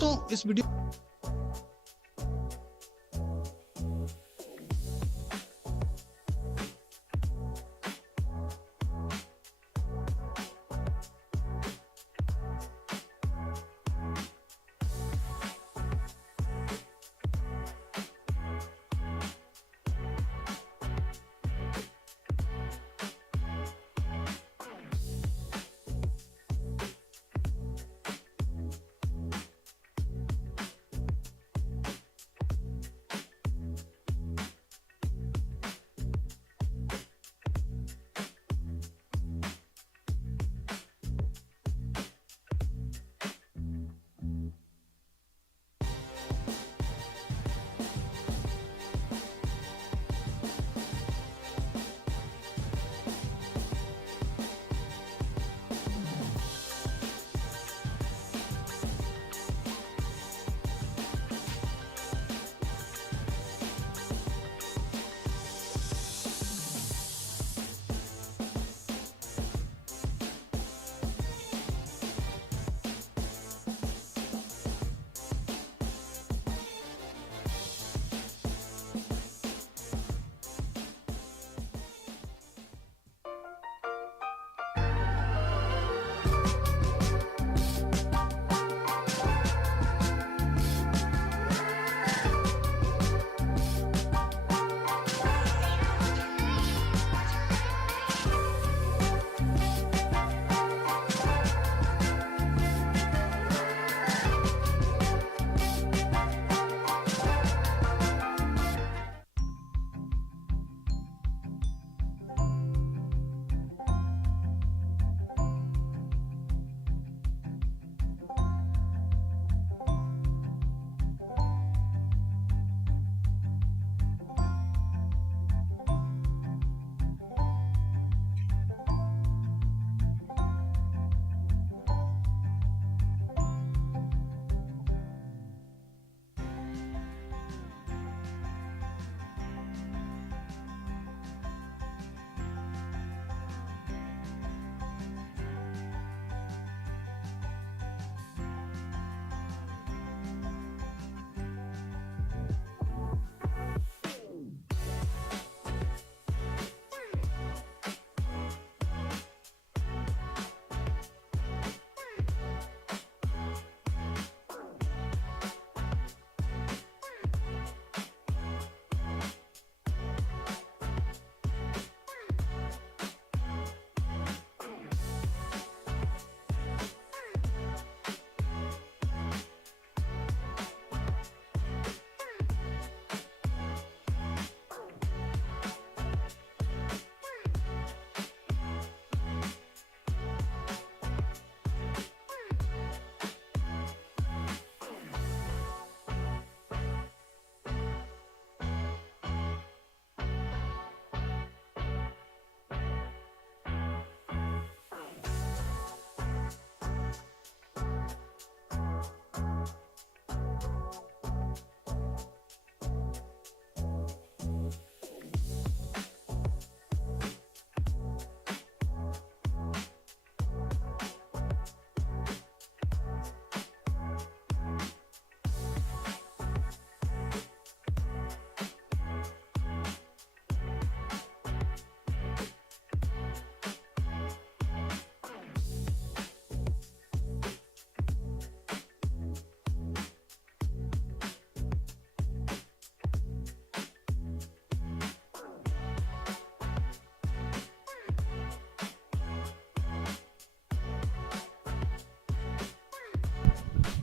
दोस्तों इस video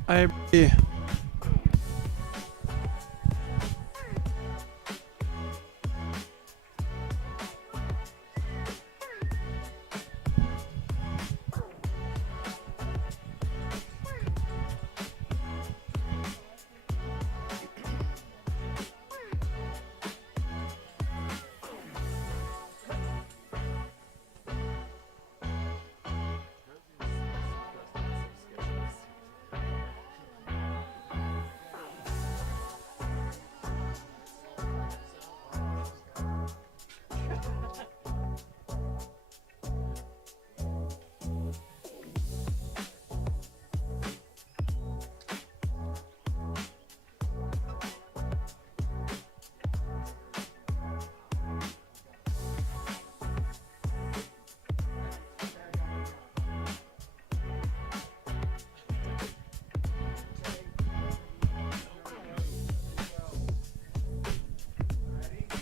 I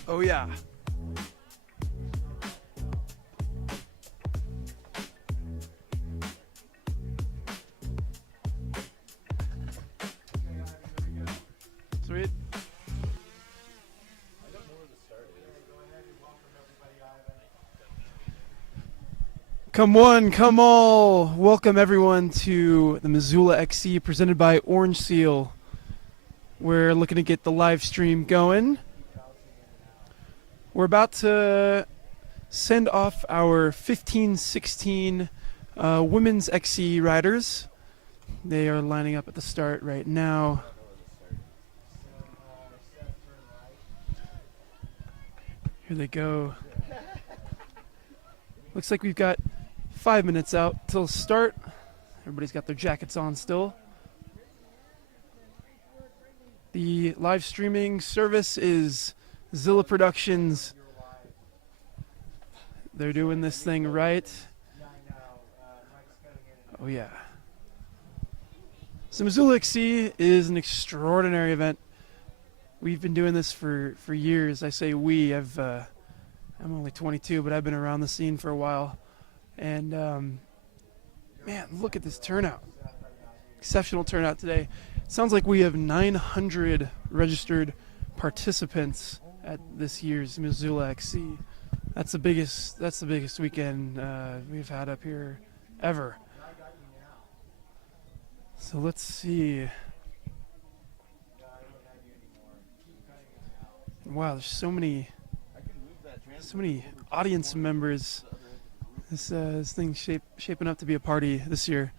Oh yeah. Sweet. Come one, come all. Welcome everyone to the Missoula XC presented by Orange Seal. We're looking to get the live stream going. We're about to send off our 15-16 women's XC riders. They are lining up at the start right now. Here they go. Looks like we've got 5 minutes out till start. Everybody's got their jackets on still. The live streaming service is Zilla Productions. They're doing this thing right. Oh yeah. So Missoula XC is an extraordinary event. We've been doing this for years. I say we. I'm only 22, but I've been around the scene for a while. And man, look at this turnout. Exceptional turnout today. Sounds like we have 900 registered participants at this year's Missoula XC. That's the biggest weekend we've had up here ever. So let's see. Wow, there's so many audience members. This thing's shaping up to be a party this year.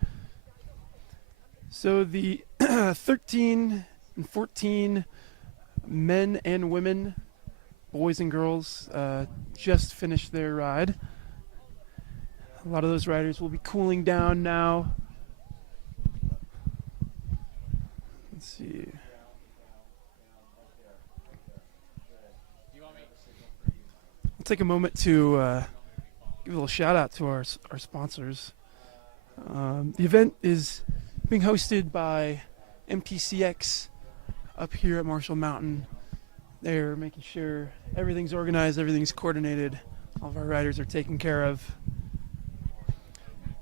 So the 13 and 14 men and women, boys and girls, just finished their ride. A lot of those riders will be cooling down now. Let's see. I'll take a moment to give a little shout out to our sponsors. The event is being hosted by MPCX up here at Marshall Mountain. They're making sure everything's organized, everything's coordinated, all of our riders are taken care of.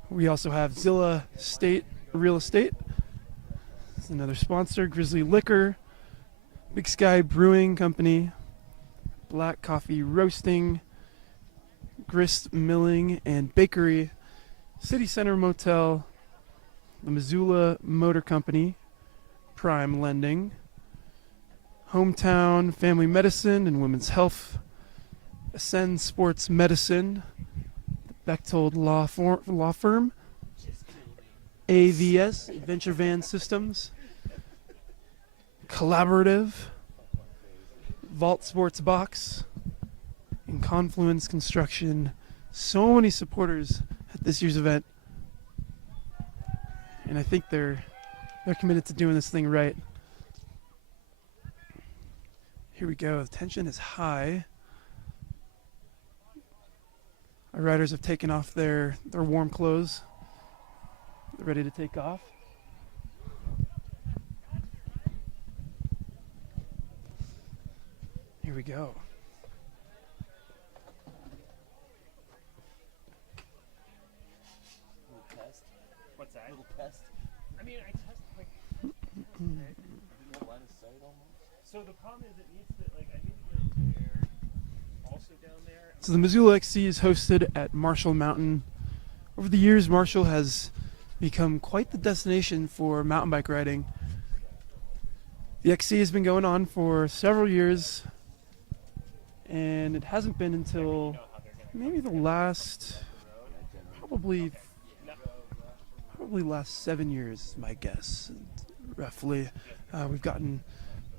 We also have Zilla State Real Estate. That's another sponsor. Grizzly Liquor, Big Sky Brewing Company, Black Coffee Roasting, Grist Milling and Bakery, City Center Motel, the Missoula Motor Company, Prime Lending, Hometown Family Medicine and Women's Health, Ascend Sports Medicine, Bechtold Law Firm, AVS Adventure Van Systems, Collaborative, Vault Sports Box, and Confluence Construction. So many supporters at this year's event, and I think they're committed to doing this thing right. Here we go. The tension is high. Our riders have taken off their warm clothes. They're ready to take off. Here we go. Little test. What's that? Little test. I mean, I test like. Line of sight almost. So the problem is, it needs to I need to get air also down there. So the Missoula XC is hosted at Marshall Mountain. Over the years, Marshall has become quite the destination for mountain bike riding. The XC has been going on for several years, and it hasn't been until maybe the last, probably last 7 years, my guess, roughly. We've gotten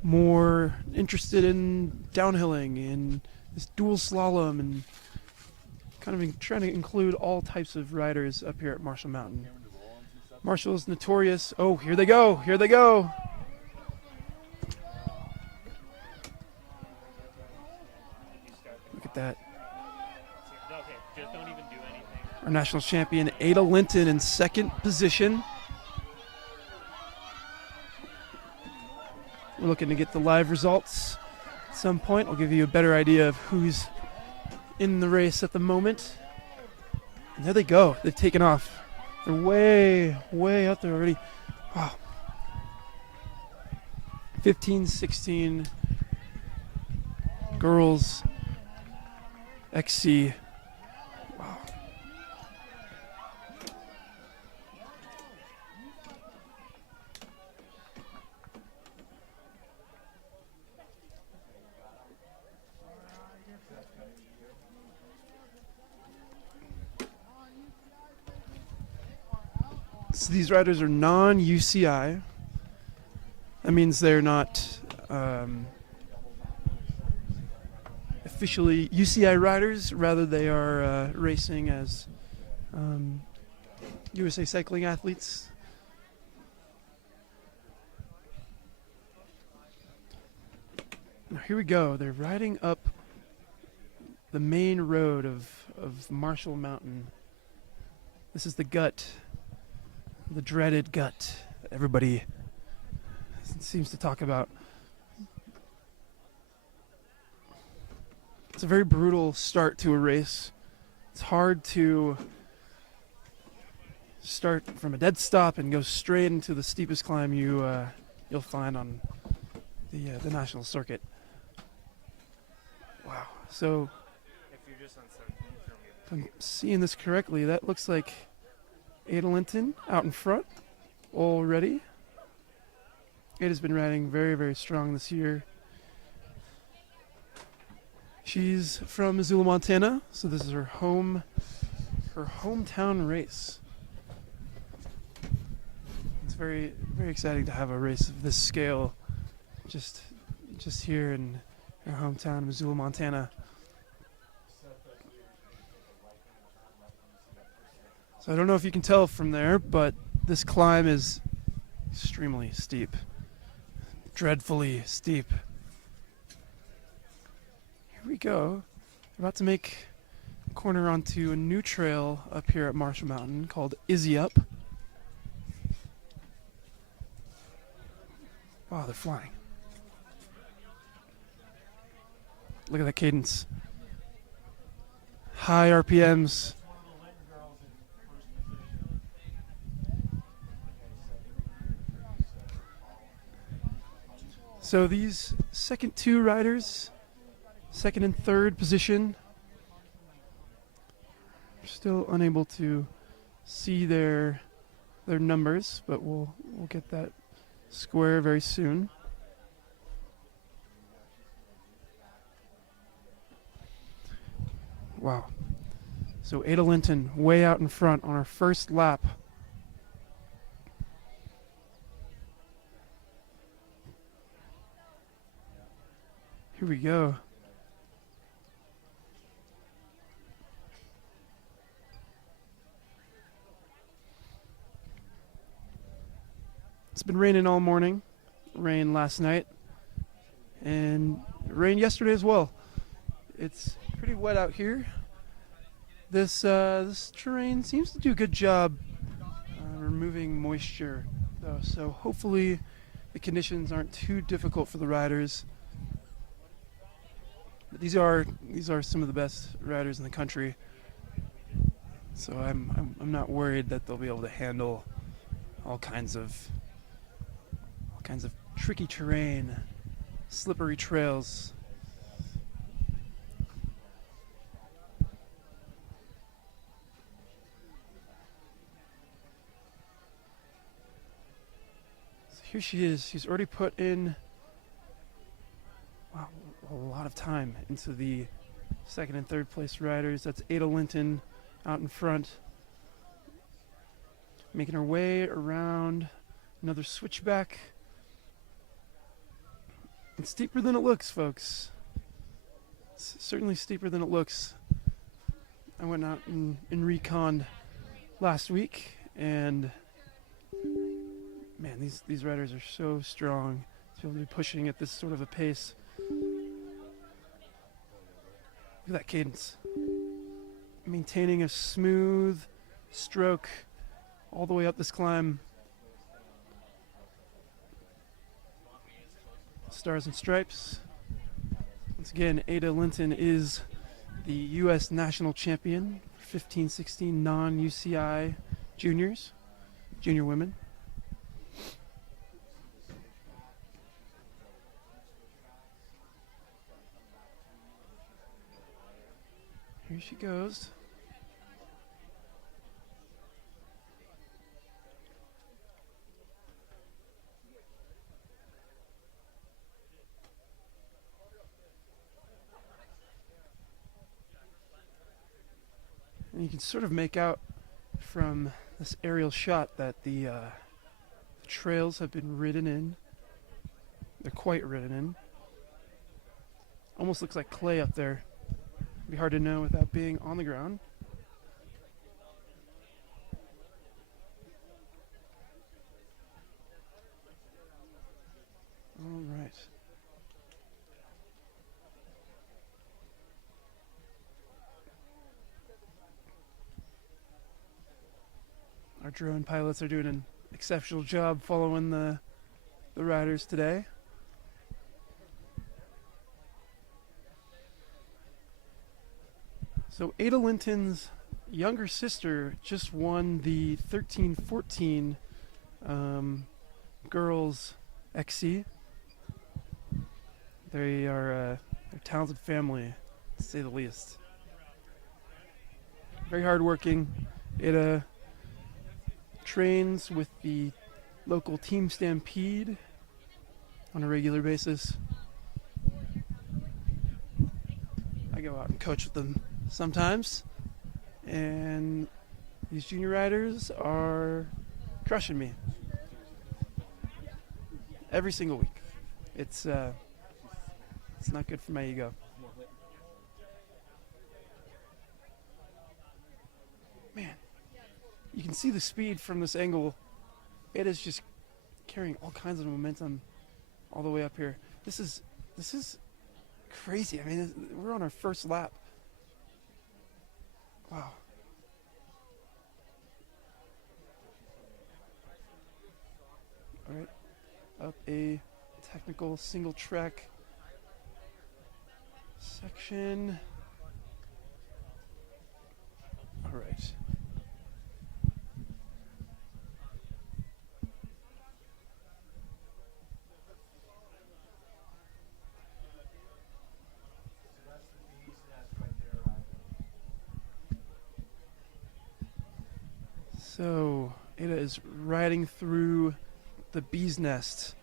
more interested in downhilling and this dual slalom and kind of trying to include all types of riders up here at Marshall Mountain. Marshall's notorious. Oh, here they go. Here they go. Look at that. Okay, just don't even do anything. Our national champion, Ada Linton, in second position. We're looking to get the live results. At some point, I'll give you a better idea of who's in the race at the moment. And there they go. They've taken off. They're way, way out there already. Wow. 15, 16 girls XC. Wow. So these riders are non-UCI. That means they're not officially UCI riders. Rather, they are racing as USA cycling athletes. Now here we go. They're riding up the main road of Marshall Mountain. This is the gut. The dreaded gut that everybody seems to talk about. It's a very brutal start to a race. It's hard to start from a dead stop and go straight into the steepest climb you'll find on the national circuit. Wow. So, if I'm seeing this correctly, that looks like Ada Linton out in front already. Ada's been riding very, very strong this year. She's from Missoula, Montana, so this is her hometown race. It's very, very exciting to have a race of this scale just here in her hometown, Missoula, Montana. So I don't know if you can tell from there, but this climb is extremely steep. Dreadfully steep. Here we go. We're about to make a corner onto a new trail up here at Marshall Mountain called Izzy Up. Wow, they're flying. Look at that cadence. High RPMs. So these second two riders, second and third position, are still unable to see their numbers, but we'll get that square very soon. Wow. So Ada Linton way out in front on her first lap. Here we go. It's been raining all morning. Rain last night. And it rained yesterday as well. It's pretty wet out here. This terrain seems to do a good job removing moisture, though. So hopefully the conditions aren't too difficult for the riders. But these are some of the best riders in the country. So I'm not worried that they'll be able to handle all kinds of tricky terrain, slippery trails. So here she is. She's already put in a lot of time into the second and third place riders. That's Ada Linton out in front, making her way around another switchback. It's steeper than it looks, folks. It's certainly steeper than it looks. I went out and reconned last week, and man, these riders are so strong to be able to be pushing at this sort of a pace. Look at that cadence. Maintaining a smooth stroke all the way up this climb. Stars and Stripes. again, Ada Linton is the U.S. national champion for 15-16 non-UCI juniors, junior women. Here she goes. And you can sort of make out from this aerial shot that the trails have been ridden in. They're quite ridden in. Almost looks like clay up there. It'd be hard to know without being on the ground. All right. Our drone pilots are doing an exceptional job following the riders today. So Ada Linton's younger sister just won the 13-14 girls XC. They are a talented family, to say the least. Very hardworking. Ada trains with the local Team Stampede on a regular basis. I go out and coach with them sometimes, and these junior riders are crushing me every single week. It's not good for my ego. Man, you can see the speed from this angle. It is just carrying all kinds of momentum all the way up here. This is crazy. I mean, we're on our first lap. Wow. All right, up a technical single track section. All right. So Ada is riding through the bee's nest.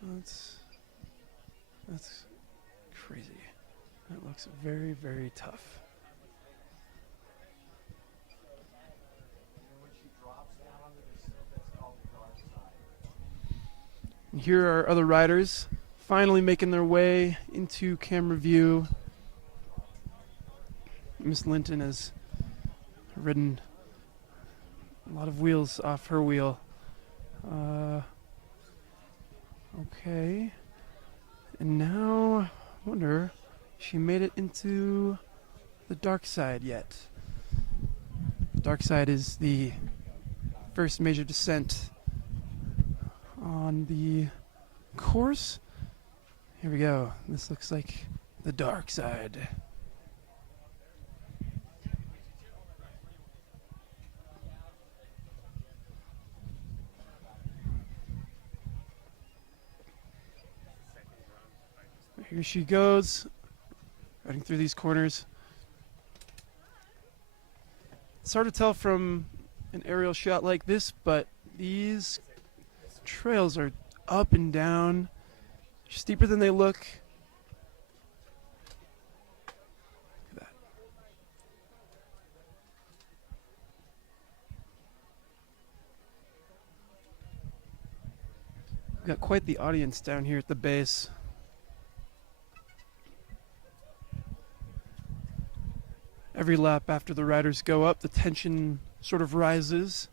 That's crazy. That looks very, very tough. And here are other riders finally making their way into camera view. Miss Linton has ridden a lot of wheels off her wheel. Okay. And now, I wonder, she made it into the dark side yet. The dark side is the first major descent on the course. Here we go. This looks like the dark side. Here she goes, riding through these corners. It's hard to tell from an aerial shot like this, but these trails are up and down, steeper than they look. Look at that. We've got quite the audience down here at the base. Every lap after the riders go up, the tension sort of rises.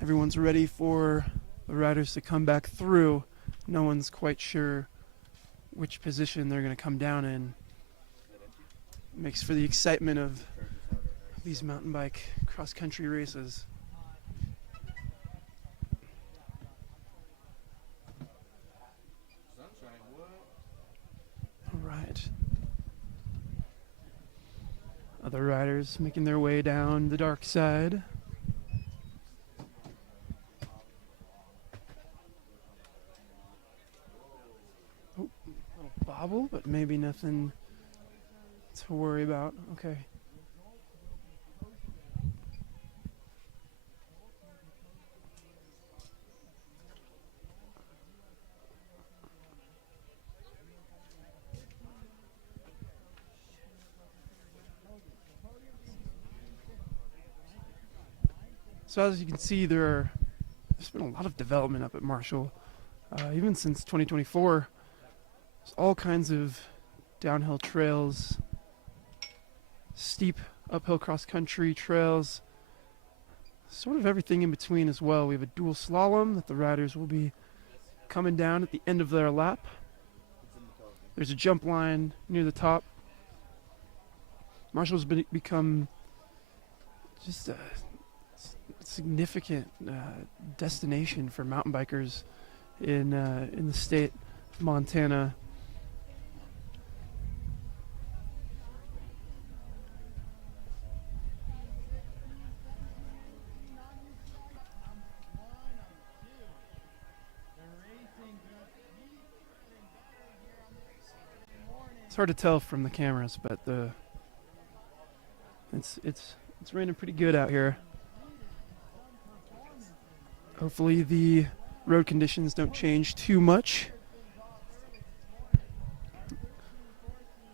Everyone's ready for the riders to come back through. No one's quite sure which position they're going to come down in. Makes for the excitement of these mountain bike cross-country races. The riders making their way down the dark side. Oh, little bobble, but maybe nothing to worry about. Okay. So as you can see, there's been a lot of development up at Marshall. Even since 2024, there's all kinds of downhill trails, steep uphill cross-country trails, sort of everything in between as well. We have a dual slalom that the riders will be coming down at the end of their lap. There's a jump line near the top. Marshall's become just a significant destination for mountain bikers in the state of Montana. It's hard to tell from the cameras, but it's raining pretty good out here. Hopefully the road conditions don't change too much.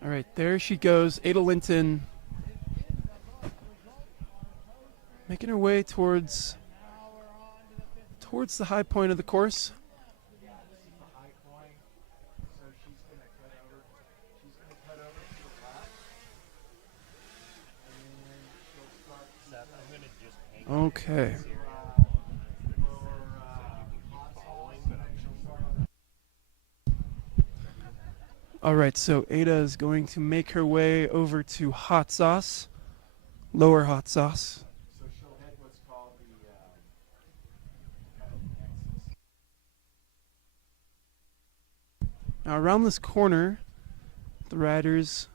All right, there she goes, Ada Linton, making her way towards the high point of the course. Okay. All right, so Ada is going to make her way over to hot sauce, lower hot sauce. So she'll hit what's called the Now around this corner, the riders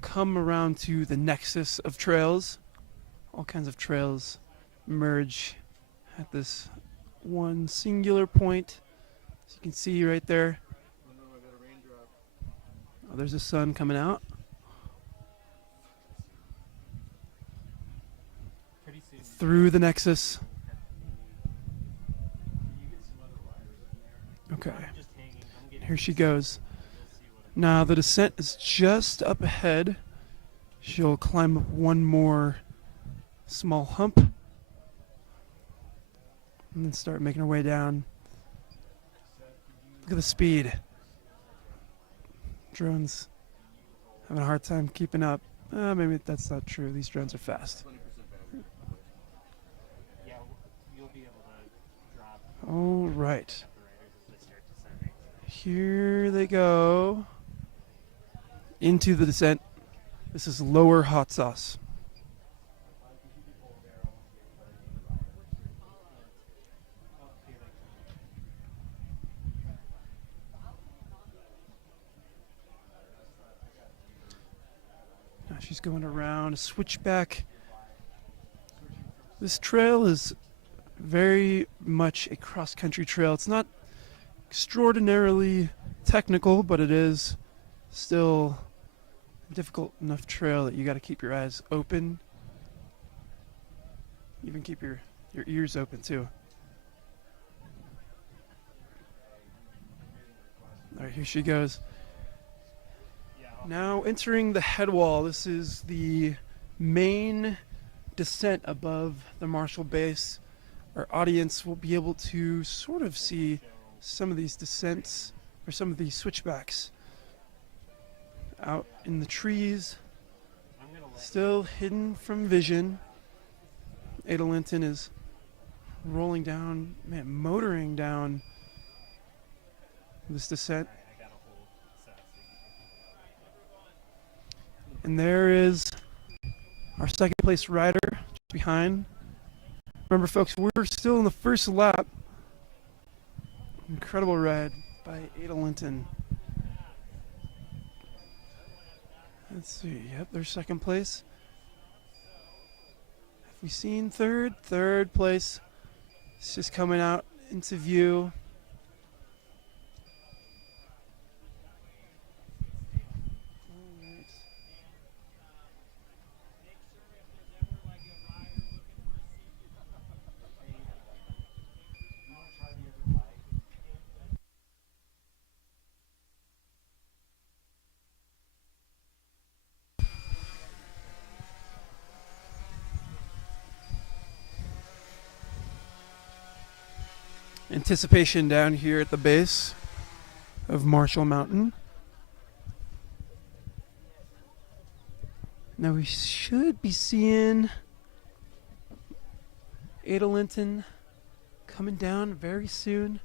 come around to the nexus of trails. All kinds of trails merge at this one singular point. As you can see right there. Oh, there's the sun coming out. Through the nexus. Okay. Here she goes. Now the descent is just up ahead. She'll climb up one more small hump and then start making her way down. Look at the speed. Drones having a hard time keeping up. Maybe that's not true. These drones are fast. Yeah, you'll be able to drop. All right. Here they go into the descent. This is lower hot sauce. Now she's going around a switchback. This trail is very much a cross-country trail. It's not extraordinarily technical, but it is still a difficult enough trail that you got to keep your eyes open. Even keep your ears open too. All right, here she goes. Now entering the head wall. This is the main descent above the Marshall base. Our audience will be able to sort of see some of these descents or some of these switchbacks out in the trees, still hidden from vision. Ada Linton is rolling down, motoring down this descent. And there is our second place rider just behind. Remember, folks, we're still in the first lap. Incredible ride by Ada Linton. Let's see. Yep, they're second place. Have we seen third? Third place. It's just coming out into view. Anticipation down here at the base of Marshall Mountain. Now we should be seeing Ada Linton coming down very soon.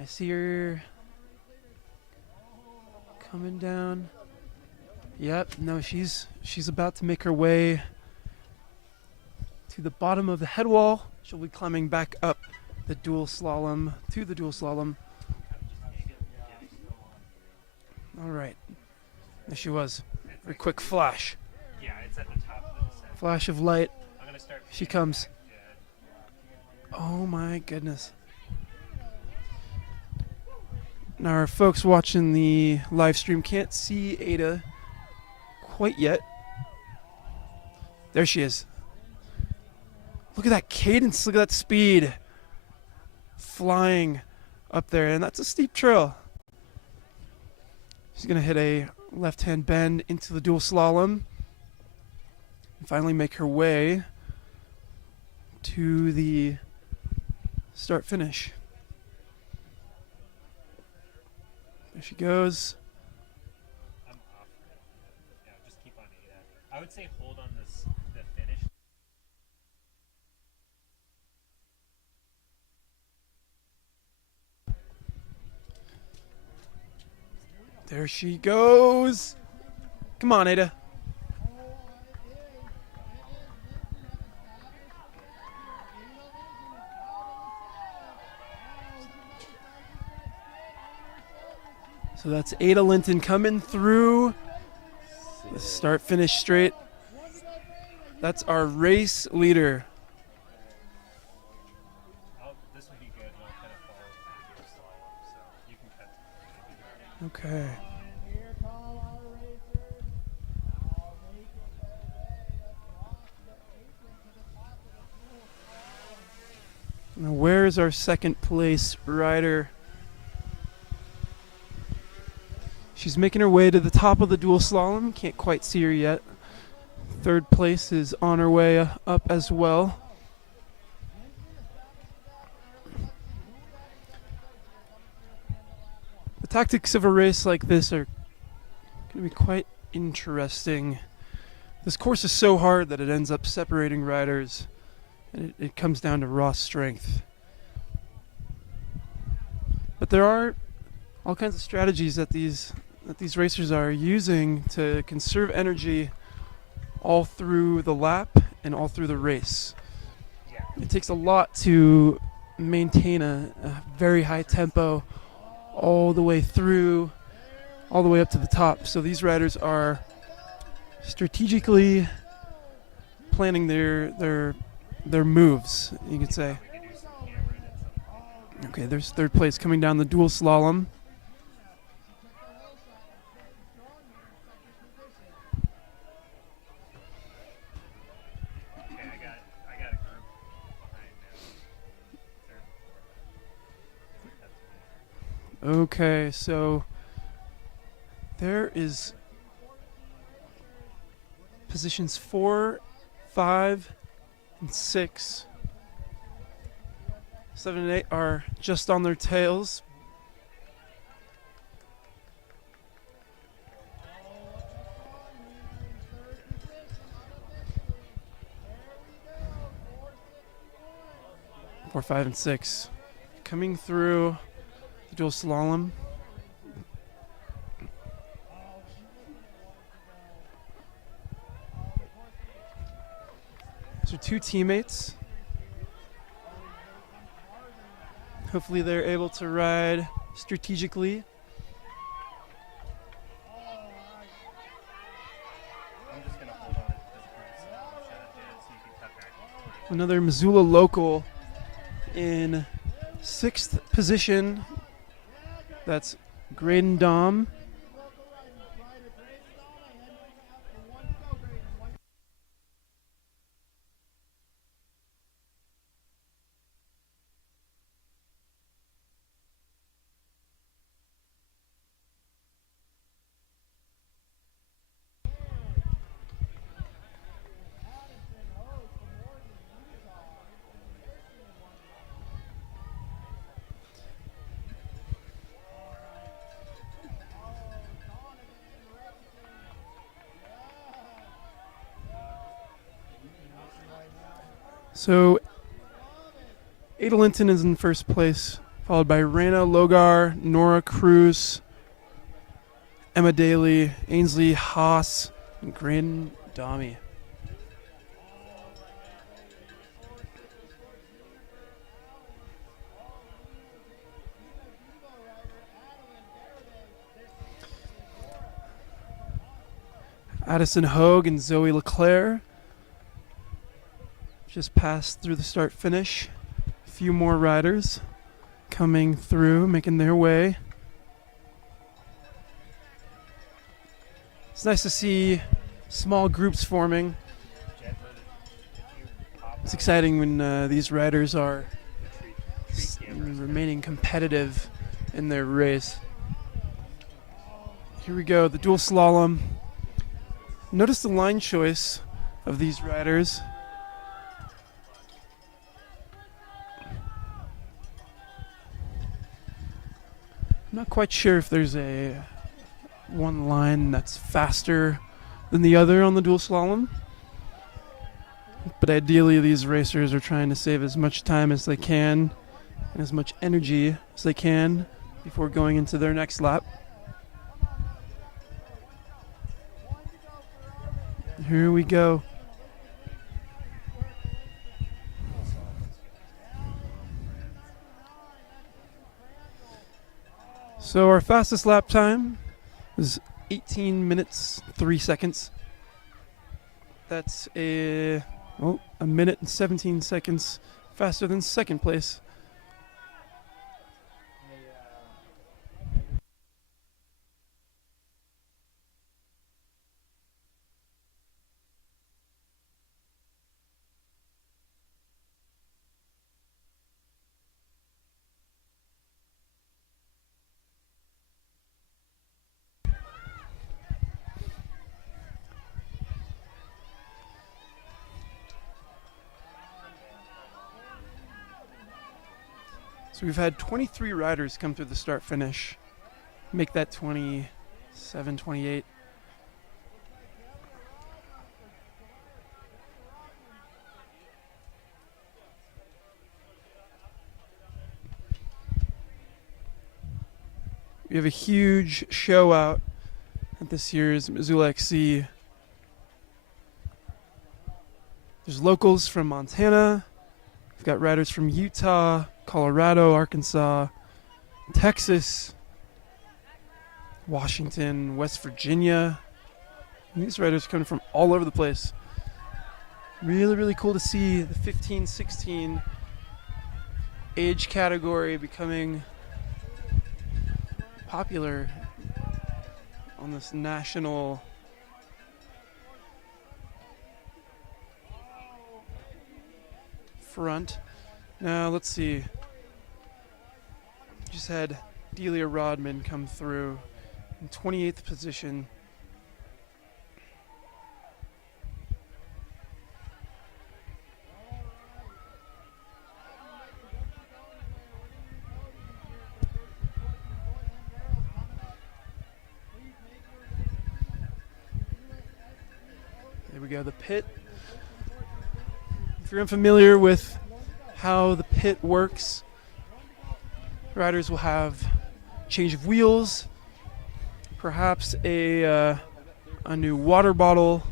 I see her coming down. Yep, no, she's about to make her way to the bottom of the head wall. She'll be climbing back up the dual slalom to the dual slalom. All right, there she was. A quick flash. Yeah, it's at the top of the set. Flash of light. I'm gonna start. She comes. Oh my goodness. Now our folks watching the live stream can't see Ada quite yet. There she is. Look at that cadence, look at that speed. Flying up there, and that's a steep trail. She's gonna hit a left-hand bend into the dual slalom and finally make her way to the start finish. There she goes. I'm off. Yeah, just keep on Ada. I would say hold on this the finish. There she goes. Come on, Ada. So that's Ada Linton coming through the start finish straight. That's our race leader. This would be good. I'll kind of follow the slalom, so you can cut. Okay. Now where's our second place rider? She's making her way to the top of the dual slalom. Can't quite see her yet. Third place is on her way up as well. The tactics of a race like this are going to be quite interesting. This course is so hard that it ends up separating riders, and it comes down to raw strength. But there are all kinds of strategies that these racers are using to conserve energy all through the lap and all through the race. Yeah. It takes a lot to maintain a very high tempo all the way through, all the way up to the top. So these riders are strategically planning their moves, you could say. Okay, there's third place coming down the dual slalom. Okay, I got a group behind them. Okay, so there is positions 4, 5, and 6. 7 and 8 are just on their tails. Four, 5, and 6 coming through the dual slalom. These are two teammates. Hopefully they're able to ride strategically Another Missoula local in 6th position. That's Graydon Dom. So Ada Linton is in first place, followed by Rana Logar, Nora Cruz, Emma Daly, Ainsley Haas, and Graydon Domi. Addison Hogue and Zoe LeClaire just passed through the start finish. A few more riders coming through, making their way. It's nice to see small groups forming. It's exciting when these riders are remaining competitive in their race. Here we go, the dual slalom. Notice the line choice of these riders. I'm not quite sure if there's a one line that's faster than the other on the dual slalom. But ideally these racers are trying to save as much time as they can and as much energy as they can before going into their next lap. Here we go. So our fastest lap time is 18 minutes 3 seconds. That's a minute and 17 seconds faster than second place. So we've had 23 riders come through the start finish. Make that 27, 28. We have a huge show out at this year's Missoula XC. There's locals from Montana. We've got riders from Utah, Colorado, Arkansas, Texas, Washington, West Virginia. And these riders coming from all over the place. Really, really cool to see the 15-16 age category becoming popular on this national front. Now let's see. Just had Delia Rodman come through in 28th position. There we go, the pit. If you're unfamiliar with how the pit works, riders will have change of wheels, perhaps a new water bottle,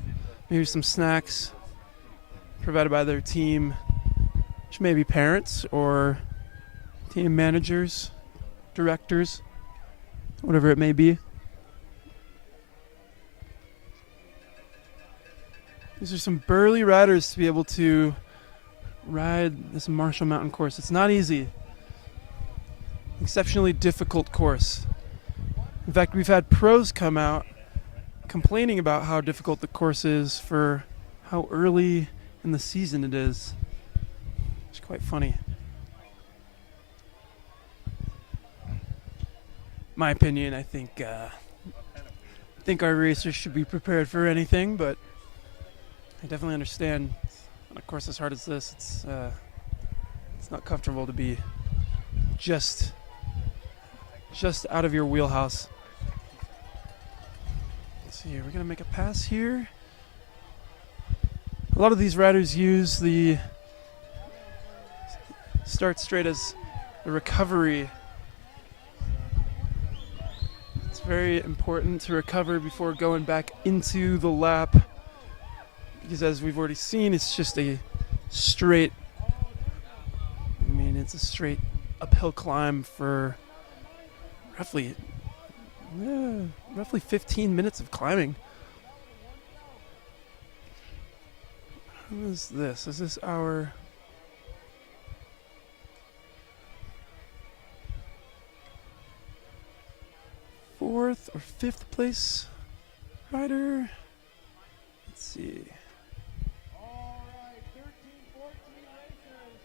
maybe some snacks provided by their team, which may be parents or team managers, directors, whatever it may be. These are some burly riders to be able to ride this Marshall Mountain course. It's not easy. Exceptionally difficult course. In fact, we've had pros come out complaining about how difficult the course is for how early in the season it is. It's quite funny. My opinion, I think our racers should be prepared for anything, but I definitely understand on a course as hard as this, it's not comfortable to be just out of your wheelhouse. Let's see, we're gonna make a pass here. A lot of these riders use the start straight as the recovery. It's very important to recover before going back into the lap, because as we've already seen, it's just a straight, it's a straight uphill climb for roughly 15 minutes of climbing. Who is this? Is this our fourth or fifth place rider? Let's see. All right, 13, 14 racers.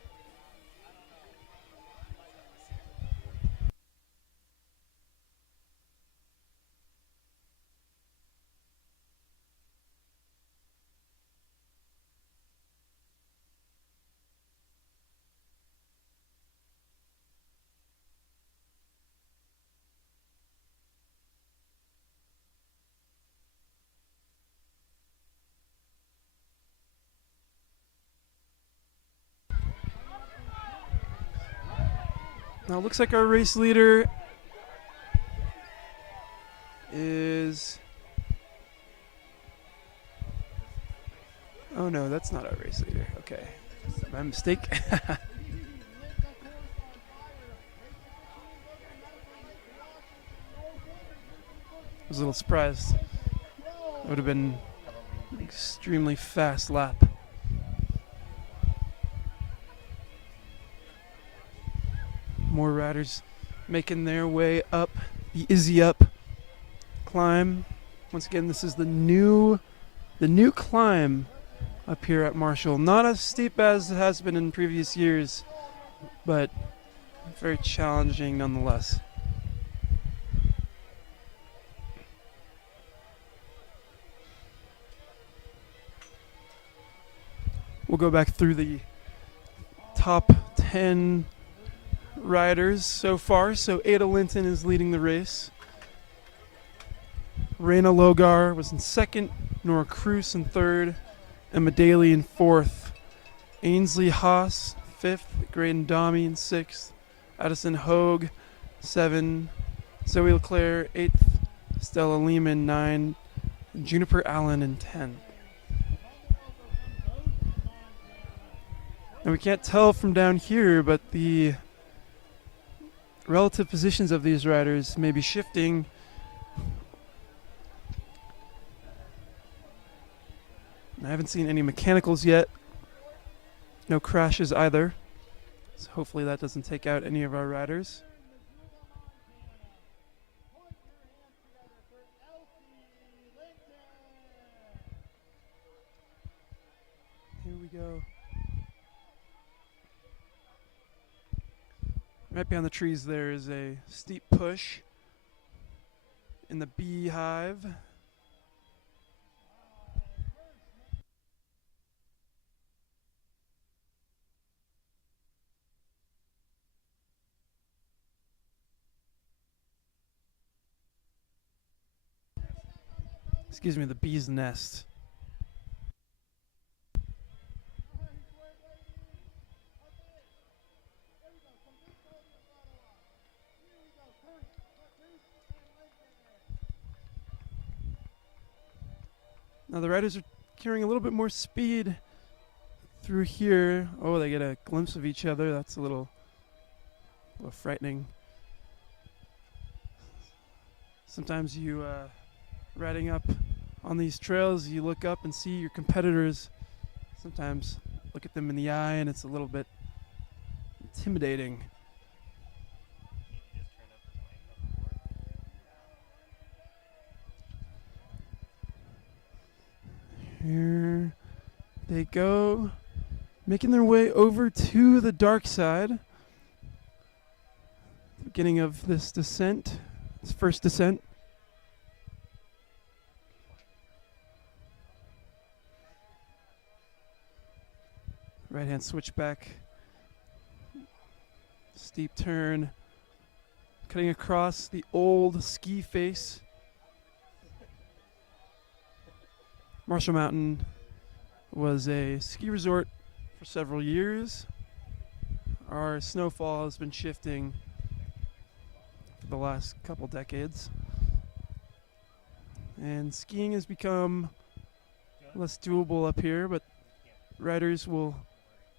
Now it looks like our race leader is... Oh no, that's not our race leader. Okay. My mistake. I was a little surprised. It would have been an extremely fast lap. More riders making their way up the Izzy Up climb. Once again, this is the new climb up here at Marshall. Not as steep as it has been in previous years, but very challenging nonetheless. We'll go back through the top 10 riders so far. So Ada Linton is leading the race. Raina Logar was in second, Nora Cruz in third, Emma Daly in fourth, Ainsley Haas fifth, Graydon Domi in sixth, Addison Hogue 7, Zoe Leclerc 8th, Stella Lehman 9, and Juniper Allen in 10. And we can't tell from down here, but the relative positions of these riders may be shifting. I haven't seen any mechanicals yet. No crashes either. So hopefully that doesn't take out any of our riders. Here we go. Right behind the trees there is a steep push in the beehive. Excuse me, the bee's nest. Now the riders are carrying a little bit more speed through here. Oh, they get a glimpse of each other. That's a little frightening. Sometimes you riding up on these trails, you look up and see your competitors. Sometimes look at them in the eye, and it's a little bit intimidating. Maybe just turn up his mic up more. Here they go, making their way over to the dark side. Beginning of this descent, this first descent. Right hand switchback. Steep turn. Cutting across the old ski face. Marshall Mountain was a ski resort for several years. Our snowfall has been shifting for the last couple decades. And skiing has become less doable up here, but riders will,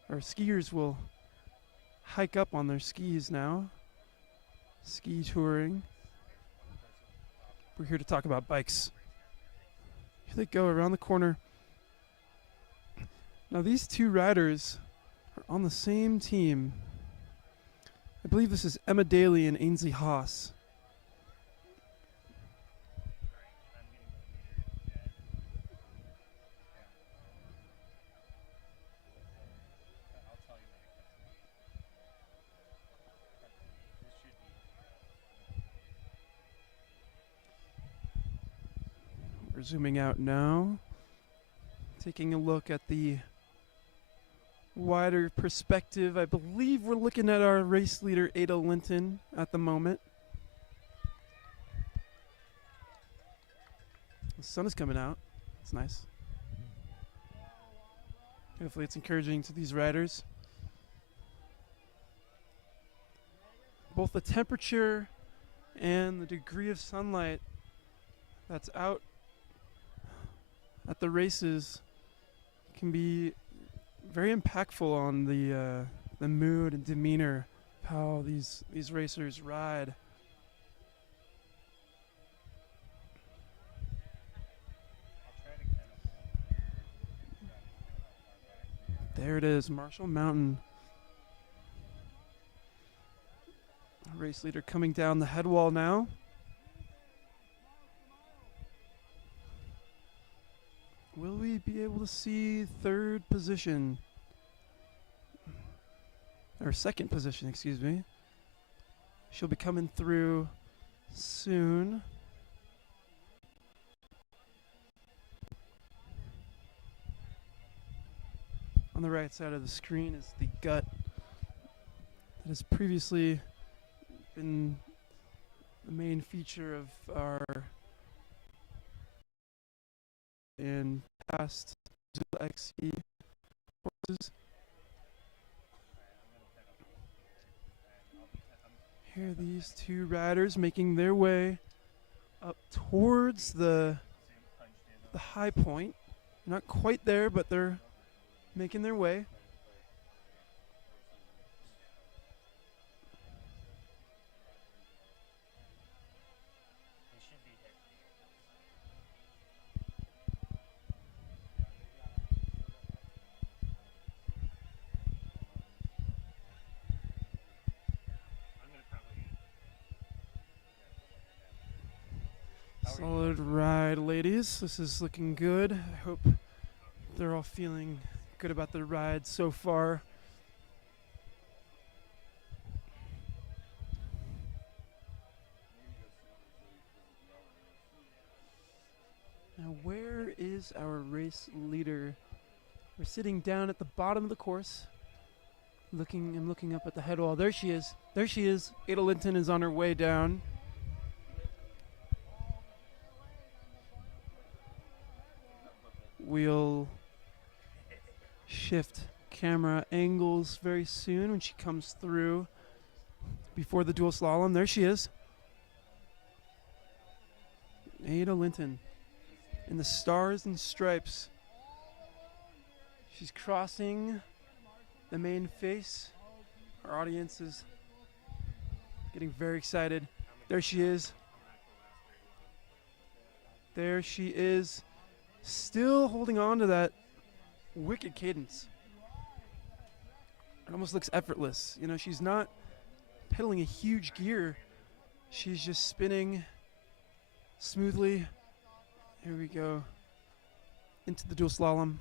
or skiers will hike up on their skis now. Ski touring. We're here to talk about bikes. Here they go around the corner. Now these two riders are on the same team. I believe this is Emma Daly and Ainsley Haas. We're zooming out now, taking a look at the wider perspective. I believe we're looking at our race leader, Ada Linton, at the moment. The sun is coming out. It's nice. Hopefully it's encouraging to these riders. Both the temperature and the degree of sunlight that's out at the races can be very impactful on the mood and demeanor of how these racers ride. There it is, Marshall Mountain. Race leader coming down the head wall now. Will we be able to see third position? Or second position, excuse me. She'll be coming through soon. On the right side of the screen is the gut that has previously been the main feature of our in past Missoula XCO courses. Here are these two riders making their way up towards the high point. Not quite there, but they're making their way. Solid ride, ladies. This is looking good. I hope they're all feeling good about the ride so far. Now, where is our race leader? We're sitting down at the bottom of the course. I'm looking up at the head wall. There she is. There she is. Ada Linton is on her way down. We'll shift camera angles very soon when she comes through before the dual slalom. There she is. Ada Linton in the stars and stripes. She's crossing the main face. Our audience is getting very excited. There she is. There she is. Still holding on to that wicked cadence. almost looks effortless. You know, she's not pedaling a huge gear. She's just spinning smoothly. Here we go. Into the dual slalom.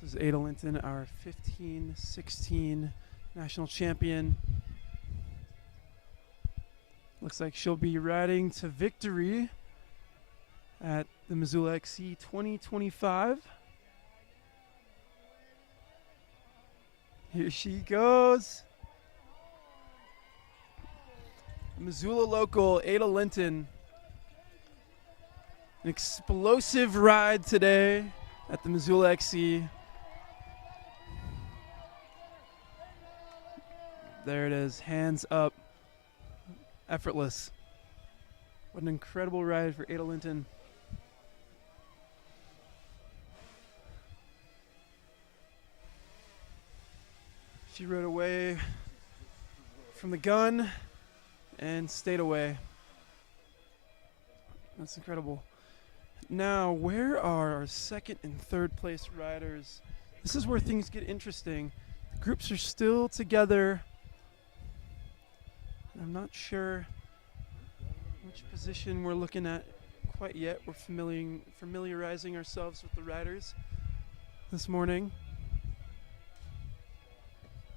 This is Ada Linton, our 15-16 national champion. Looks like she'll be riding to victory at the Missoula XC 2025. Here she goes. Missoula local Ada Linton. An explosive ride today at the Missoula XC. There it is, hands up. Effortless. What an incredible ride for Ada Linton. She rode away from the gun and stayed away. That's incredible. Now, where are our second and third place riders? This is where things get interesting. The groups are still together. I'm not sure which position we're looking at quite yet. We're familiarizing ourselves with the riders this morning.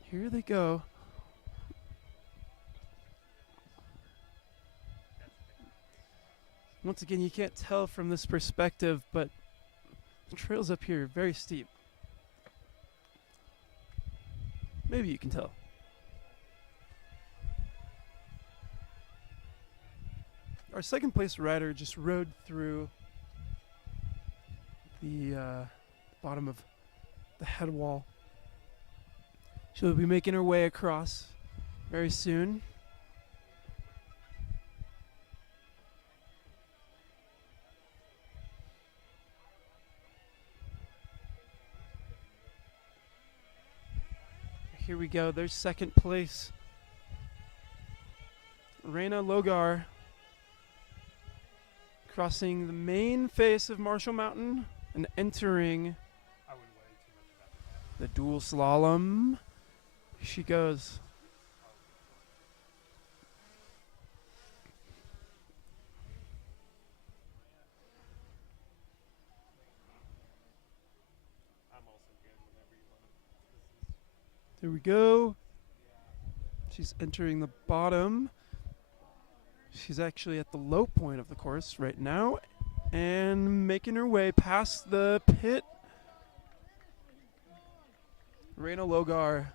Here they go. Once again, you can't tell from this perspective, but the trails up here are very steep. Maybe you can tell. Our second place rider just rode through the bottom of the head wall. She'll be making her way across very soon. Here we go. There's second place. Raina Logar crossing the main face of Marshall Mountain and entering the dual slalom. Here she goes. There we go. She's entering the bottom. She's actually at the low point of the course right now and making her way past the pit. Raina Logar.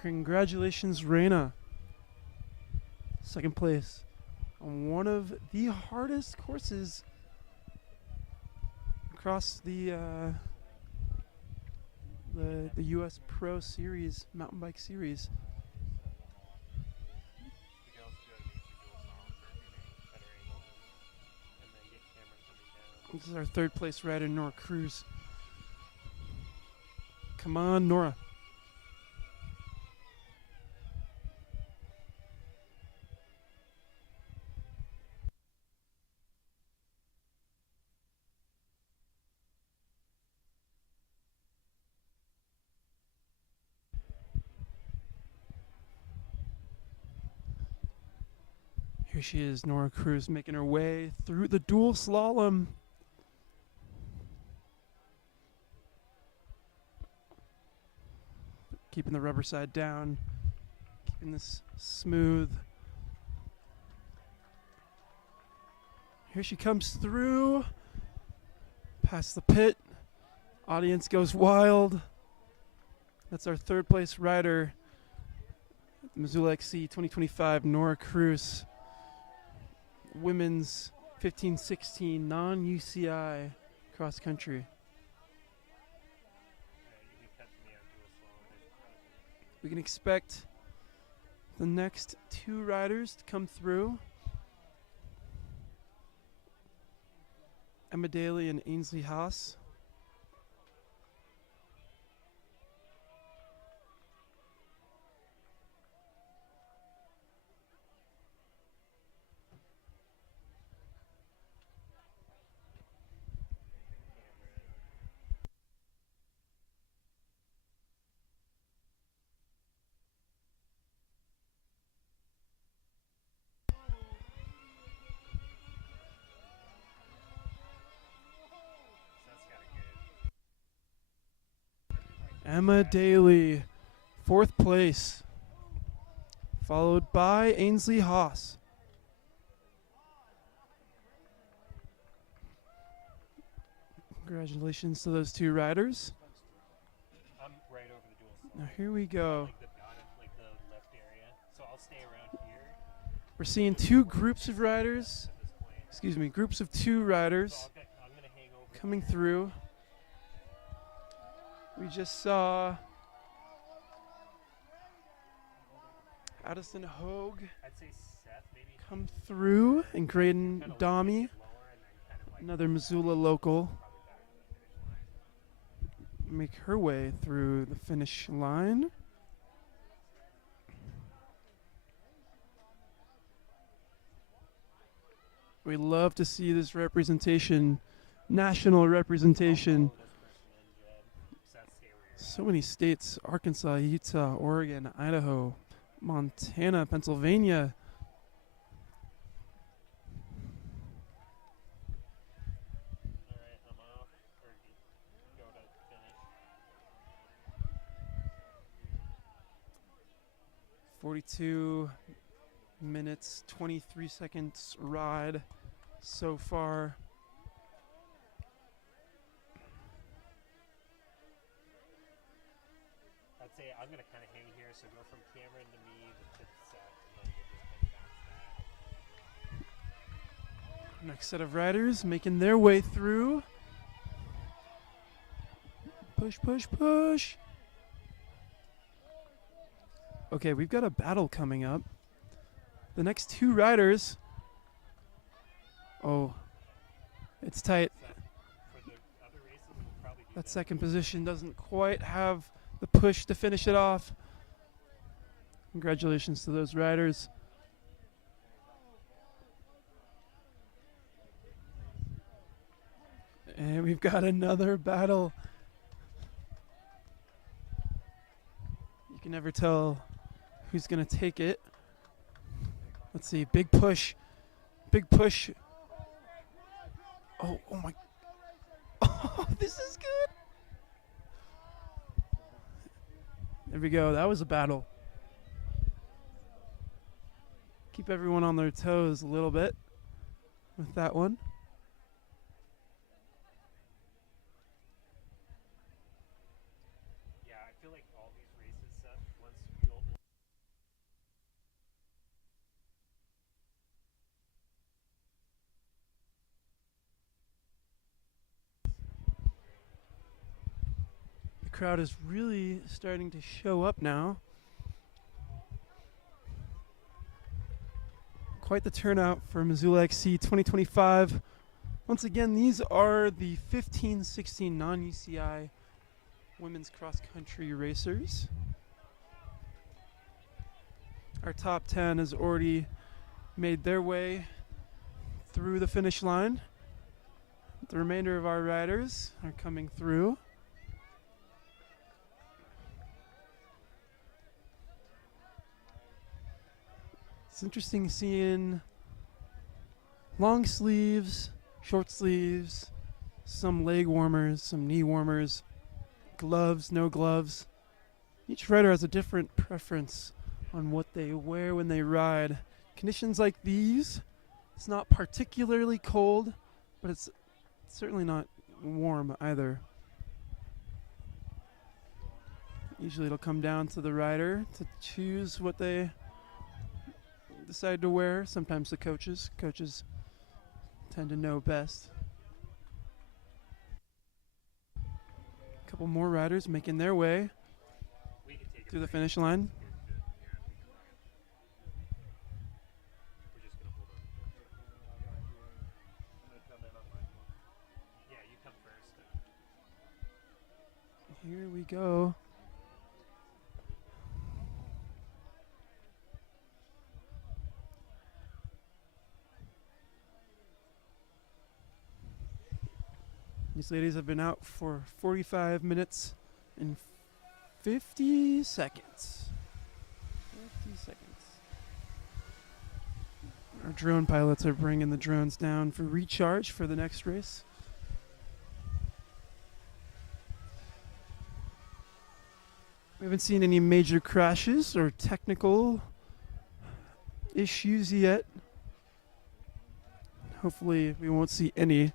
Congratulations, Raina. Second place on one of the hardest courses across the U.S. Pro Series, mountain bike series. This is our third place rider, Nora Cruz. Come on, Nora. Here she is, Nora Cruz, making her way through the dual slalom. Keeping the rubber side down, keeping this smooth. Here she comes through, past the pit. Audience goes wild. That's our third place rider, Missoula XC 2025, Nora Cruz. Women's 15-16 non-UCI cross country. We can expect the next two riders to come through. Emma Daly and Ainsley Haas. Emma Daly, 4th place, followed by Ainsley Haas. Congratulations to those 2 riders. I'm right over the dual slide. Now here we go. Like the bottom, like the left area. So I'll stay around here We're seeing 2 groups of riders. at this point. Excuse me, groups of 2 riders So I'm gonna hang over. coming through. We just saw Addison Hogue I'd say Seth maybe. come through, and Graydon Kinda Domi, lower and then kind of like another Missoula local, probably back to the finish line. make her way through the finish line. We love to see this representation, national representation. Follow this person in, Jed. Seth, stay where you're at. So many states: Arkansas, Utah, Oregon, Idaho, Montana, Pennsylvania. All right, I'm off. Or go to finish. 42 minutes, 23 seconds ride so far. I'd say I'm gonna kind of hang here, so go from Cameron to me to Seth, and then we'll just kind of bounce that. Next set of riders making their way through. Push, push, push. Okay, we've got a battle coming up. The next 2 riders. Oh, it's tight. For the other races, we'll probably do That this. second position doesn't quite have the push to finish it off. Congratulations to those riders. And we've got another battle. You can never tell who's going to take it. Let's see. Big push. Big push. Oh my. Oh, this is good. There we go. That was a battle. Keep everyone on their toes a little bit with that one. Yeah, I feel like all these races, Seth, once you'll The crowd is really starting to show up now. Quite the turnout for Missoula XC 2025. Once again, these are the 15-16 non-UCI women's cross-country racers. Our top 10 has already made their way through the finish line. The remainder of our riders are coming through. It's interesting seeing long sleeves, short sleeves, some leg warmers, some knee warmers, gloves, no gloves. Each rider has a different preference on what they wear when they ride. Conditions like these, it's not particularly cold, but it's certainly not warm either. Usually it'll come down to the rider to choose what they decide to wear. Sometimes the coaches tend to know best. A couple more riders making their way we can take through the finish line. We're just gonna hold on. I'm gonna come in on my phone. Yeah, you come first. Here we go. These ladies have been out for 45 minutes and 50 seconds. 50 seconds. Our drone pilots are bringing the drones down for recharge for the next race. We haven't seen any major crashes or technical issues yet. Hopefully we won't see any.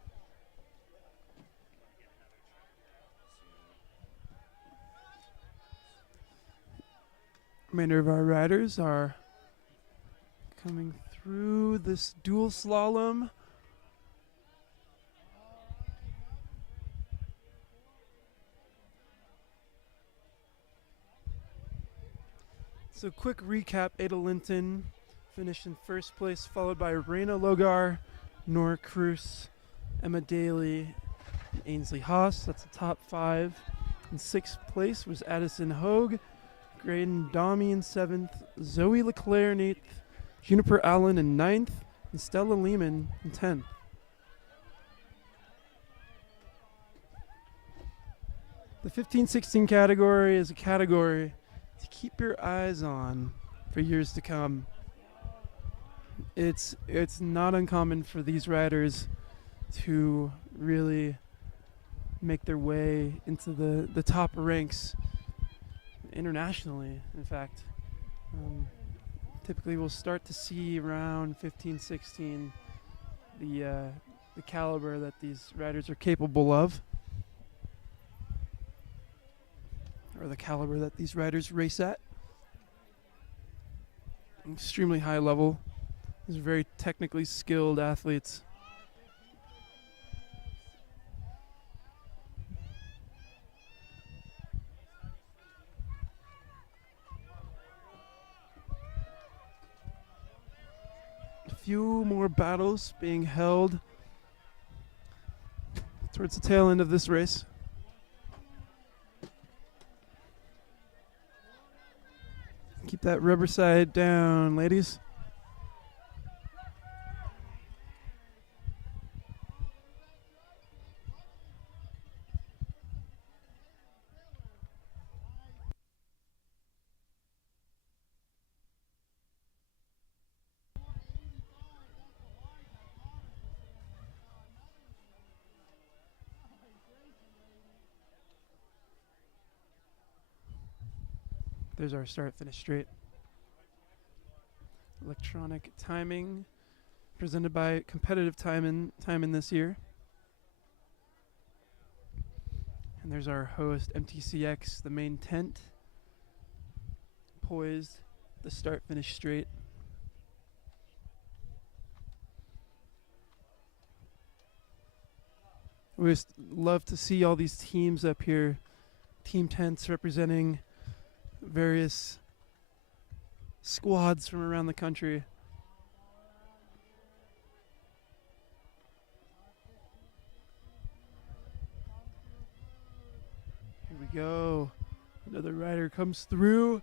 Remainder of our riders are coming through this dual slalom. So quick recap, Ada Linton finished in first place, followed by Raina Logar, Nora Cruz, Emma Daly, and Ainsley Haas. That's the top 5. In 6th place was Addison Hogue, Graydon Domi in 7th, Zoe Leclerc in 8th, Juniper Allen in 9th, and Stella Lehman in 10th. The 15-16 category is a category to keep your eyes on for years to come. It's not uncommon for these riders to really make their way into the top ranks internationally, in fact. Typically we'll start to see around 15-16 the caliber that these riders are capable of, or the caliber that these riders race at. Extremely high level. These are very technically skilled athletes. A few more battles being held towards the tail end of this race. Keep that rubber side down, ladies. There's our start finish straight. Electronic timing presented by Competitive Timing this year. And there's our host, MTCX, the main tent, poised, the start finish straight. We just love to see all these teams up here, team tents representing various squads from around the country. Here we go. Another rider comes through.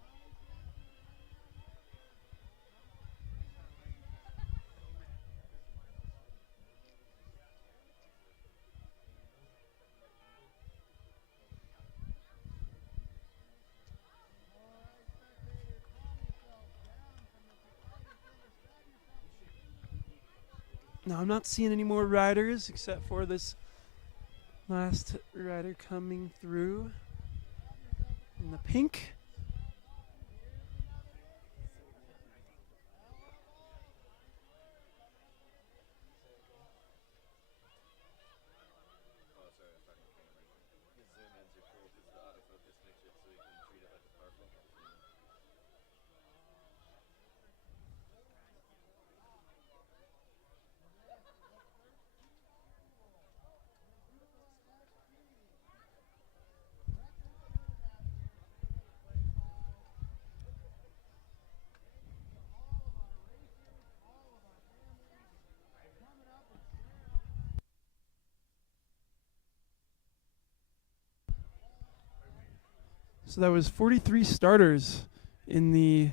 Now I'm not seeing any more riders except for this last rider coming through in the pink. So that was 43 starters in the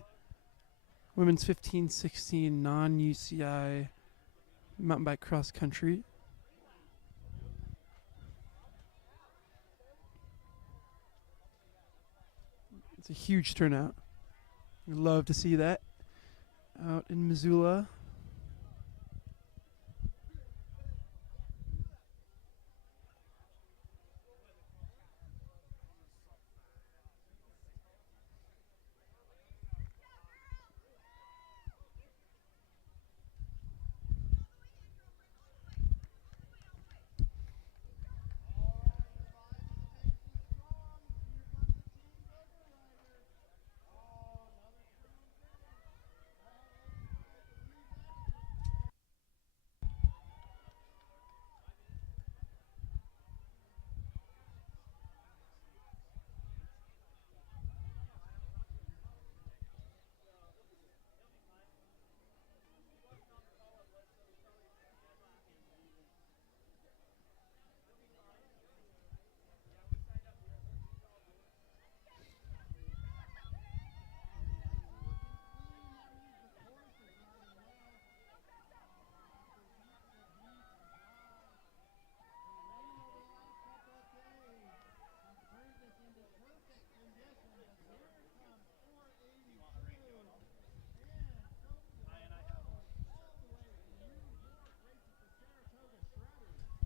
women's 15-16 non-UCI mountain bike cross country. It's a huge turnout. We love to see that out in Missoula.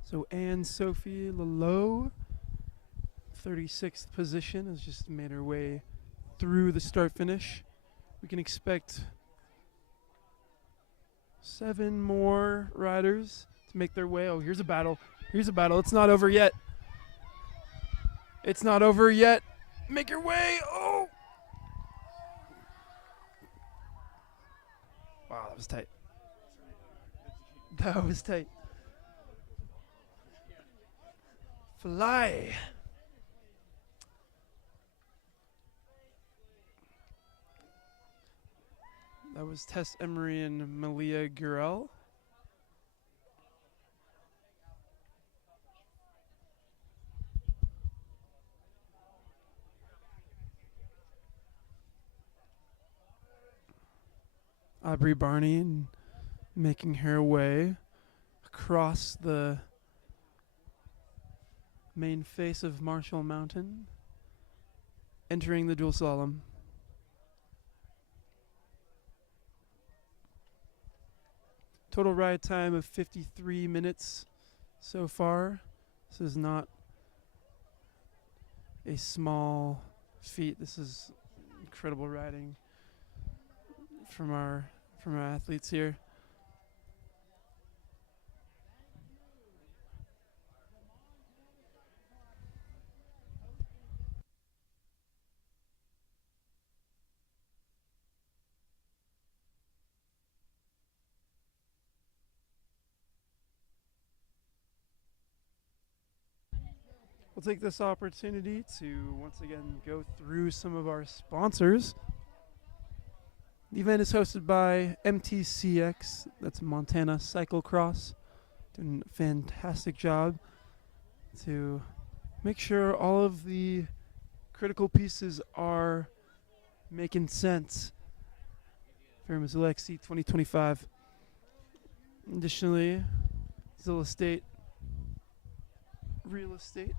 So Anne-Sophie Lalo, 36th position, has just made her way through the start-finish. We can expect 7 more riders to make their way. Oh, here's a battle. Here's a battle. It's not over yet. It's not over yet. Make your way. Oh! Wow, that was tight. That was tight. Fly. That was Tess Emery and Malia Gurel. Aubrey Barney making her way across the main face of Marshall Mountain, entering the dual slalom. Total ride time of 53 minutes so far. This is not a small feat. This is incredible riding from our athletes here. We'll take this opportunity to once again go through some of our sponsors. The event is hosted by MTCX, that's Montana Cyclocross, doing a fantastic job to make sure all of the critical pieces are making sense for Missoula XC 2025. Additionally, Zilla State Real Estate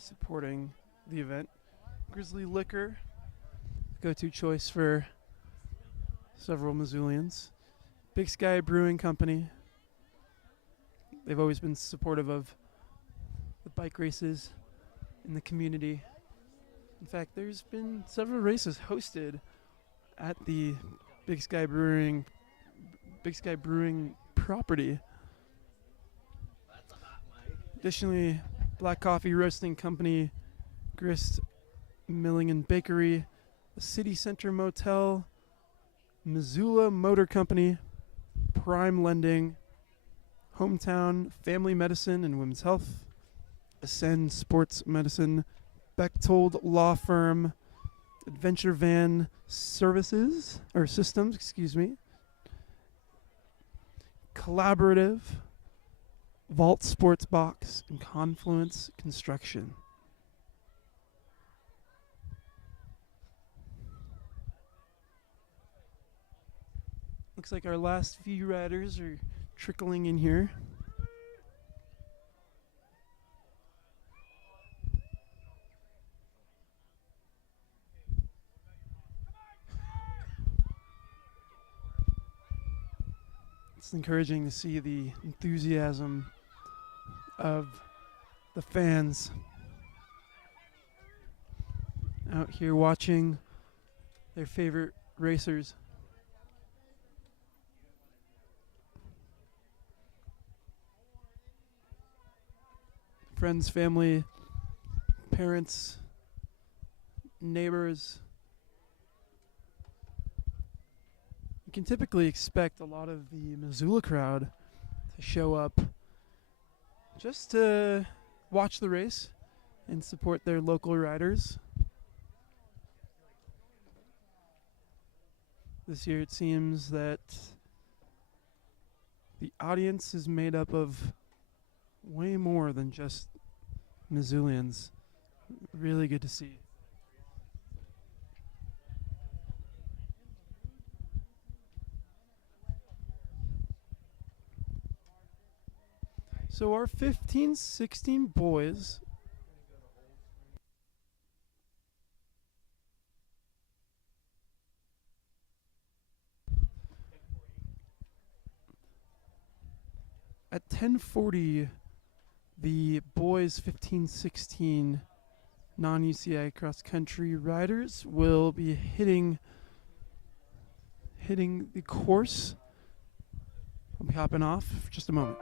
supporting the event. Grizzly Liquor, go-to choice for several Missoulians. Big Sky Brewing Company, they've always been supportive of the bike races in the community. In fact, there's been several races hosted at the Big Sky Brewing property. Additionally, Black Coffee Roasting Company, Grist Milling and Bakery, the City Center Motel, Missoula Motor Company, Prime Lending, Hometown Family Medicine and Women's Health, Ascend Sports Medicine, Bechtold Law Firm, Adventure Van Services, or Systems, excuse me, Collaborative, Vault Sports Box, and Confluence Construction. Looks like our last few riders are trickling in here. It's encouraging to see the enthusiasm of the fans out here watching their favorite racers. Friends, family, parents, neighbors. You can typically expect a lot of the Missoula crowd to show up just to watch the race and support their local riders. This year it seems that the audience is made up of way more than just Missoulians. Really good to see. So our 15-16 boys at 10:40, the boys 15-16 non-UCI cross-country riders will be hitting the course. I'll be hopping off for just a moment.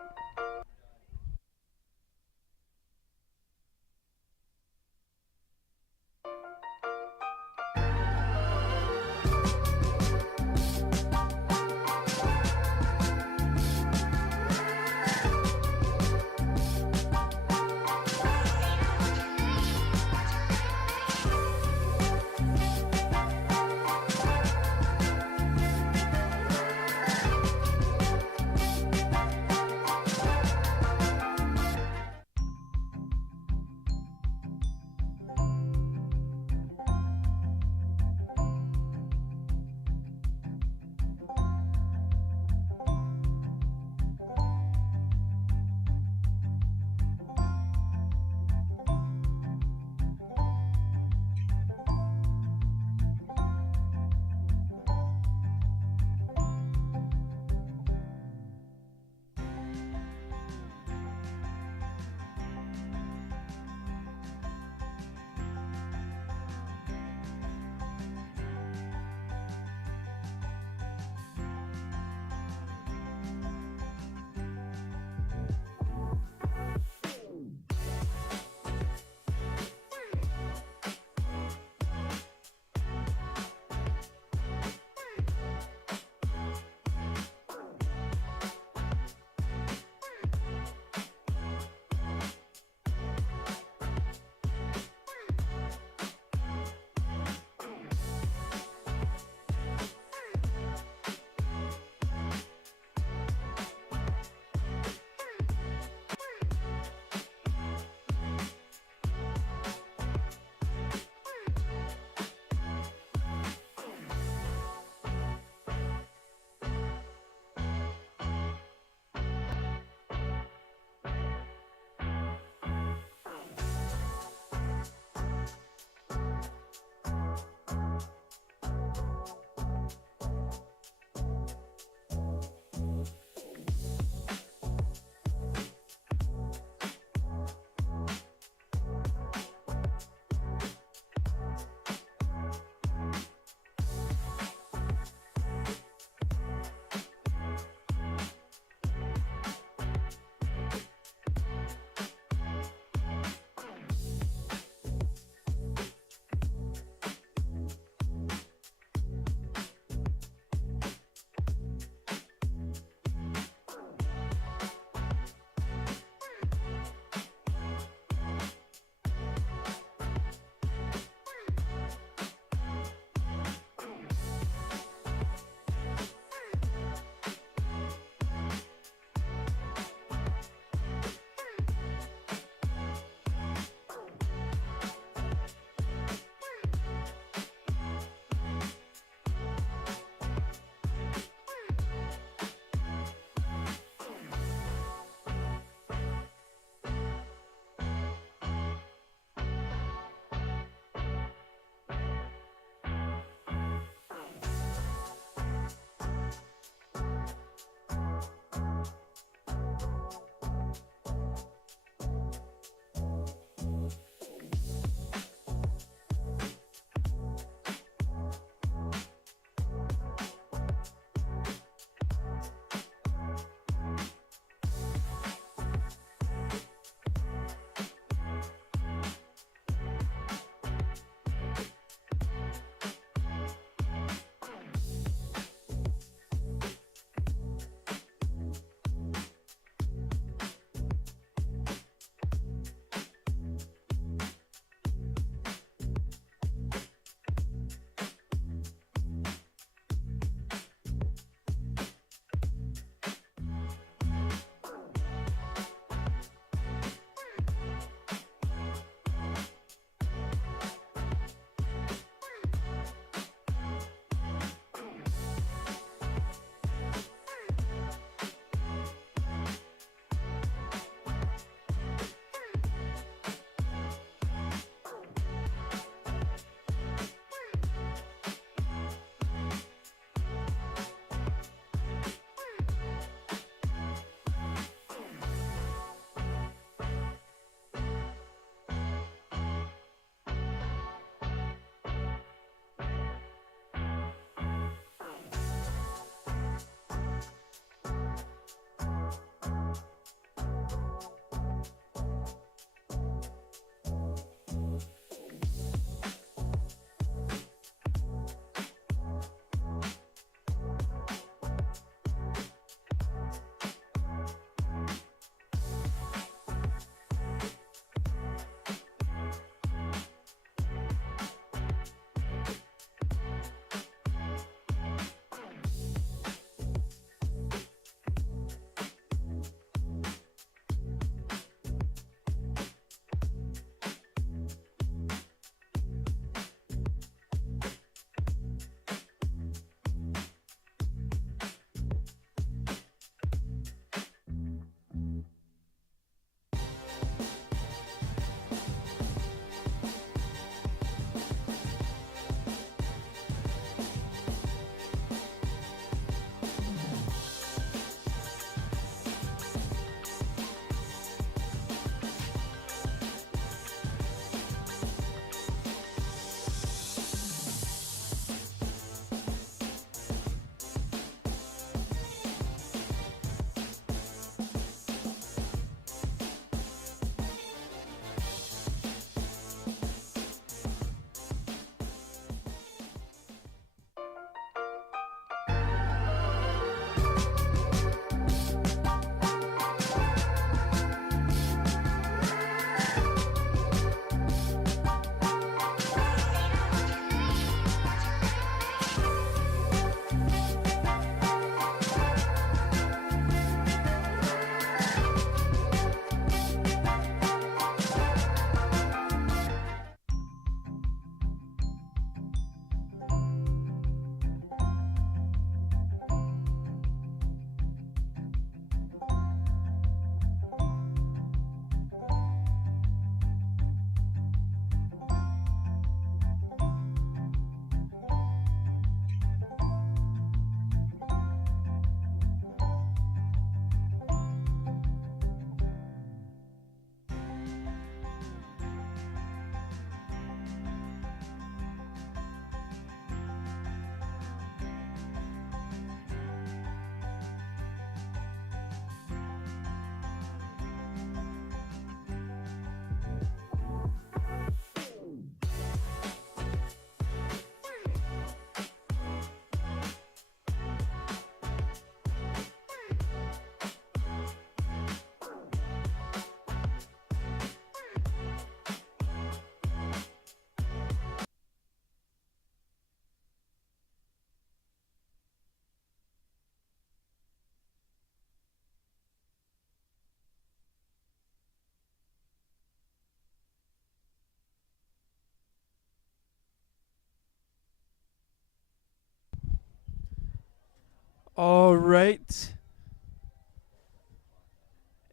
All right.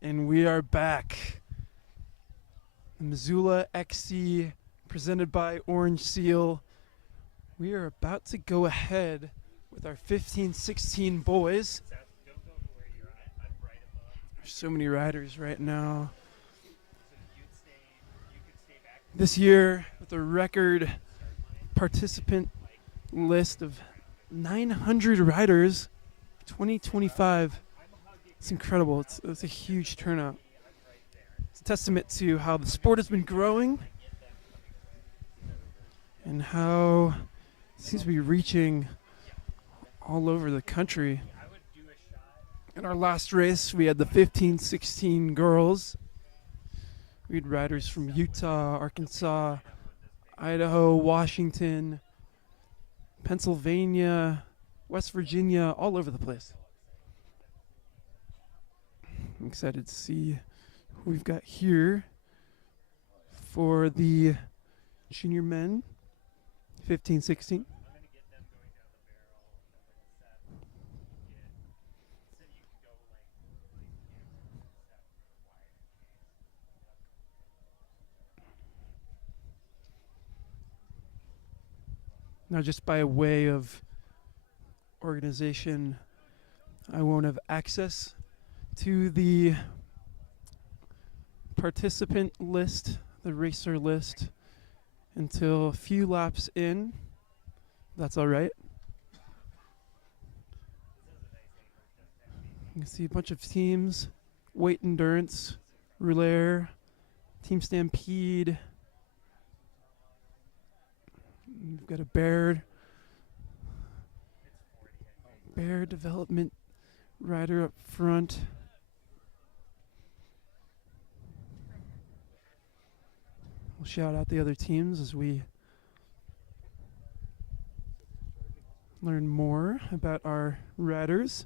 And we are back. The Missoula XC presented by Orange Seal. We are about to go ahead with our 15-16 boys. Don't go to where you're at. I'm right above. There's so many riders right now. So you could stay back. This year, with a record participant list of 900 riders, 2025. It's incredible. It's a huge turnout. It's a testament to how the sport has been growing and how it seems to be reaching all over the country. In our last race, we had the 15-16 girls. We had riders from Utah, Arkansas, Idaho, Washington, Pennsylvania, West Virginia, all over the place. I'm excited to see who we've got here for the junior men, 15-16. Now, just by way of organization, I won't have access to the participant list, the racer list, until a few laps in. That's all right. You can see a bunch of teams: Weight Endurance, Roulaire, Team Stampede. We've got a Bear development rider up front. We'll shout out the other teams as we learn more about our riders.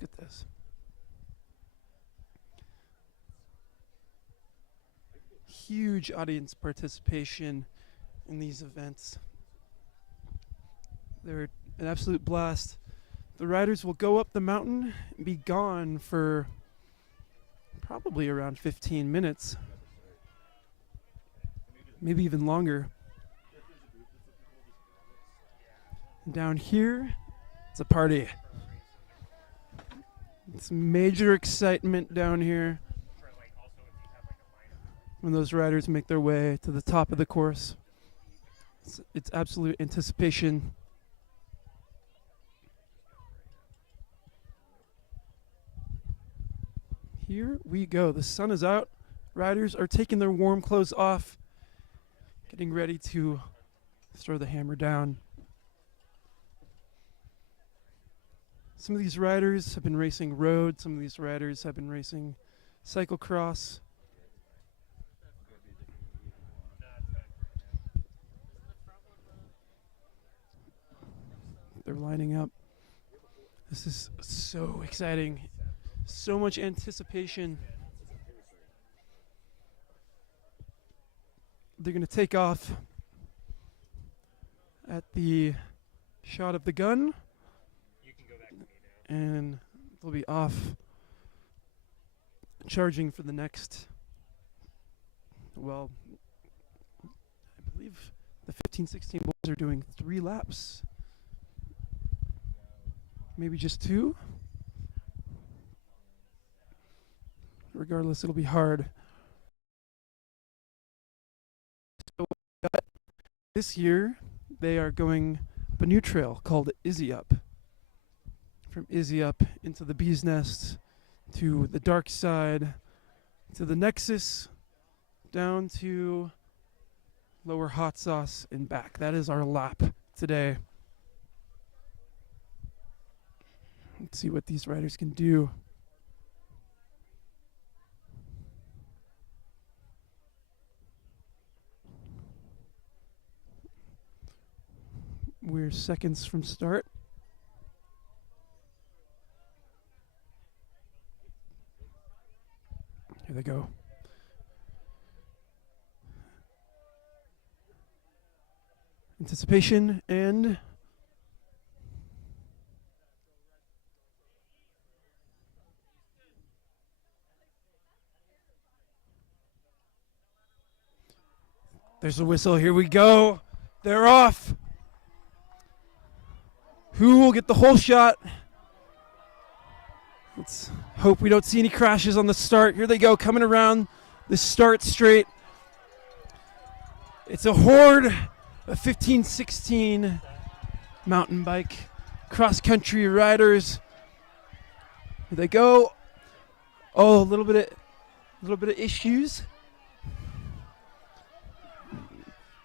Look at this. Huge audience participation in these events. They're an absolute blast. The riders will go up the mountain and be gone for probably around 15 minutes, maybe even longer. And down here, it's a party. It's major excitement down here when those riders make their way to the top of the course. It's absolute anticipation. Here we go. The sun is out. Riders are taking their warm clothes off, getting ready to throw the hammer down. Some of these riders have been racing road. Some of these riders have been racing cyclocross. They're lining up. This is so exciting. So much anticipation. They're going to take off at the shot of the gun. You can go back to me now. And they'll be off charging for the next, well, I believe the 15-16 bulls are doing 3 laps. Maybe just 2. Regardless, it'll be hard. So this year, they are going up a new trail called Izzy Up. From Izzy Up into the Bee's Nest, to the Dark Side, to the Nexus, down to Lower Hot Sauce and back. That is our lap today. Let's see what these riders can do. We're seconds from start. Here they go. Anticipation and there's a whistle. Here we go. They're off. Who will get the whole shot? Let's hope we don't see any crashes on the start. Here they go, coming around the start straight. It's a horde of 15, 16 mountain bike cross-country riders. Here they go. Oh, a little bit of issues.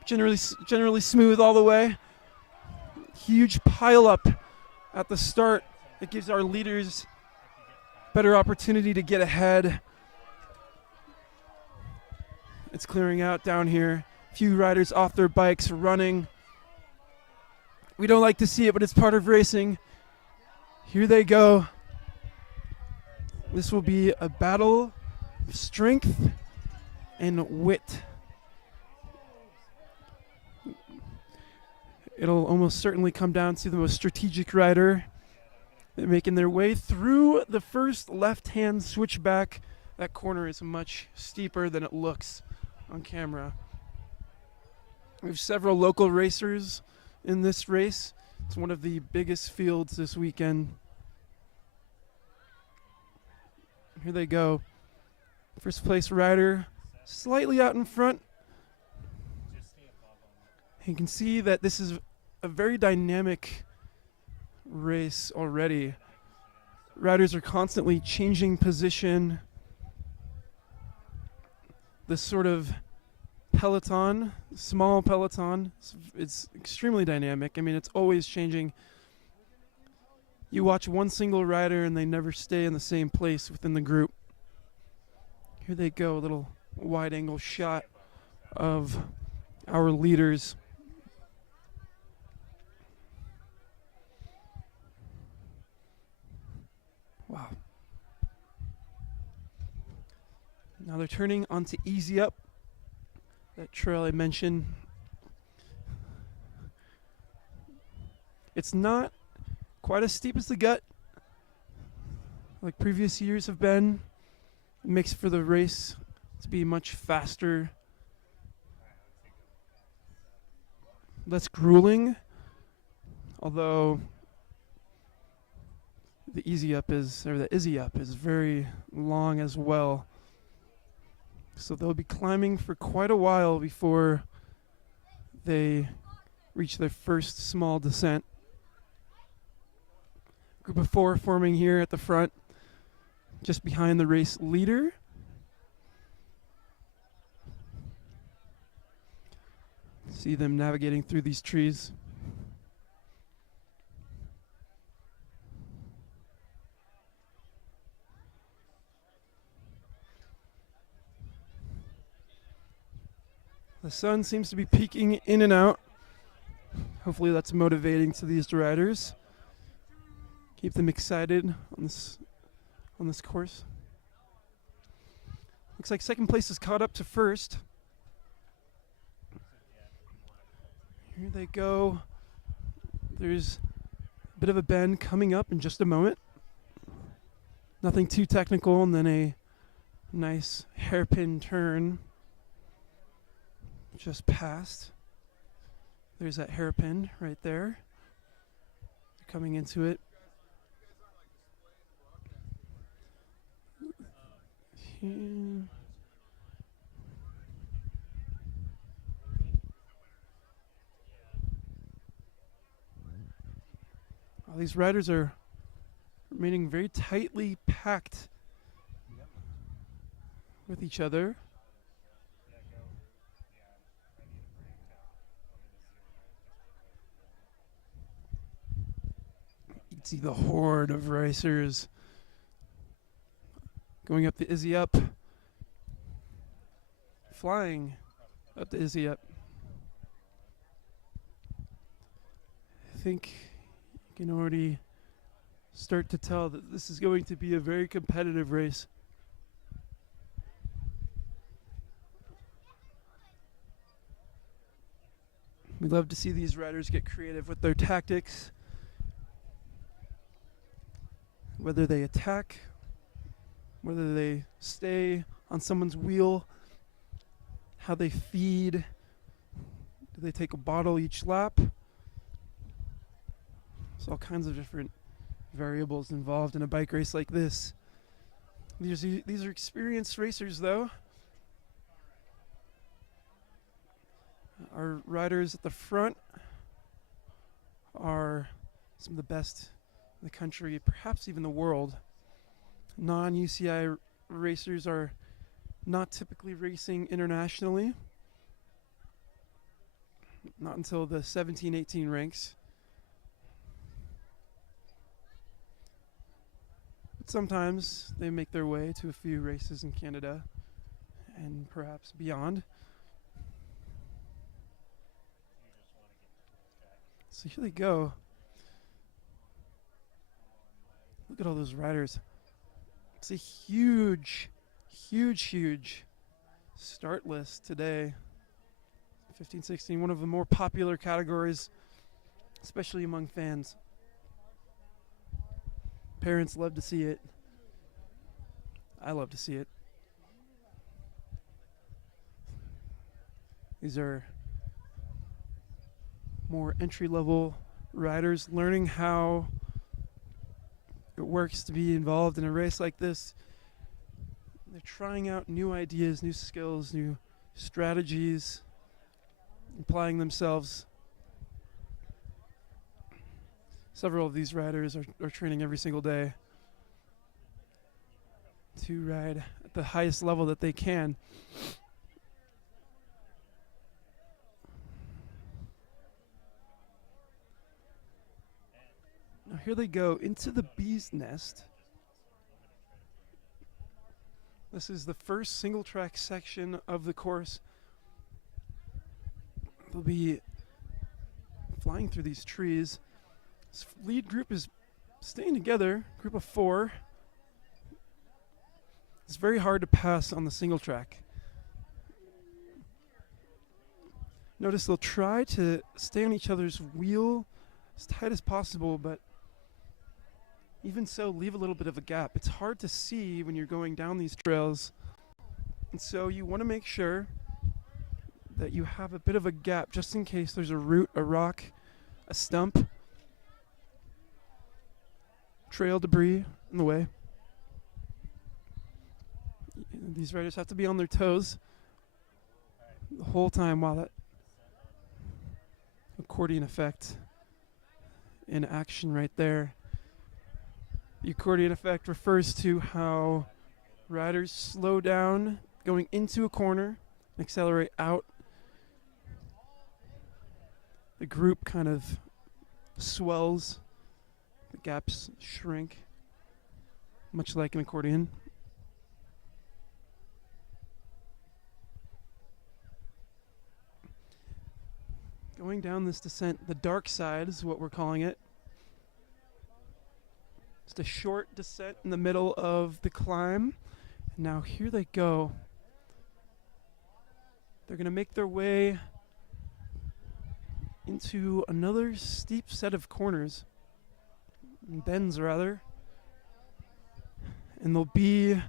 Generally smooth all the way. Huge pile up at the start. It gives our leaders better opportunity to get ahead. It's clearing out down here. Few riders off their bikes running. We don't like to see it, but it's part of racing. Here they go. This will be a battle of strength and wit. It'll almost certainly come down to the most strategic rider. They're making their way through the first left-hand switchback. That corner is much steeper than it looks on camera. We have several local racers in this race. It's one of the biggest fields this weekend. Here they go. First place rider slightly out in front. You can see that this is a very dynamic race already. Riders are constantly changing position. This sort of peloton, small peloton, it's extremely dynamic. I mean, it's always changing. You watch one single rider and they never stay in the same place within the group. Here they go, a little wide angle shot of our leaders. Wow. Now they're turning onto Easy Up, that trail I mentioned. It's not quite as steep as the gut like previous years have been. It makes for the race to be much faster, less grueling, although the Easy Up is very long as well. So they'll be climbing for quite a while before they reach their first small descent. Group of 4 forming here at the front, just behind the race leader. See them navigating through these trees. The sun seems to be peeking in and out. Hopefully that's motivating to these riders. Keep them excited on this course. Looks like second place is caught up to first. Here they go. There's a bit of a bend coming up in just a moment. Nothing too technical, and then a nice hairpin turn just past. There's that hairpin right there. They're coming into it. All these riders are remaining very tightly packed with each other. You can see the horde of racers going up the Izzy Up, flying up the Izzy Up. I think you can already start to tell that this is going to be a very competitive race. We love to see these riders get creative with their tactics, whether they attack, whether they stay on someone's wheel, how they feed. Do they take a bottle each lap? There's all kinds of different variables involved in a bike race like this. These are experienced racers, though. Our riders at the front are some of the best in the country, perhaps even the world. Non-UCI racers are not typically racing internationally, not until the 17-18 ranks. But sometimes they make their way to a few races in Canada and perhaps beyond. So here they go. Look at all those riders. It's a huge start list today. 15-16, one of the more popular categories, especially among fans. Parents love to see it. I love to see it. These are more entry-level riders learning how it works to be involved in a race like this. They're trying out new ideas, new skills, new strategies, applying themselves. Several of these riders are training every single day to ride at the highest level that they can. Now here they go into the bee's nest. This is the first single track section of the course. They'll be flying through these trees. This lead group is staying together, group of 4. It's very hard to pass on the single track. Notice they'll try to stay on each other's wheel as tight as possible, but even so, leave a little bit of a gap. It's hard to see when you're going down these trails, and so you want to make sure that you have a bit of a gap just in case there's a root, a rock, a stump, trail debris in the way. These riders have to be on their toes the whole time while that accordion effect in action right there. The accordion effect refers to how riders slow down going into a corner and accelerate out. The group kind of swells, the gaps shrink, much like an accordion. Going down this descent, the dark side is what we're calling it. Just a short descent in the middle of the climb. And now here they go. They're going to make their way into another steep set of corners, bends rather, and they'll be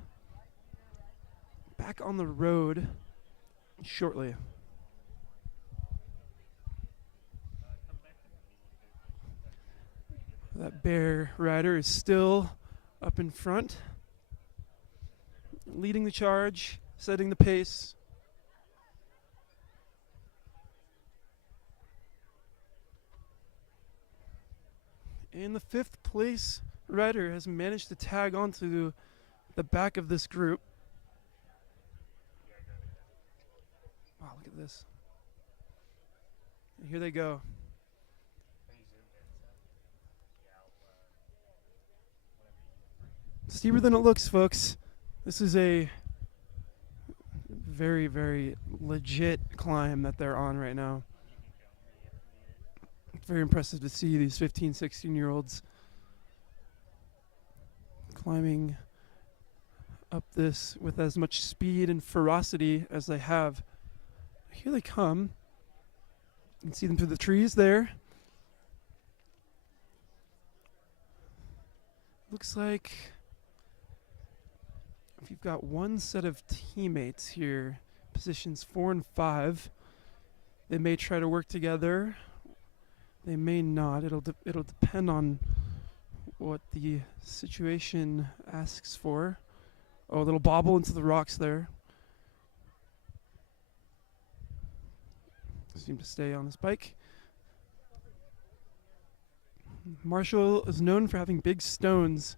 back on the road shortly. That bear rider is still up in front, leading the charge, setting the pace. And the 5th place rider has managed to tag onto the back of this group. Wow, look at this. And here they go. Steeper than it looks, folks. This is a very, very legit climb that they're on right now. It's very impressive to see these 15, 16-year-olds climbing up this with as much speed and ferocity as they have. Here they come. You can see them through the trees there. Looks like if you've got one set of teammates here, positions 4 and 5, they may try to work together. They may not. It'll depend on what the situation asks for. Oh, a little bobble into the rocks there. Seem to stay on his bike. Marshall is known for having big stones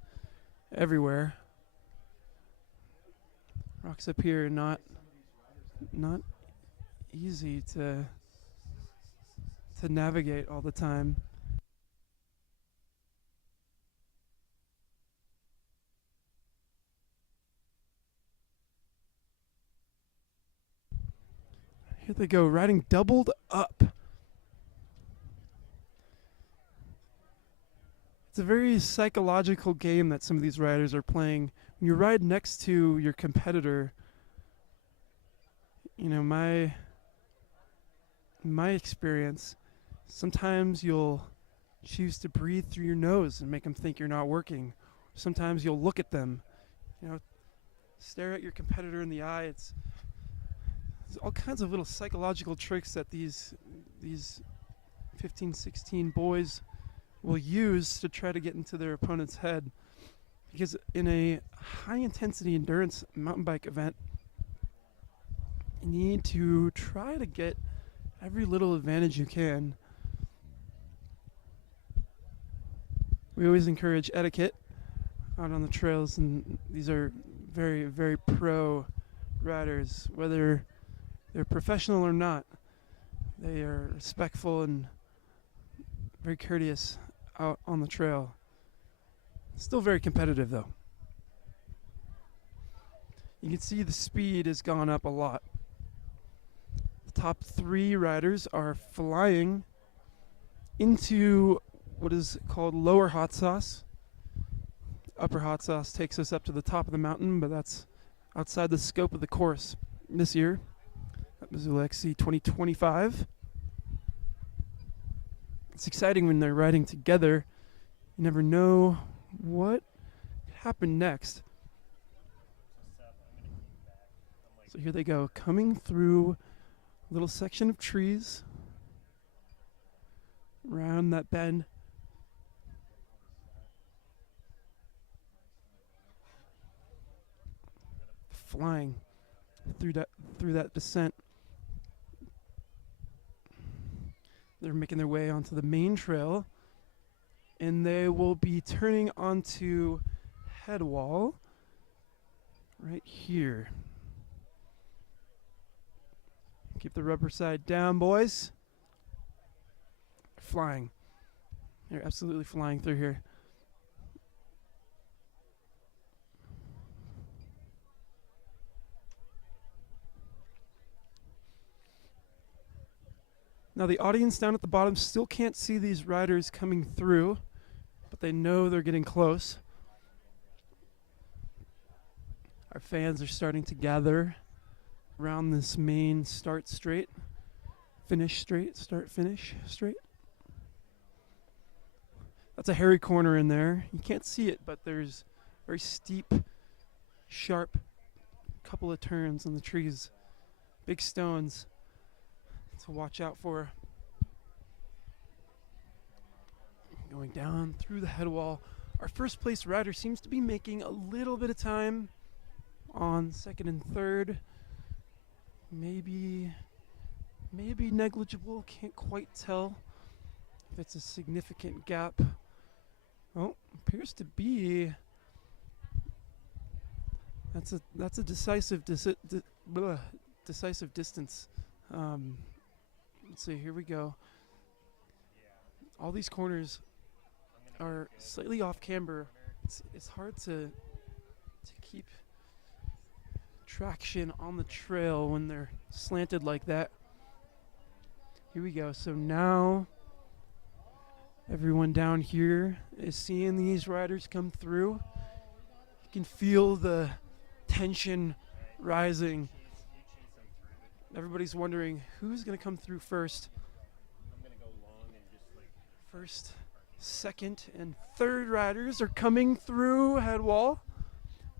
everywhere. Rocks up here not easy to navigate all the time. Here they go, riding doubled up. It's a very psychological game that some of these riders are playing. When you ride next to your competitor, you know, my experience, sometimes you'll choose to breathe through your nose and make them think you're not working. Sometimes you'll look at them, you know, stare at your competitor in the eye. There's all kinds of little psychological tricks that these 15, 16 boys will use to try to get into their opponent's head. Because in a high-intensity endurance mountain bike event, you need to try to get every little advantage you can. We always encourage etiquette out on the trails, and these are very, very pro riders, whether they're professional or not. They are respectful and very courteous out on the trail. Still very competitive though. You can see the speed has gone up a lot. The top 3 riders are flying into what is called lower hot sauce. Upper hot sauce takes us up to the top of the mountain, but that's outside the scope of the course this year at Missoula XC 2025. It's exciting when they're riding together. You never know what happened next. So here they go, coming through a little section of trees around that bend. Flying through that descent. They're making their way onto the main trail, and they will be turning onto head wall right here. Keep the rubber side down, boys. Flying. They're absolutely flying through here. Now the audience down at the bottom still can't see these riders coming through, but they know they're getting close. Our fans are starting to gather around this main start straight, finish straight, start finish straight. That's a hairy corner in there. You can't see it, but there's very steep, sharp couple of turns in the trees. Big stones to watch out for. Going down through the head wall. Our first place rider seems to be making a little bit of time on second and third. Maybe negligible, can't quite tell if it's a significant gap. Oh, appears to be. That's a decisive decisive distance. Let's see, here we go. All these corners are slightly off camber. It's hard to keep traction on the trail when they're slanted like that. Here we go. So now everyone down here is seeing these riders come through. You can feel the tension rising. Everybody's wondering who's going to come through first. First, second, and third riders are coming through head wall.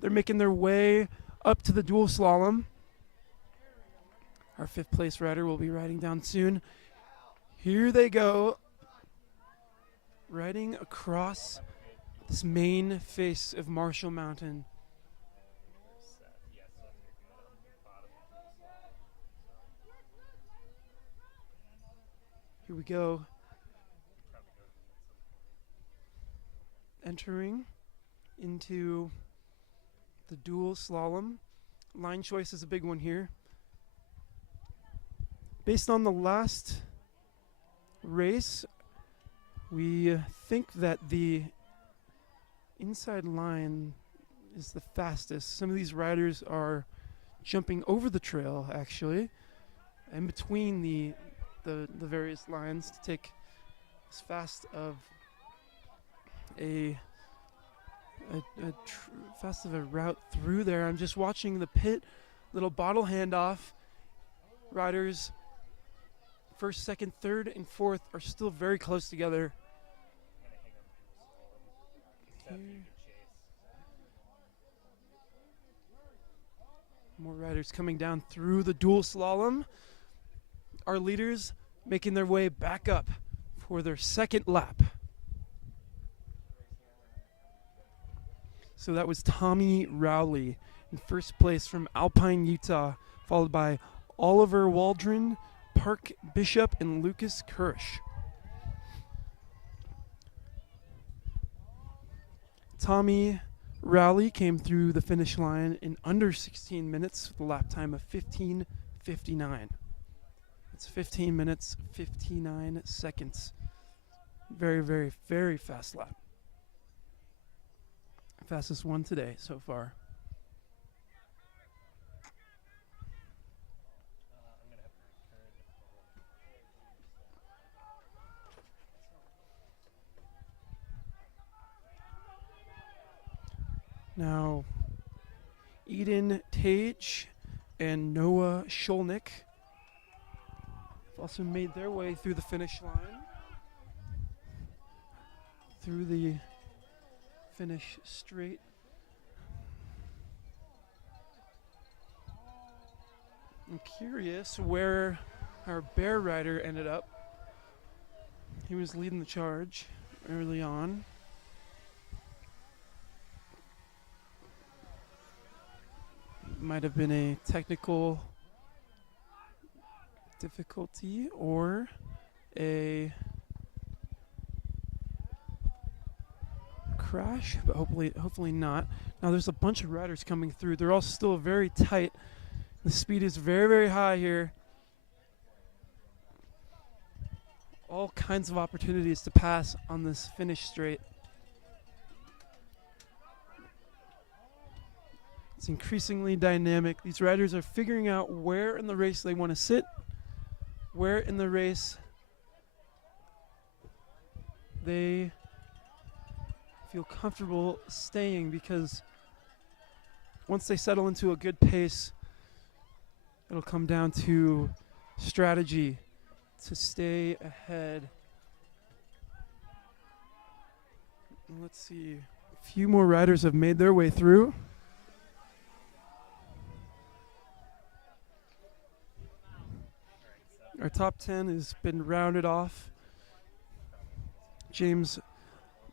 They're making their way up to the dual slalom. Our fifth place rider will be riding down soon. Here they go, riding across this main face of Marshall Mountain. Here we go. Entering into the dual slalom. Line choice is a big one here. Based on the last race, we think that the inside line is the fastest. Some of these riders are jumping over the trail, actually, in between the various lines to take as fast of fast of a route through there. I'm just watching the pit, little bottle handoff. Riders first, second, third, and fourth are still very close together. More riders coming down through the dual slalom. Our leaders making their way back up for their second lap. So that was Tommy Rowley in first place from Alpine, Utah, followed by Oliver Waldron, Park Bishop, and Lucas Kirsch. Tommy Rowley came through the finish line in under 16 minutes with a lap time of 15:59. It's 15 minutes, 59 seconds. Very, very, very fast lap. Fastest one today so far. Now, Eden Tage and Noah Sholnick have also made their way through the finish line. Through the finish straight. I'm curious where our bear rider ended up. He was leading the charge early on. Might have been a technical difficulty or a crash, but hopefully not. Now there's a bunch of riders coming through. They're all still very tight. The speed is very, very high here. All kinds of opportunities to pass on this finish straight. It's increasingly dynamic. These riders are figuring out where in the race they want to sit, where in the race they feel comfortable staying, because once they settle into a good pace, it'll come down to strategy to stay ahead. Let's see. A few more riders have made their way through. Our top 10 has been rounded off. James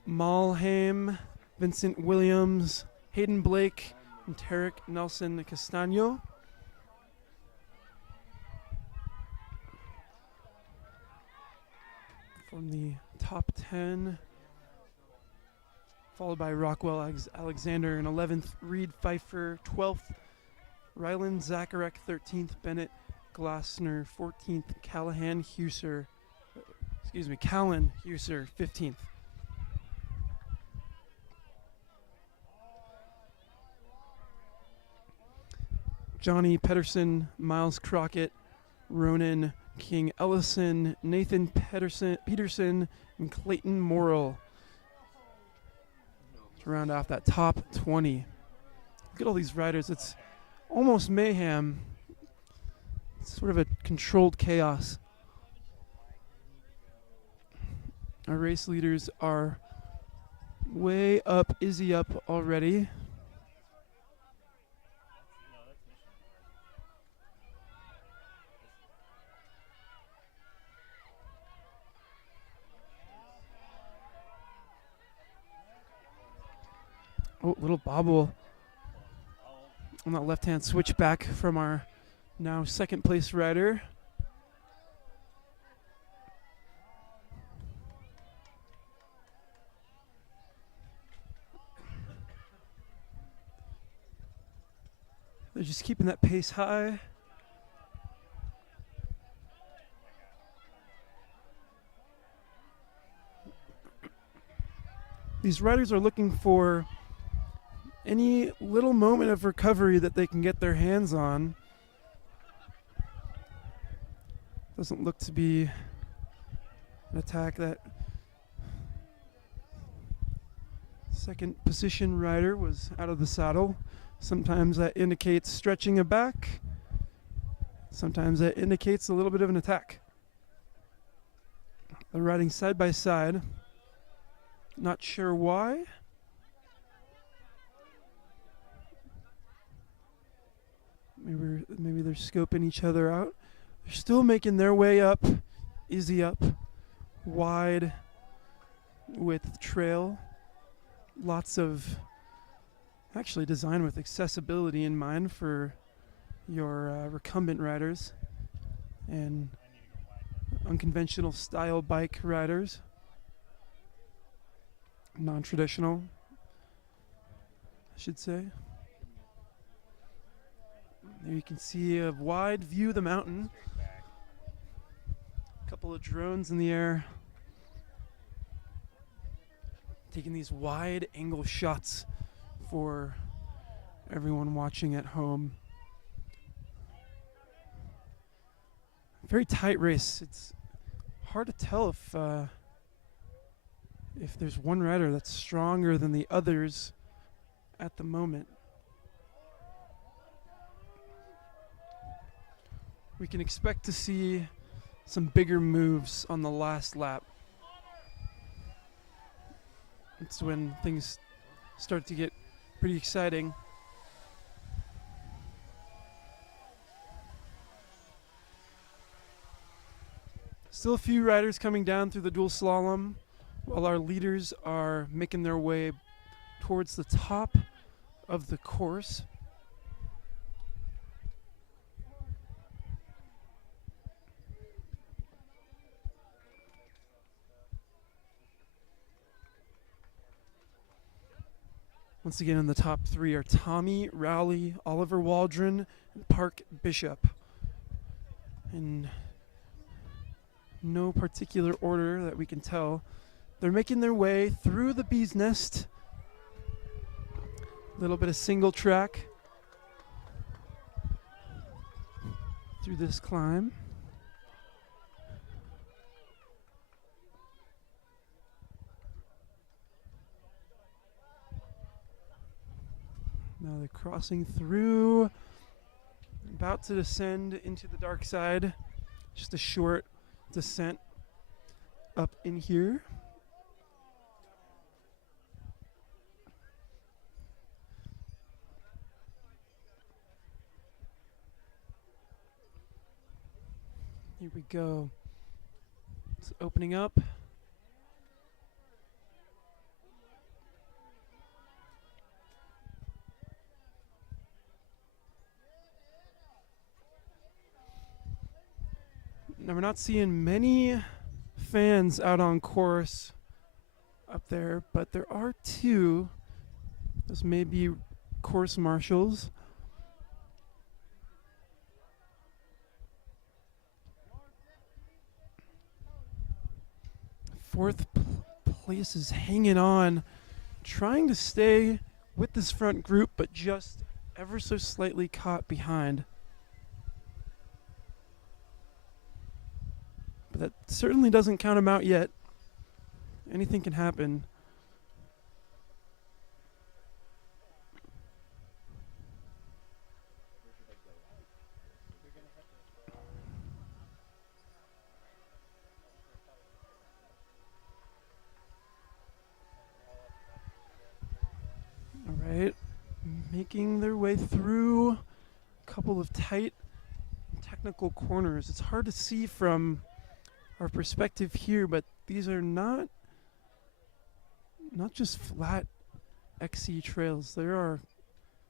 Malheim, Vincent Williams, Hayden Blake, and Tarek Nelson Castano. From the top 10, followed by Rockwell Alexander in 11th, Reed Pfeiffer 12th, Ryland Zacharek 13th, Bennett Glassner 14th, Callan Huser 15th. Johnny Pedersen, Miles Crockett, Ronan King Ellison, Nathan Peterson, and Clayton Morrill to round off that top 20. Look at all these riders. It's almost mayhem. It's sort of a controlled chaos. Our race leaders are way up, Izzy up already. Oh, little bobble on that left-hand switchback from our now second place rider. They're just keeping that pace high. These riders are looking for any little moment of recovery that they can get their hands on. Doesn't look to be an attack. That second position rider was out of the saddle. Sometimes that indicates stretching a back. Sometimes that indicates a little bit of an attack. They're riding side by side. Not sure why. Maybe they're scoping each other out. They're still making their way up, easy up, wide width trail. Lots of, actually designed with accessibility in mind for your recumbent riders and unconventional style bike riders. Non-traditional, I should say. There you can see a wide view of the mountain. A couple of drones in the air, taking these wide angle shots for everyone watching at home. Very tight race. It's hard to tell if there's one rider that's stronger than the others at the moment. We can expect to see some bigger moves on the last lap. It's when things start to get pretty exciting. Still a few riders coming down through the dual slalom while our leaders are making their way towards the top of the course. Once again, in the top three are Tommy Rowley, Oliver Waldron, and Park Bishop. In no particular order that we can tell. They're making their way through the bee's nest. A little bit of single track through this climb. Now they're crossing through, about to descend into the dark side. Just a short descent up in here. Here we go. It's opening up. Now we're not seeing many fans out on course up there, but there are two. Those may be course marshals. Fourth place is hanging on, trying to stay with this front group, but just ever so slightly caught behind. But that certainly doesn't count them out yet. Anything can happen. making their way through a couple of tight technical corners. It's hard to see from our perspective here, but these are not just flat XC trails. There are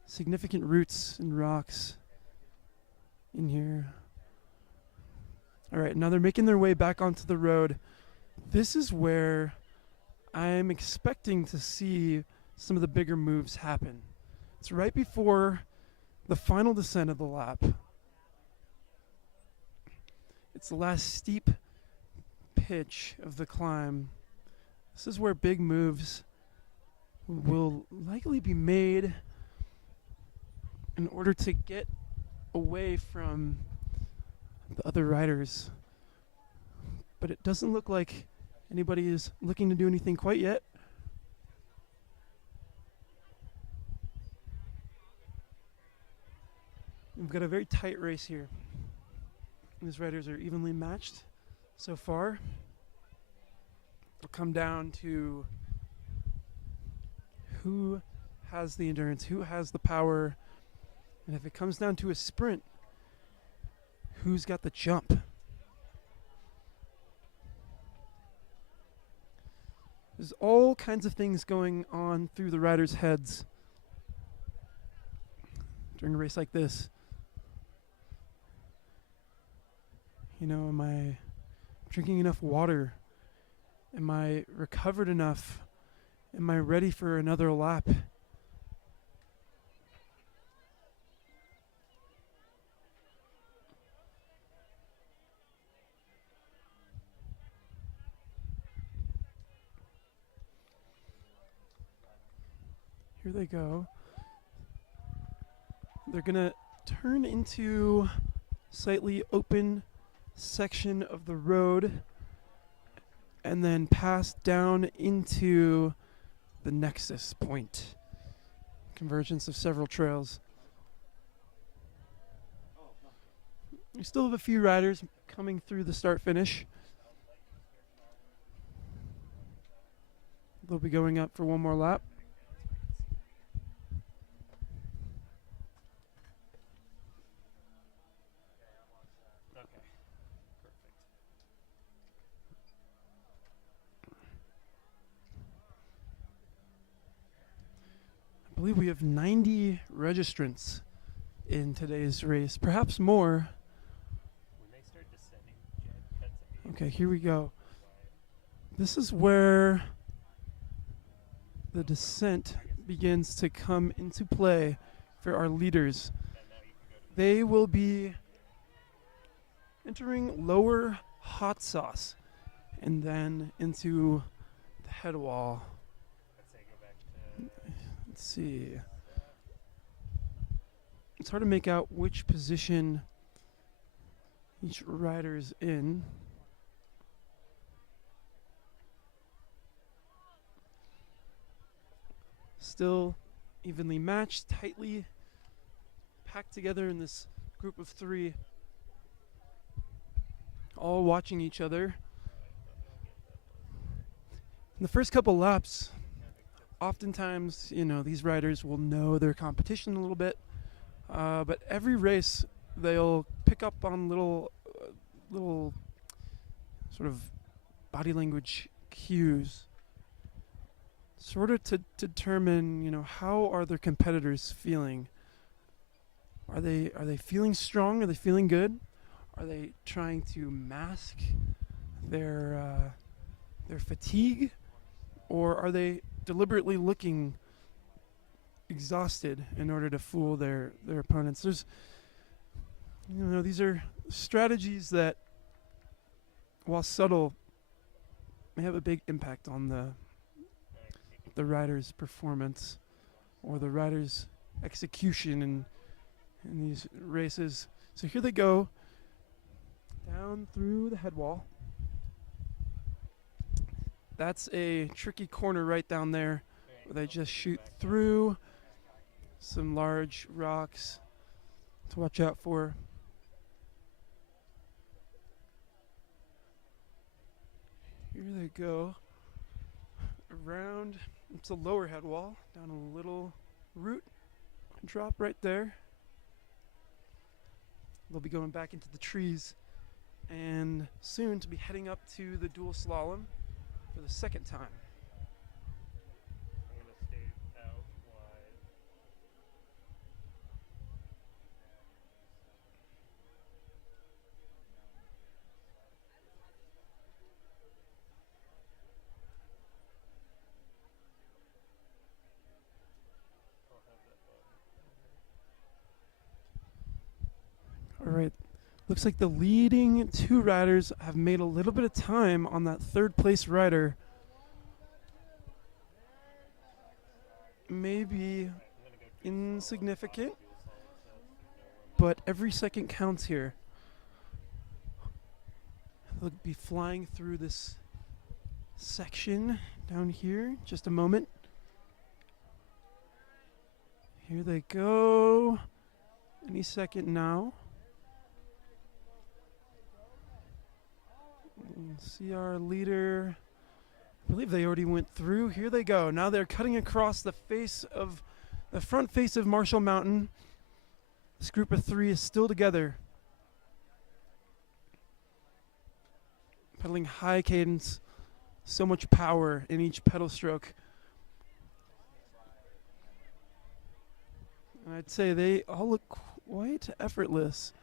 significant roots and rocks in here. All right, now they're making their way back onto the road. This is where I'm expecting to see some of the bigger moves happen. It's right before the final descent of the lap. It's the last steep pitch of the climb. This is where big moves will likely be made in order to get away from the other riders. But it doesn't look like anybody is looking to do anything quite yet. We've got a very tight race here. These riders are evenly matched so far. It'll come down to who has the endurance, who has the power, and if it comes down to a sprint, who's got the jump. There's all kinds of things going on through the riders' heads during a race like this. You know, am I drinking enough water? Am I recovered enough? Am I ready for another lap? Here they go. They're gonna turn into slightly open section of the road and then pass down into the nexus point. Convergence of several trails. We still have a few riders coming through the start finish. They'll be going up for one more lap. I believe we have 90 registrants in today's race, perhaps more. Okay, here we go. This is where the descent begins to come into play for our leaders. They will be entering lower hot sauce and then into the head wall. Let's see. It's hard to make out which position each rider's in. Still evenly matched, tightly packed together in this group of three, all watching each other. In the first couple laps, oftentimes, you know, these riders will know their competition a little bit, but every race they'll pick up on little sort of body language cues, sort of to determine, you know, how are their competitors feeling. Are they feeling strong? Are they feeling good? Are they trying to mask their fatigue, or are they deliberately looking exhausted in order to fool their opponents? There's, you know, these are strategies that, while subtle, may have a big impact on the rider's performance or the rider's execution in these races. So here they go down through the head wall. That's a tricky corner right down there where they just shoot through some large rocks to watch out for. Here they go around. It's a lower head wall, down a little route, drop right there. They'll be going back into the trees and soon to be heading up to the dual slalom for the second time. I'm gonna stay out wide. I'll have that button. All right. Looks like the leading two riders have made a little bit of time on that third place rider. Maybe I'm gonna go do insignificant, dual solid sets. but every second counts here. They'll be flying through this section down here. Just a moment. Here they go. Any second now. See our leader. I believe they already went through. Here they go. Now they're cutting across the front face of Marshall Mountain. This group of three is still together. Pedaling high cadence. So much power in each pedal stroke. And I'd say they all look quite effortless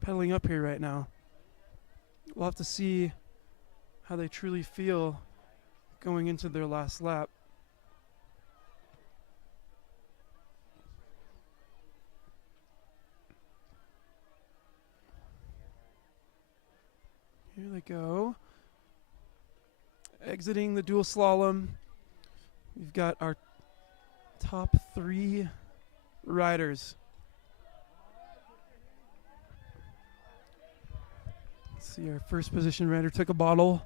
pedaling up here right now. We'll have to see how they truly feel going into their last lap. Here they go. Exiting the dual slalom. We've got our top three riders. Let's see, our first position rider took a bottle.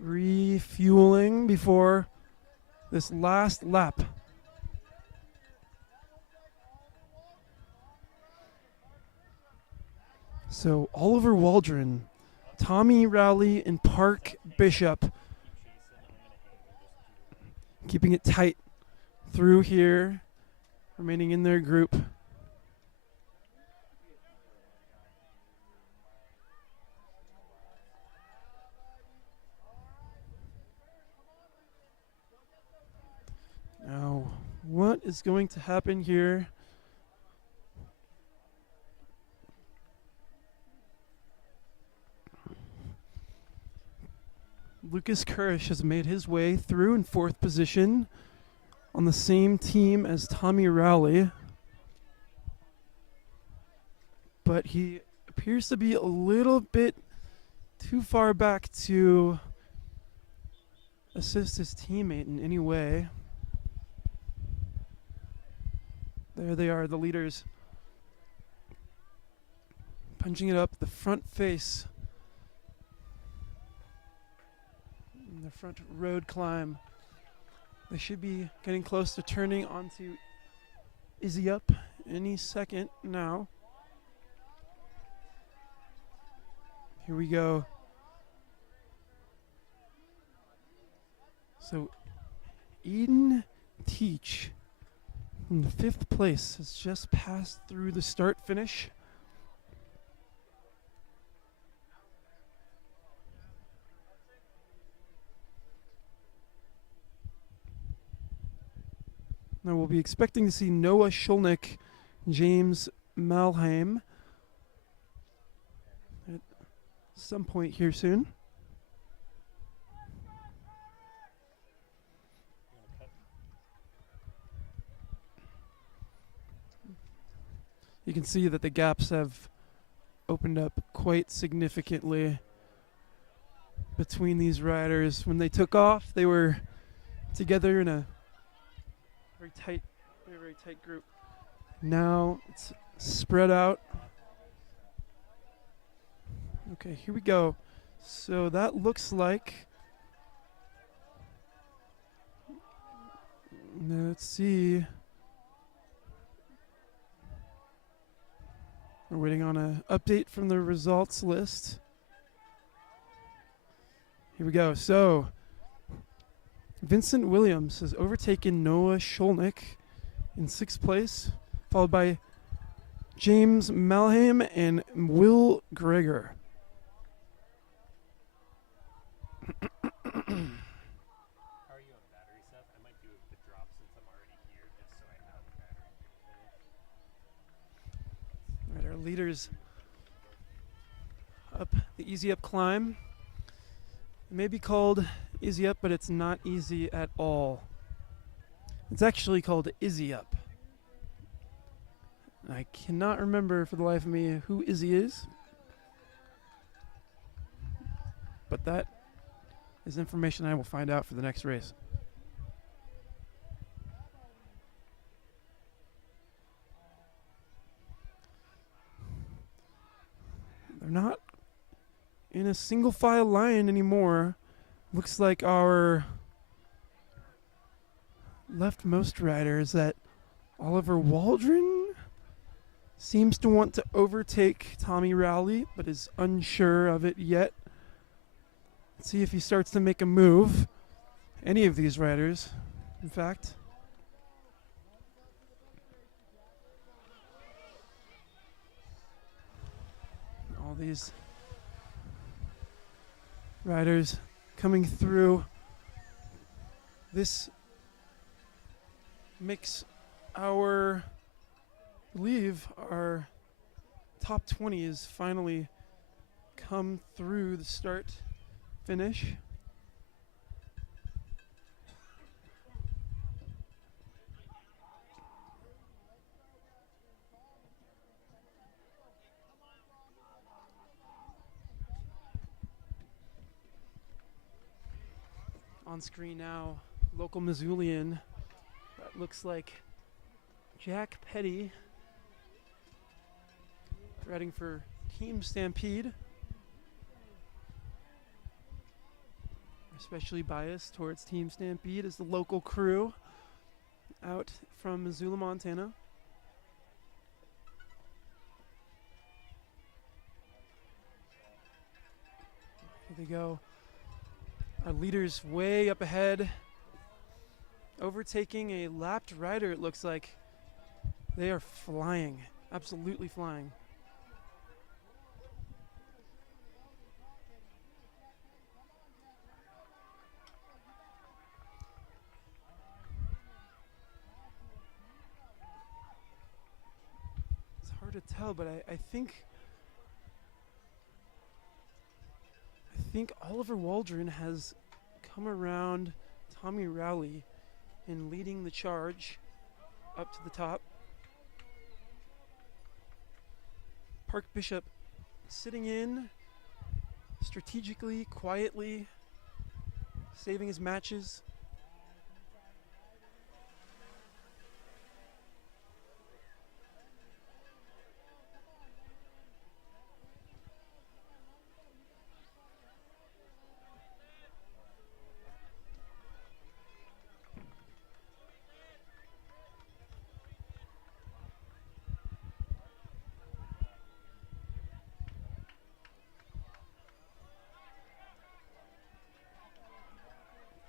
Refueling before this last lap. So Oliver Waldron, Tommy Rowley, and Park Bishop keeping it tight through here, remaining in their group. Now, what is going to happen here? Lucas Kurish has made his way through in fourth position on the same team as Tommy Rowley. But he appears to be a little bit too far back to assist his teammate in any way. There they are, the leaders. Punching it up the front face. In the front road climb. They should be getting close to turning onto Izzy Up any second now. Here we go. So Eden Teach in the fifth place has just passed through the start finish. Now we'll be expecting to see Noah Schulnick, James Malheim at some point here soon. You can see that the gaps have opened up quite significantly between these riders. When they took off, they were together in a very tight group. Now it's spread out. Okay, here we go. So that looks like, let's see. We're waiting on an update from the results list. Here we go. So Vincent Williams has overtaken Noah Schulnick in 6th place, followed by James Malheim and Will Greger. How are you on battery stuff? I might do the drop since I'm already here, just so I have a battery to finish. All right, our leaders up the easy up climb. It may be called easy up, but it's not easy at all. It's actually called Izzy Up. I cannot remember for the life of me who Izzy is, but that is information I will find out for the next race. They're not in a single file line anymore. Looks like our leftmost rider is that Oliver Waldron seems to want to overtake Tommy Rowley, but is unsure of it yet. Let's see if he starts to make a move. Any of these riders, in fact. All these riders coming through. This makes our, I believe, our top 20 is finally come through the start finish. On screen now, local Missoulian. That looks like Jack Petty riding for Team Stampede. Especially biased towards Team Stampede as the local crew out from Missoula, Montana. Here they go. Our leaders way up ahead, overtaking a lapped rider, it looks like. They are flying, absolutely flying. It's hard to tell, but I think Oliver Waldron has come around Tommy Rowley in leading the charge up to the top. Park Bishop sitting in strategically, quietly, saving his matches.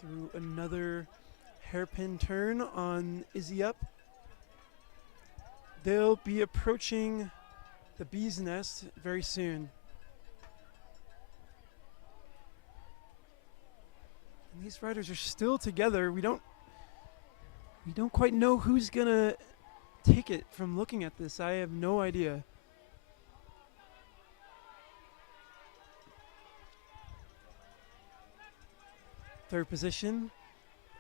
Through another hairpin turn on Izzy Up. They'll be approaching the Bee's Nest very soon. And these riders are still together. We don't quite know who's gonna take it from looking at this. I have no idea. Third position,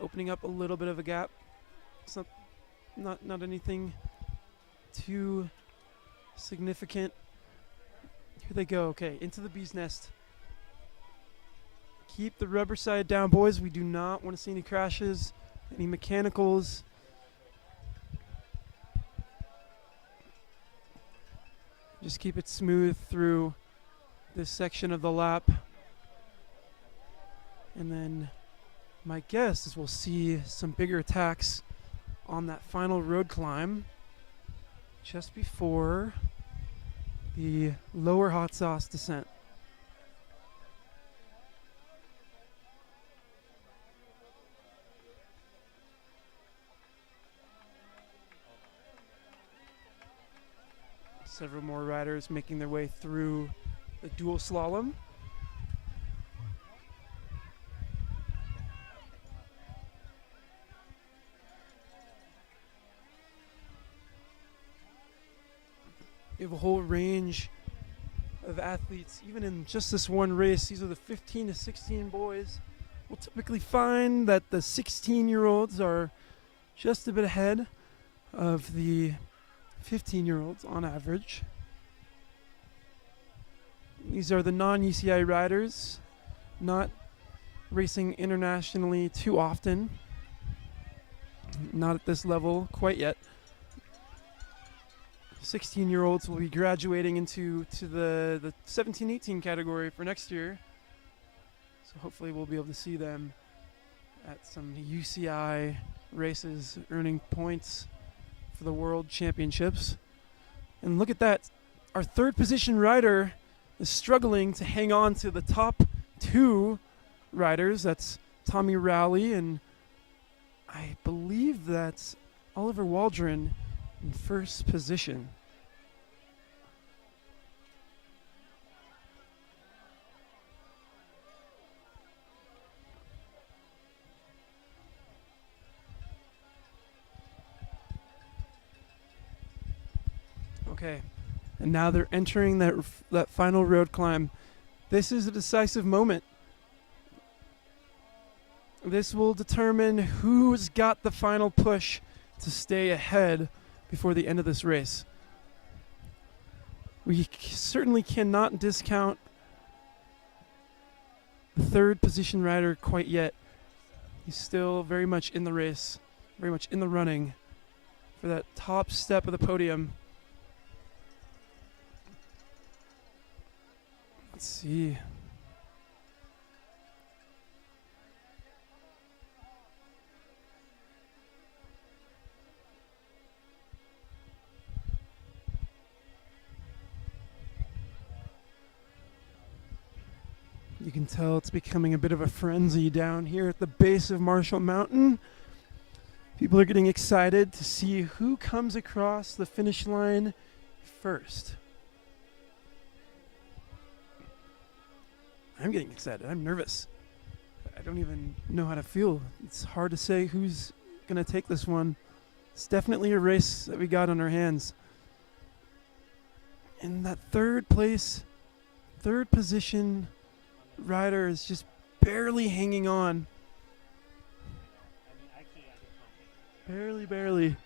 opening up a little bit of a gap. It's not anything too significant. Here they go. Okay, into the Bee's Nest. Keep the rubber side down, boys. We do not want to see any crashes, any mechanicals. Just keep it smooth through this section of the lap. And then my guess is we'll see some bigger attacks on that final road climb just before the lower hot sauce descent. several more riders making their way through the dual slalom. You have a whole range of athletes, even in just this one race. These are the 15 to 16 boys. We'll typically find that the 16-year-olds are just a bit ahead of the 15-year-olds on average. These are the non-UCI riders, not racing internationally too often. Not at this level quite yet. 16-year-olds will be graduating into the 17-18 category for next year. So hopefully we'll be able to see them at some UCI races, earning points for the World Championships. And look at that. Our third position rider is struggling to hang on to the top two riders. That's Tommy Rowley, and I believe that's Oliver Waldron in first position. Okay, and now they're entering that final road climb. This is a decisive moment. This will determine who's got the final push to stay ahead before the end of this race. We certainly cannot discount the third position rider quite yet. He's still very much in the race, very much in the running for that top step of the podium. Let's see. You can tell it's becoming a bit of a frenzy down here at the base of Marshall Mountain. People are getting excited to see who comes across the finish line first. I'm getting excited. I'm nervous. I don't even know how to feel. It's hard to say who's going to take this one. It's definitely a race that we got on our hands. And that third position rider is just barely hanging on. Barely.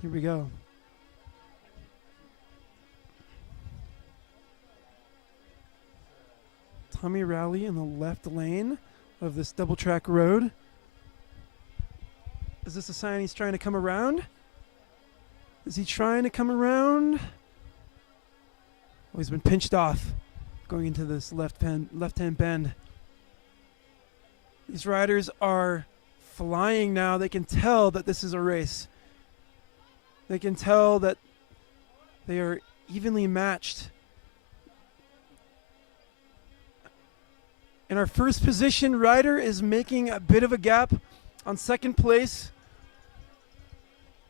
Here we go. Tommy Rowley in the left lane of this double track road. Is this a sign he's trying to come around? Is he trying to come around? Well, he's been pinched off going into this left-hand bend. These riders are flying now. They can tell that this is a race. They can tell that they are evenly matched. And our first position rider is making a bit of a gap on second place.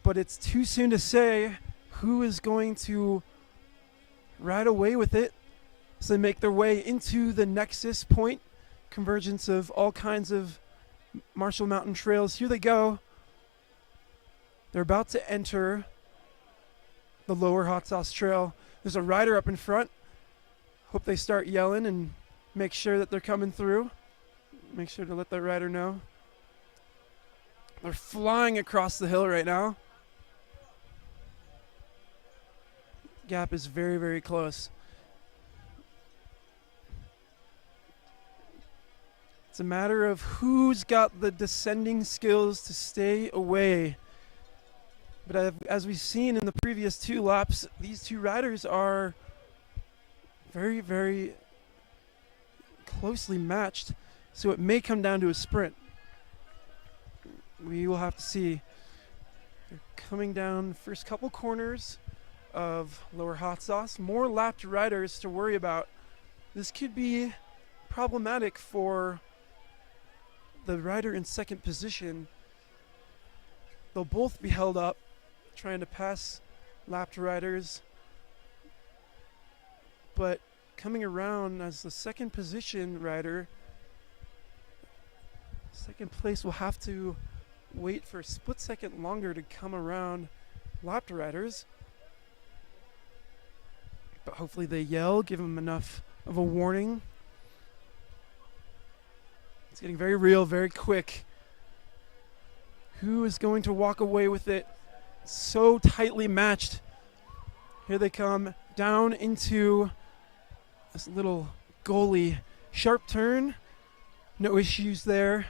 But it's too soon to say who is going to ride away with it as they make their way into the nexus point, convergence of all kinds of Marshall Mountain trails. Here they go. They're about to enter the lower Hot Sauce Trail. There's a rider up in front. Hope they start yelling and make sure that they're coming through. Make sure to let that rider know. They're flying across the hill right now. Gap is very, very close. It's a matter of who's got the descending skills to stay away. But as we've seen in the previous two laps, these two riders are very, very closely matched, so it may come down to a sprint. We will have to see. They're coming down the first couple corners of lower Hot Sauce. More lapped riders to worry about. This could be problematic for the rider in second position. They'll both be held up, trying to pass lapped riders. But coming around as the second position rider, second place will have to wait for a split second longer to come around lapped riders. But hopefully they yell, give them enough of a warning. It's getting very real, very quick. Who is going to walk away with it? So tightly matched. Here they come down into this little goalie sharp turn. No issues there.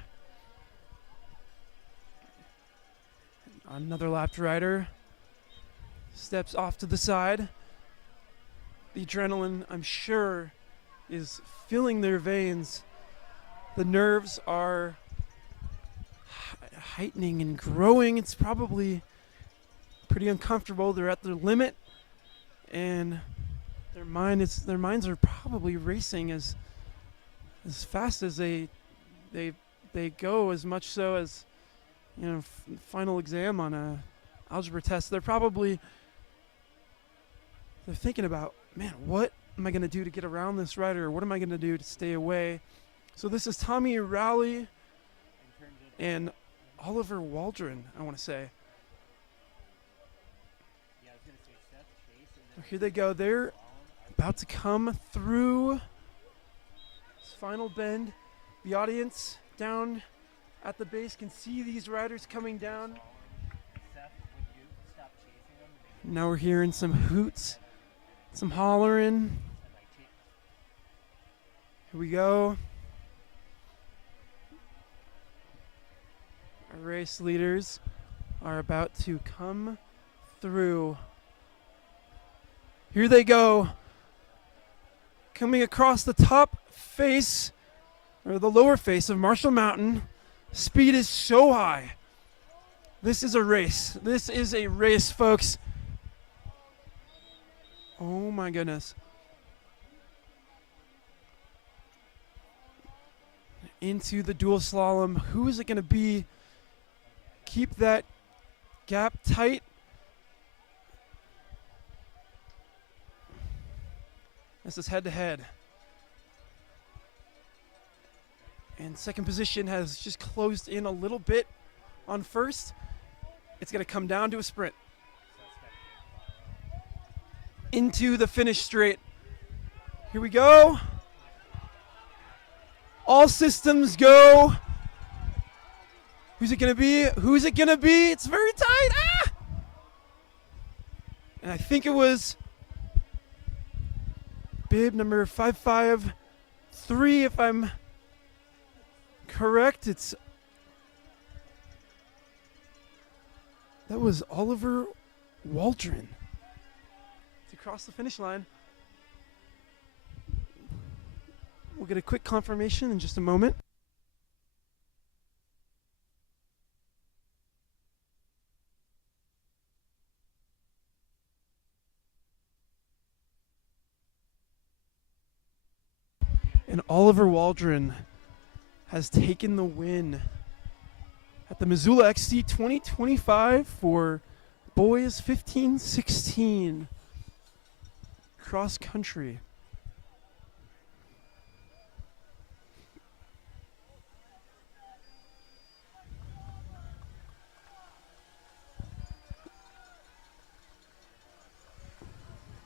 Another lapped rider steps off to the side. The adrenaline, I'm sure, is filling their veins. The nerves are heightening and growing. It's probably pretty uncomfortable. They're at their limit, and their minds are probably racing as fast as they go, as much so as, you know, final exam on a algebra test. They're thinking about, man, what am I going to do to get around this rider? What am I going to do to stay away? So this is Tommy Rowley and Oliver Waldron, I want to say. Here they go. They're about to come through this final bend. The audience down at the base can see these riders coming down. Now we're hearing some hoots, some hollering. Here we go. Our race leaders are about to come through. Here they go. Coming across the top face, or the lower face of Marshall Mountain. Speed is so high. This is a race. This is a race, folks. Oh my goodness. Into the dual slalom. Who is it going to be? Keep that gap tight. This is head to head. And second position has just closed in a little bit on first. It's going to come down to a sprint. Into the finish straight. Here we go. All systems go. Who's it going to be? Who's it going to be? It's very tight. Ah! And I think it was bib number 553, if I'm correct. That was Oliver Waldron to cross the finish line. We'll get a quick confirmation in just a moment. And Oliver Waldron has taken the win at the Missoula XC 2025 for boys 15-16 cross country.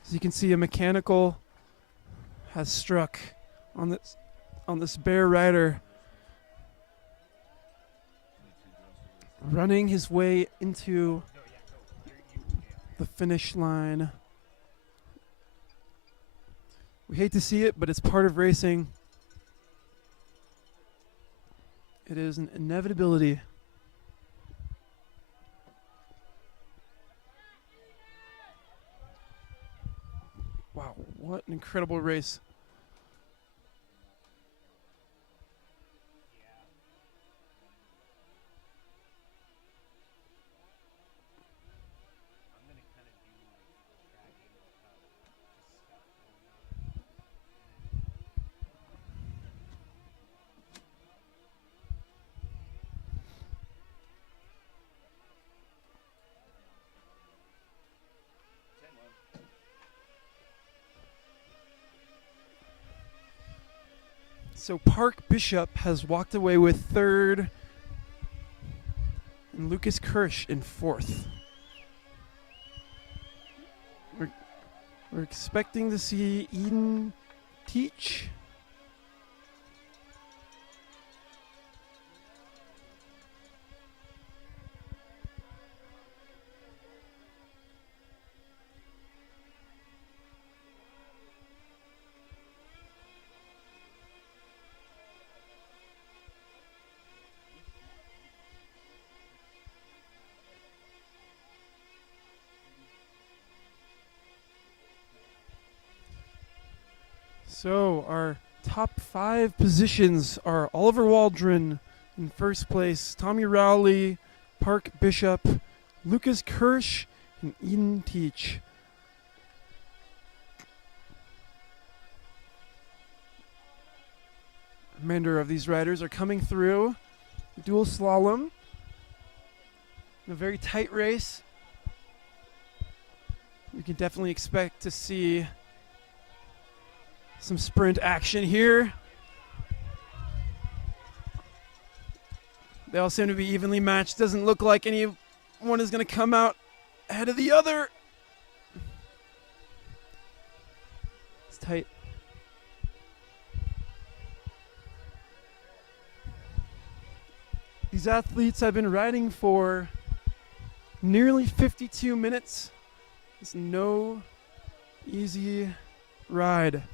As you can see, a mechanical has struck on this bear rider, running his way into the finish line. We hate to see it, but it's part of racing. It is an inevitability. Wow, what an incredible race. So Park Bishop has walked away with third, and Lucas Kirsch in fourth. We're expecting to see Eden Teach. So our top 5 positions are Oliver Waldron in first place, Tommy Rowley, Park Bishop, Lucas Kirsch, and Eden Teach. Remainder of these riders are coming through. Dual slalom. A very tight race. We can definitely expect to see some sprint action here. They all seem to be evenly matched. Doesn't look like anyone is going to come out ahead of the other. It's tight. These athletes have been riding for nearly 52 minutes. It's no easy ride.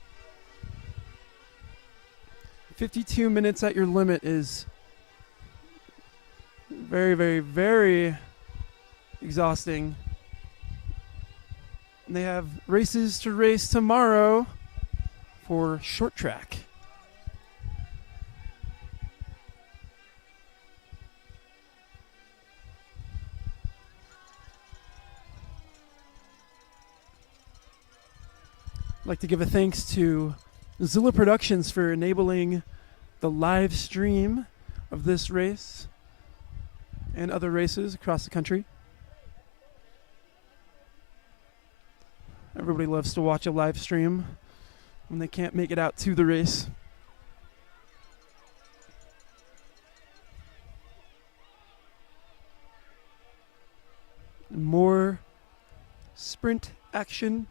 52 minutes at your limit is very, very, very exhausting. And they have races to race tomorrow for short track. I'd like to give a thanks to Missoula Productions for enabling the live stream of this race and other races across the country. Everybody loves to watch a live stream when they can't make it out to the race. And more sprint action.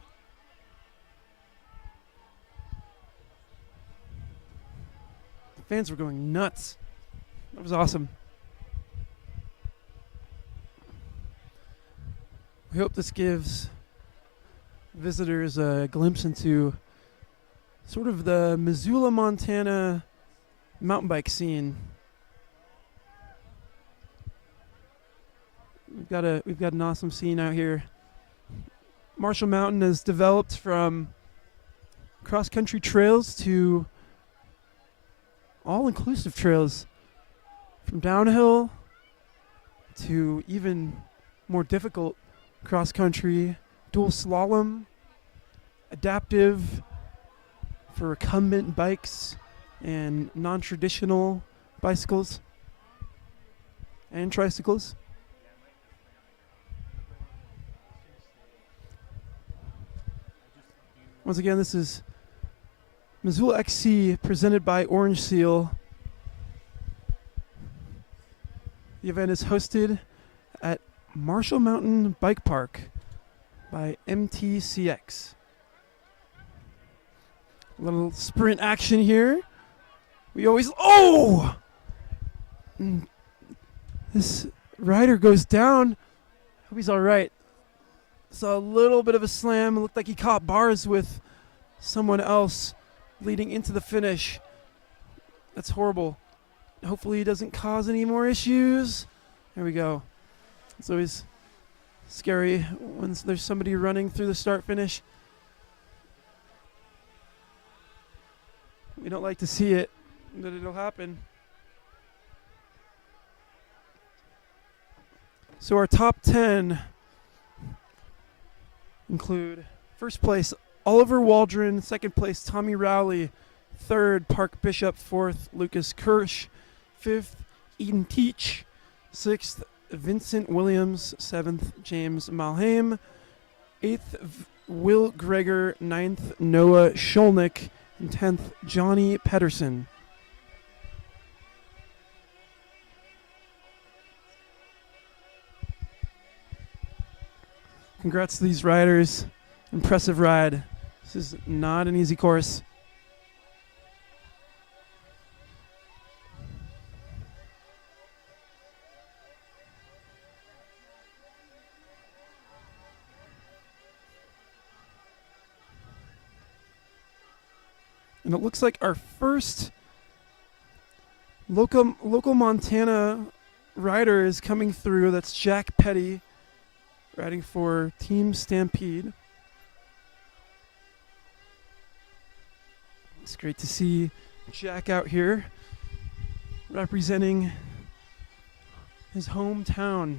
Fans were going nuts. That was awesome. We hope this gives visitors a glimpse into sort of the Missoula, Montana mountain bike scene. We've got an awesome scene out here. Marshall Mountain has developed from cross-country trails to all-inclusive trails, from downhill to even more difficult cross-country, dual slalom, adaptive for recumbent bikes and non-traditional bicycles and tricycles. Once again, this is Missoula XC presented by Orange Seal. The event is hosted at Marshall Mountain Bike Park by MTCX. A little sprint action here. We always, this rider goes down. Hope he's all right. Saw a little bit of a slam. It looked like he caught bars with someone else leading into the finish. That's horrible. Hopefully he doesn't cause any more issues. There we go. It's always scary when there's somebody running through the start finish. We don't like to see it, but it'll happen. So our top 10 include first place Oliver Waldron, second place Tommy Rowley, third Park Bishop, fourth Lucas Kirsch, fifth Eden Teach, sixth Vincent Williams, seventh James Malheim, eighth Will Greger, ninth Noah Sholnick, and 10th Johnny Pedersen. Congrats to these riders. Impressive ride. This is not an easy course. And it looks like our first local Montana rider is coming through. That's Jack Petty, riding for Team Stampede. It's great to see Jack out here representing his hometown.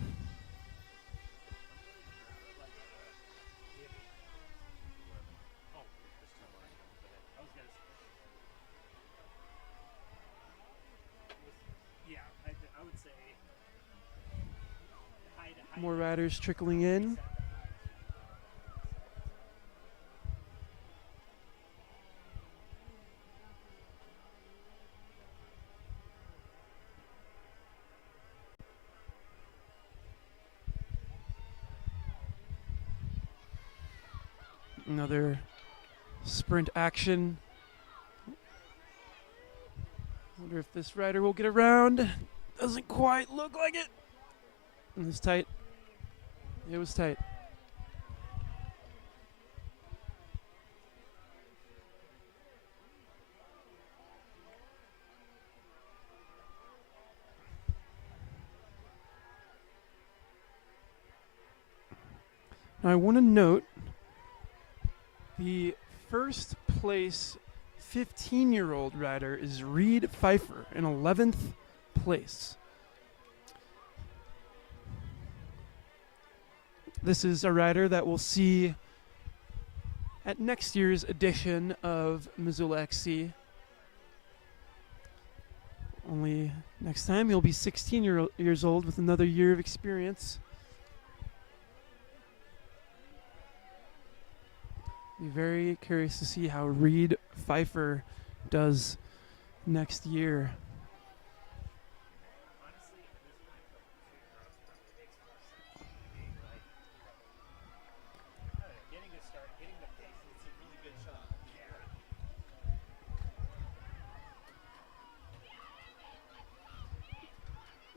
More riders trickling in. Another sprint action. Wonder if this rider will get around. Doesn't quite look like it. It was tight. It was tight. Now I want to note the first place 15-year-old rider is Reed Pfeiffer in 11th place. This is a rider that we'll see at next year's edition of Missoula XC. Only next time he'll be 16 years old with another year of experience. Be very curious to see how Reed Pfeiffer does next year.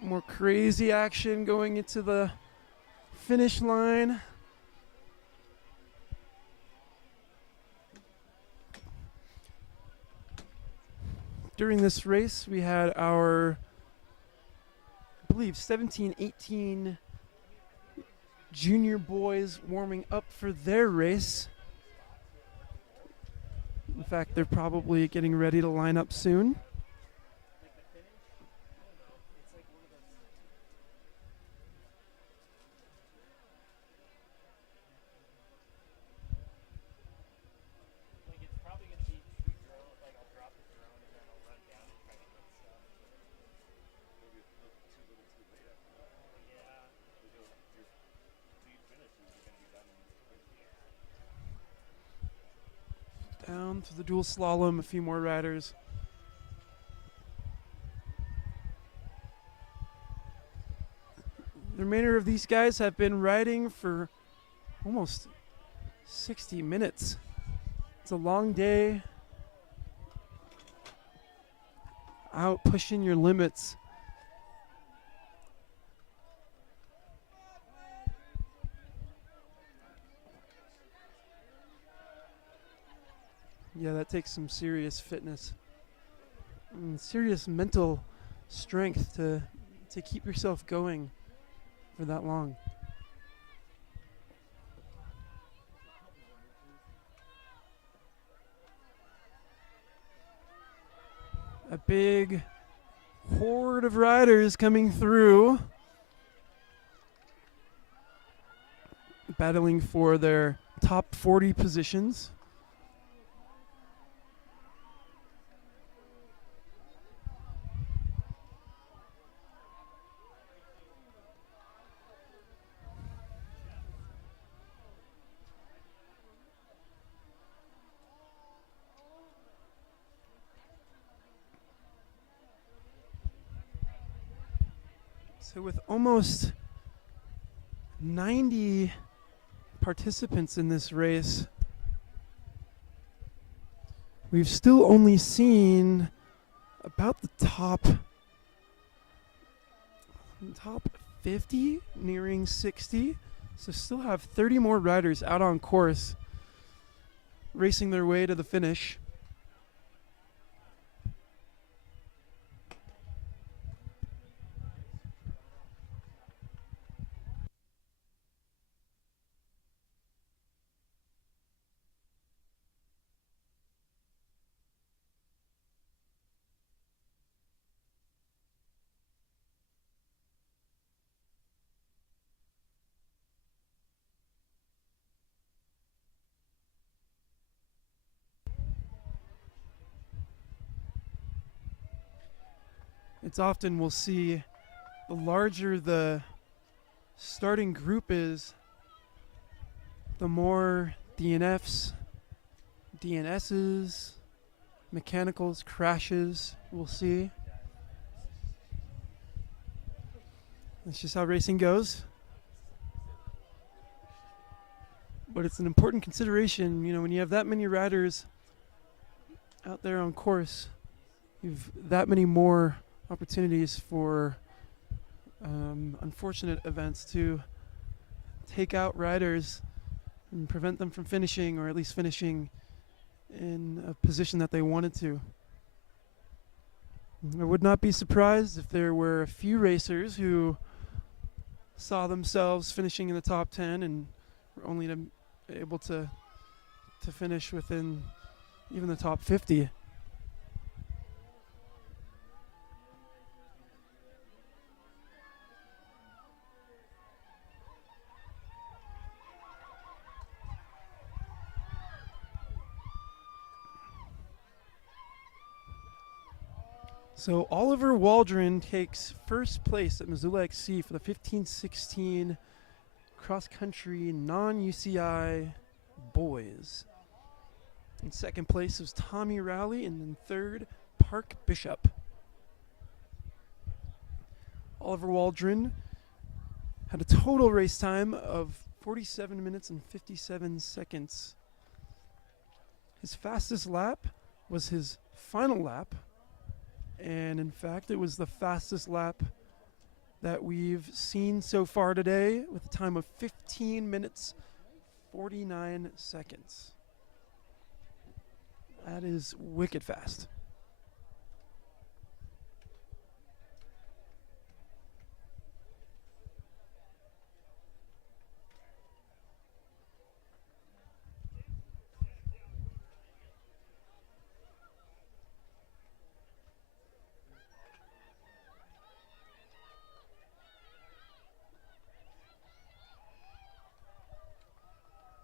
More crazy action going into the finish line. During this race, we had our, I believe, 17, 18 junior boys warming up for their race. In fact, they're probably getting ready to line up soon. Down to the dual slalom, a few more riders. The remainder of these guys have been riding for almost 60 minutes. It's a long day. Out pushing your limits. Yeah, that takes some serious fitness and serious mental strength to keep yourself going for that long. A big horde of riders coming through, battling for their top 40 positions. So with almost 90 participants in this race, we've still only seen about the top 50, nearing 60. So still have 30 more riders out on course, racing their way to the finish. It's often we'll see the larger the starting group is, the more DNFs, DNSs, mechanicals, crashes we'll see. That's just how racing goes. But it's an important consideration, you know, when you have that many riders out there on course, you've that many more opportunities for unfortunate events to take out riders and prevent them from finishing, or at least finishing in a position that they wanted to. I would not be surprised if there were a few racers who saw themselves finishing in the top 10 and were only able to finish within even the top 50. So Oliver Waldron takes first place at Missoula XC for the 15-16 cross-country non-UCI boys. In second place was Tommy Rowley, and in third, Park Bishop. Oliver Waldron had a total race time of 47 minutes and 57 seconds. His fastest lap was his final lap, and in fact it was the fastest lap that we've seen so far today, with a time of 15 minutes 49 seconds. That is wicked fast.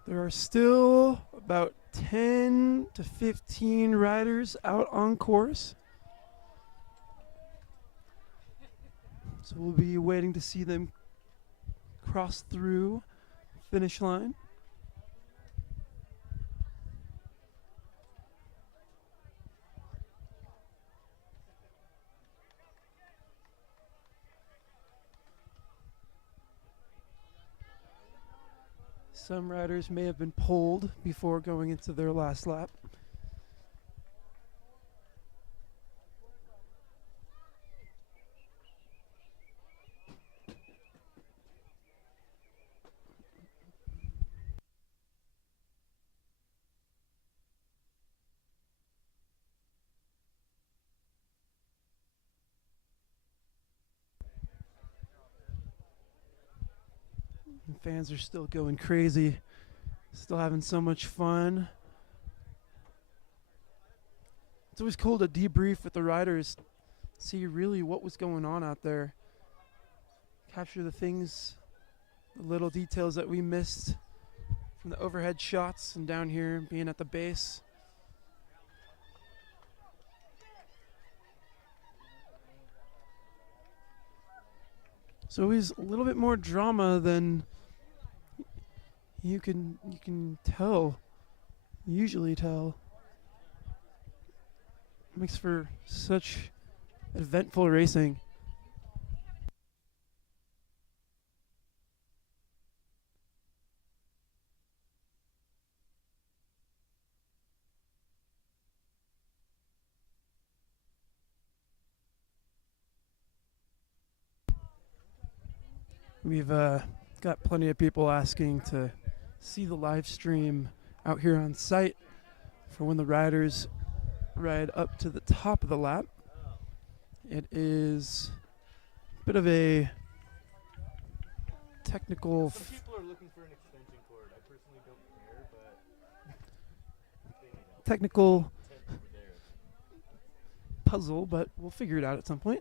There are still about 10 to 15 riders out on course. So we'll be waiting to see them cross through finish line. Some riders may have been pulled before going into their last lap. Fans are still going crazy, still having so much fun. It's always cool to debrief with the riders, see really what was going on out there, capture the things, the little details that we missed from the overhead shots and down here being at the base. So always a little bit more drama than you can usually tell. It makes for such eventful racing. We've got plenty of people asking to see the live stream out here on site for when the riders ride up to the top of the lap. It is a bit of a technical Some people are looking for an extension cord. I personally don't care, but technical puzzle, but we'll figure it out at some point.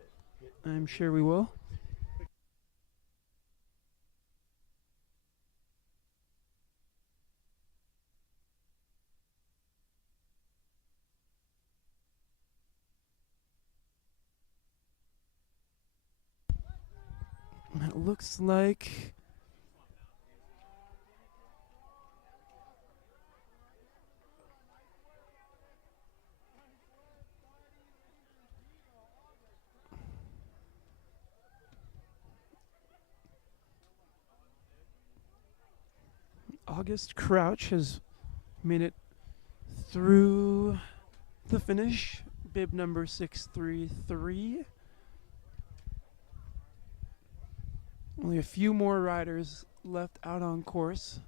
I'm sure we will. It looks like August Crouch has made it through the finish. Bib number 633. Only a few more riders left out on course.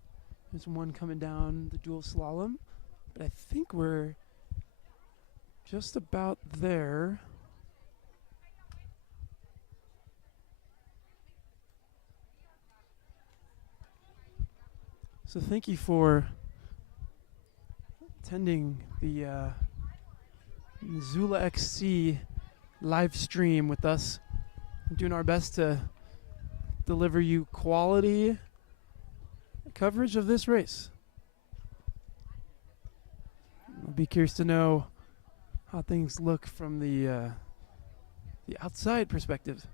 There's one coming down the dual slalom, but I think we're just about there. So thank you for attending the Missoula XC live stream with us. We're doing our best to deliver you quality coverage of this race. I'll be curious to know how things look from the outside perspective.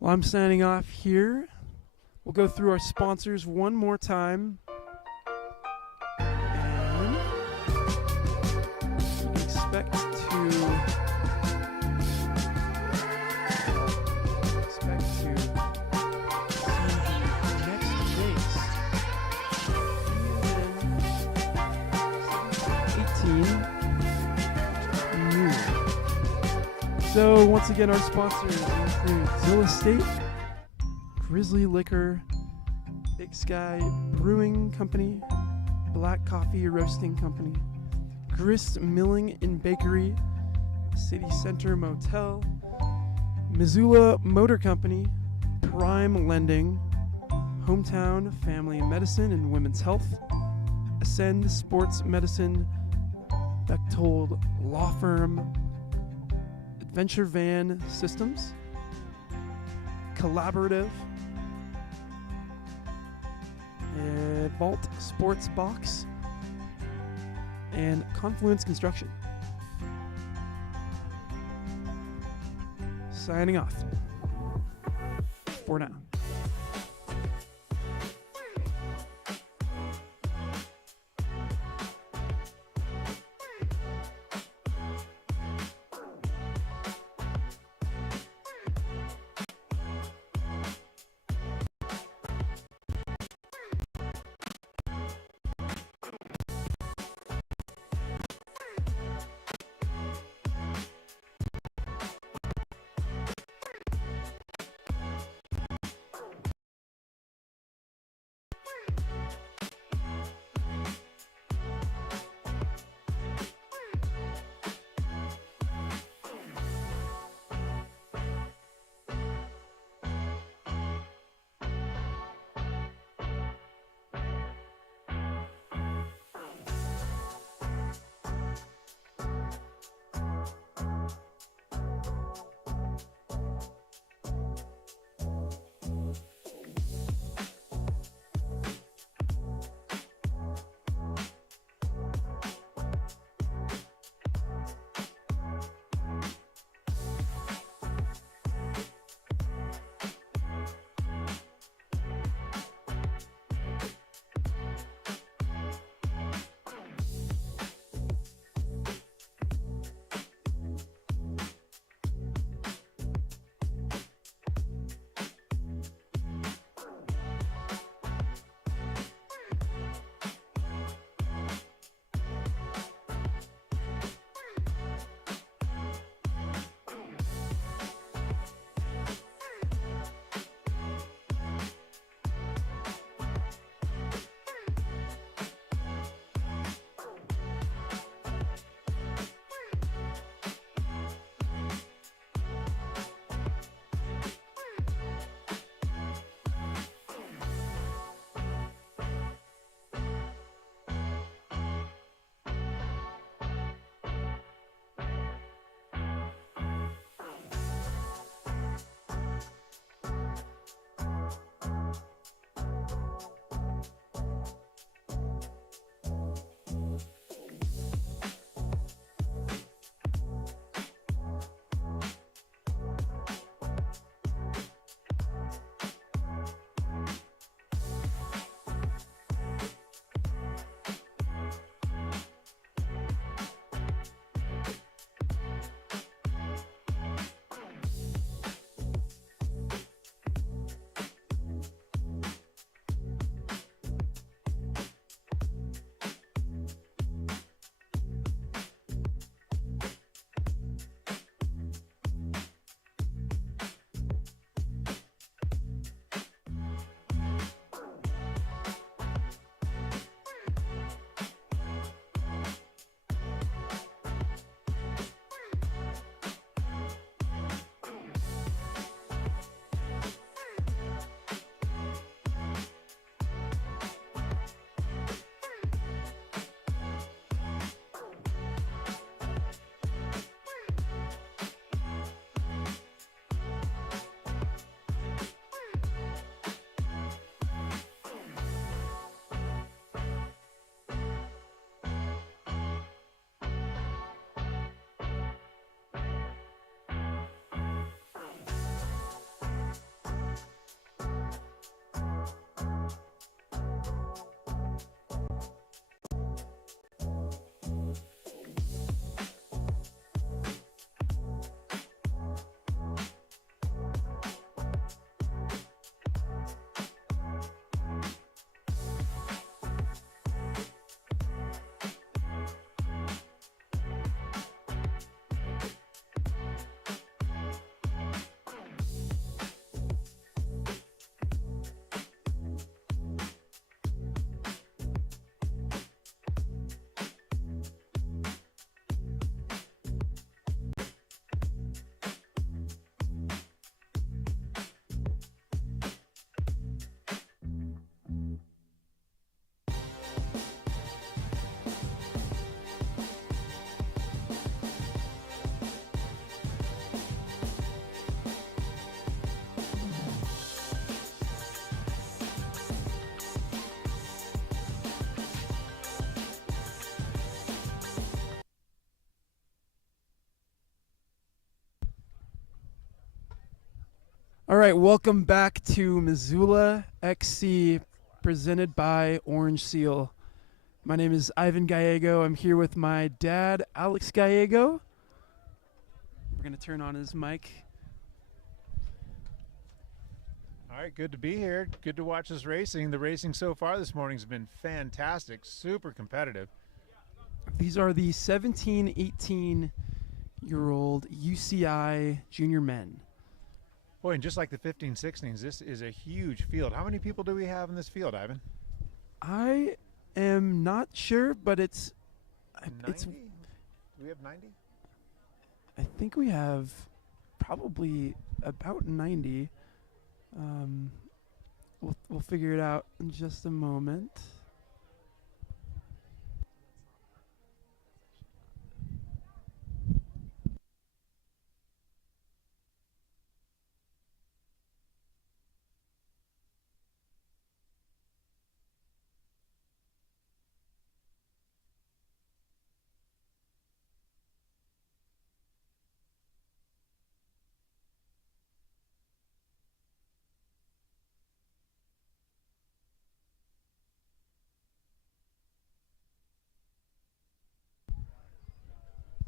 Well, I'm signing off here. We'll go through our sponsors one more time. And expect to see the next race. 18 noon. So once again, our sponsors include Zilla State, Grizzly Liquor, Big Sky Brewing Company, Black Coffee Roasting Company, Grist Milling and Bakery, City Center Motel, Missoula Motor Company, Prime Lending, Hometown Family Medicine and Women's Health, Ascend Sports Medicine, Bechtold Law Firm, Adventure Van Systems, Collaborative, Vault Sports Box, and Confluence Construction. Signing off for now. All right, welcome back to Missoula XC, presented by Orange Seal. My name is Ivan Gallego. I'm here with my dad, Alex Gallego. We're going to turn on his mic. All right, good to be here. Good to watch this racing. The racing so far this morning has been fantastic, super competitive. These are the 17, 18-year-old UCI Junior Men. Boy, and just like the 15, 16s, this is a huge field. How many people do we have in this field, Ivan? I am not sure, but it's 90? Do we have 90? I think we have probably about 90. We'll figure it out in just a moment.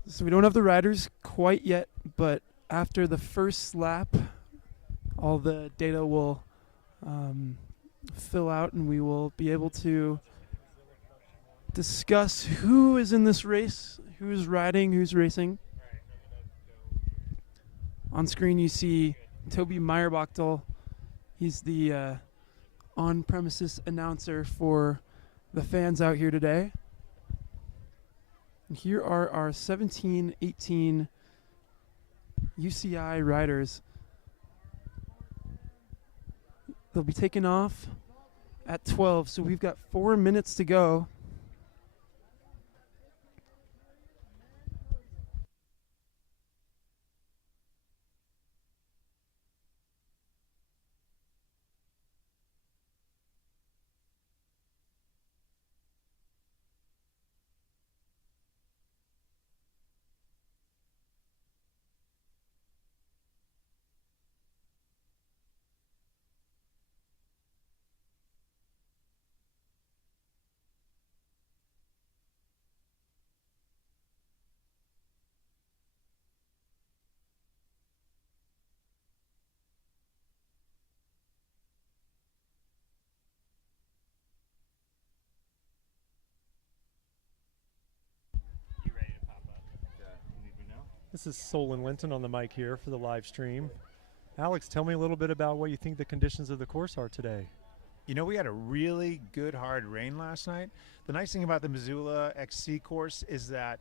So we don't have the riders quite yet, but after the first lap, all the data will fill out and we will be able to discuss who is in this race, who's riding, who's racing. On screen you see Toby Meyerbachtel. He's the on-premises announcer for the fans out here today. And here are our 17, 18 UCI riders. They'll be taking off at 12, so we've got 4 minutes to go. You ready to pop up? You need me now? This is Solon Linton on the mic here for the live stream. Alex, tell me a little bit about what you think the conditions of the course are today. You know, we had a really good hard rain last night. The nice thing about the Missoula XC course is that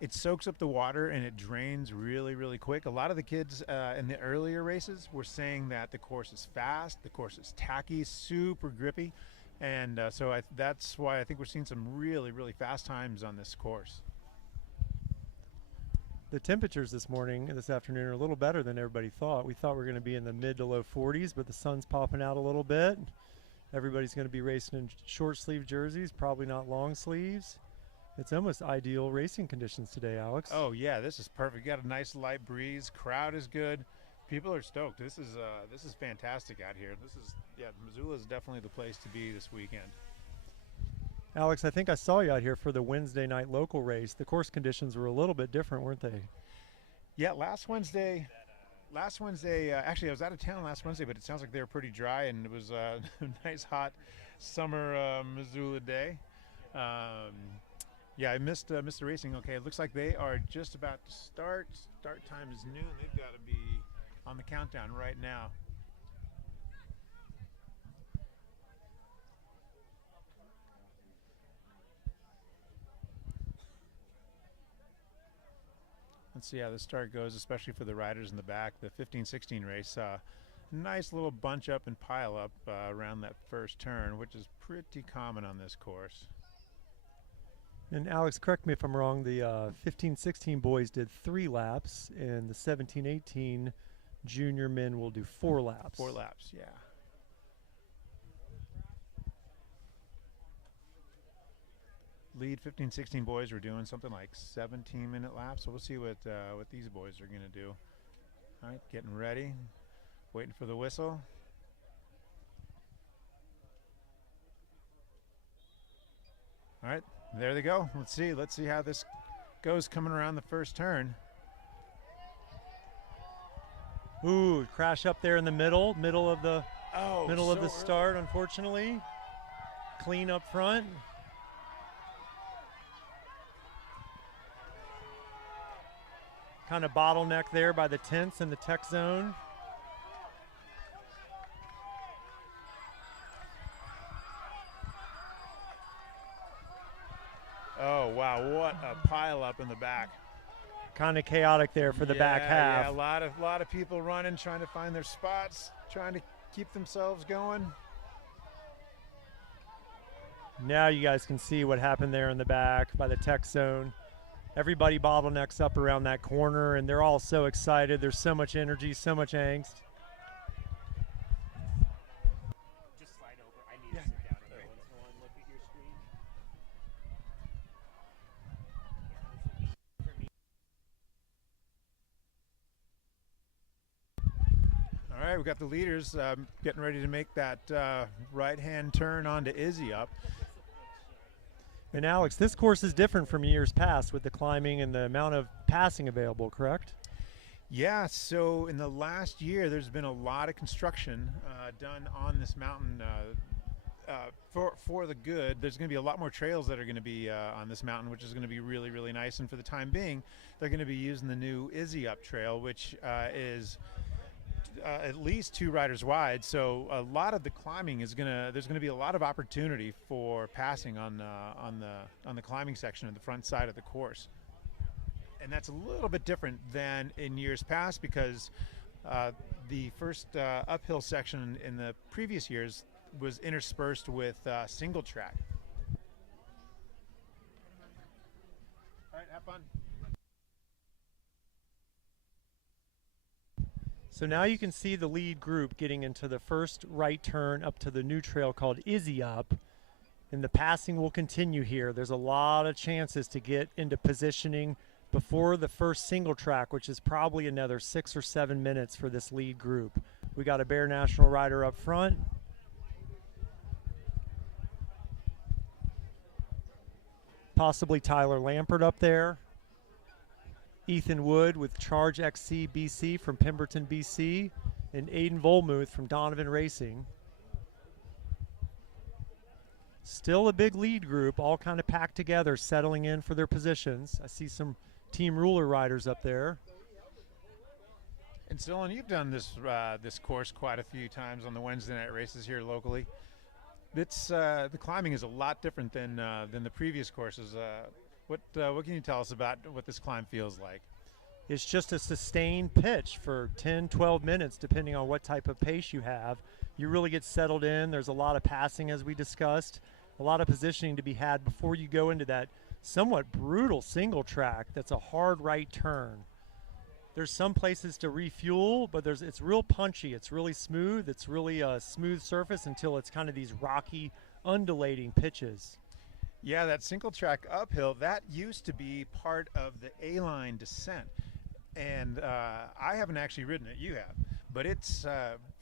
it soaks up the water and it drains really, really quick. A lot of the kids in the earlier races were saying that the course is fast, the course is tacky, super grippy. And so that's why I think we're seeing some really, really fast times on this course. The temperatures this afternoon are a little better than everybody thought. We thought we were going to be in the mid to low 40s, but the sun's popping out a little bit. Everybody's going to be racing in short sleeve jerseys, probably not long sleeves. It's almost ideal racing conditions today, Alex. Oh yeah, this is perfect. Got a nice light breeze. Crowd is good. People are stoked. This is fantastic out here. Missoula is definitely the place to be this weekend. Alex, I think I saw you out here for the Wednesday night local race. The course conditions were a little bit different, weren't they? Yeah, last Wednesday, actually I was out of town last Wednesday, but it sounds like they were pretty dry, and it was a nice hot summer Missoula day. Yeah, I missed the racing. Okay, it looks like they are just about to start. Start time is noon. They've got to be on the countdown right now. Let's see how the start goes, especially for the riders in the back. The 15-16 race, nice little bunch up and pile up around that first turn, which is pretty common on this course. And Alex, correct me if I'm wrong, the 15-16 boys did 3 laps, and the 17-18 junior men will do 4 laps. 4 laps, yeah. Lead 15-16 boys were doing something like 17-minute laps, so we'll see what these boys are going to do. All right, getting ready. Waiting for the whistle. All right, there they go. Let's see how this goes coming around the first turn. Ooh, crash up there in the middle of the So start, unfortunately. Clean up front. Kind of bottleneck there by the tents in the tech zone. Oh, wow, what a pile up in the back. Kind of chaotic there for the back half. Yeah, a lot of people running, trying to find their spots, trying to keep themselves going. Now you guys can see what happened there in the back by the tech zone. Everybody bottlenecks up around that corner, and they're all so excited. There's so much energy, so much angst. Just slide over. I need to sit down every once in a while and look at your screen. All right, we got the leaders getting ready to make that right-hand turn onto Izzy up. And Alex, this course is different from years past with the climbing and the amount of passing available, correct? Yeah, so in the last year, there's been a lot of construction done on this mountain for the good. There's going to be a lot more trails that are going to be on this mountain, which is going to be really, really nice. And for the time being, they're going to be using the new Izzy Up Trail, which is at least 2 riders wide. So a lot of the climbing there's going to be a lot of opportunity for passing on the climbing section of the front side of the course. And that's a little bit different than in years past because the first uphill section in the previous years was interspersed with single track. All right, have fun. So now you can see the lead group getting into the first right turn up to the new trail called Izzy Up. And the passing will continue here. There's a lot of chances to get into positioning before the first single track, which is probably another 6 or 7 minutes for this lead group. We got a Bear National rider up front. Possibly Tyler Lampert up there. Ethan Wood with Charge XC BC from Pemberton, BC, and Aiden Volmuth from Donovan Racing. Still a big lead group, all kind of packed together, settling in for their positions. I see some Team Ruler riders up there. And Dylan, you've done this course quite a few times on the Wednesday night races here locally. It's the climbing is a lot different than the previous courses. What can you tell us about what this climb feels like? It's just a sustained pitch for 10, 12 minutes, depending on what type of pace you have. You really get settled in. There's a lot of passing, as we discussed, a lot of positioning to be had before you go into that somewhat brutal single track that's a hard right turn. There's some places to refuel, but it's real punchy. It's really smooth. It's really a smooth surface until it's kind of these rocky, undulating pitches. Yeah, that single track uphill, that used to be part of the A-line descent. And I haven't actually ridden it, you have. But it's,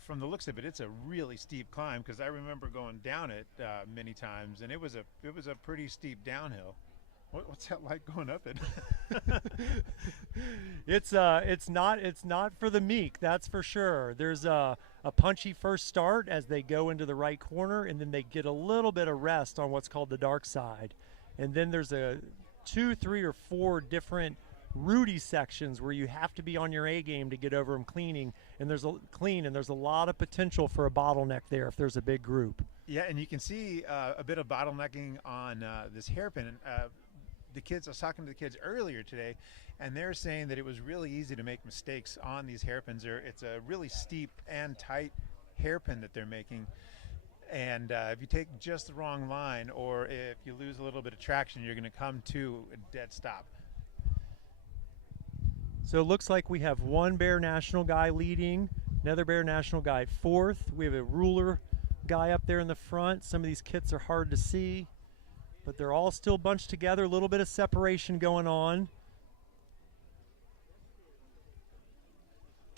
from the looks of it, it's a really steep climb because I remember going down it many times, and it was a pretty steep downhill. What's that like going up it? It's not for the meek, that's for sure. There's a punchy first start as they go into the right corner, and then they get a little bit of rest on what's called the dark side. And then there's 2, 3, or 4 different rooty sections where you have to be on your A game to get over them clean, and there's a lot of potential for a bottleneck there if there's a big group. Yeah, and you can see a bit of bottlenecking on this hairpin. I was talking to the kids earlier today, and they're saying that it was really easy to make mistakes on these hairpins. It's a really steep and tight hairpin that they're making, and if you take just the wrong line, or if you lose a little bit of traction, you're going to come to a dead stop. So it looks like we have one Bear National guy leading, another Bear National guy fourth. We have a ruler guy up there in the front. Some of these kits are hard to see, but they're all still bunched together, a little bit of separation going on.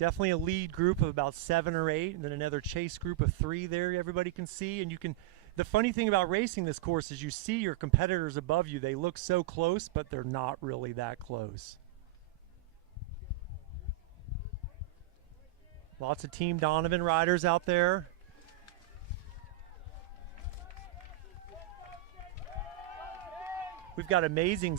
Definitely a lead group of about 7 or 8, and then another chase group of 3 there everybody can see. And you can, the funny thing about racing this course is you see your competitors above you. They look so close, but they're not really that close. Lots of Team Donovan riders out there. We've got amazing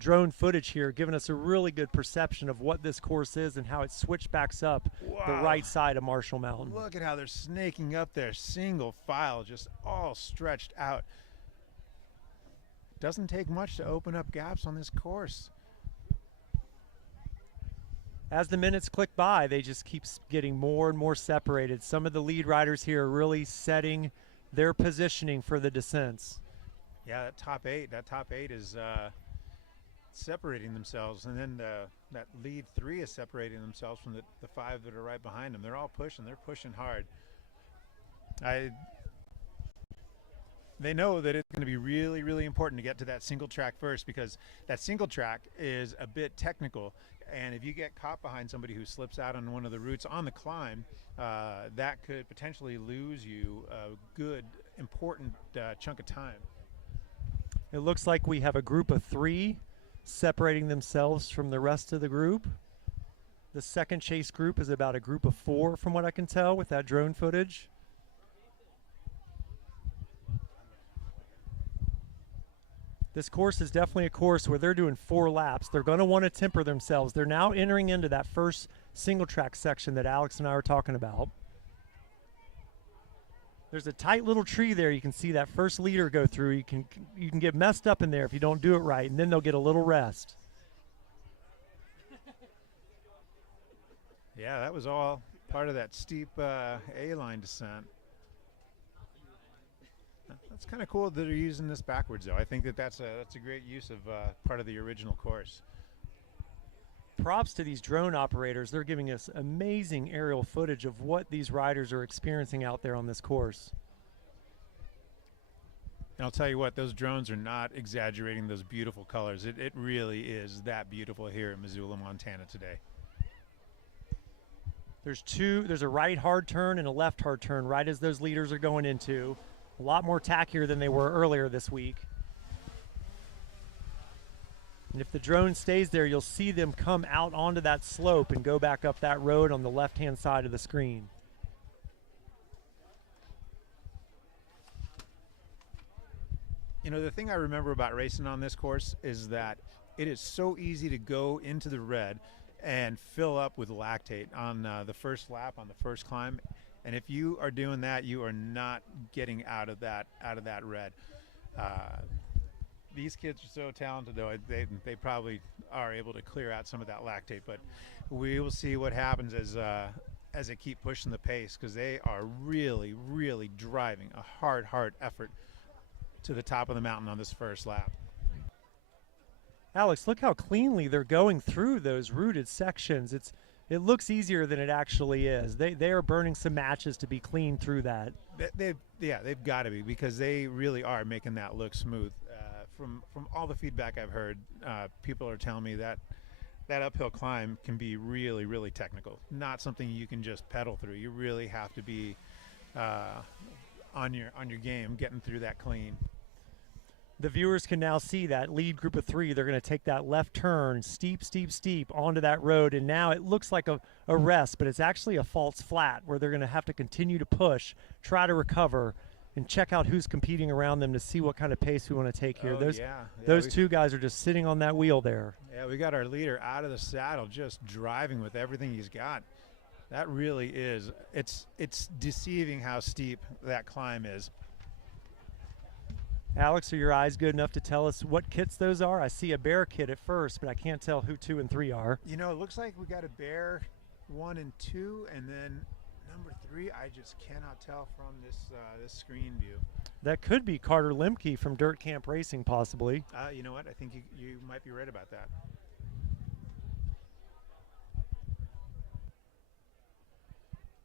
drone footage here, giving us a really good perception of what this course is and how it switchbacks up the right side of Marshall Mountain. Look at how they're snaking up there, single file, just all stretched out. Doesn't take much to open up gaps on this course. As the minutes click by, they just keep getting more and more separated. Some of the lead riders here are really setting their positioning for the descents. Yeah, that top eight is separating themselves, and then that lead 3 is separating themselves from the 5 that are right behind them. They're all pushing. They're pushing hard. They know that it's going to be really, really important to get to that single track first, because that single track is a bit technical, and if you get caught behind somebody who slips out on one of the routes on the climb, that could potentially lose you a good, important chunk of time. It looks like we have a group of 3 separating themselves from the rest of the group. The second chase group is about a group of 4 from what I can tell with that drone footage. This course is definitely a course where they're doing 4 laps. They're going to want to temper themselves. They're now entering into that first single track section that Alex and I were talking about. There's a tight little tree there. You can see that first leader go through. You can get messed up in there if you don't do it right, and then they'll get a little rest. Yeah, that was all part of that steep A-line descent. That's kind of cool that they're using this backwards, though. I think that's a great use of part of the original course. Props to these drone operators. They're giving us amazing aerial footage of what these riders are experiencing out there on this course. And I'll tell you what, those drones are not exaggerating those beautiful colors. It really is that beautiful here in Missoula, Montana today. There's a right hard turn and a left hard turn right as those leaders are going into. A lot more tackier than they were earlier this week. And if the drone stays there, you'll see them come out onto that slope and go back up that road on the left-hand side of the screen. You know, the thing I remember about racing on this course is that it is so easy to go into the red and fill up with lactate on the first lap, on the first climb. And if you are doing that, you are not getting out of that red. These kids are so talented, though. They probably are able to clear out some of that lactate, but we will see what happens as they keep pushing the pace, because they are really, really driving a hard effort to the top of the mountain on this first lap. Alex, look how cleanly they're going through those rooted sections. It looks easier than it actually is. They are burning some matches to be clean through that. They've got to be, because they really are making that look smooth. From all the feedback I've heard, people are telling me that uphill climb can be really, really technical. Not something you can just pedal through. You really have to be on your game, getting through that clean. The viewers can now see that lead group of 3. They're going to take that left turn, steep onto that road, and now it looks like a rest, but it's actually a false flat where they're going to have to continue to push, try to recover, and check out who's competing around them to see what kind of pace we want to take here. Those 2 guys are just sitting on that wheel there. Yeah, we got our leader out of the saddle, just driving with everything he's got. That really is, it's deceiving how steep that climb is. Alex, are your eyes good enough to tell us what kits those are? I see a bear kit at first, but I can't tell who 2 and 3 are. You know, it looks like we got a bear 1 and 2, and then number 3, I just cannot tell from this screen view. That could be Carter Lemke from Dirt Camp Racing, possibly. You know what? I think you might be right about that.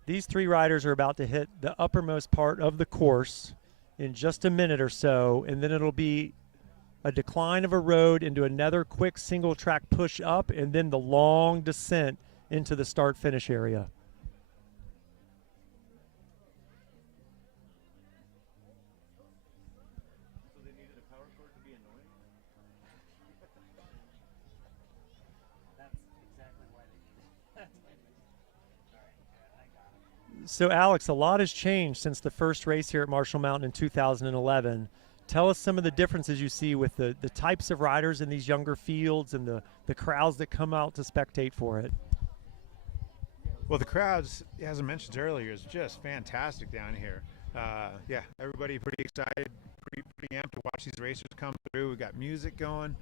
These 3 riders are about to hit the uppermost part of the course in just a minute or so, and then it'll be a decline of a road into another quick single track push up, and then the long descent into the start-finish area. So Alex, a lot has changed since the first race here at Marshall Mountain in 2011. Tell us some of the differences you see with the types of riders in these younger fields and the crowds that come out to spectate for it. Well, the crowds, as I mentioned earlier, is just fantastic down here. Yeah, everybody pretty excited, pretty amped to watch these racers come through. We got music going.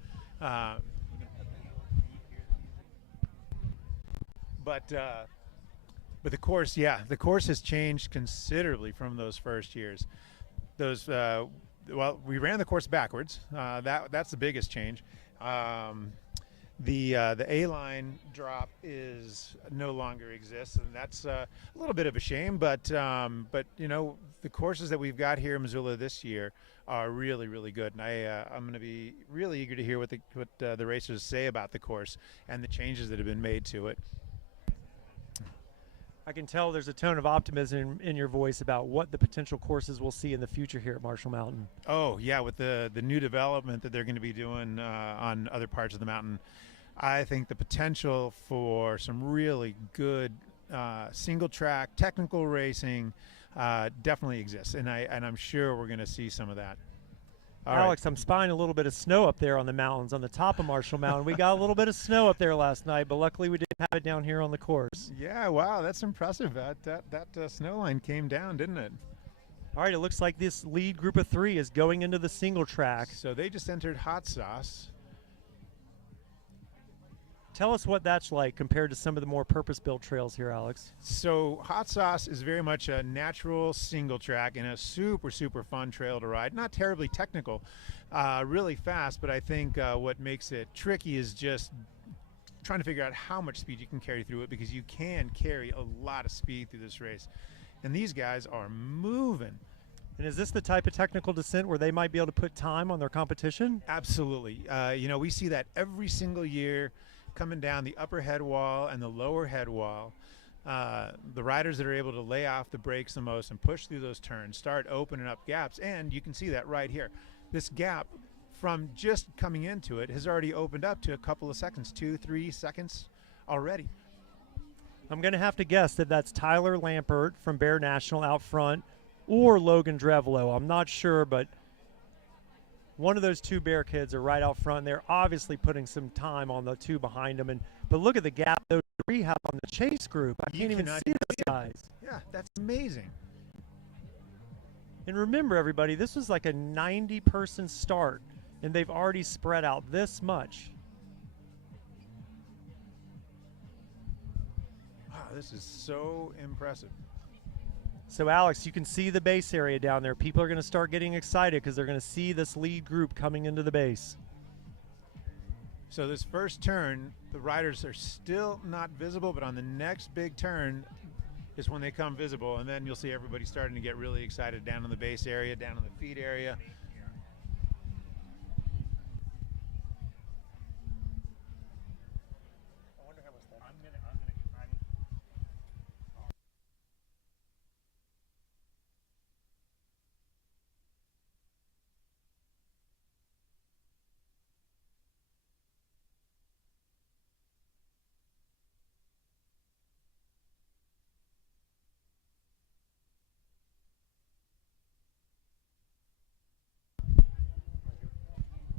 But the course, yeah, the course has changed considerably from those first years. Those, well, we ran the course backwards. That's the biggest change. The A-line drop is no longer exists, and that's a little bit of a shame. But you know, the courses that we've got here in Missoula this year are really, really good, and I'm going to be really eager to hear what the racers say about the course and the changes that have been made to it. I can tell there's a tone of optimism in your voice about what the potential courses we'll see in the future here at Marshall Mountain. Oh yeah, with the new development that they're going to be doing on other parts of the mountain, I think the potential for some really good single track technical racing definitely exists, and I'm sure we're going to see some of that. Alex, I'm spying a little bit of snow up there on the mountains, on the top of Marshall Mountain. We got a little bit of snow up there last night, but luckily we didn't have it down here on the course. Yeah, wow, that's impressive. That snow line came down, didn't it? All right, it looks like this lead group of 3 is going into the single track. So they just entered Hot Sauce. Tell us what that's like compared to some of the more purpose-built trails here, Alex. So Hot Sauce is very much a natural single track and a super, super fun trail to ride. Not terribly technical, really fast, but I think what makes it tricky is just trying to figure out how much speed you can carry through it, because you can carry a lot of speed through this race. And these guys are moving. And is this the type of technical descent where they might be able to put time on their competition? Absolutely. You know, we see that every single year coming down the upper head wall and the lower head wall. The riders that are able to lay off the brakes the most and push through those turns start opening up gaps, and you can see that right here. This gap from just coming into it has already opened up to a couple of seconds, 2-3 seconds already. I'm going to have to guess that that's Tyler Lampert from Bear National out front, or Logan Drevelo. I'm not sure, but one of those 2 Bear kids are right out front. They're obviously putting some time on the 2 behind them. But look at the gap those 3 have on the chase group. I can't even see those guys. Yeah, that's amazing. And remember, everybody, this was like a 90-person start, and they've already spread out this much. Wow, this is so impressive. So, Alex, you can see the base area down there. People are going to start getting excited because they're going to see this lead group coming into the base. So this first turn, the riders are still not visible, but on the next big turn is when they come visible, and then you'll see everybody starting to get really excited down in the base area, down in the feed area.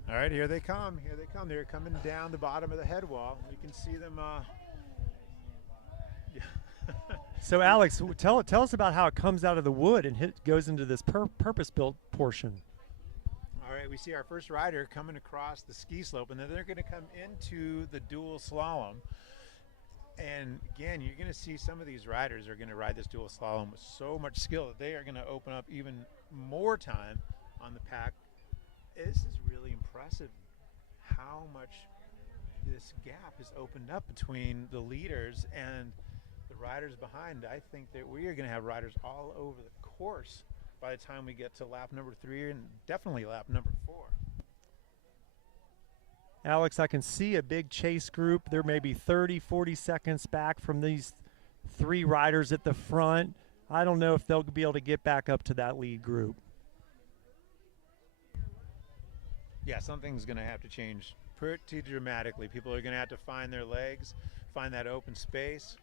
All right, here they come. Here they come. They're coming down the bottom of the head wall. You can see them. So, Alex, tell us about how it comes out of the wood and goes into this purpose-built portion. All right, we see our first rider coming across the ski slope, and then they're going to come into the dual slalom. And again, you're going to see some of these riders are going to ride this dual slalom with so much skill that they are going to open up even more time on the pack. This is really impressive how much this gap is opened up between the leaders and the riders behind. I think that we are going to have riders all over the course by the time we get to lap number 3 and definitely lap number 4. Alex, I can see a big chase group. There may be 30, 40 seconds back from these 3 riders at the front. I don't know if they'll be able to get back up to that lead group. Yeah, something's going to have to change pretty dramatically. People are going to have to find their legs, find that open space,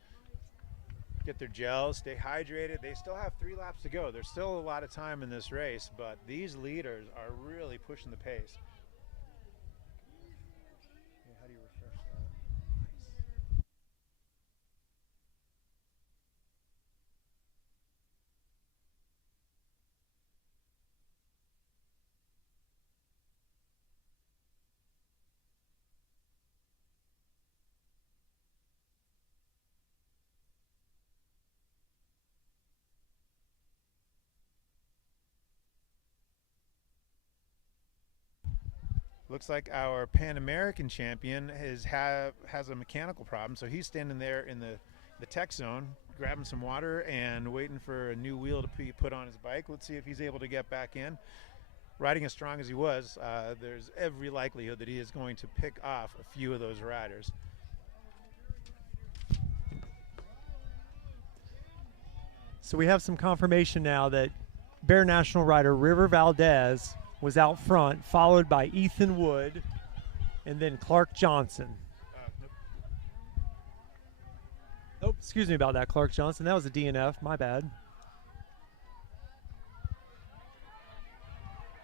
get their gels, stay hydrated. They still have 3 laps to go. There's still a lot of time in this race, but these leaders are really pushing the pace. How do you refresh that? Looks like our Pan American champion has a mechanical problem, so he's standing there in the tech zone, grabbing some water and waiting for a new wheel to be put on his bike. Let's see if he's able to get back in. Riding as strong as he was, there's every likelihood that he is going to pick off a few of those riders. So we have some confirmation now that Bear National rider River Valdez was out front, followed by Ethan Wood and then Clark Johnson. Oh, excuse me about that, Clark Johnson. That was a DNF, my bad.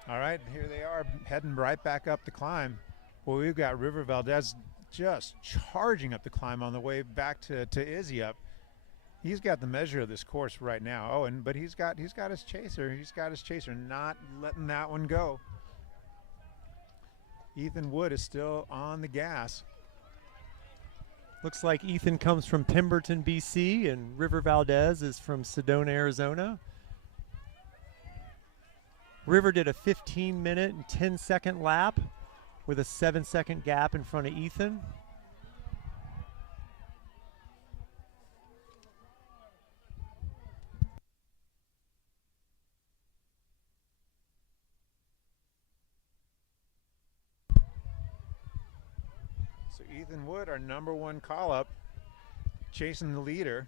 All right, here they are heading right back up the climb. Well, we've got River Valdez just charging up the climb on the way back to Izzy up. He's got the measure of this course right now. Oh, but he's got his chaser. He's got his chaser, not letting that one go. Ethan Wood is still on the gas. Looks like Ethan comes from Pemberton, BC, and River Valdez is from Sedona, Arizona. River did a 15-minute and 10-second lap with a 7-second gap in front of Ethan. So Ethan Wood, our #1 call-up, chasing the leader.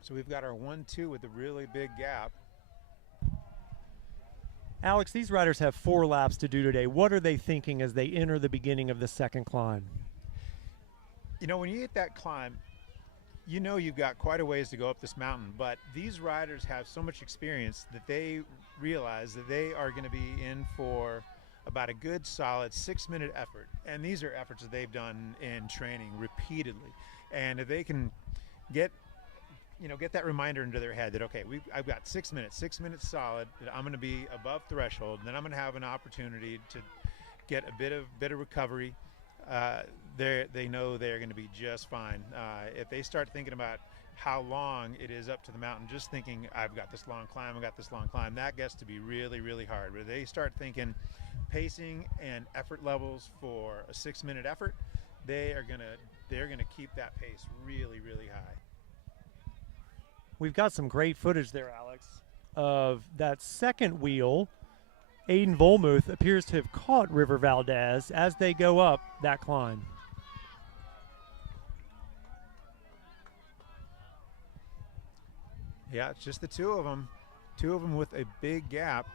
So we've got our 1-2 with a really big gap. Alex, these riders have 4 laps to do today. What are they thinking as they enter the beginning of the second climb? You know, when you hit that climb, you know you've got quite a ways to go up this mountain, but these riders have so much experience that they realize that they are going to be in for about a good solid 6-minute effort. And these are efforts that they've done in training repeatedly. And if they can get that reminder into their head that, okay, I've got 6 minutes solid, that I'm going to be above threshold, and then I'm going to have an opportunity to get a bit of recovery. They know they're going to be just fine. If they start thinking about how long it is up to the mountain, just thinking I've got this long climb, that gets to be really, really hard. Where they start thinking pacing and effort levels for a 6-minute effort, they're gonna keep that pace really, really high. We've got some great footage there, Alex, of that second wheel. Aiden Volmuth appears to have caught River Valdez as they go up that climb. Yeah, it's just the two of them with a big gap.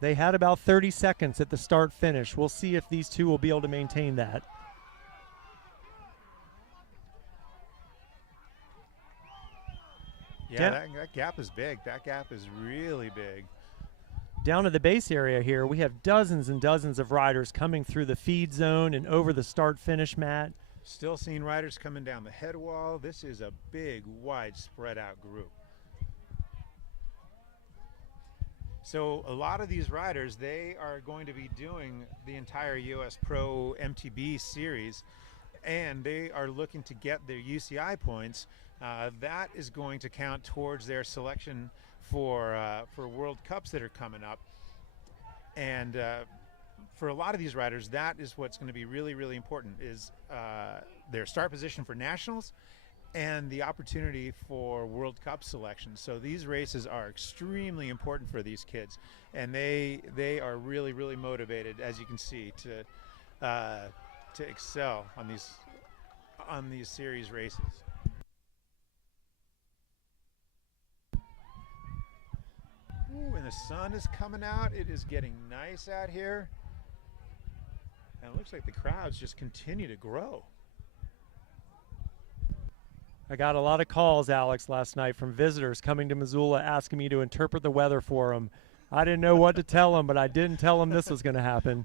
They had about 30 seconds at the start finish. We'll see if these two will be able to maintain that. Yeah, that gap is big. That gap is really big. Down at the base area here, we have dozens and dozens of riders coming through the feed zone and over the start-finish mat. Still seeing riders coming down the head wall. This is a big, wide, spread-out group. So a lot of these riders, they are going to be doing the entire US Pro MTB series, and they are looking to get their UCI points. That is going to count towards their selection for World Cups that are coming up. And for a lot of these riders, that is what's going to be really, really important, is their start position for nationals and the opportunity for World Cup selection. So these races are extremely important for these kids, and they are really, really motivated, as you can see, to excel on these series races. Ooh, and the sun is coming out. It is getting nice out here, and it looks like the crowds just continue to grow. I got a lot of calls, Alex, last night from visitors coming to Missoula asking me to interpret the weather for them. I didn't know what to tell them, but I didn't tell them this was going to happen.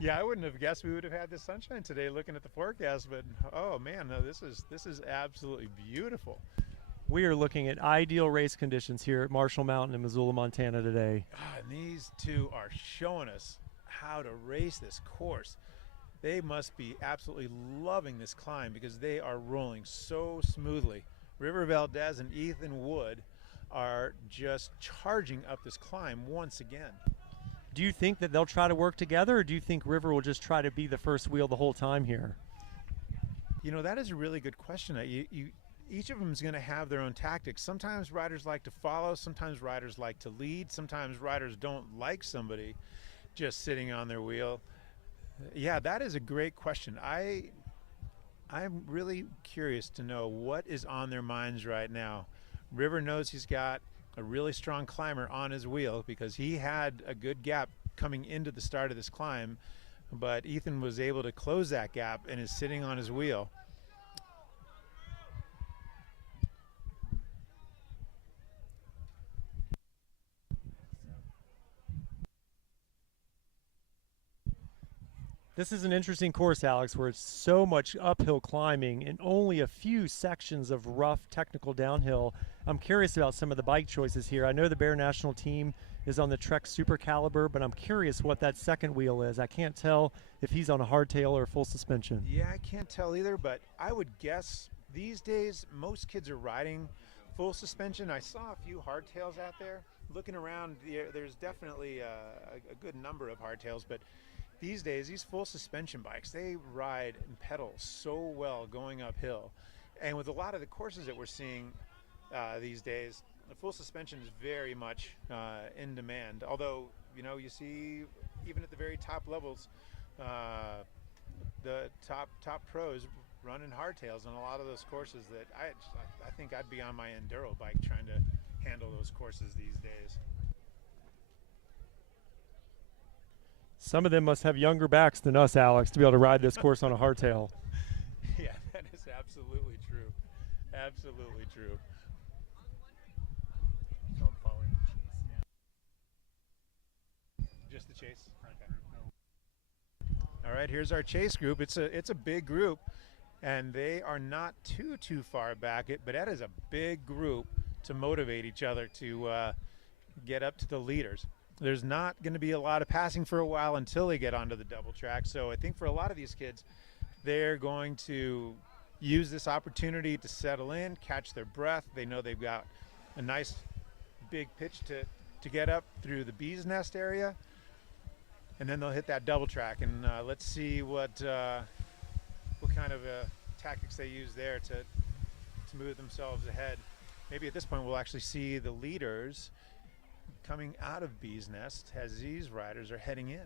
Yeah, I wouldn't have guessed we would have had this sunshine today looking at the forecast, but oh man, no, this is absolutely beautiful. We are looking at ideal race conditions here at Marshall Mountain in Missoula, Montana today. And these two are showing us how to race this course. They must be absolutely loving this climb because they are rolling so smoothly. River Valdez and Ethan Wood are just charging up this climb once again. Do you think that they'll try to work together, or do you think River will just try to be the first wheel the whole time here? You know, that is a really good question. Each of them is going to have their own tactics. Sometimes riders like to follow, sometimes riders like to lead, sometimes riders don't like somebody just sitting on their wheel. Yeah, that is a great question. I'm really curious to know what is on their minds right now. River knows he's got a really strong climber on his wheel because he had a good gap coming into the start of this climb, but Ethan was able to close that gap and is sitting on his wheel. This is an interesting course, Alex, where it's so much uphill climbing and only a few sections of rough technical downhill. I'm curious about some of the bike choices here. I know the Bear National team is on the Trek Super Caliber, but I'm curious what that second wheel is. I can't tell if he's on a hardtail or full suspension. Yeah, I can't tell either, but I would guess these days most kids are riding full suspension. I saw a few hardtails out there. Looking around, there's definitely a good number of hardtails, but these days, these full suspension bikes, they ride and pedal so well going uphill. And with a lot of the courses that we're seeing these days, the full suspension is very much in demand. Although, you know, you see even at the very top levels, the top pros running hardtails on a lot of those courses that I think I'd be on my enduro bike trying to handle those courses these days. Some of them must have younger backs than us, Alex, to be able to ride this course on a hardtail. Yeah, that is absolutely true. Absolutely true. So I'm following the chase now. Just the chase? Okay. All right, here's our chase group. It's a big group, and they are not too far back, but that is a big group to motivate each other to get up to the leaders. There's not going to be a lot of passing for a while until they get onto the double track. So I think for a lot of these kids, they're going to use this opportunity to settle in, catch their breath. They know they've got a nice big pitch to get up through the bee's nest area. And then they'll hit that double track. And let's see what kind of tactics they use there to move themselves ahead. Maybe at this point we'll actually see the leaders coming out of Bee's Nest as these riders are heading in.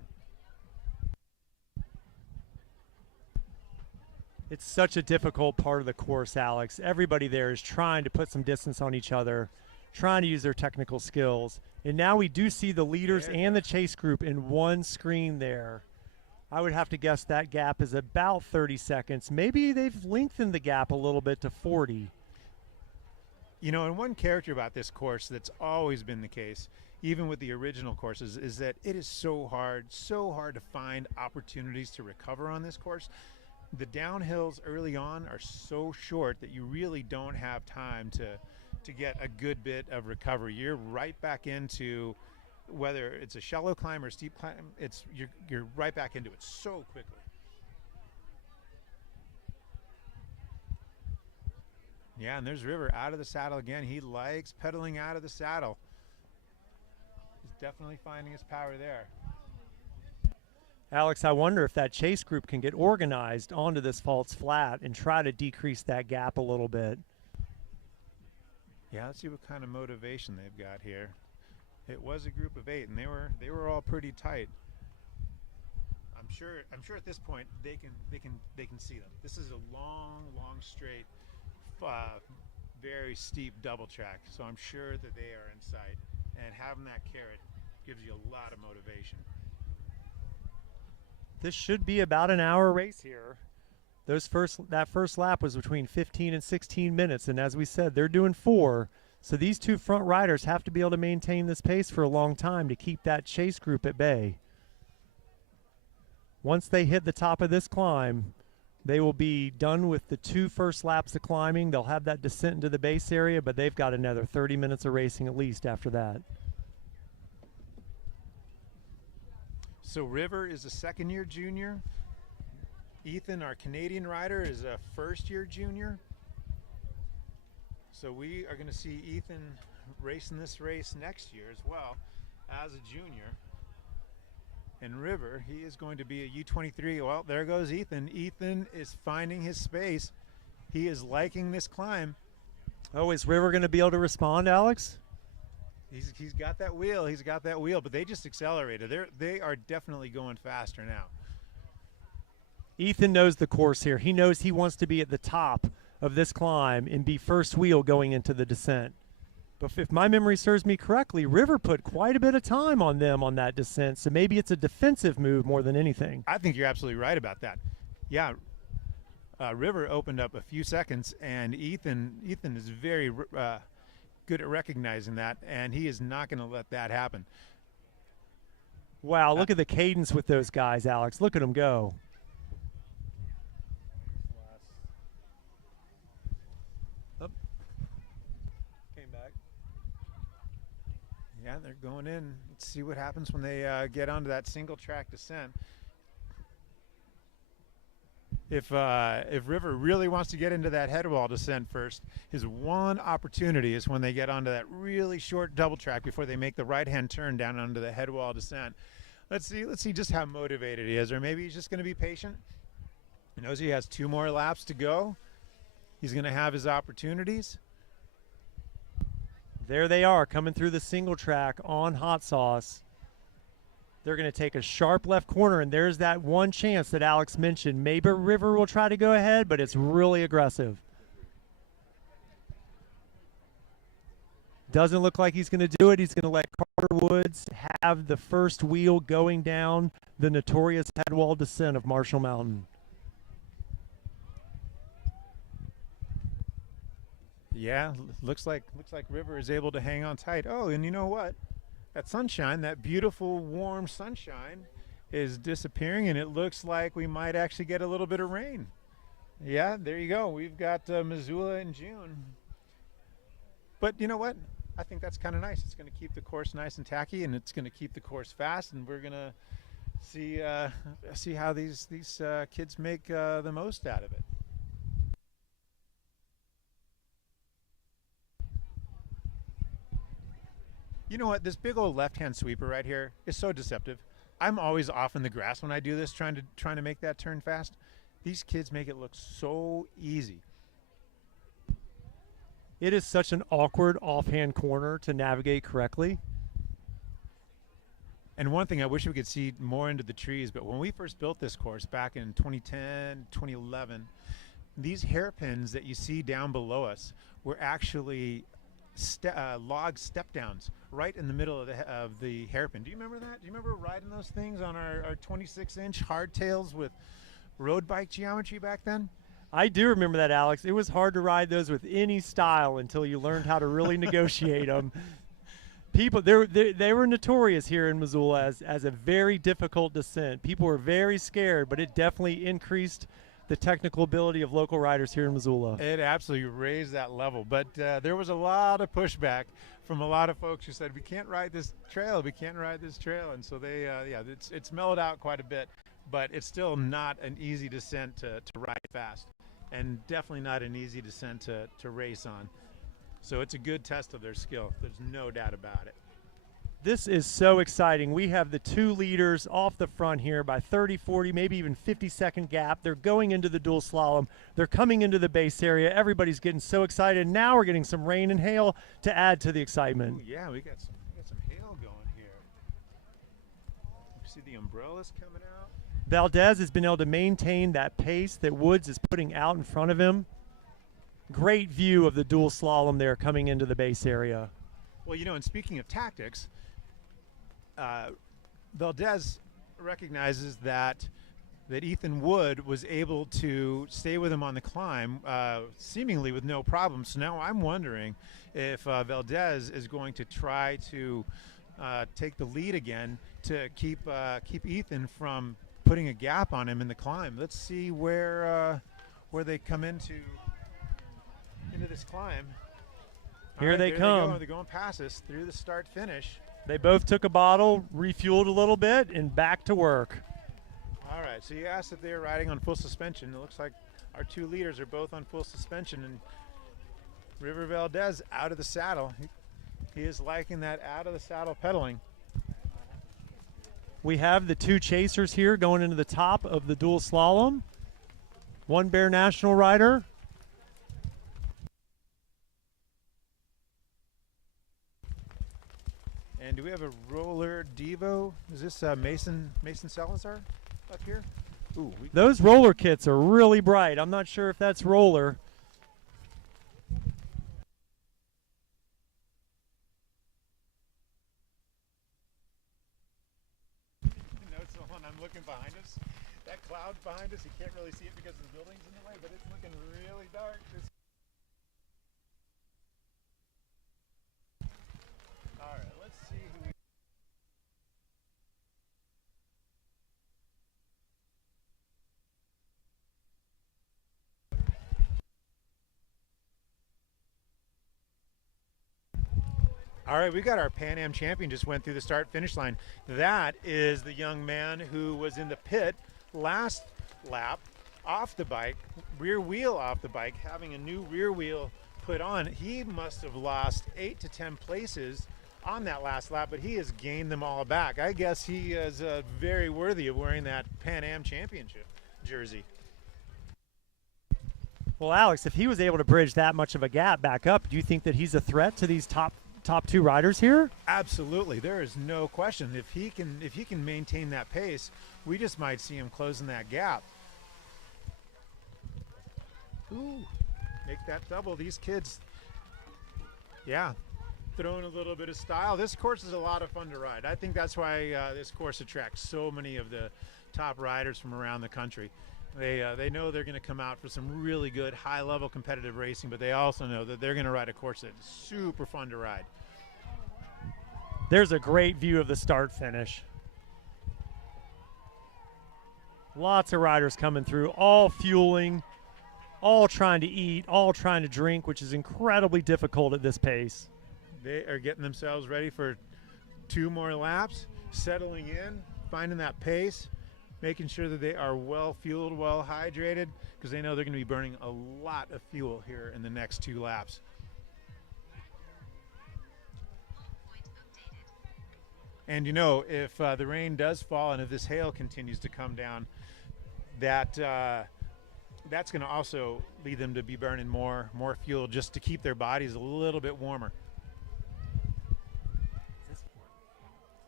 It's such a difficult part of the course, Alex. Everybody there is trying to put some distance on each other, trying to use their technical skills. And now we do see the leaders and the chase group in one screen there. I would have to guess that gap is about 30 seconds. Maybe they've lengthened the gap a little bit to 40. You know, and one character about this course that's always been the case, even with the original courses, is that it is so hard to find opportunities to recover on this course. The downhills early on are so short that you really don't have time to get a good bit of recovery. You're right back into, whether it's a shallow climb or steep climb, you're right back into it so quickly. Yeah, and there's River out of the saddle again. He likes pedaling out of the saddle. He's definitely finding his power there. Alex, I wonder if that chase group can get organized onto this false flat and try to decrease that gap a little bit. Yeah, let's see what kind of motivation they've got here. It was a group of 8, and they were all pretty tight. I'm sure at this point they can see them. This is a long straight, very steep double track, so I'm sure that they are in sight. And having that carrot gives you a lot of motivation. This should be about an hour race here. That first lap was between 15 and 16 minutes, and as we said, they're doing 4. So these two front riders have to be able to maintain this pace for a long time to keep that chase group at bay. Once they hit the top of this climb, they will be done with the 2 first laps of climbing. They'll have that descent into the base area, but they've got another 30 minutes of racing at least after that. So River is a second-year junior. Ethan, our Canadian rider, is a first-year junior. So we are going to see Ethan racing this race next year as well as a junior. And River, he is going to be a U23. Well, there goes Ethan. Ethan is finding his space. He is liking this climb. Oh, is River going to be able to respond, Alex? He's got that wheel. He's got that wheel, but they just accelerated. They are definitely going faster now. Ethan knows the course here. He knows he wants to be at the top of this climb and be first wheel going into the descent. But if my memory serves me correctly, River put quite a bit of time on them on that descent, so maybe it's a defensive move more than anything. I think you're absolutely right about that. Yeah, River opened up a few seconds, and Ethan is very good at recognizing that, and he is not going to let that happen. Wow, look at the cadence with those guys, Alex. Look at them go. Yeah, they're going in. Let's see what happens when they get onto that single track descent. If River really wants to get into that head wall descent first, his one opportunity is when they get onto that really short double track before they make the right-hand turn down onto the head wall descent. Let's see just how motivated he is, or maybe he's just going to be patient. He knows he has 2 more laps to go. He's going to have his opportunities. There they are coming through the single track on hot sauce. They're going to take a sharp left corner, and there's that one chance that Alex mentioned. Maybe River will try to go ahead, but it's really aggressive. Doesn't look like he's going to do it. He's going to let Carter Woods have the first wheel going down the notorious headwall descent of Marshall Mountain. Yeah, looks like River is able to hang on tight. Oh, and you know what? That sunshine, that beautiful warm sunshine, is disappearing, and it looks like we might actually get a little bit of rain. Yeah, there you go. We've got Missoula in June. But you know what? I think that's kind of nice. It's going to keep the course nice and tacky, and it's going to keep the course fast, and we're going to see how these kids make the most out of it. You know what? This big old left-hand sweeper right here is so deceptive. I'm always off in the grass when I do this, trying to make that turn fast. These kids make it look so easy. It is such an awkward offhand corner to navigate correctly. And one thing I wish we could see more into the trees, but when we first built this course back in 2010, 2011, these hairpins that you see down below us were actually log step downs right in the middle of the hairpin. Do you remember that? Do you remember riding those things on our 26-inch hardtails with road bike geometry back then? I do remember that, Alex. It was hard to ride those with any style until you learned how to really negotiate them. People, they were notorious here in Missoula as a very difficult descent. People were very scared, but it definitely increased the technical ability of local riders here in Missoula. It absolutely raised that level, but there was a lot of pushback from a lot of folks who said, we can't ride this trail, and so they, it's mellowed out quite a bit, but it's still not an easy descent to ride fast, and definitely not an easy descent to race on. So it's a good test of their skill. There's no doubt about it. This is so exciting. We have the 2 leaders off the front here by 30, 40, maybe even 50-second gap. They're going into the dual slalom. They're coming into the base area. Everybody's getting so excited. Now we're getting some rain and hail to add to the excitement. Ooh, yeah, we got some hail going here. You see the umbrellas coming out? Valdez has been able to maintain that pace that Woods is putting out in front of him. Great view of the dual slalom there coming into the base area. Well, you know, and speaking of tactics, Valdez recognizes that Ethan Wood was able to stay with him on the climb, seemingly with no problem. So now I'm wondering if Valdez is going to try to take the lead again to keep Ethan from putting a gap on him in the climb. Let's see where they come into this climb. Here they come. They're going past us through the start-finish. They both took a bottle, refueled a little bit, and back to work. All right, so you asked if they were riding on full suspension. It looks like our 2 leaders are both on full suspension, and River Valdez out of the saddle. He is liking that out-of-the-saddle pedaling. We have the 2 chasers here going into the top of the dual slalom. One Bear National rider. And do we have a roller Devo? Is this Mason Salazar up here? Ooh, Those roller kits are really bright. I'm not sure if that's roller. notice the one I'm looking behind us. That cloud behind us, you can't really see it because the building's in the way, but it's looking really dark. All right, let's see who we. All right, we got our Pan Am champion just went through the start-finish line. That is the young man who was in the pit last lap off the bike, rear wheel off the bike, having a new rear wheel put on. He must have lost 8 to 10 places on that last lap, but he has gained them all back. I guess he is very worthy of wearing that Pan Am championship jersey. Well, Alex, if he was able to bridge that much of a gap back up, do you think that he's a threat to these top 2 riders here? Absolutely, there is no question. If he can maintain that pace, we just might see him closing that gap. Ooh, make that double. These kids, yeah, throwing a little bit of style. This course is a lot of fun to ride. I think that's why this course attracts so many of the top riders from around the country. They know they're going to come out for some really good high-level competitive racing, but they also know that they're going to ride a course that's super fun to ride. There's a great view of the start-finish. Lots of riders coming through, all fueling, all trying to eat, all trying to drink, which is incredibly difficult at this pace. They are getting themselves ready for 2 more laps, settling in, finding that pace, making sure that they are well fueled, well hydrated, because they know they're going to be burning a lot of fuel here in the next 2 laps. And you know, if the rain does fall and if this hail continues to come down, that's going to also lead them to be burning more fuel just to keep their bodies a little bit warmer.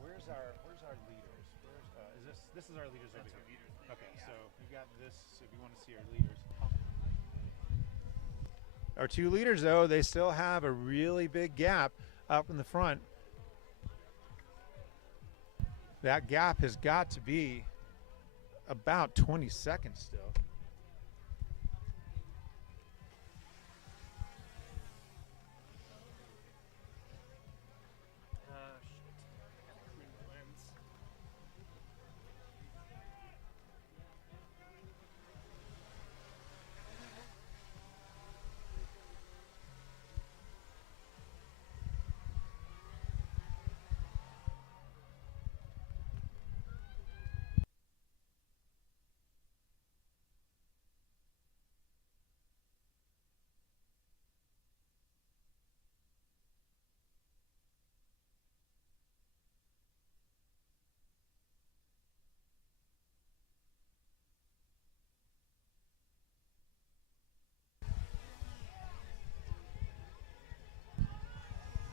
Where's our leaders? This is our leaders over here. Okay, so we've got this. So if you want to see our leaders, our 2 leaders though, they still have a really big gap up in the front. That gap has got to be about 20 seconds still.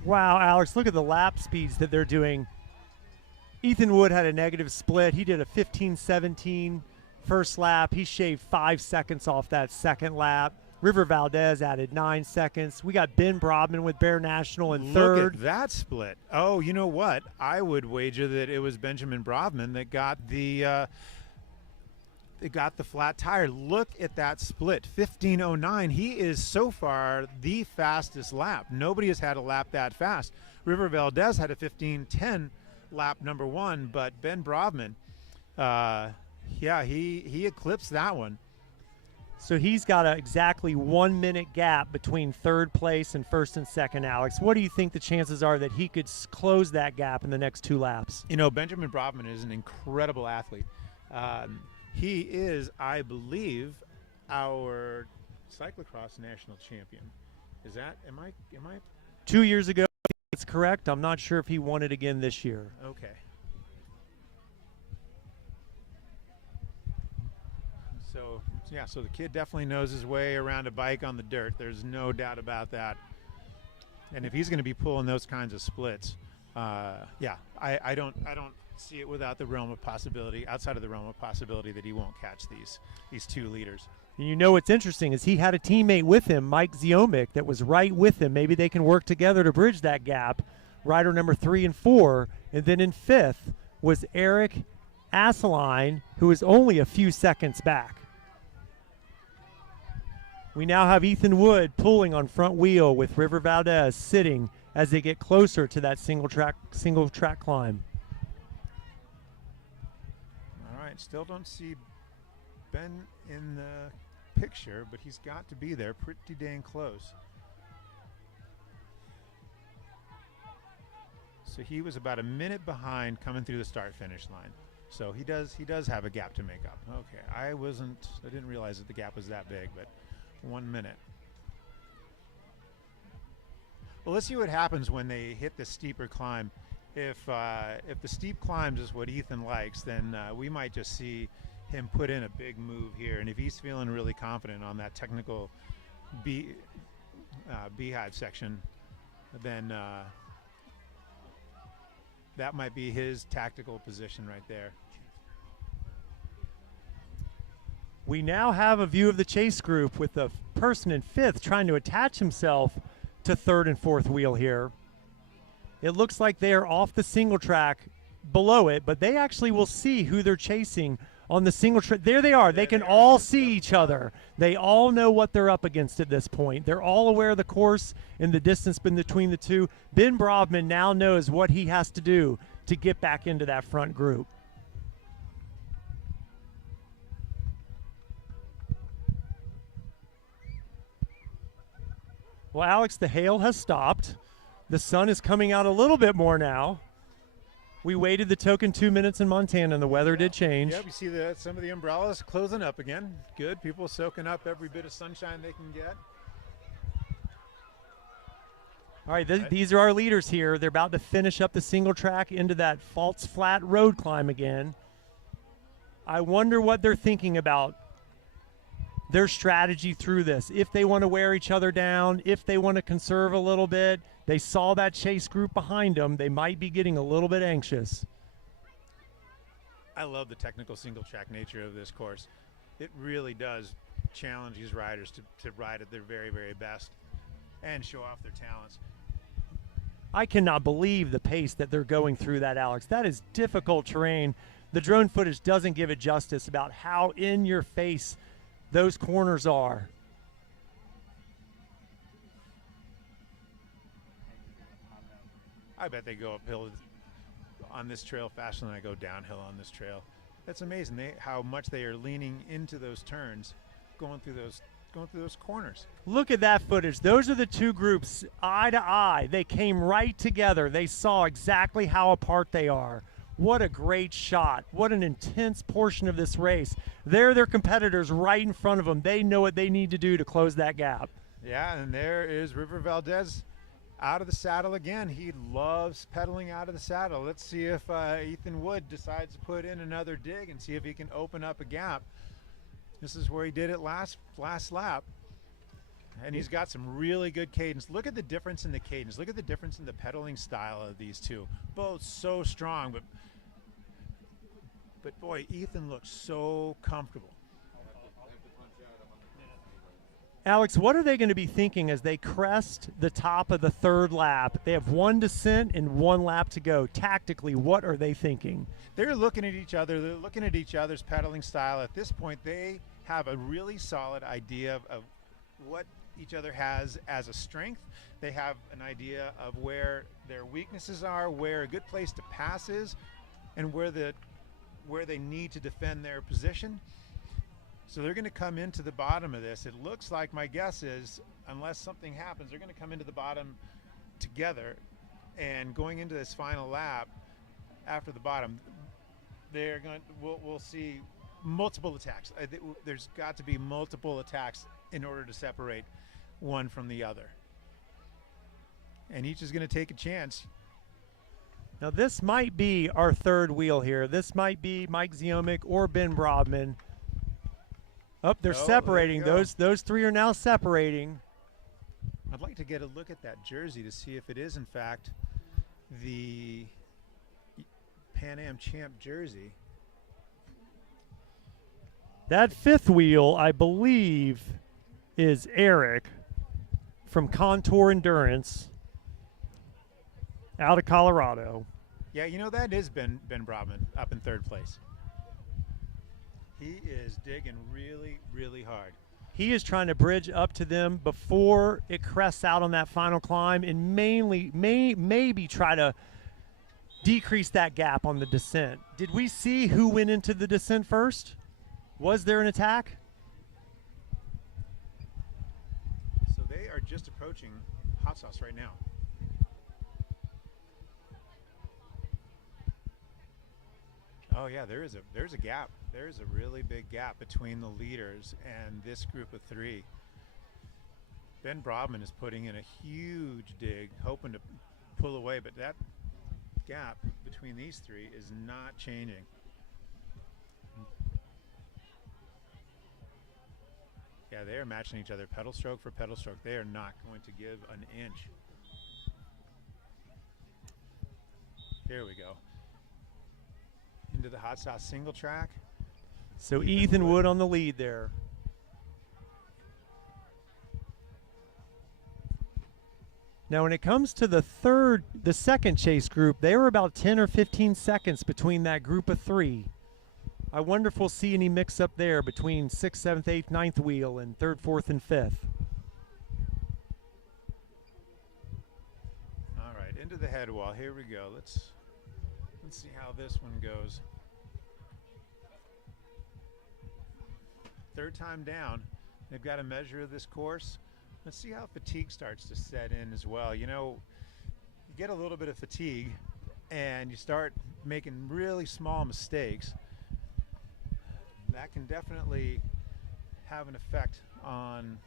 Wow, Alex, look at the lap speeds that they're doing. Ethan Wood had a negative split. He did a 15:17 first lap. He shaved 5 seconds off that second lap. River Valdez added 9 seconds. We got Ben Brobman with Bear National in third. Look at that split. Oh, you know what? I would wager that it was Benjamin Brobman that got the flat tire. Look at that split, 15:09. He is so far the fastest lap. Nobody has had a lap that fast. River Valdez had a 15:10 lap number one, but Ben Brobman, yeah, he eclipsed that one. So he's got a exactly 1 minute gap between third place and first and second, Alex. What do you think the chances are that he could close that gap in the next 2 laps? You know, Benjamin Brobman is an incredible athlete. He is, I believe, our cyclocross national champion. Is that, am I? 2 years ago, that's correct. I'm not sure if he won it again this year. Okay. So, yeah, so the kid definitely knows his way around a bike on the dirt. There's no doubt about that. And if he's going to be pulling those kinds of splits, yeah, I don't see it without the realm of possibility, outside of the realm of possibility, that he won't catch these 2 leaders. And you know what's interesting is he had a teammate with him, Mike Ziomic, that was right with him. Maybe they can work together to bridge that gap. Rider number 3 and 4. And then in 5th was Eric Asseline, who is only a few seconds back. We now have Ethan Wood pulling on front wheel with River Valdez sitting as they get closer to that single track climb. All right, still don't see Ben in the picture, but he's got to be there pretty dang close. So he was about a minute behind coming through the start-finish line. So he does have a gap to make up. Okay, I didn't realize that the gap was that big, but 1 minute. Well, let's see what happens when they hit the steeper climb. If the steep climbs is what Ethan likes, then we might just see him put in a big move here. And if he's feeling really confident on that technical beehive section, then that might be his tactical position right there. We now have a view of the chase group with the person in 5th trying to attach himself to 3rd and 4th wheel here. It looks like they are off the single track below it, but they actually will see who they're chasing on the single track. There they are. They can all see each other. They all know what they're up against at this point. They're all aware of the course and the distance between the two. Ben Brobman now knows what he has to do to get back into that front group. Well, Alex, the hail has stopped. The sun is coming out a little bit more now. We waited the token 2 minutes in Montana, and the weather did change. Yep, you see some of the umbrellas closing up again. Good. People soaking up every bit of sunshine they can get. All right, these are our leaders here. They're about to finish up the single track into that false flat road climb again. I wonder what they're thinking about their strategy through this. If they want to wear each other down, if they want to conserve a little bit. They saw that chase group behind them. They might be getting a little bit anxious. I love the technical single track nature of this course. It really does challenge these riders to ride at their very, very best and show off their talents. I cannot believe the pace that they're going through that, Alex. That is difficult terrain. The drone footage doesn't give it justice about how in your face those corners are. I bet they go uphill on this trail faster than I go downhill on this trail. That's amazing how much they are leaning into those turns, going through those corners. Look at that footage. Those are the two groups eye to eye. They came right together. They saw exactly how apart they are. What a great shot. What an intense portion of this race. They're their competitors right in front of them. They know what they need to do to close that gap. Yeah, and there is River Valdez out of the saddle again. He loves pedaling out of the saddle. Let's see if Ethan Wood decides to put in another dig and see if he can open up a gap. This is where he did it last lap. And he's got some really good cadence. Look at the difference in the cadence. Look at the difference in the pedaling style of these two. Both so strong, but boy, Ethan looks so comfortable. Alex, what are they going to be thinking as they crest the top of the third lap? They have one descent and one lap to go. Tactically, what are they thinking? They're looking at each other. They're looking at each other's pedaling style. At this point, they have a really solid idea of what each other has as a strength. They have an idea of where their weaknesses are, where a good place to pass is, and where they need to defend their position. So they're going to come into the bottom of this. It looks like, my guess is, unless something happens, they're going to come into the bottom together. And going into this final lap after the bottom, we'll see multiple attacks. There's got to be multiple attacks in order to separate one from the other. And each is going to take a chance. Now this might be our third wheel here. This might be Mike Ziomic or Ben Brobman. Oh, they're separating. Those three are now separating. I'd like to get a look at that jersey to see if it is in fact the Pan Am champ jersey. That fifth wheel, I believe, is Eric from Contour Endurance out of Colorado. Yeah, you know, that is Ben Brobman up in third place. He is digging really, really hard. He is trying to bridge up to them before it crests out on that final climb, and maybe try to decrease that gap on the descent. Did we see who went into the descent first? Was there an attack? So they are just approaching Hot Sauce right now. Oh yeah, there's a gap. There's a really big gap between the leaders and this group of three. Ben Brobman is putting in a huge dig, hoping to pull away, but that gap between these three is not changing. Yeah, they are matching each other pedal stroke for pedal stroke. They are not going to give an inch. Here we go. Into the Hot Sauce single track. So Ethan Wood on the lead there. Now when it comes to the second chase group, they were about 10 or 15 seconds between that group of three. I wonder if we'll see any mix up there between 6th, 7th, 8th, 9th wheel and 3rd, 4th, and 5th. All right, into the head wall. Here we go. Let's see how this one goes. Third time down. They've got a measure of this course. Let's see how fatigue starts to set in as well. You know, you get a little bit of fatigue and you start making really small mistakes. That can definitely have an effect on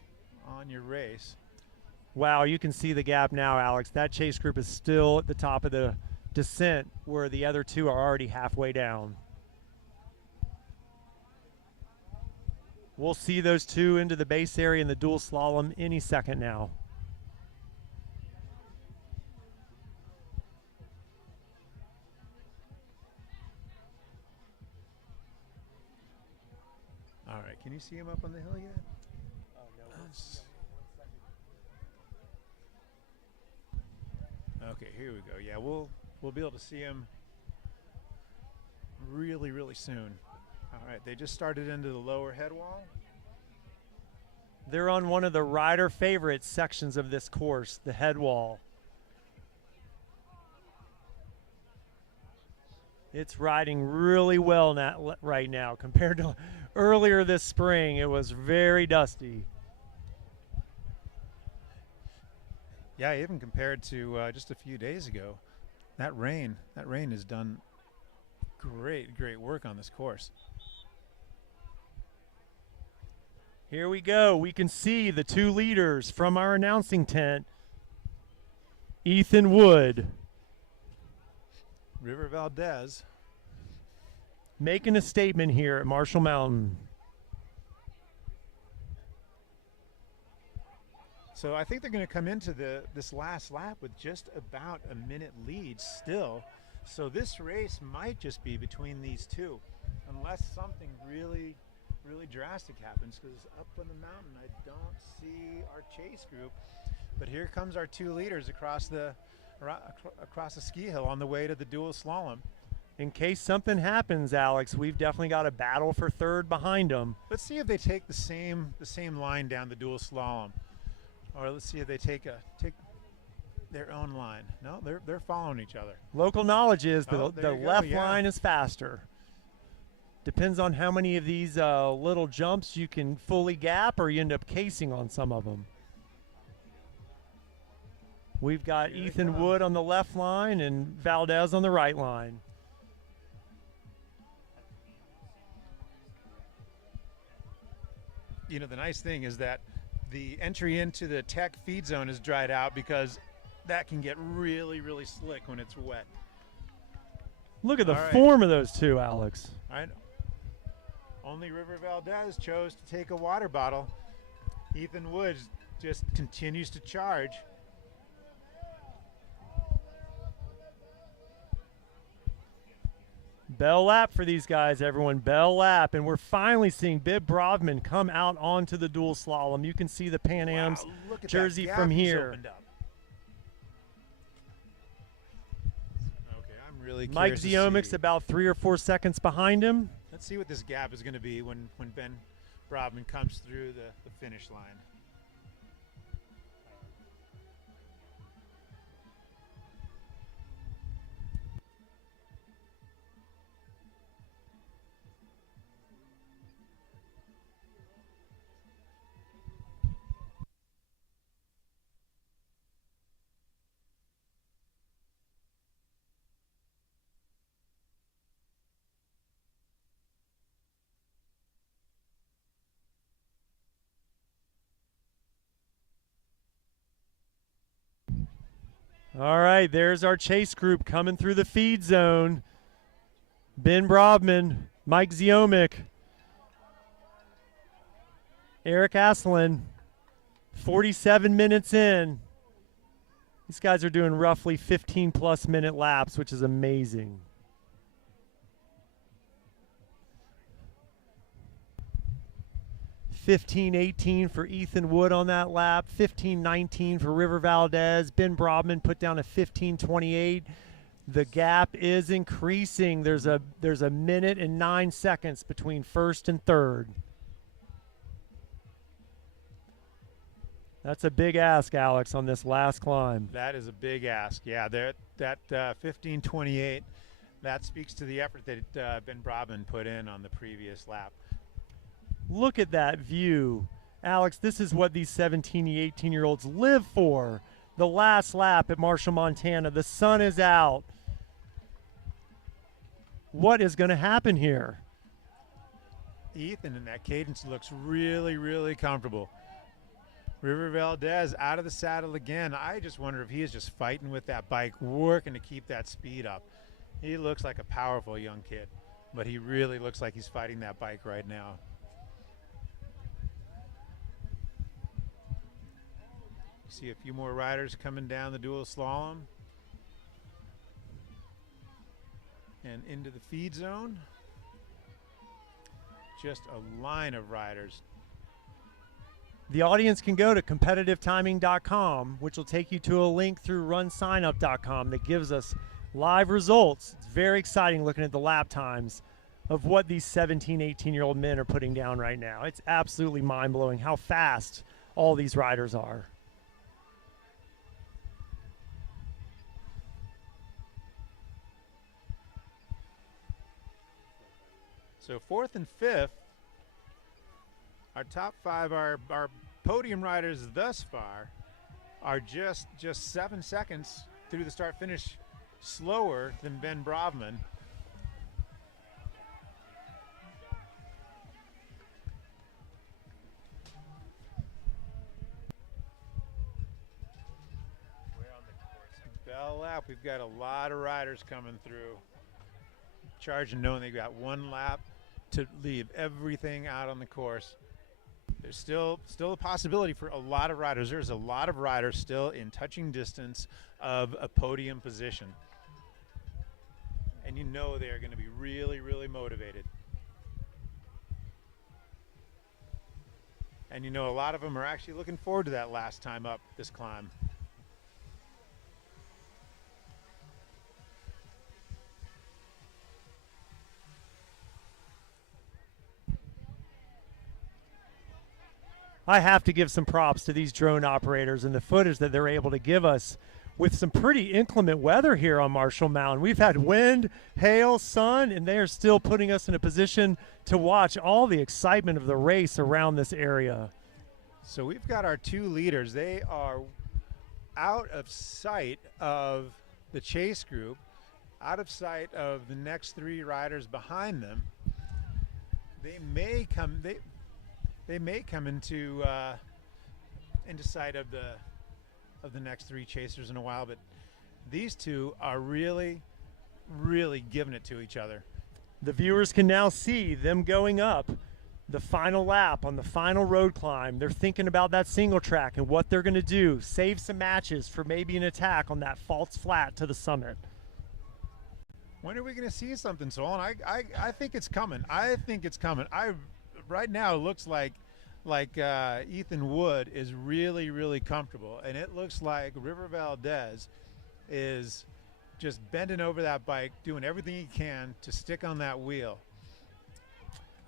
your race. Wow, you can see the gap now, Alex. That chase group is still at the top of the descent where the other two are already halfway down. We'll see those two into the base area in the dual slalom any second now. All right, can you see him up on the hill yet? Okay, here we go. Yeah, we'll be able to see him really, really soon. All right, they just started into the lower head wall. They're on one of the rider favorite sections of this course, the head wall. It's riding really well right now compared to earlier this spring. It was very dusty. Yeah, even compared to just a few days ago, that rain has done great work on this course. Here we go. We can see the two leaders from our announcing tent. Ethan Wood. River Valdez. Making a statement here at Marshall Mountain. So I think they're going to come into this last lap with just about a minute lead still. So this race might just be between these two, unless something really, really drastic happens, because up on the mountain I don't see our chase group. But here comes our two leaders across the ski hill on the way to the dual slalom. In case something happens, Alex, we've definitely got a battle for third behind them. Let's see if they take the same line down the dual slalom, or let's see if they take their own line. No, they're following each other. Local knowledge is the left yeah. line is faster. Depends on how many of these little jumps you can fully gap, or you end up casing on some of them. We've got Ethan Wood on the left line and Valdez on the right line. You know, the nice thing is that the entry into the tech feed zone is dried out, because that can get really, really slick when it's wet. Look at the form of those two, Alex. All right. Only River Valdez chose to take a water bottle. Ethan Woods just continues to charge. Bell lap for these guys, everyone. Bell lap. And we're finally seeing Bib Brovman come out onto the dual slalom. You can see the Pan Am's jersey from here. Okay, I'm really Mike curious to Ziomic's see. about 3 or 4 seconds behind him. Let's see what this gap is going to be when Ben Brovman comes through the finish line. All right, there's our chase group coming through the feed zone. Ben Brovman, Mike Ziomic, Eric Asselin, 47 minutes in. These guys are doing roughly 15-plus minute laps, which is amazing. $15.18 for Ethan Wood on that lap, $15.19 for River Valdez. Ben Brodman put down a $15.28. The gap is increasing. There's a minute and 9 seconds between first and third. That's a big ask, Alex, on this last climb. That is a big ask. Yeah, that 15.28, that speaks to the effort that Ben Brodman put in on the previous lap. Look at that view. Alex, this is what these 17, 18-year-olds live for. The last lap at Marshall, Montana. The sun is out. What is going to happen here? Ethan in that cadence looks really, really comfortable. River Valdez out of the saddle again. I just wonder if he is just fighting with that bike, working to keep that speed up. He looks like a powerful young kid, but he really looks like he's fighting that bike right now. See a few more riders coming down the dual slalom and into the feed zone. Just a line of riders. The audience can go to competitivetiming.com, which will take you to a link through runsignup.com that gives us live results. It's very exciting looking at the lap times of what these 17, 18-year-old men are putting down right now. It's absolutely mind-blowing how fast all these riders are. So fourth and fifth, our top five, our podium riders thus far are just 7 seconds through the start finish slower than Ben Brodman. Bell lap, we've got a lot of riders coming through, charging knowing they've got one lap to leave everything out on the course. there's still a possibility for a lot of riders. There's a lot of riders still in touching distance of a podium position. And you know they are going to be really, really motivated. And you know a lot of them are actually looking forward to that last time up this climb. I have to give some props to these drone operators and the footage that they're able to give us with some pretty inclement weather here on Marshall Mountain. We've had wind, hail, sun, and they are still putting us in a position to watch all the excitement of the race around this area. So we've got our 2 leaders. They are out of sight of the chase group, out of sight of the next 3 riders behind them. They may come. They may come into sight of the next 3 chasers in a while, but these 2 are really, really giving it to each other. The viewers can now see them going up the final lap on the final road climb. They're thinking about that single track and what they're going to do, save some matches for maybe an attack on that false flat to the summit. When are we going to see something, Solon? I think it's coming. I think it's coming. Right now, it looks like Ethan Wood is really, really comfortable, and it looks like River Valdez is just bending over that bike, doing everything he can to stick on that wheel.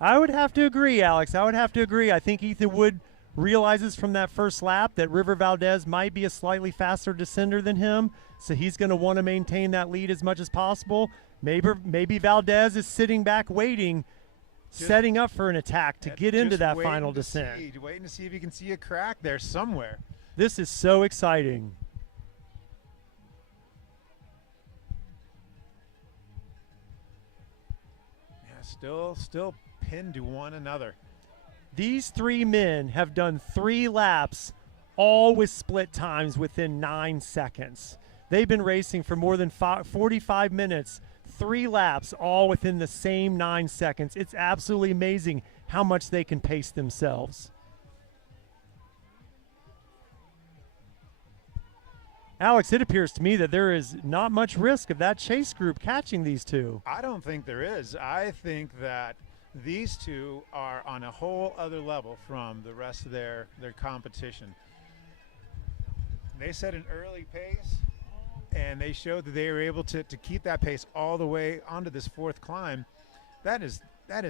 I would have to agree, Alex. I would have to agree. I think Ethan Wood realizes from that first lap that River Valdez might be a slightly faster descender than him, so he's going to want to maintain that lead as much as possible. Maybe Valdez is sitting back waiting, setting up for an attack to get into that final descent. Waiting to see if you can see a crack there somewhere. This is so exciting. Yeah, still pinned to one another. These 3 men have done 3 laps, all with split times within 9 seconds. They've been racing for more than 45 minutes, 3 laps, all within the same 9 seconds. It's absolutely amazing how much they can pace themselves. Alex, it appears to me that there is not much risk of that chase group catching these 2. I don't think there is. I think that these 2 are on a whole other level from the rest of their competition. They set an early pace, and they showed that they were able to keep that pace all the way onto this 4th climb. That is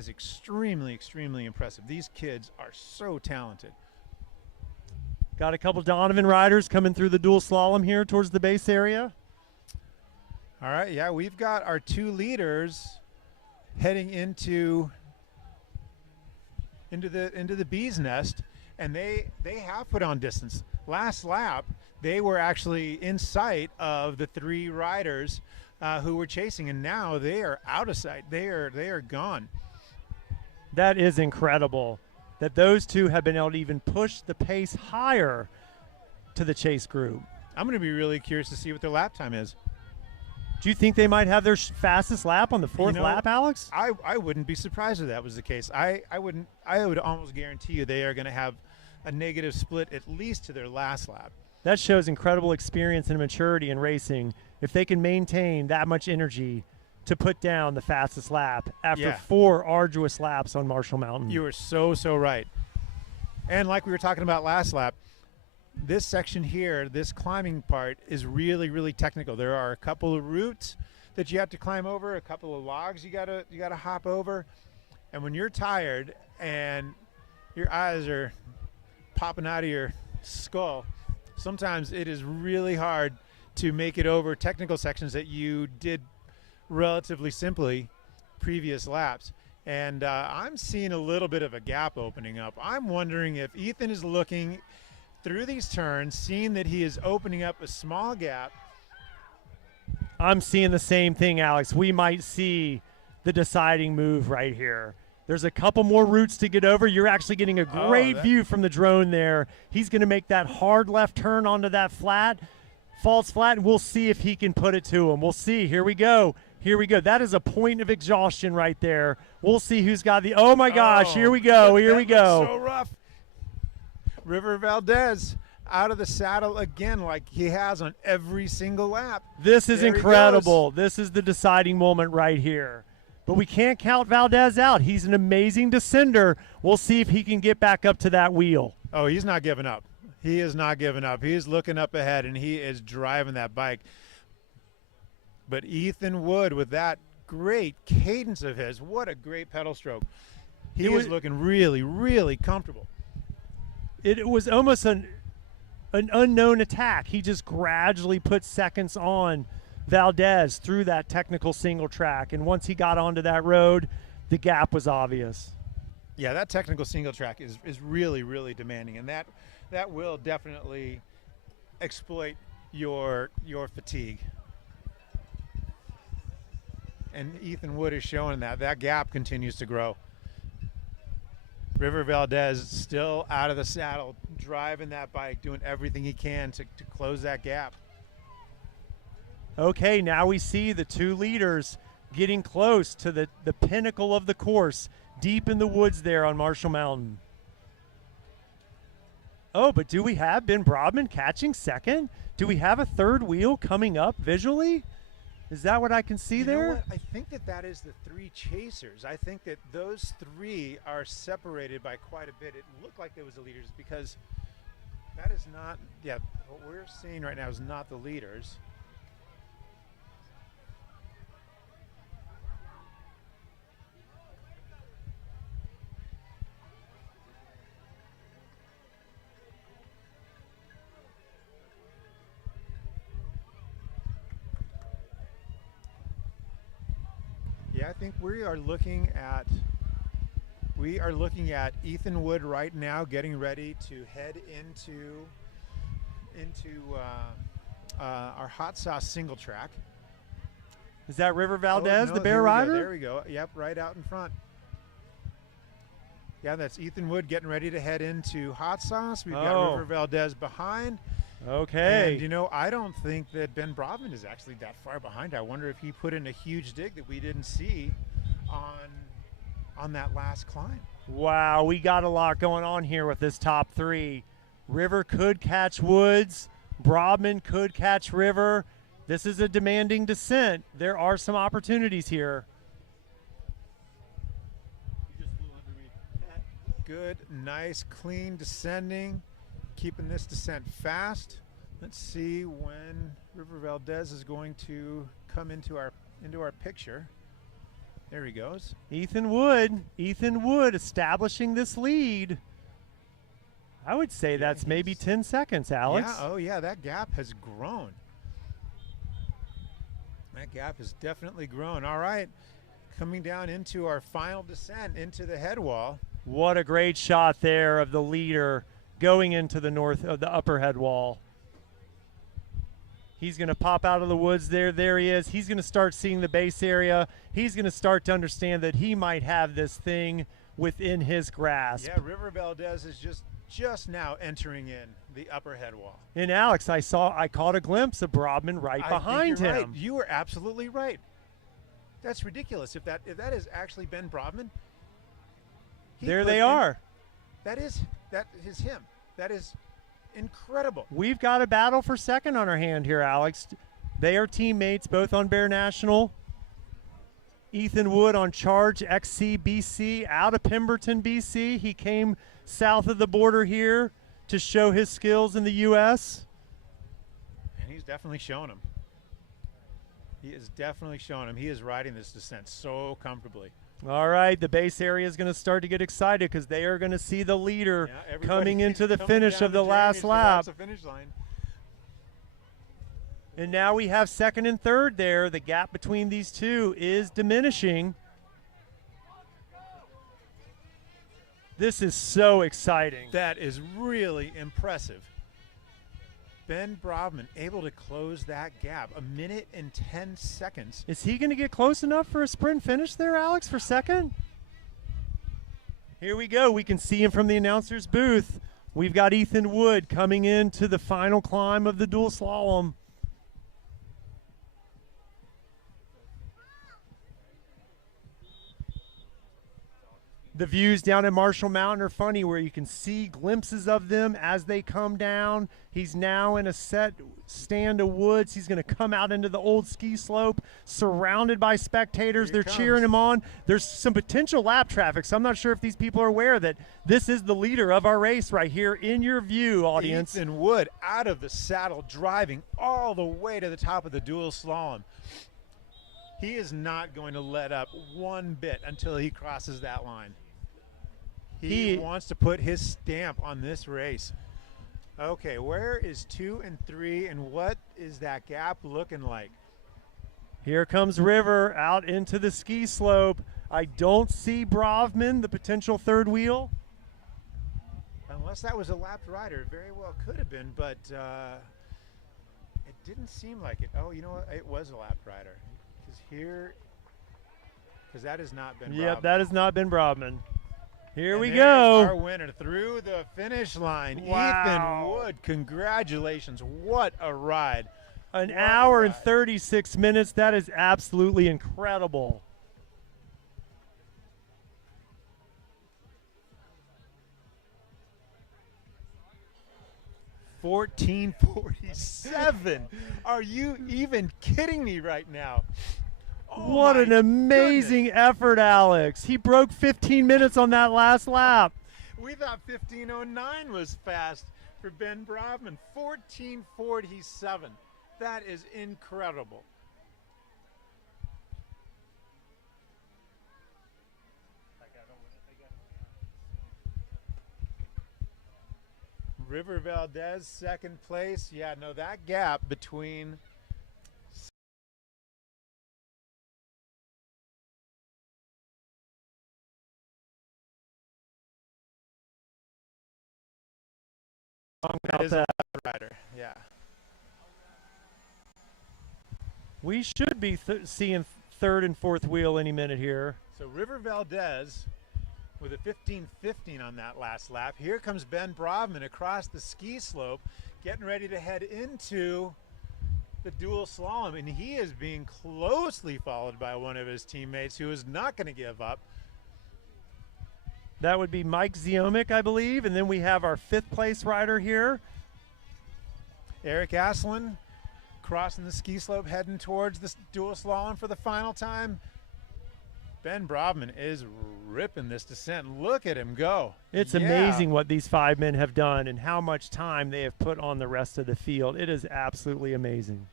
extremely, extremely impressive. These kids are so talented. Got a couple Donovan riders coming through the dual slalom here towards the base area. All right, yeah, we've got our 2 leaders heading into the bee's nest, and they have put on distance. Last lap, they were actually in sight of the 3 riders who were chasing, and now they are out of sight. They are gone. That is incredible that those 2 have been able to even push the pace higher to the chase group. I'm going to be really curious to see what their lap time is. Do you think they might have their fastest lap on the 4th lap, Alex? I wouldn't be surprised if that was the case. I would almost guarantee you they are going to have a negative split at least to their last lap. That shows incredible experience and maturity in racing if they can maintain that much energy to put down the fastest lap after 4 arduous laps on Marshall Mountain. You are so right. And like we were talking about last lap, this section here, this climbing part, is really, really technical. There are a couple of roots that you have to climb over, a couple of logs you gotta hop over. And when you're tired and your eyes are popping out of your skull, sometimes it is really hard to make it over technical sections that you did relatively simply previous laps. And I'm seeing a little bit of a gap opening up. I'm wondering if Ethan is looking through these turns, seeing that he is opening up a small gap. I'm seeing the same thing, Alex. We might see the deciding move right here. There's a couple more routes to get over. You're actually getting a great view from the drone there. He's going to make that hard left turn onto that flat, false flat, and we'll see if he can put it to him. We'll see. Here we go. Here we go. That is a point of exhaustion right there. We'll see who's got the – oh, my gosh. Here we go. Here we go. So rough. River Valdez out of the saddle again like he has on every single lap. This is There he incredible. This is the deciding moment right here. But we can't count Valdez out. He's an amazing descender. We'll see if he can get back up to that wheel. Oh, he's not giving up. He is not giving up. He's looking up ahead, and he is driving that bike. But Ethan Wood, with that great cadence of his, what a great pedal stroke. He is looking really, really comfortable. It was almost an unknown attack. He just gradually put seconds on Valdez through that technical single track. And once he got onto that road, the gap was obvious. Yeah, that technical single track is really, really demanding, and that will definitely exploit your fatigue. And Ethan Wood is showing that gap continues to grow. River Valdez still out of the saddle, driving that bike, doing everything he can to close that gap. Okay, now we see the two leaders getting close to the pinnacle of the course, deep in the woods there on Marshall Mountain. Oh, but do we have Ben Brodman catching second? Do we have a third wheel coming up visually? Is that what I can see You know there? what? I think that is the three chasers. I think that those three are separated by quite a bit. It looked like there was the leaders because that is not, yeah, what we're seeing right now is not the leaders. Yeah, I think we are looking at Ethan Wood right now, getting ready to head into our hot sauce single track. Is that River Valdez, Oh, the no, Bear Rider? There we go. Yep, right out in front. Yeah, that's Ethan Wood getting ready to head into hot sauce. We've got River Valdez behind. Okay. And, you know, I don't think that Ben Brodman is actually that far behind. I wonder if he put in a huge dig that we didn't see on that last climb. Wow, we got a lot going on here with this top three. River could catch Woods. Brodman could catch River. This is a demanding descent. There are some opportunities here. Good, nice, clean descending. Keeping this descent fast. Let's see when River Valdez is going to come into our picture. There he goes. Ethan Wood establishing this lead. I would say that's maybe 10 seconds, Alex. Yeah, oh yeah, that gap has grown. That gap has definitely grown. All right, coming down into our final descent into the head wall. What a great shot there of the leader going into the north of the upper head wall. He's going to pop out of the woods there. There he is. He's going to start seeing the base area. He's going to start to understand that he might have this thing within his grasp. Yeah, River Valdez is just now entering in the upper head wall. And Alex, I caught a glimpse of Brodman right behind him. Right. You were absolutely right. That's ridiculous. If that is actually Ben Brodman. There they are. That is him. That is incredible. We've got a battle for second on our hand here, Alex. They are teammates, both on Bear National. Ethan Wood on Charge XCBC out of Pemberton, BC. He came south of the border here to show his skills in the U.S. And he's definitely shown them. He is definitely showing him. He is riding this descent so comfortably. All right, the base area is going to start to get excited because they are going to see the leader coming into the finish of the last lap. The finish line. And now we have second and third there. The gap between these two is diminishing. This is so exciting. That is really impressive. Ben Brodman able to close that gap, 1 minute and 10 seconds. Is he going to get close enough for a sprint finish there, Alex, for second? Here we go. We can see him from the announcer's booth. We've got Ethan Wood coming into the final climb of the dual slalom. The views down at Marshall Mountain are funny, where you can see glimpses of them as they come down. He's now in a set stand of woods. He's going to come out into the old ski slope, surrounded by spectators. Here They're he cheering comes. him on. There's some potential lap traffic, so I'm not sure if these people are aware that this is the leader of our race right here in your view, audience. Ethan Wood out of the saddle, driving all the way to the top of the dual slalom. He is not going to let up one bit until he crosses that line. He wants to put his stamp on this race. Okay, where is 2 and 3, and what is that gap looking like? Here comes River out into the ski slope. I don't see Brovman, the potential third wheel. Unless that was a lapped rider, it very well could have been, but it didn't seem like it. Oh, you know what? It was a lapped rider. Because that has not been Yep, Brovman. that has not been Brovman. Here And we there's go. Our winner through the finish line, Wow. Ethan Wood. Congratulations. What a ride. An What a hour and ride. 36 minutes. That is absolutely incredible. $14.47. Are you even kidding me right now? Oh What my an amazing effort, Alex. He broke 15 minutes on that last lap. We thought 15:09 was fast for Ben Brovman. 14:47. That is incredible. River Valdez, second place. Yeah, no, that gap between that is a rider. Yeah. We should be seeing third and fourth wheel any minute here. So River Valdez with a 15:15 on that last lap. Here comes Ben Brovman across the ski slope, getting ready to head into the dual slalom, and he is being closely followed by one of his teammates who is not going to give up. That would be Mike Ziomic, I believe, and then we have our fifth place rider here. Eric Aslan crossing the ski slope, heading towards the dual slalom for the final time. Ben Brovman is ripping this descent. Look at him go. It's Yeah. amazing what these five men have done and how much time they have put on the rest of the field. It is absolutely amazing.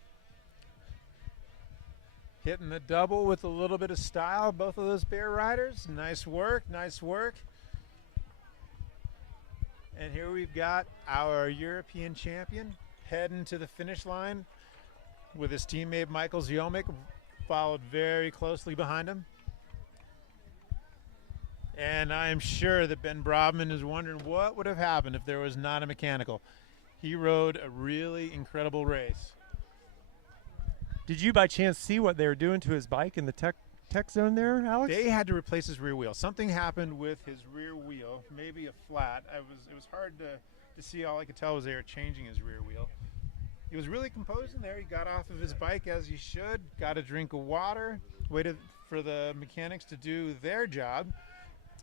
Hitting the double with a little bit of style, both of those bear riders. Nice work, nice work. And here we've got our European champion heading to the finish line with his teammate Michael Ziomic, followed very closely behind him. And I am sure that Ben Brovman is wondering what would have happened if there was not a mechanical. He rode a really incredible race. Did you by chance see what they were doing to his bike in the tech zone there, Alex? They had to replace his rear wheel. Something happened with his rear wheel, maybe a flat. It was hard to see. All I could tell was they were changing his rear wheel. He was really composed in there. He got off of his bike as he should, got a drink of water, waited for the mechanics to do their job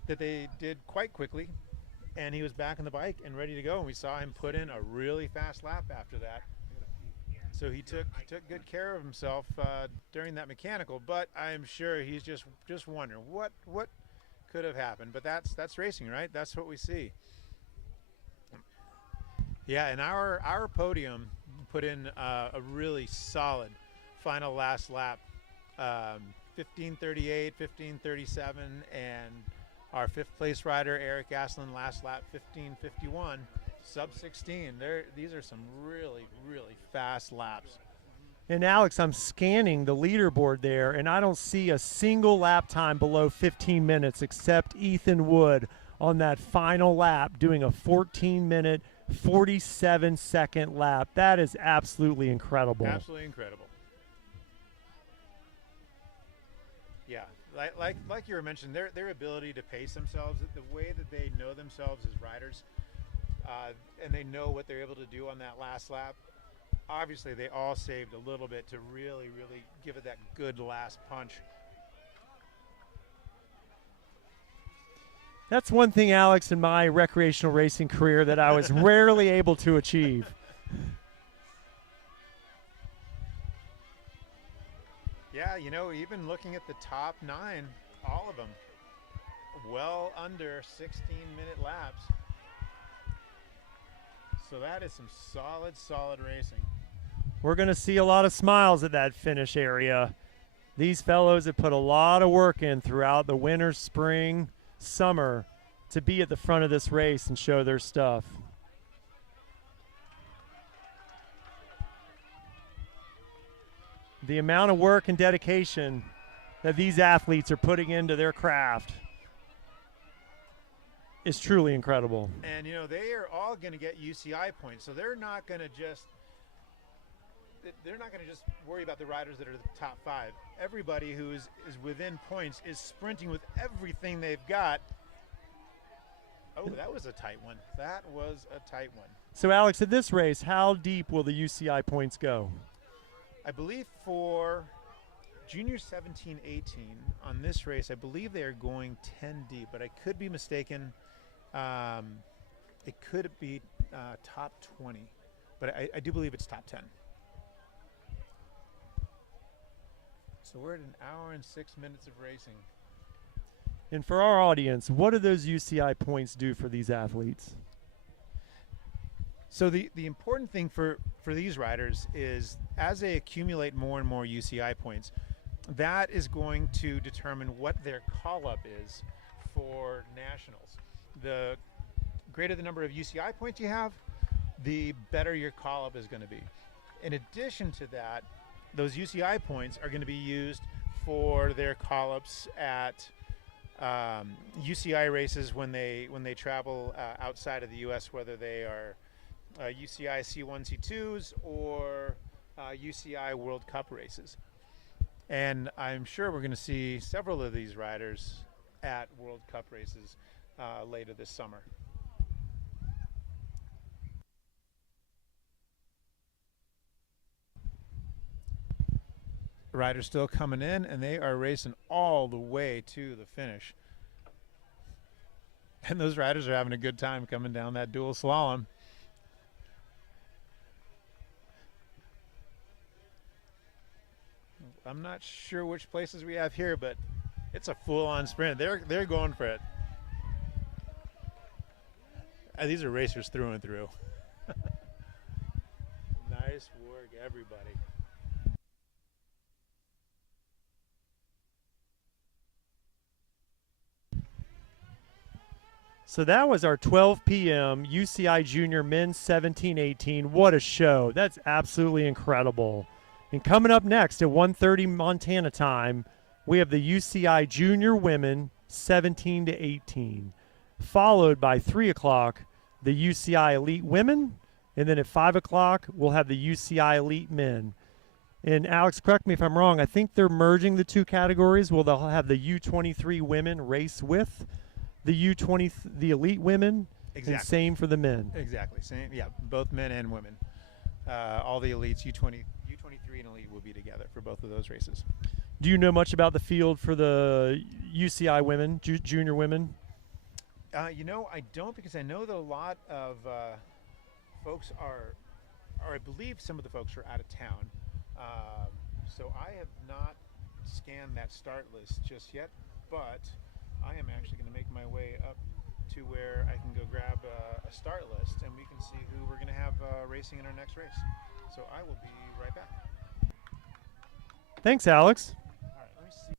that they did quite quickly, and he was back on the bike and ready to go, and we saw him put in a really fast lap after that. So he took good care of himself during that mechanical, but I am sure he's just wondering what could have happened. But that's racing, right? That's what we see. Yeah, and our podium put in a really solid final last lap, 15:38, 15:37, and our fifth place rider Eric Aslan last lap 15:51. Sub 16. These are some really, really fast laps. And Alex, I'm scanning the leaderboard there, and I don't see a single lap time below 15 minutes except Ethan Wood on that final lap doing a 14-minute, 47-second lap. That is absolutely incredible. Absolutely incredible. Yeah, like you were mentioning, their ability to pace themselves, the way that they know themselves as riders, and they know what they're able to do on that last lap. Obviously, they all saved a little bit to really, really give it that good last punch. That's one thing, Alex, in my recreational racing career that I was rarely able to achieve. Yeah, you know, even looking at the top 9, all of them well under 16-minute laps. So that is some solid racing. We're going to see a lot of smiles at that finish area. These fellows have put a lot of work in throughout the winter, spring, summer to be at the front of this race and show their stuff. The amount of work and dedication that these athletes are putting into their craft is truly incredible. And, you know, they are all going to get UCI points, so they're not going to just worry about the riders that are the top 5. Everybody who is within points is sprinting with everything they've got. Oh, that was a tight one. That was a tight one. So, Alex, at this race, how deep will the UCI points go? I believe for Junior 17-18 on this race, I believe they are going 10 deep, but I could be mistaken. It could be top 20, but I do believe it's top 10. So we're at an hour and 6 minutes of racing. And for our audience, what do those UCI points do for these athletes? So the important thing for these riders is as they accumulate more and more UCI points, that is going to determine what their call-up is for nationals. The greater the number of UCI points you have, the better your call-up is going to be. In addition to that, those UCI points are going to be used for their call-ups at UCI races when they travel outside of the U.S., whether they are UCI C1, C2s or UCI World Cup races. And I'm sure we're going to see several of these riders at World Cup races later this summer. Riders still coming in, and they are racing all the way to the finish. And those riders are having a good time coming down that dual slalom. I'm not sure which places we have here, but it's a full-on sprint. They're going for it. These are racers through and through. Nice work, everybody. So that was our 12 p.m. UCI Junior Men 17-18. What a show. That's absolutely incredible. And coming up next at 1:30 Montana time, we have the UCI Junior Women 17-18, followed by 3 o'clock, the UCI Elite Women, and then at 5 o'clock, we'll have the UCI Elite Men. And Alex, correct me if I'm wrong, I think they're merging the two categories. Well, they'll have the U23 women race with the U20, the Elite Women, Exactly. and same for the men. Exactly. Same. Yeah, both men and women. All the elites, U23 and Elite, will be together for both of those races. Do you know much about the field for the UCI women, junior women? You know, I don't, because I know that a lot of folks are, or I believe some of the folks are out of town. So I have not scanned that start list just yet, but I am actually going to make my way up to where I can go grab a start list, and we can see who we're going to have racing in our next race. So I will be right back. Thanks, Alex. All right, let me see.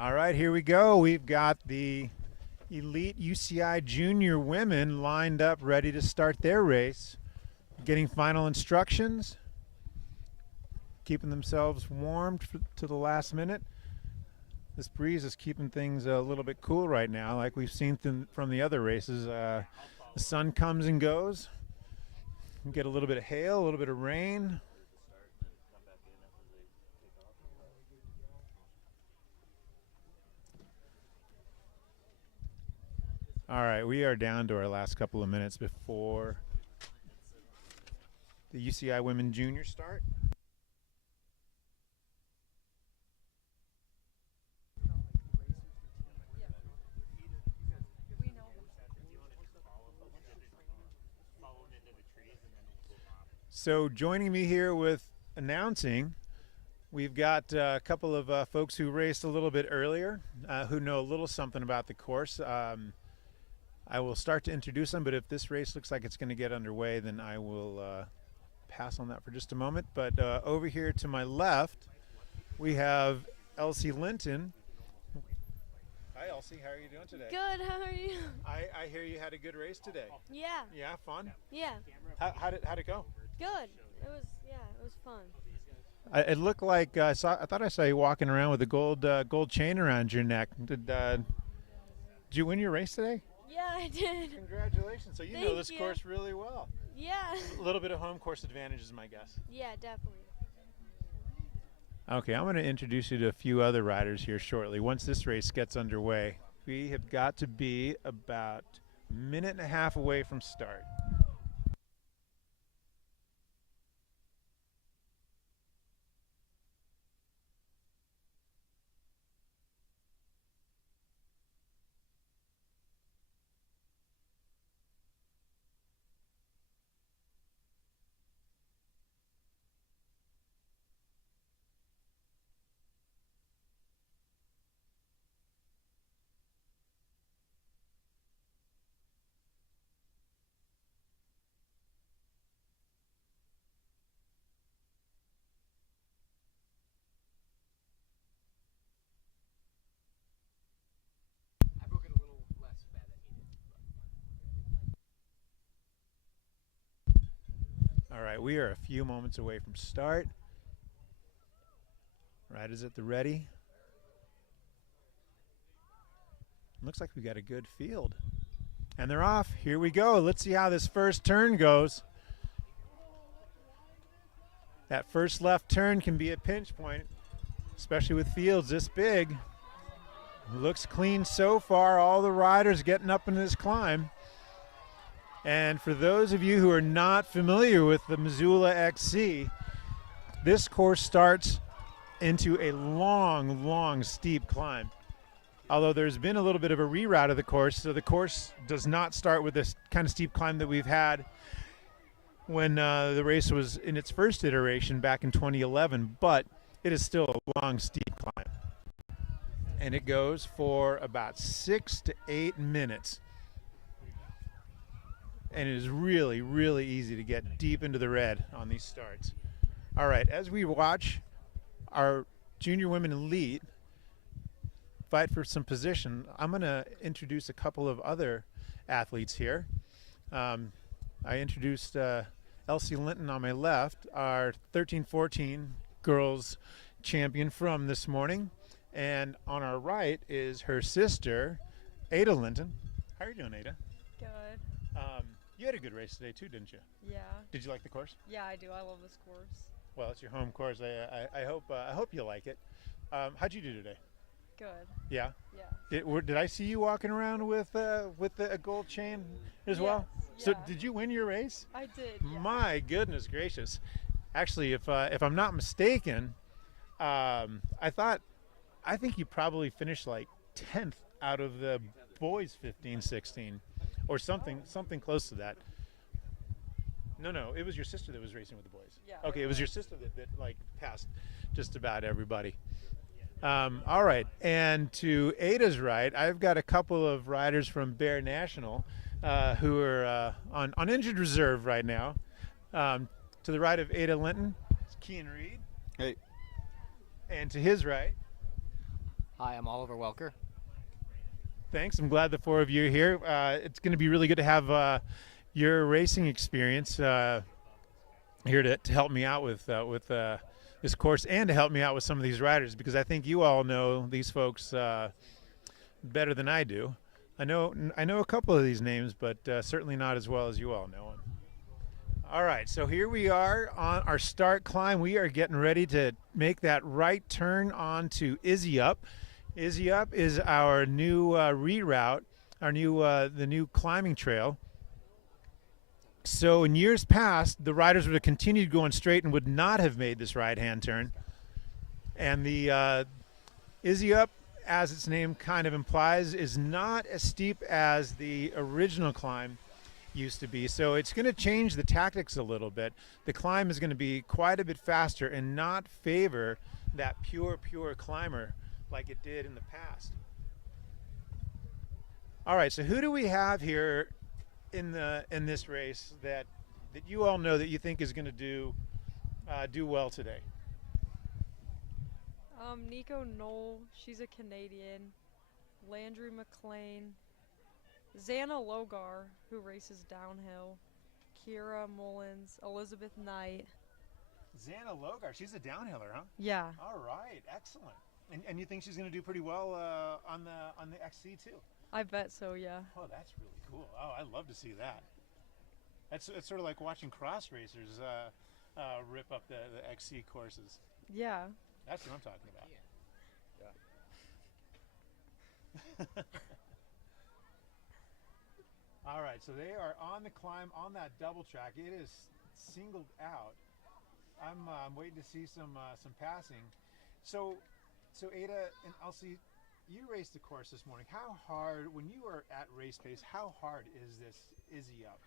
All right, here we go. We've got the Elite UCI Junior Women lined up, ready to start their race. Getting final instructions, keeping themselves warmed to the last minute. This breeze is keeping things a little bit cool right now, like we've seen from the other races. The sun comes and goes. We get a little bit of hail, a little bit of rain. All right, we are down to our last couple of minutes before the UCI Women Junior start. So joining me here with announcing, we've got a couple of folks who raced a little bit earlier, who know a little something about the course. I will start to introduce them, but if this race looks like it's going to get underway, then I will pass on that for just a moment. But over here to my left, we have Elsie Linton. Hi, Elsie. How are you doing today? Good. How are you? I hear you had a good race today. Yeah. Yeah, fun? Yeah. How'd it go? Good. It was fun. It looked like I thought I saw you walking around with a gold chain around your neck. Did you win your race today? Yeah, I did. Congratulations! So you know Thank this you. course really well. Yeah. A little bit of home course advantage is my guess. Yeah, definitely. Okay, I'm going to introduce you to a few other riders here shortly. Once this race gets underway, we have got to be about a minute and a half away from start. I broke it a little less bad than he did. All right, we are a few moments away from start. Riders at the ready. Looks like we got a good field. And they're off. Here we go. Let's see how this first turn goes. That first left turn can be a pinch point, especially with fields this big. Looks clean so far. All the riders getting up in this climb. And for those of you who are not familiar with the Missoula XC, this course starts into a long, long, steep climb. Although there's been a little bit of a reroute of the course, so the course does not start with this kind of steep climb that we've had when the race was in its first iteration back in 2011, but it is still a long, steep climb. And it goes for about 6 to 8 minutes. And it is really, really easy to get deep into the red on these starts. All right, as we watch our Junior Women Elite fight for some position, I'm going to introduce a couple of other athletes here. I introduced Elsie Linton on my left, our 13-14 girls champion from this morning. And on our right is her sister, Ada Linton. How are you doing, Ada? Good. You had a good race today too, didn't you? Yeah. Did you like the course? Yeah, I do. I love this course. Well, it's your home course. I hope you like it. How'd you do today? Good. Yeah. Yeah. Did I see you walking around with a gold chain as well? Yes, So yeah. did you win your race? I did. Yeah. My goodness gracious! Actually, if I'm not mistaken, I think you probably finished like 10th out of the boys 15-16 or something close to that. No, it was your sister that was racing with the boys. Yeah. Okay, it was your sister that like passed just about everybody. All right, and to Ada's right, I've got a couple of riders from Bear National who are on injured reserve right now. To the right of Ada Linton, it's Kean Reed. Hey. And to his right, Hi, I'm Oliver Welker. thanks. I'm glad the four of you are here. It's going to be really good to have your racing experience here to help me out with this course and to help me out with some of these riders, because I think you all know these folks better than I do. I know a couple of these names, but certainly not as well as you all know them. All right, so here we are on our start climb. We are getting ready to make that right turn onto Izzy Up. Izzy Up is our new reroute, the new climbing trail. So in years past, the riders would have continued going straight and would not have made this right-hand turn. And the Izzy Up, as its name kind of implies, is not as steep as the original climb used to be. So it's going to change the tactics a little bit. The climb is going to be quite a bit faster and not favor that pure climber like it did in the past. All right, so who do we have here in this race that you all know that you think is going to do well today? Nico Knoll, she's a Canadian. Landry McLean. Xana Logar, who races downhill. Kira Mullins. Elizabeth Knight. Xana Logar, she's a downhiller, huh? Yeah, All right, excellent. And you think she's going to do pretty well on the XC too? I bet so, yeah. Oh, that's really cool. Oh, I'd love to see that. It's sort of like watching cross racers rip up the XC courses. Yeah. That's what I'm talking about. All right, so they are on the climb on that double track. It is singled out. I'm waiting to see some passing. So Ada and Elsie, you raced the course this morning. How hard, when you are at race pace, how hard is this Izzy Up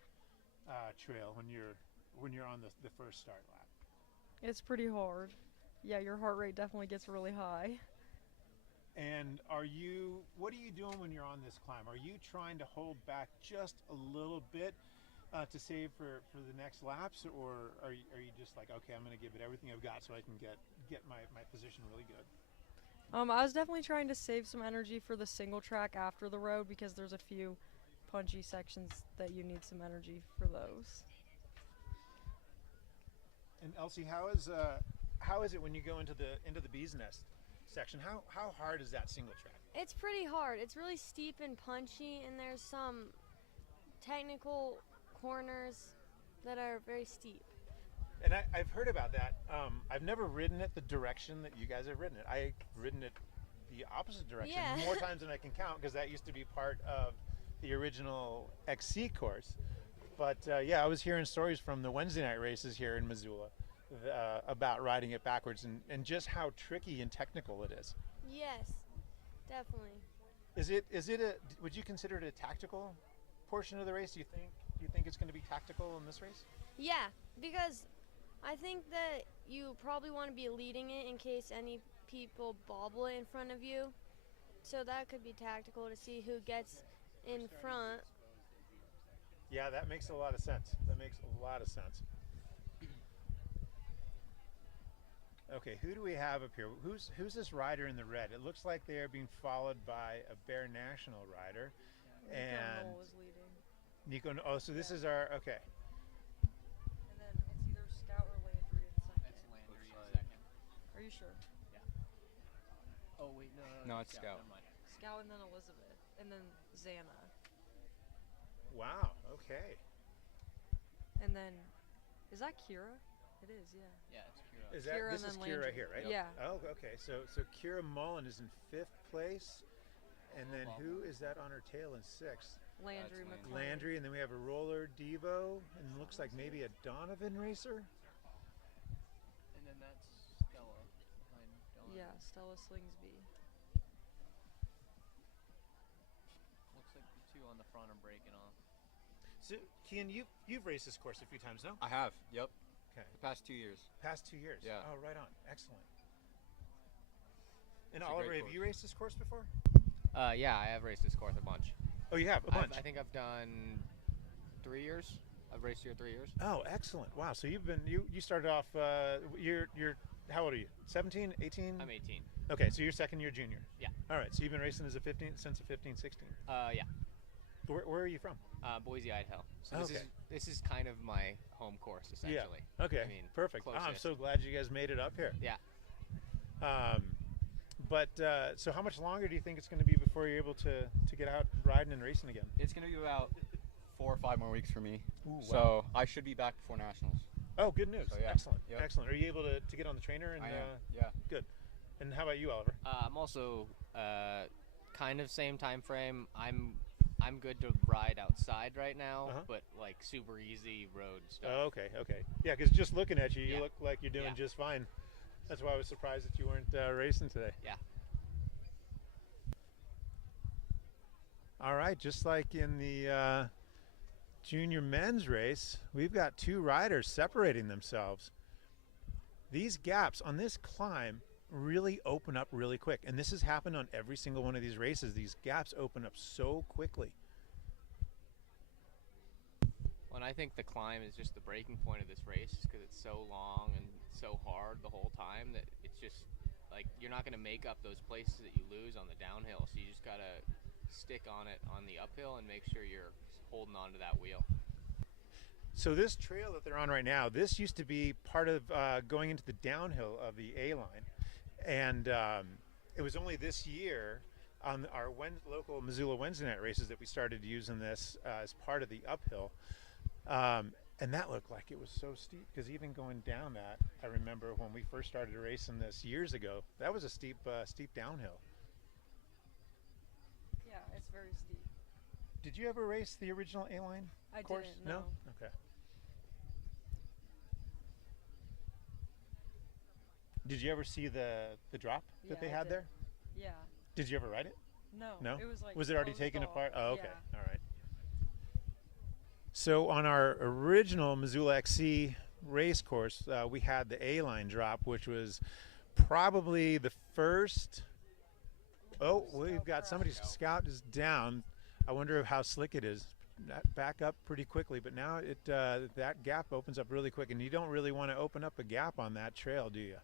trail when you're on the first start lap? It's pretty hard. Yeah, your heart rate definitely gets really high. And what are you doing when you're on this climb? Are you trying to hold back just a little bit to save for the next laps, or are you just like, okay, I'm going to give it everything I've got so I can get my position really good? I was definitely trying to save some energy for the single track after the road because there's a few punchy sections that you need some energy for those. And Elsie, how is it when you go into the bee's nest section? How hard is that single track? It's pretty hard. It's really steep and punchy, and there's some technical corners that are very steep. And I've heard about that. I've never ridden it the direction that you guys have ridden it. I've ridden it the opposite direction more times than I can count, because that used to be part of the original XC course. But yeah, I was hearing stories from the Wednesday night races here in Missoula about riding it backwards and just how tricky and technical it is. Yes, definitely. Would you consider it a tactical portion of the race? Do you think it's going to be tactical in this race? Yeah, because I think that you probably want to be leading it in case any people bobble it in front of you. So that could be tactical to see who gets in front. Yeah, that makes a lot of sense. Okay, who do we have up here? Who's this rider in the red? It looks like they are being followed by a Bear National rider. And Noel is leading. Nico, oh, so this is our, okay. And then it's either Scout or Landry in second. That's Landry in second. Are you sure? Oh wait, no. No, it's Scout. Never mind. Scout and then Elizabeth. And then Xana. Wow, okay. And then, is that Kira? It is, yeah. Yeah, it's Kira. Is that, Kira this and is then Kira right Landry. here, right? Yeah. Oh, okay, so Kira Mullen is in 5th place. And then who is that on her tail in 6th? Landry That's McLean. Landry, and then we have a roller Devo, and looks like maybe a Donovan racer. And then that's Stella behind Dylan. Yeah, Stella Slingsby. Looks like the two on the front are breaking off. So, Kian, you've raced this course a few times, no? I have, yep. Okay. The past 2 years. Past 2 years. Yeah. Oh, right on. Excellent. And It's a Oliver, great have you course. raced this course before? Yeah, I have raced this course a bunch. Oh, you have a bunch. I think I've done 3 years. I've raced here 3 years. Oh, excellent. Wow. So you've been you started off. You're how old are you? 17, 18? I'm 18. Okay, so you're second year junior. Yeah. All right. So you've been racing as a 15 since a 15, 16. Yeah. Where are you from? Boise, Idaho. So Okay. this is kind of my home course essentially. Yeah. Okay. I mean, Perfect. I'm closest. so glad you guys made it up here. Yeah. But so how much longer do you think it's going to be before you're able to get out riding and racing again? It's going to be about 4 or 5 more weeks for me. Ooh, wow. So I should be back before nationals. Oh, good news. So, yeah. Excellent. Yep. Excellent. Are you able to get on the trainer? And I am, yeah. Good. And how about you, Oliver? I'm also kind of same time frame. I'm good to ride outside right now, Uh-huh. but like super easy road stuff. Oh, okay. Yeah, because just looking at you, you Yeah. look like you're doing Yeah. just fine. That's why I was surprised that you weren't racing today. Yeah. All right, just like in the junior men's race, we've got 2 riders separating themselves. These gaps on this climb really open up really quick, and this has happened on every single one of these races. These gaps open up so quickly. Well, and I think the climb is just the breaking point of this race because it's so long and so hard the whole time that it's just like you're not going to make up those places that you lose on the downhill. So you just got to stick on it on the uphill and make sure you're holding on to that wheel. So this trail that they're on right now, this used to be part of going into the downhill of the A line, and it was only this year on our local Missoula Wednesday night races that we started using this as part of the uphill. And that looked like it was so steep, because even going down that, I remember when we first started racing this years ago, that was a steep downhill. Yeah, it's very steep. Did you ever race the original A-line course? Didn't, no. Okay. Did you ever see the drop that they Yeah, I had did. there? Yeah. Did you ever ride it? No. No? It was like Was it already closed taken off. apart? Oh, okay. Yeah. All right. So on our original Missoula XC race course, we had the A-line drop, which was probably the first. Oh, we've got somebody's Scout is down. I wonder how slick it is. Back up pretty quickly, but now that gap opens up really quick, and you don't really want to open up a gap on that trail, do you?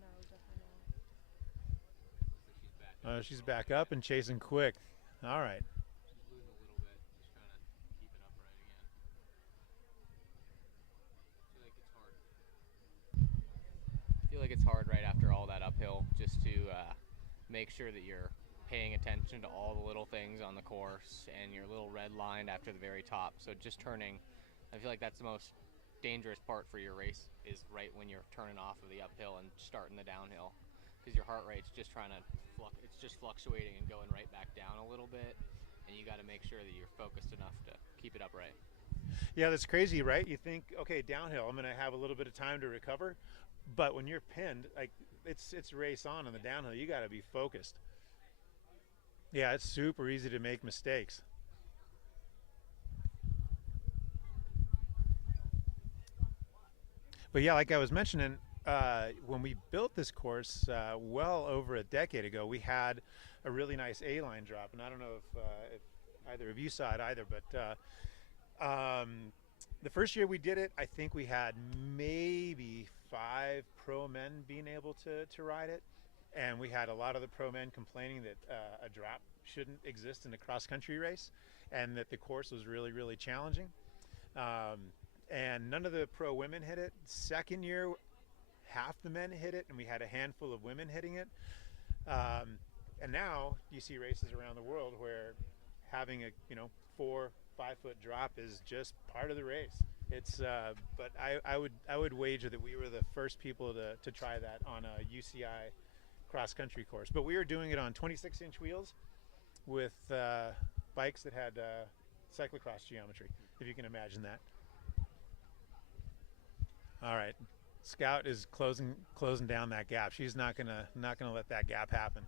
No, definitely not. Oh, she's back up and chasing quick. All right. She's losing a little bit, just trying to keep it upright again. I feel like it's hard right after all that uphill, just to make sure that you're paying attention to all the little things on the course and your little red line after the very top. So just turning, I feel like that's the most dangerous part for your race, is right when you're turning off of the uphill and starting the downhill, because your heart rate's just trying to it's just fluctuating and going right back down a little bit, and you got to make sure that you're focused enough to keep it upright. Yeah, that's crazy, right? You think, okay, downhill, I'm going to have a little bit of time to recover, but when you're pinned, like it's race on the downhill, you got to be focused. Yeah, it's super easy to make mistakes. But yeah, like I was mentioning, when we built this course well over a decade ago, we had a really nice A-line drop, and I don't know if either of you saw it either, but the first year we did it, I think we had maybe 5 pro men being able to ride it. And we had a lot of the pro men complaining that a drop shouldn't exist in a cross-country race, and that the course was really, really challenging. And none of the pro women hit it. Second year, half the men hit it, and we had a handful of women hitting it. And now you see races around the world where having a 4-5 foot drop is just part of the race. It's but I would wager that we were the first people to try that on a UCI cross-country course, but we were doing it on 26-inch wheels with bikes that had cyclocross geometry, if you can imagine that. All right, Scout is closing down that gap. She's not gonna let that gap happen.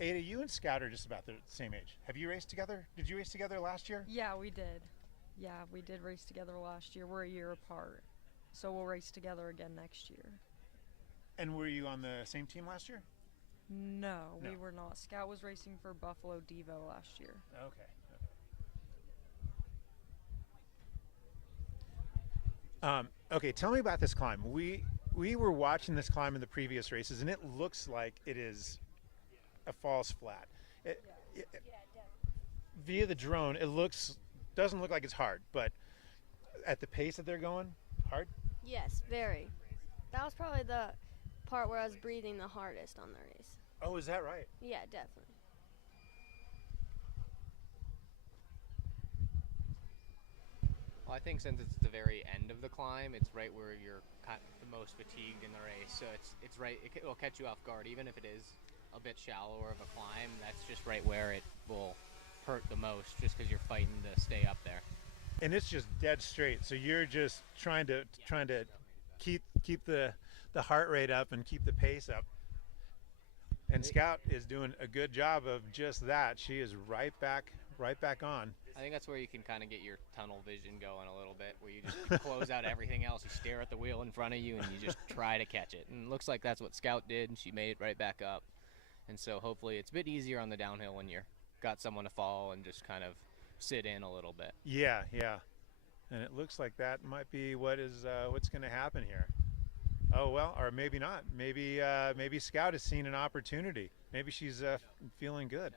Ada, you and Scout are just about the same age. Have you raced together? Did you race together last year? Yeah, we did. Yeah, we did race together last year. We're a year apart, so we'll race together again next year. And were you on the same team last year? No, No. we were not. Scout was racing for Buffalo Devo last year. Okay. Okay, tell me about this climb. We were watching this climb in the previous races, and it looks like it is a false flat. Via the drone, doesn't look like it's hard, but at the pace that they're going, hard? Yes, very. That was probably the part where I was breathing the hardest on the race. Oh, is that right? Yeah, definitely. Well, I think since it's the very end of the climb, it's right where you're the most fatigued in the race. So it's right. It'll catch you off guard, even if it is a bit shallower of a climb. That's just right where it will hurt the most, just because you're fighting to stay up there. And it's just dead straight. So you're just trying to keep the heart rate up and keep the pace up. And Scout is doing a good job of just that. She is right back on. I think that's where you can kind of get your tunnel vision going a little bit, where you just close out everything else. You stare at the wheel in front of you, and you just try to catch it. And it looks like that's what Scout did, and she made it right back up. And so hopefully it's a bit easier on the downhill when you're got someone to follow and just kind of sit in a little bit. Yeah. And it looks like that might be what's going to happen here. Oh, well, or maybe not. Maybe Scout has seen an opportunity. Maybe she's feeling good.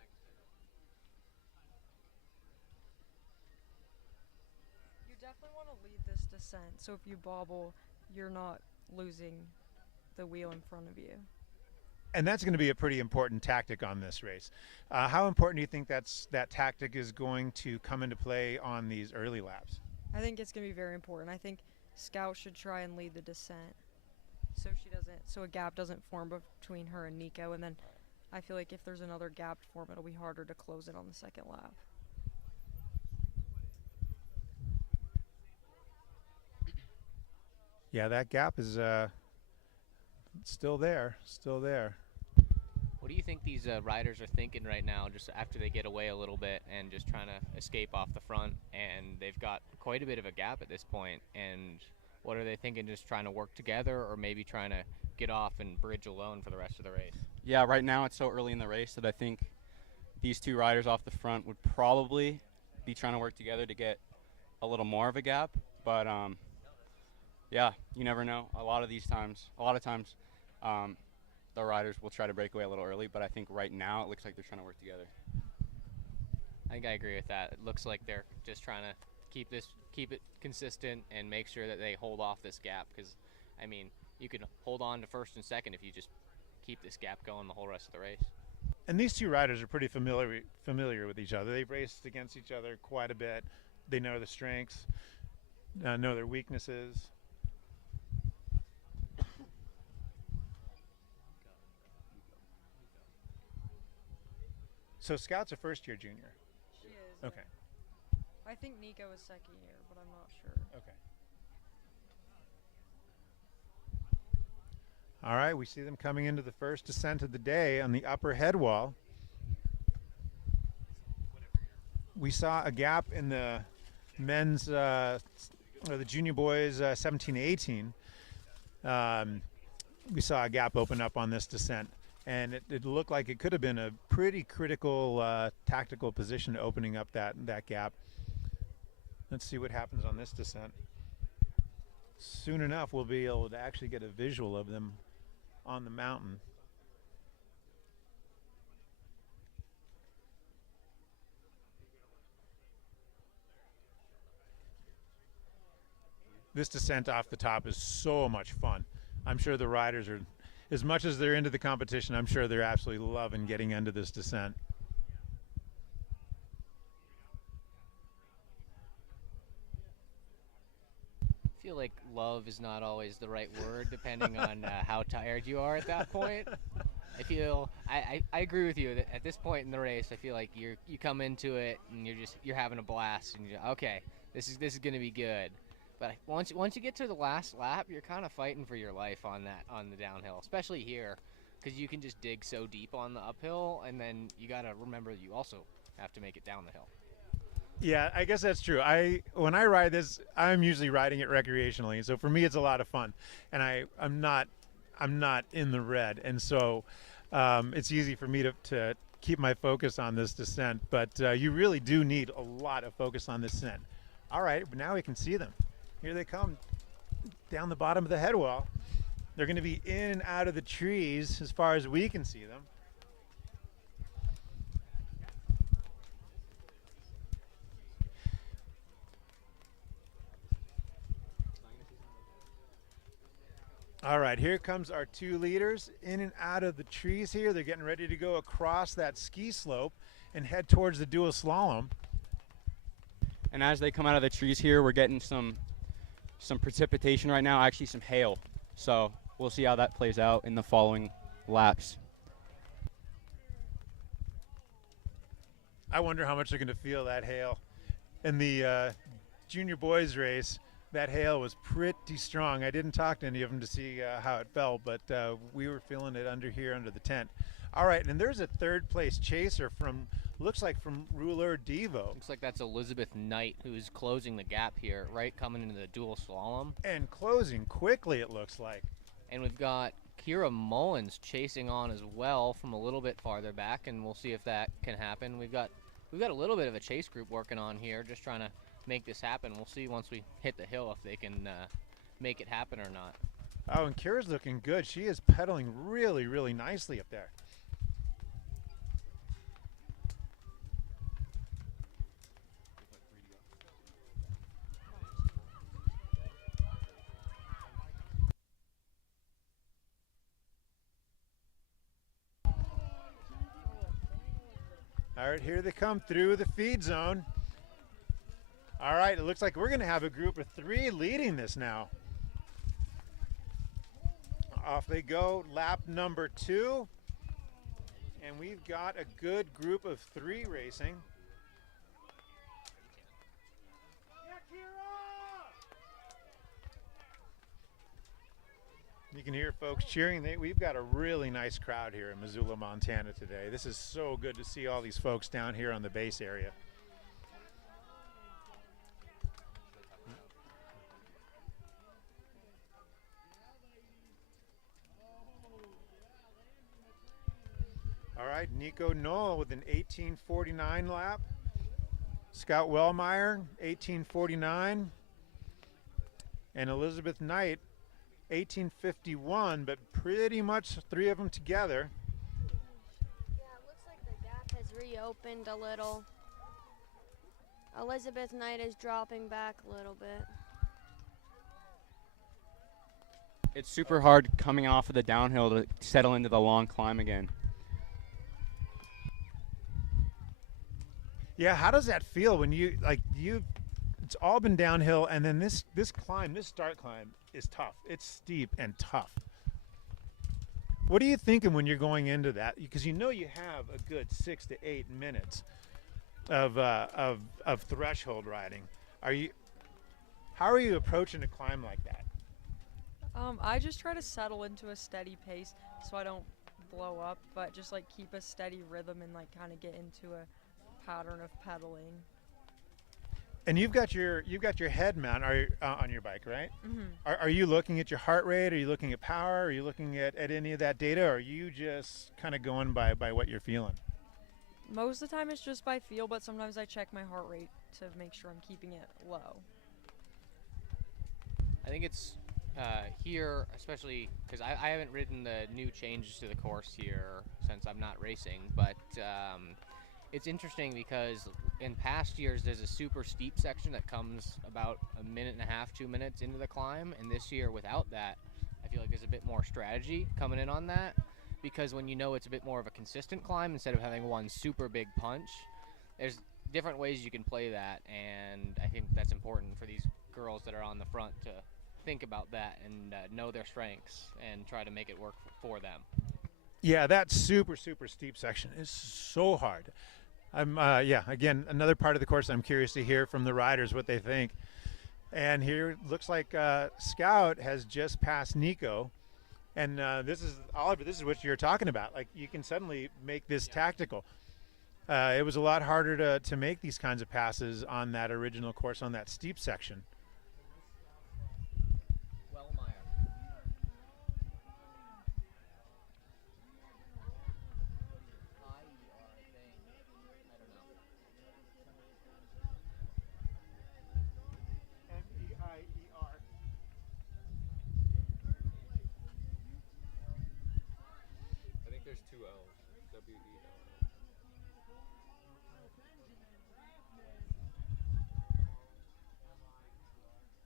descent. So if you bobble, you're not losing the wheel in front of you. And that's going to be a pretty important tactic on this race. How important do you think that tactic is going to come into play on these early laps? I think it's going to be very important. I think Scout should try and lead the descent so a gap doesn't form between her and Nico, and then I feel like if there's another gap to form, it'll be harder to close it on the second lap. Yeah, that gap is still there. What do you think these riders are thinking right now, just after they get away a little bit and just trying to escape off the front? And they've got quite a bit of a gap at this point. And what are they thinking, just trying to work together or maybe trying to get off and bridge alone for the rest of the race? Yeah, right now it's so early in the race that I think these two riders off the front would probably be trying to work together to get a little more of a gap. But, yeah, you never know. A lot of times, the riders will try to break away a little early, but I think right now it looks like they're trying to work together. I think I agree with that. It looks like they're just trying to keep it consistent and make sure that they hold off this gap, because, I mean, you can hold on to first and second if you just keep this gap going the whole rest of the race. And these two riders are pretty familiar with each other. They've raced against each other quite a bit. They know the strengths, know their weaknesses. So Scout's a first-year junior. She is. Okay. Yeah. I think Nico is second year, but I'm not sure. Okay. All right, we see them coming into the first descent of the day on the upper head wall. We saw a gap in the men's, or the junior boys 17 to 18. We saw a gap open up on this descent. And it looked like it could have been a pretty critical tactical position opening up that gap. Let's see what happens on this descent. Soon enough, we'll be able to actually get a visual of them on the mountain. This descent off the top is so much fun. I'm sure the riders are, as much as they're into the competition, I'm sure they're absolutely loving getting into this descent. I feel like love is not always the right word, depending on how tired you are at that point. I agree with you that at this point in the race, I feel like you come into it and you're having a blast, and you're okay, this is going to be good. But once you get to the last lap, you're kind of fighting for your life on the downhill, especially here, because you can just dig so deep on the uphill, and then you got to remember that you also have to make it down the hill. Yeah, I guess that's true. When I ride this, I'm usually riding it recreationally, so for me it's a lot of fun, and I'm not in the red, and so it's easy for me to keep my focus on this descent. But you really do need a lot of focus on this descent. All right, but now we can see them. Here they come down the bottom of the head wall. They're going to be in and out of the trees as far as we can see them. All right, here comes our two leaders in and out of the trees here. They're getting ready to go across that ski slope and head towards the dual slalom. And as they come out of the trees here, we're getting some precipitation right now, actually some hail. So we'll see how that plays out in the following laps. I wonder how much they're going to feel that hail. In the junior boys race, that hail was pretty strong. I didn't talk to any of them to see how it felt, but we were feeling it under the tent. All right, and there's a third place chaser looks like from Ruler Devo. Looks like that's Elizabeth Knight, who's closing the gap here, right, coming into the dual slalom. And closing quickly, it looks like. And we've got Kira Mullins chasing on as well from a little bit farther back, and we'll see if that can happen. We've got a little bit of a chase group working on here, just trying to make this happen. We'll see once we hit the hill if they can make it happen or not. Oh, and Kira's looking good. She is pedaling really, really nicely up there. All right, here they come through the feed zone. All right, it looks like we're going to have a group of 3 leading this now. Off they go, lap number 2. And we've got a good group of 3 racing. You can hear folks cheering. We've got a really nice crowd here in Missoula, Montana today. This is so good to see all these folks down here on the base area. All right, Nico Knoll with an 18:49 lap. Scout Wellmeyer, 18:49. And Elizabeth Knight, 18:51, but pretty much 3 of them together. Yeah, it looks like the gap has reopened a little. Elizabeth Knight is dropping back a little bit. It's super hard coming off of the downhill to settle into the long climb again. Yeah, how does that feel when it's all been downhill, and then this start climb is tough. It's steep and tough. What are you thinking when you're going into that? Because you have a good 6 to 8 minutes of threshold riding. How are you approaching a climb like that? I just try to settle into a steady pace so I don't blow up, but just like keep a steady rhythm and like kind of get into a pattern of pedaling. And you've got your head mount on your bike, right? Mm-hmm. Are you looking at your heart rate? Are you looking at power? Are you looking at any of that data? Or are you just kind of going by what you're feeling? Most of the time it's just by feel, but sometimes I check my heart rate to make sure I'm keeping it low. I think it's here, especially because I haven't ridden the new changes to the course here since I'm not racing, but it's interesting because in past years there's a super steep section that comes about 1.5 minutes, 2 minutes into the climb, and this year without that, I feel like there's a bit more strategy coming in on that, because when it's a bit more of a consistent climb instead of having one super big punch, there's different ways you can play that, and I think that's important for these girls that are on the front to think about that and know their strengths and try to make it work for them. Yeah, that super steep section is so hard. Again, another part of the course I'm curious to hear from the riders what they think. And here it looks like Scout has just passed Nico. And this is, Oliver, this is what you're talking about. Like, you can suddenly make this tactical. It was a lot harder to make these kinds of passes on that original course, on that steep section. There's 2 L's. W-E-L-L.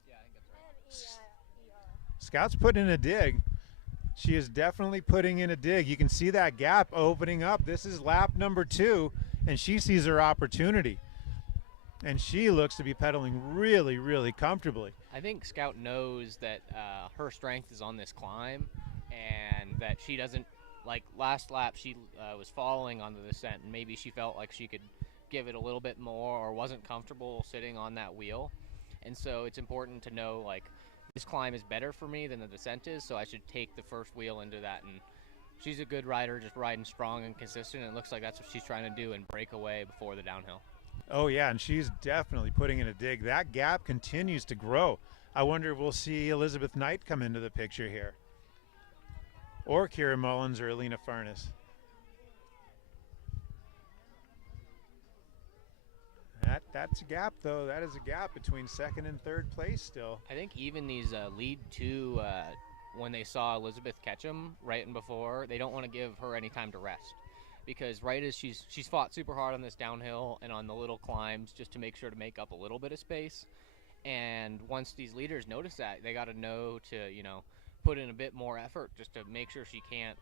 Yeah, I think that's right. Scout's putting in a dig. She is definitely putting in a dig. You can see that gap opening up. This is lap number 2, and she sees her opportunity. And she looks to be pedaling really comfortably. I think Scout knows that her strength is on this climb, and that she doesn't, like last lap she was following on the descent, and maybe she felt like she could give it a little bit more or wasn't comfortable sitting on that wheel. And so it's important to know, like, this climb is better for me than the descent is, so I should take the first wheel into that. And she's a good rider, just riding strong and consistent, and it looks like that's what she's trying to do and break away before the downhill. Oh yeah, and she's definitely putting in a dig. That gap continues to grow. I wonder if we'll see Elizabeth Knight come into the picture here, or Kira Mullins or Alina Furness. That's a gap, though. That is a gap between second and third place still. I think even these lead 2, when they saw Elizabeth catch him right and before, they don't want to give her any time to rest. Because right as she's fought super hard on this downhill and on the little climbs just to make sure to make up a little bit of space. And once these leaders notice that, they got to know to, put in a bit more effort just to make sure she can't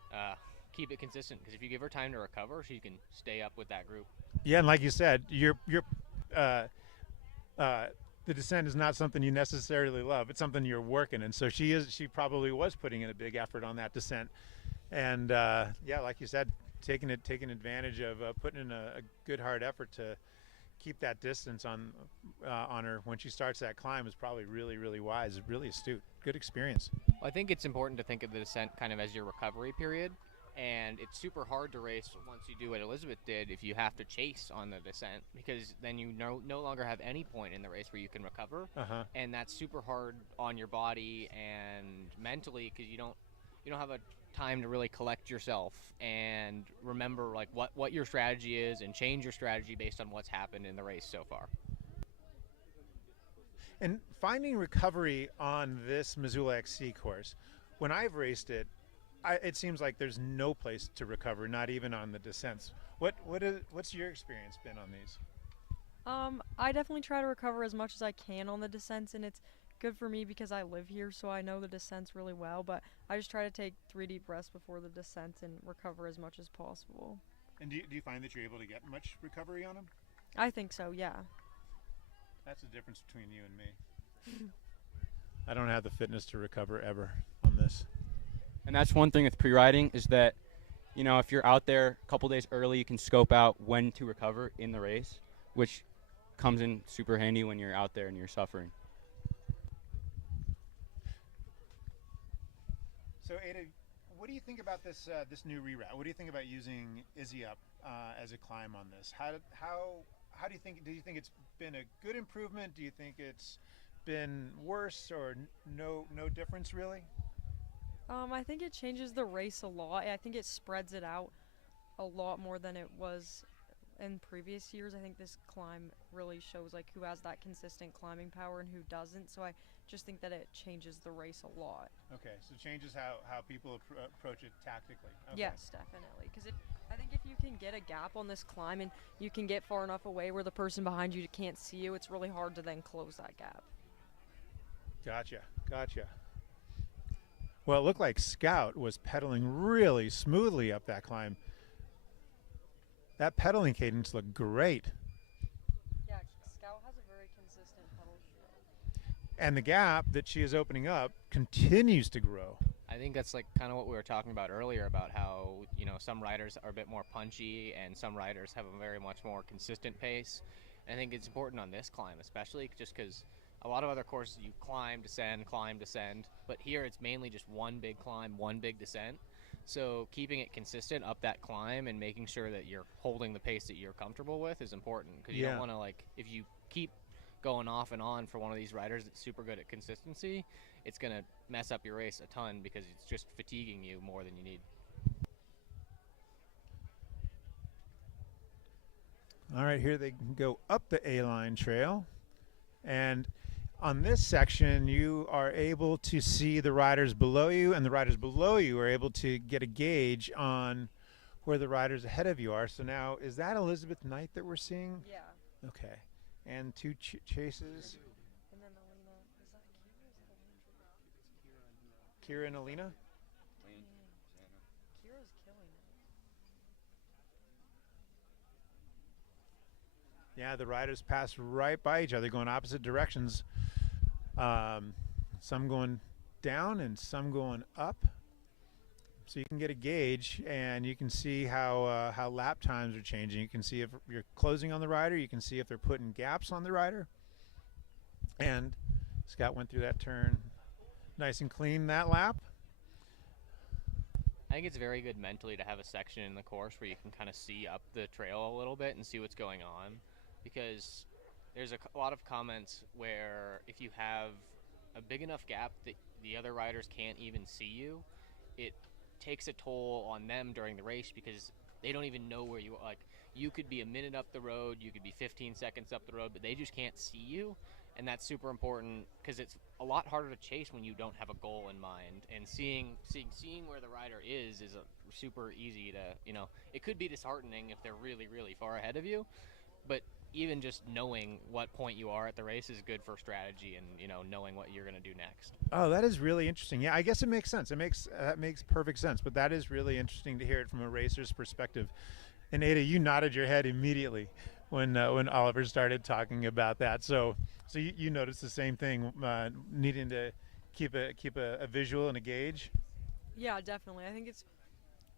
keep it consistent. Because if you give her time to recover, she can stay up with that group. Yeah, and like you said, uh, the descent is not something you necessarily love. It's something you're working, and so she probably was putting in a big effort on that descent, and yeah, like you said, taking advantage of putting in a good hard effort to keep that distance on her when she starts that climb is probably really wise, really astute, good experience. I think it's important to think of the descent kind of as your recovery period, and it's super hard to race once you do what Elizabeth did if you have to chase on the descent, because then you no longer have any point in the race where you can recover, and that's super hard on your body and mentally, because you don't have a time to really collect yourself and remember like what your strategy is and change your strategy based on what's happened in the race so far. And finding recovery on this Missoula XC course, when I've raced it, it seems like there's no place to recover, not even on the descents. What's your experience been on these? I definitely try to recover as much as I can on the descents, and it's good for me because I live here, so I know the descents really well, but I just try to take 3 deep breaths before the descents and recover as much as possible. And do you find that you're able to get much recovery on them? I think so, yeah. That's the difference between you and me. I don't have the fitness to recover ever on this. And that's one thing with pre-riding is that, you know, if you're out there a couple days early, you can scope out when to recover in the race, which comes in super handy when you're out there and you're suffering. So Ada, what do you think about this this new reroute? What do you think about using Izzy up as a climb on this? How do you think? Do you think it's been a good improvement? Do you think it's been worse or no difference really? I think it changes the race a lot. I think it spreads it out a lot more than it was in previous years. I think this climb really shows like who has that consistent climbing power and who doesn't. So I just think that it changes the race a lot. Okay, so it changes how people approach it tactically. Okay. Yes, definitely. Because I think if you can get a gap on this climb and you can get far enough away where the person behind you can't see you, it's really hard to then close that gap. Gotcha. Well, it looked like Scout was pedaling really smoothly up that climb. That pedaling cadence looked great. Yeah, Scout has a very consistent pedal shift. And the gap that she is opening up continues to grow. I think that's like kind of what we were talking about earlier about how, you know, some riders are a bit more punchy and some riders have a very much more consistent pace. And I think it's important on this climb, especially just because a lot of other courses you climb, descend, but here it's mainly just one big climb, one big descent. So keeping it consistent up that climb and making sure that you're holding the pace that you're comfortable with is important, because you don't want to, like, if you keep going off and on for one of these riders that's super good at consistency, it's going to mess up your race a ton because it's just fatiguing you more than you need. All right, here they go up the A-line trail, and on this section you are able to see the riders below you, and the riders below you are able to get a gauge on where the riders ahead of you are. So now, is that Elizabeth Knight that we're seeing? Yeah. Okay, and two chases. And then Alina, is that Kira? Kira and Alina? Kira's killing it. Yeah, the riders pass right by each other, going opposite directions. Some going down and some going up. So you can get a gauge, and you can see how lap times are changing. You can see if you're closing on the rider. You can see if they're putting gaps on the rider. And Scott went through that turn nice and clean that lap. I think it's very good mentally to have a section in the course where you can kind of see up the trail a little bit and see what's going on, because there's a lot of comments where if you have a big enough gap that the other riders can't even see you, it takes a toll on them during the race because they don't even know where you are. Like, you could be a minute up the road, you could be 15 seconds up the road, but they just can't see you. And that's super important because it's a lot harder to chase when you don't have a goal in mind. And seeing where the rider is super easy to, you know, it could be disheartening if they're really, really far ahead of you. But even just knowing what point you are at the race is good for strategy and, you know, knowing what you're going to do next. Oh, that is really interesting. Yeah, I guess it makes sense. That makes perfect sense. But that is really interesting to hear it from a racer's perspective. And Ada, you nodded your head immediately when Oliver started talking about that. So you noticed the same thing, needing to keep a visual and a gauge. Yeah, definitely. I think it's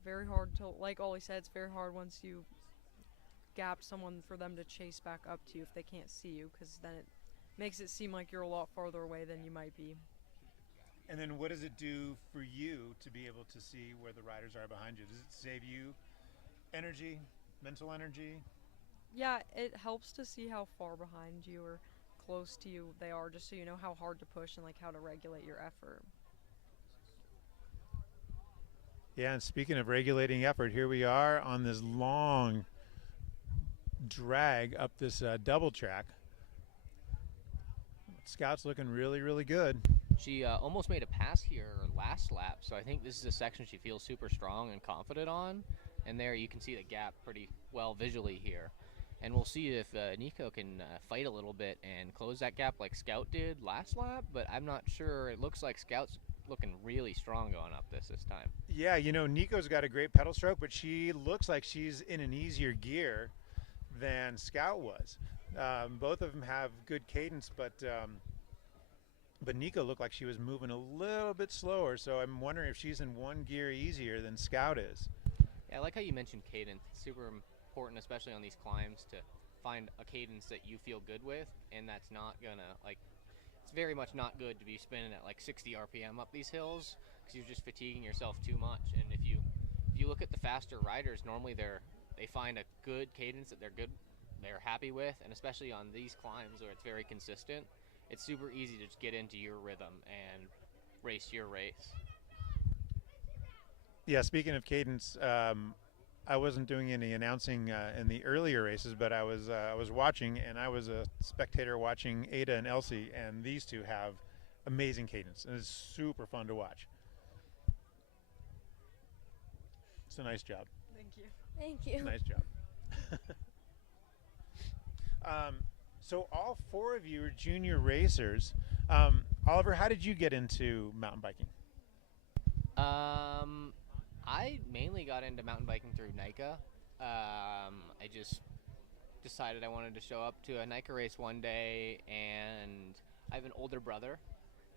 very hard to, like Ollie said, it's very hard once you gap someone for them to chase back up to you if they can't see you, because then it makes it seem like you're a lot farther away than you might be. And then what does it do for you to be able to see where the riders are behind you? Does it save you energy, mental energy? Yeah, it helps to see how far behind you or close to you they are, just so you know how hard to push and like how to regulate your effort. Yeah, and speaking of regulating effort, here we are on this long drag up this double track. Scout's looking really, really good. She almost made a pass here last lap, so I think this is a section she feels super strong and confident on. And there you can see the gap pretty well visually here. And we'll see if Nico can fight a little bit and close that gap like Scout did last lap, but I'm not sure. It looks like Scout's looking really strong going up this time. Yeah, you know, Nico's got a great pedal stroke, but she looks like she's in an easier gear than Scout was. Both of them have good cadence, but Nico looked like she was moving a little bit slower, so I'm wondering if she's in one gear easier than Scout is. Yeah, I like how you mentioned cadence. It's super important, especially on these climbs, to find a cadence that you feel good with, and that's not gonna, like, it's very much not good to be spinning at like 60 RPM up these hills, because you're just fatiguing yourself too much. And if you look at the faster riders, normally they find a good cadence that they're happy with, and especially on these climbs where it's very consistent, it's super easy to just get into your rhythm and race your race. Yeah, speaking of cadence, I wasn't doing any announcing in the earlier races, but I was watching, and I was a spectator watching Ada and Elsie, and these two have amazing cadence, and it's super fun to watch. It's a nice job. Thank you. Thank you. Nice job. So all four of you are junior racers. Oliver, how did you get into mountain biking? I mainly got into mountain biking through NICA. I just decided I wanted to show up to a NICA race one day, and I have an older brother,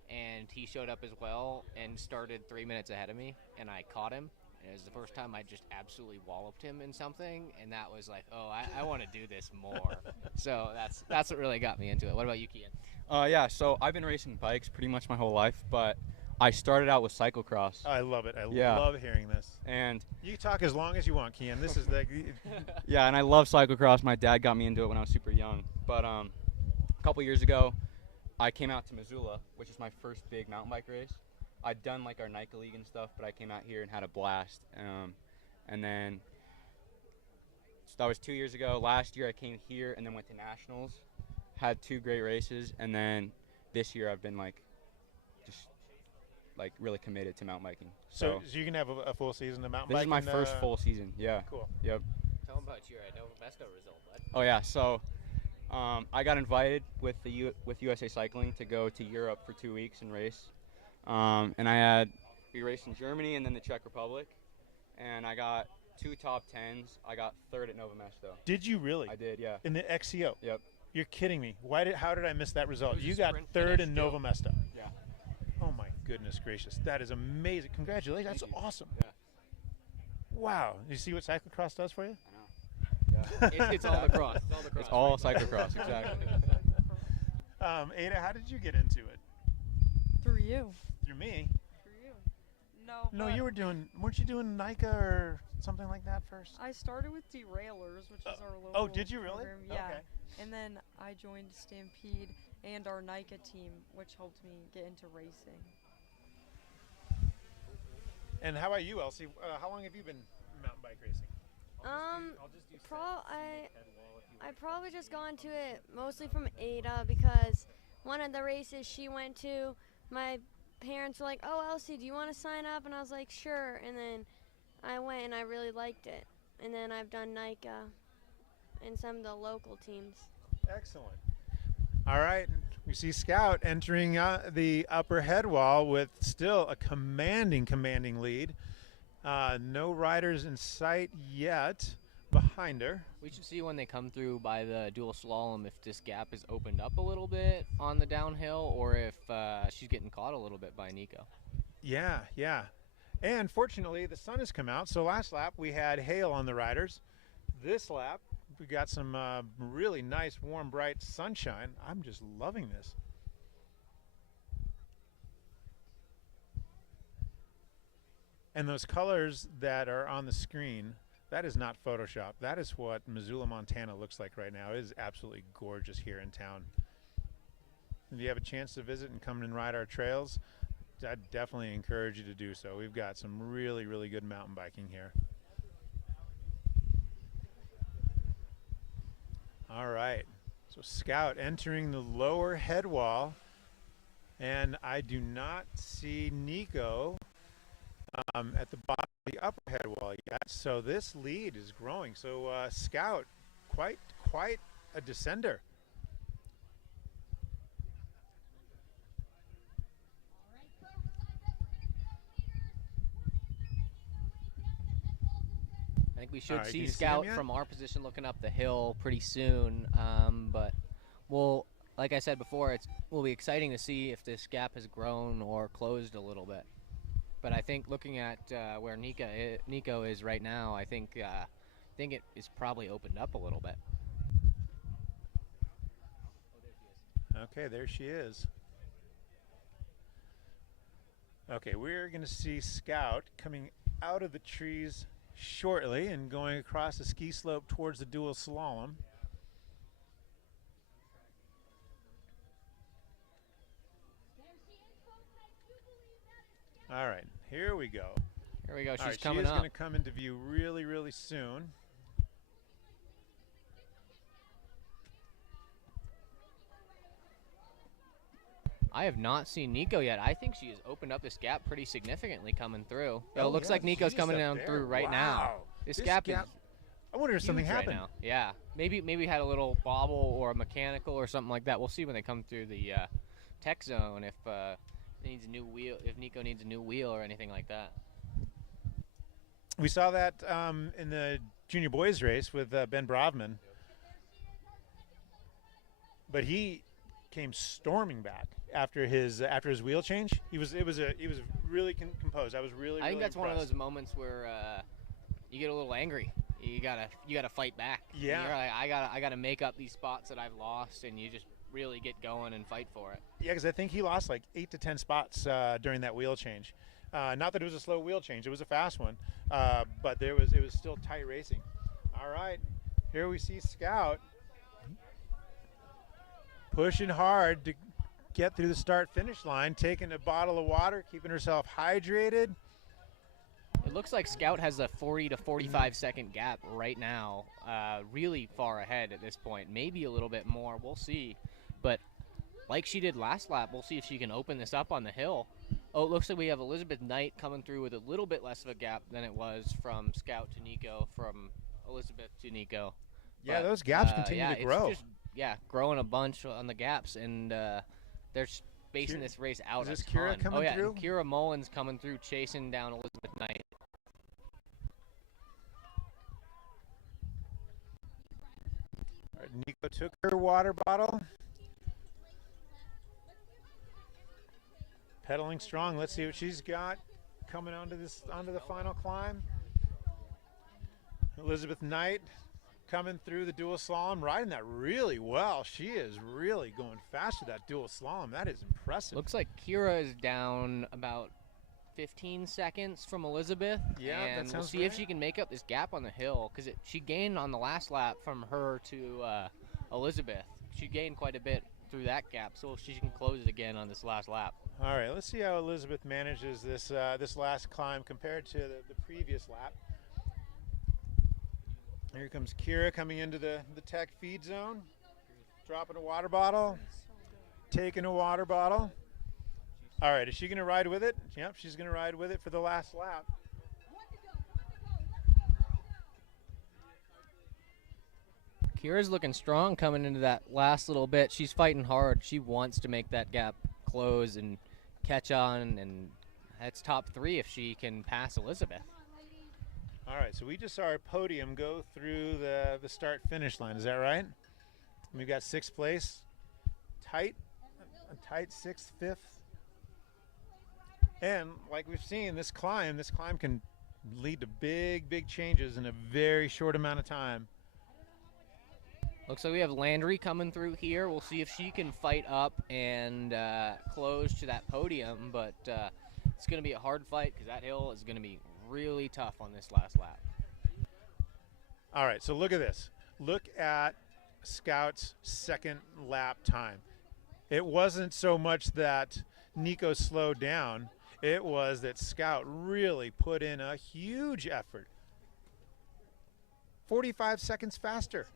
and he showed up as well and started 3 minutes ahead of me, and I caught him. And it was the first time I just absolutely walloped him in something, and that was like, oh, I want to do this more. So that's what really got me into it. What about you, Kian? Yeah, so I've been racing bikes pretty much my whole life, but I started out with cyclocross. I love it. I Yeah. love hearing this. And You talk as long as you want, Kian. This is like yeah, and I love cyclocross. My dad got me into it when I was super young. But a couple years ago, I came out to Missoula, which is my first big mountain bike race. I'd done like our NICA league and stuff, but I came out here and had a blast. And then, so that was 2 years ago. Last year I came here and then went to nationals, had 2 great races, and then this year I've been like, just like really committed to mountain biking. so you can have a full season of mountain This biking. is my first full season. Yeah. Cool. Yep. Tell them about your Nova Mesto result, bud. Oh yeah. So, I got invited with with USA Cycling to go to Europe for 2 weeks and race. And we raced in Germany and then the Czech Republic, and I got 2 top 10s. I got 3rd at Nova Mesto. Did you really? I did, yeah. In the XCO? Yep. You're kidding me. How did I miss that result? It was a You got sprint 3rd finish in too. Nova Mesto. Yeah. Oh my goodness gracious. That is amazing. Congratulations. That's Thank you. awesome. Yeah. Wow. You see what cyclocross does for you? I know. Yeah. It's all the cross. It's all the cross. It's all cyclocross, exactly. Ada, how did you get into it? Through you. Through me? Through you. No. No, but weren't you doing NICA or something like that first? I started with Derailers, which is our local. Oh, did you really? program. Yeah. Okay. And then I joined Stampede and our NICA team, which helped me get into racing. And how about you, Elsie? How long have you been mountain bike racing? I probably just got into it mostly from Ada, because one of the races she went to, my parents were like, "Oh, Elsie, do you want to sign up?" And I was like, "Sure." And then I went and I really liked it. And then I've done NICA and some of the local teams. Excellent. All right. We see Scout entering the upper head wall with still a commanding lead. No riders in sight yet, behind her. We should see when they come through by the dual slalom if this gap is opened up a little bit on the downhill or if she's getting caught a little bit by Nico. Yeah, yeah. And fortunately, the sun has come out. So last lap, we had hail on the riders. This lap, we got some really nice, warm, bright sunshine. I'm just loving this. And those colors that are on the screen, that is not Photoshop. That is what Missoula, Montana looks like right now. It is absolutely gorgeous here in town. If you have a chance to visit and come and ride our trails, I'd definitely encourage you to do so. We've got some really, really good mountain biking here. All right, so Scout entering the lower head wall, and I do not see Nico at the bottom of the upper head wall yet. So this lead is growing. So Scout, quite a descender. I think we should All right, see can you see Scout him yet? from our position looking up the hill pretty soon. But we'll, like I said before, it will be exciting to see if this gap has grown or closed a little bit. But I think looking at where Nico is right now, I think it is probably opened up a little bit. Okay, there she is. Okay, we're going to see Scout coming out of the trees shortly and going across the ski slope towards the dual slalom. All right, here we go. Here we go. She's All right, coming she is up. going to come into view really, really soon. I have not seen Nico yet. I think she has opened up this gap pretty significantly coming through. Oh, It looks yeah, like Nico's she's coming up down there. through right now. Wow. This gap is I wonder if something huge right happened. now. Yeah, maybe had a little bobble or a mechanical or something like that. We'll see when they come through the tech zone if it needs a new wheel, if Nico needs a new wheel or anything like that. We saw that in the junior boys race with Ben Brovman, but he came storming back after his wheel change. He was really composed. I was really. I think that's one of impressed. those moments where you get a little angry. You gotta fight back. Yeah. And you're like, I gotta make up these spots that I've lost, and you just really get going and fight for it. Yeah, because I think he lost like 8 to 10 spots during that wheel change. Not that it was a slow wheel change; it was a fast one, but it was still tight racing. All right, here we see Scout pushing hard to get through the start-finish line, taking a bottle of water, keeping herself hydrated. It looks like Scout has a 40 to 45 second gap right now, really far ahead at this point. Maybe a little bit more. We'll see. But like she did last lap, we'll see if she can open this up on the hill. Oh, it looks like we have Elizabeth Knight coming through with a little bit less of a gap than it was from Scout to Nico, from Elizabeth to Nico. Yeah, But, those gaps continue yeah, to grow. It's just, growing a bunch on the gaps, and they're spacing this race out is this a Kira ton. coming oh, yeah, through? and Kira Mullins coming through, chasing down Elizabeth Knight. All right, Nico took her water bottle. Pedaling strong. Let's see what she's got coming onto the final climb. Elizabeth Knight coming through the dual slalom, riding that really well. She is really going fast with that dual slalom. That is impressive. Looks like Kira is down about 15 seconds from Elizabeth. Yeah, that and we'll sounds see if right. she can make up this gap on the hill, because she gained on the last lap from her to Elizabeth. She gained quite a bit through that gap, so she can close it again on this last lap. All right, let's see how Elizabeth manages this this last climb compared to the previous lap. Here comes Kira coming into the tech feed zone, dropping a water bottle, taking a water bottle. All right, is she going to ride with it? Yep, she's going to ride with it for the last lap. Kira's looking strong coming into that last little bit. She's fighting hard. She wants to make that gap close and catch on, and that's top 3 if she can pass Elizabeth. All right, so we just saw our podium go through the start-finish line. Is that right? We've got 6th place, a tight 6th, 5th. And like we've seen, this climb can lead to big changes in a very short amount of time. Looks like we have Landry coming through here. We'll see if she can fight up and close to that podium, but it's going to be a hard fight because that hill is going to be really tough on this last lap. All right, so look at this. Look at Scout's second lap time. It wasn't so much that Nico slowed down. It was that Scout really put in a huge effort. 45 seconds faster.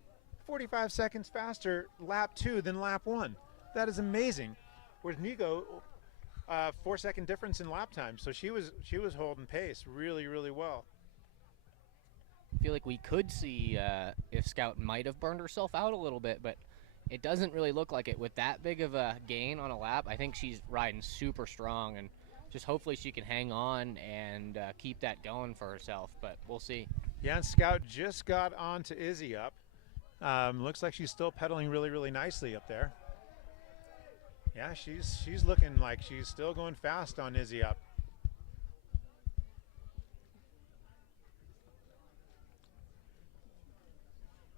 45 seconds faster lap 2 than lap 1. That is amazing. Whereas Nico, 4-second difference in lap time. So she was holding pace really well. I feel like we could see if Scout might have burned herself out a little bit, but it doesn't really look like it. With that big of a gain on a lap, I think she's riding super strong, and just hopefully she can hang on and keep that going for herself, but we'll see. Yeah, and Scout just got onto Izzy up. Looks like she's still pedaling really nicely up there. Yeah, she's looking like she's still going fast on Izzy up.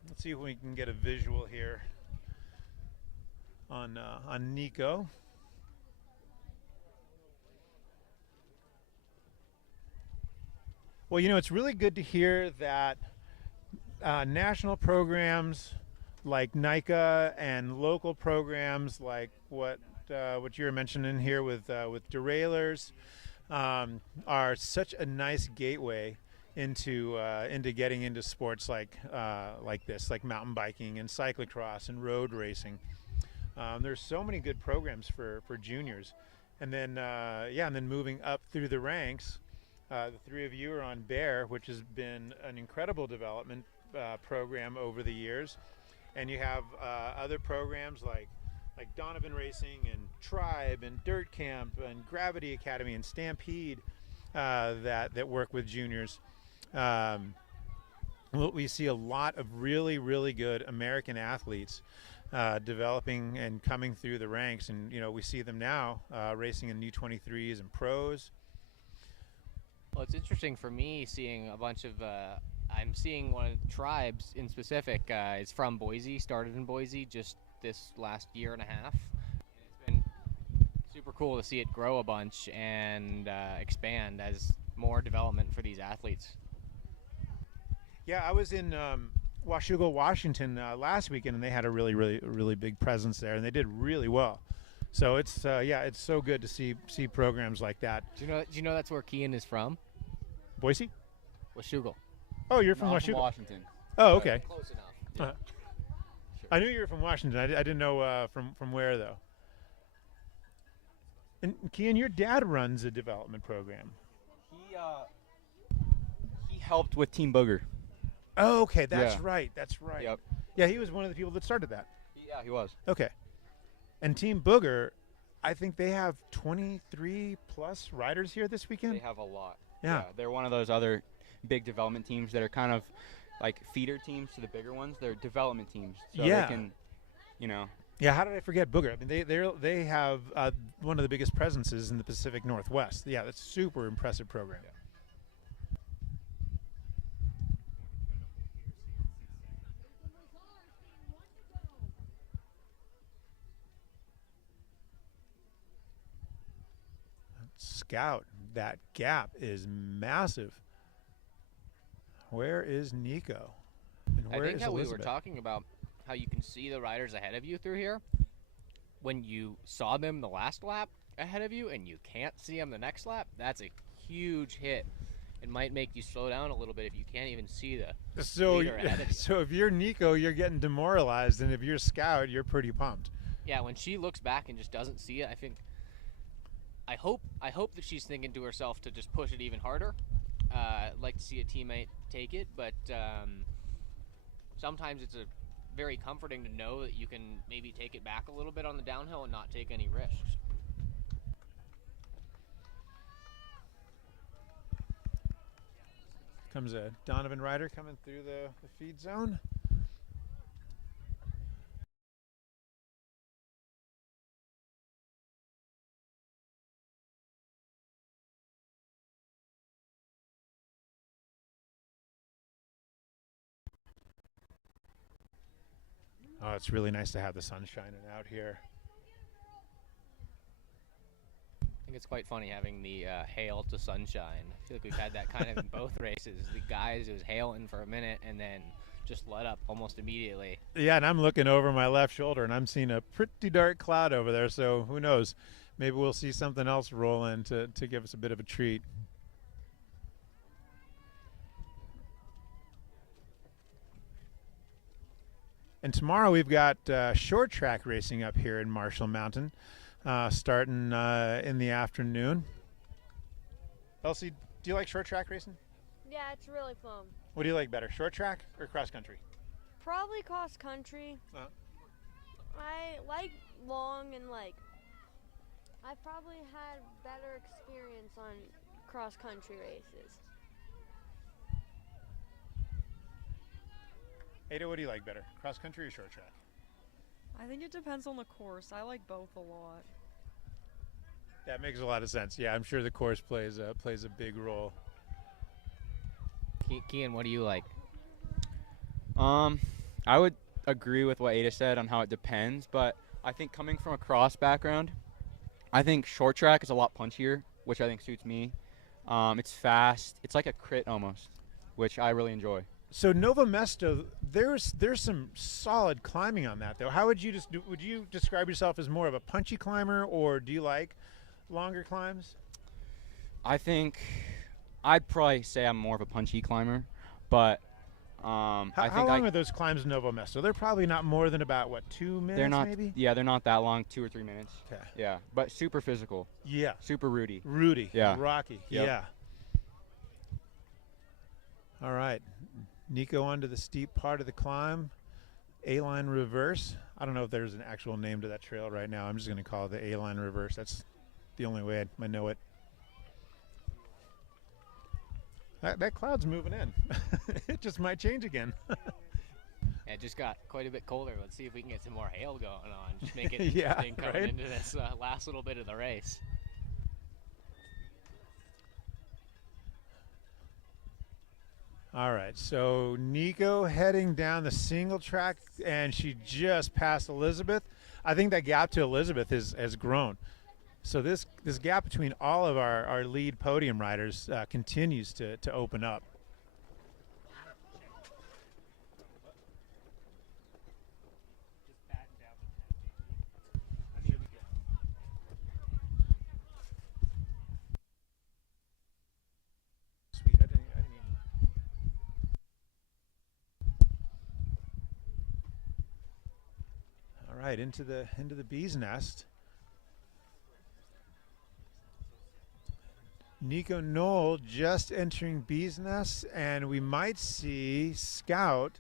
Let's see if we can get a visual here on Nico. Well, it's really good to hear that national programs like NICA and local programs like what you were mentioning here with derailers are such a nice gateway into getting into sports like this, like mountain biking and cyclocross and road racing. There's so many good programs for juniors, and then and then moving up through the ranks. The three of you are on Bear, which has been an incredible development program over the years, and you have other programs like Donovan Racing and Tribe and Dirt Camp and Gravity Academy and Stampede that work with juniors. We see a lot of really good American athletes developing and coming through the ranks, and we see them now racing in U23s and pros. Well, it's interesting for me seeing a bunch of I'm seeing one of the Tribes in specific. It's from Boise, started in Boise just this last year and a half. It's been super cool to see it grow a bunch and expand as more development for these athletes. Yeah, I was in Washougal, Washington last weekend, and they had a really big presence there, and they did really well. So it's it's so good to see programs like that. Do you know that's where Kian is from? Boise? Washougal. Oh, you're from No, I'm Washougal? from Washington. Oh, okay. Close enough. Yeah. Sure. I knew you were from Washington. I didn't know from where though. And Kian, your dad runs a development program. He helped with Team Booger. Oh, okay, that's Yeah. right. That's right. Yep. Yeah, he was one of the people that started that. Yeah, he was. Okay. And Team Booger, I think they have 23 plus riders here this weekend. They have a lot. Yeah. They're one of those other big development teams that are kind of like feeder teams to the bigger ones. They're development teams, so Yeah. they can, Yeah, how did I forget Booger? I mean, they have one of the biggest presences in the Pacific Northwest. Yeah, that's a super impressive program. Yeah. Scout, that gap is massive. Where is Nico? And I where think is how Elizabeth? we were talking about how you can see the riders ahead of you through here. When you saw them the last lap ahead of you and you can't see them the next lap, that's a huge hit. It might make you slow down a little bit if you can't even see the leader ahead of you. So if you're Nico, you're getting demoralized, and if you're Scout, you're pretty pumped. Yeah, when she looks back and just doesn't see it, I hope that she's thinking to herself to just push it even harder. I'd like to see a teammate take it, but sometimes it's very comforting to know that you can maybe take it back a little bit on the downhill and not take any risks. comes a Donovan rider coming through the feed zone. Oh, it's really nice to have the sun shining out here. I think it's quite funny having the hail to sunshine. I feel like we've had that kind of in both races. The guys, it was hailing for a minute and then just let up almost immediately. Yeah, and I'm looking over my left shoulder and I'm seeing a pretty dark cloud over there, so who knows? Maybe we'll see something else roll in to give us a bit of a treat. And tomorrow we've got short track racing up here in Marshall Mountain, starting in the afternoon. Elsie, do you like short track racing? Yeah, it's really fun. What do you like better, short track or cross country? Probably cross country. Uh-huh. I like long and I've probably had better experience on cross country races. Ada, what do you like better, cross country or short track? I think it depends on the course. I like both a lot. That makes a lot of sense. Yeah, I'm sure the course plays a big role. Kian, what do you like? I would agree with what Ada said on how it depends, but I think coming from a cross background, I think short track is a lot punchier, which I think suits me. It's fast. It's like a crit almost, which I really enjoy. So Nova Mesto, there's some solid climbing on that though. How would you would you describe yourself as more of a punchy climber, or do you like longer climbs? I think I'd probably say I'm more of a punchy climber, but How long are those climbs in Nova Mesto? They're probably not more than about, what, 2 minutes they're not, maybe? Yeah, they're not that long, 2 or 3 minutes. Okay. Yeah, but super physical. Yeah. Super Rudy. Yeah. Rocky. Yep. Yeah. All right. Nico onto the steep part of the climb. A-line reverse. I don't know if there's an actual name to that trail right now. I'm just going to call it the A-line reverse. That's the only way I know it. That cloud's moving in. It just might change again. Yeah, it just got quite a bit colder. Let's see if we can get some more hail going on. Just make it Yeah, interesting coming right? into this last little bit of the race. All right, so Nico heading down the single track, and she just passed Elizabeth. I think that gap to Elizabeth has grown. So this gap between all of our lead podium riders continues to open up. Sweet, I didn't even. All right, into the bee's nest. Nico Knoll just entering bee's nest, and we might see Scout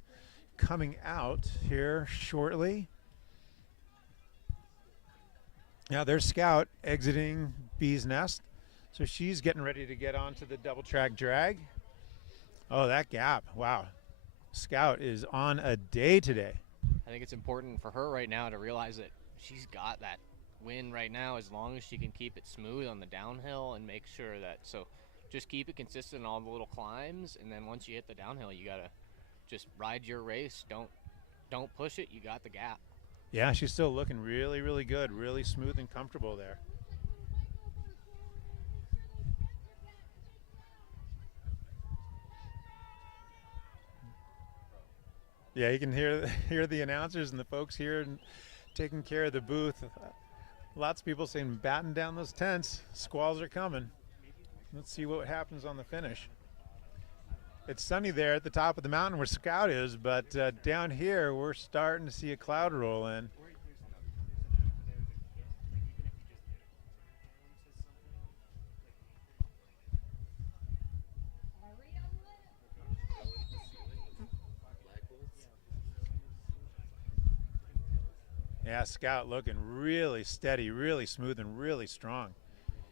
coming out here shortly. Now there's Scout exiting bee's nest, so she's getting ready to get onto the double track drag. Oh, that gap, wow. Scout is on a day today. I think it's important for her right now to realize that she's got that win right now as long as she can keep it smooth on the downhill and make sure that, so just keep it consistent on all the little climbs, and then once you hit the downhill, you gotta just ride your race. Don't push it. You got the gap. Yeah, she's still looking really, really good, really smooth and comfortable there. Yeah, you can hear the announcers and the folks here and taking care of the booth. Lots of people saying, batten down those tents. Squalls are coming. Let's see what happens on the finish. It's sunny there at the top of the mountain where Scout is, but down here we're starting to see a cloud roll in. Yeah, Scout looking really steady, really smooth, and really strong.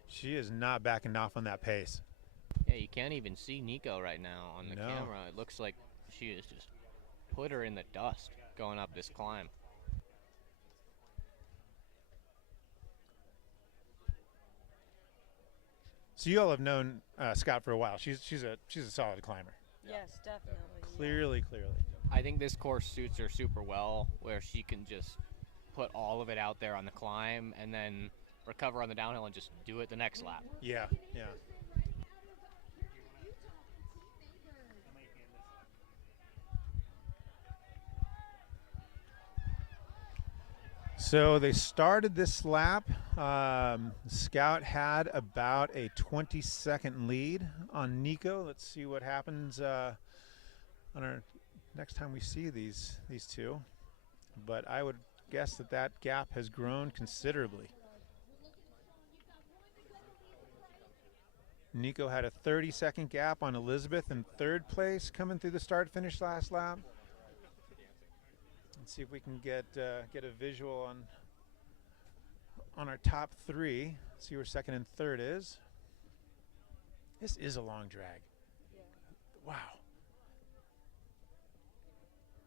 She is not backing off on that pace. Yeah, you can't even see Nico right now on the No. camera. It looks like she is just put her in the dust going up this climb. So you all have known Scott for a while. She's a solid climber. Yes, definitely. Clearly. I think this course suits her super well, where she can just put all of it out there on the climb and then recover on the downhill and just do it the next lap. Yeah. So they started this lap. Scout had about a 20-second lead on Nico. Let's see what happens on our next time we see these two. But I would guess that gap has grown considerably. Nico had a 30-second gap on Elizabeth in third place coming through the start-finish last lap. Let's see if we can get a visual on our top three. See where second and third is. This is a long drag. Yeah. Wow.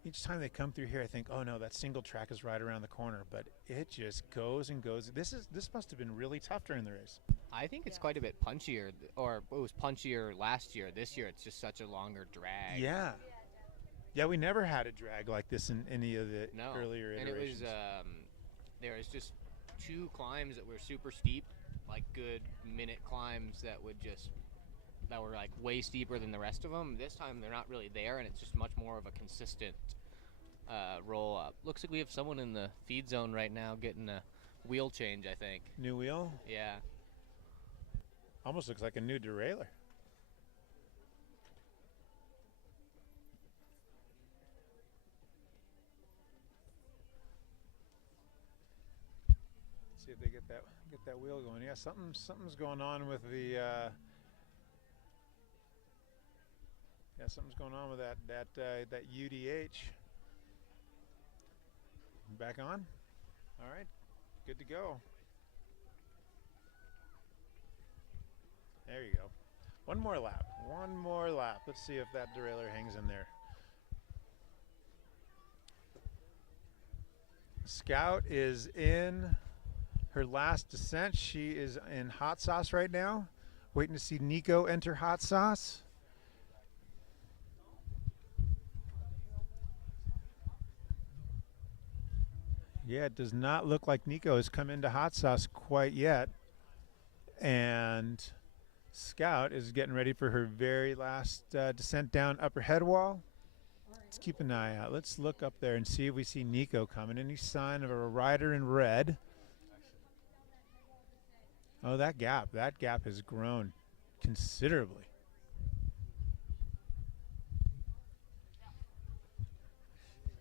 Each time they come through here, I think, oh no, that single track is right around the corner, but it just goes and goes. This must have been really tough during the race. I think it's Yeah. quite a bit punchier, or it was punchier last year. This year, it's just such a longer drag. Yeah, we never had a drag like this in any of the No. earlier And iterations. it was, there was just two climbs that were super steep, like good minute climbs that were like way steeper than the rest of them. This time they're not really there, and it's just much more of a consistent roll up. Looks like we have someone in the feed zone right now getting a wheel change, I think. New wheel? Yeah. Almost looks like a new derailleur. See if they get that wheel going. Yeah, something's going on with the something's going on with that UDH. Back on. All right, good to go. There you go. One more lap. Let's see if that derailleur hangs in there. Scout is in her last descent. She is in hot sauce right now. Waiting to see Nico enter hot sauce. Yeah, it does not look like Nico has come into hot sauce quite yet. And Scout is getting ready for her very last descent down upper head wall. Let's keep an eye out. Let's look up there and see if we see Nico coming. Any sign of a rider in red? Oh, that gap has grown considerably.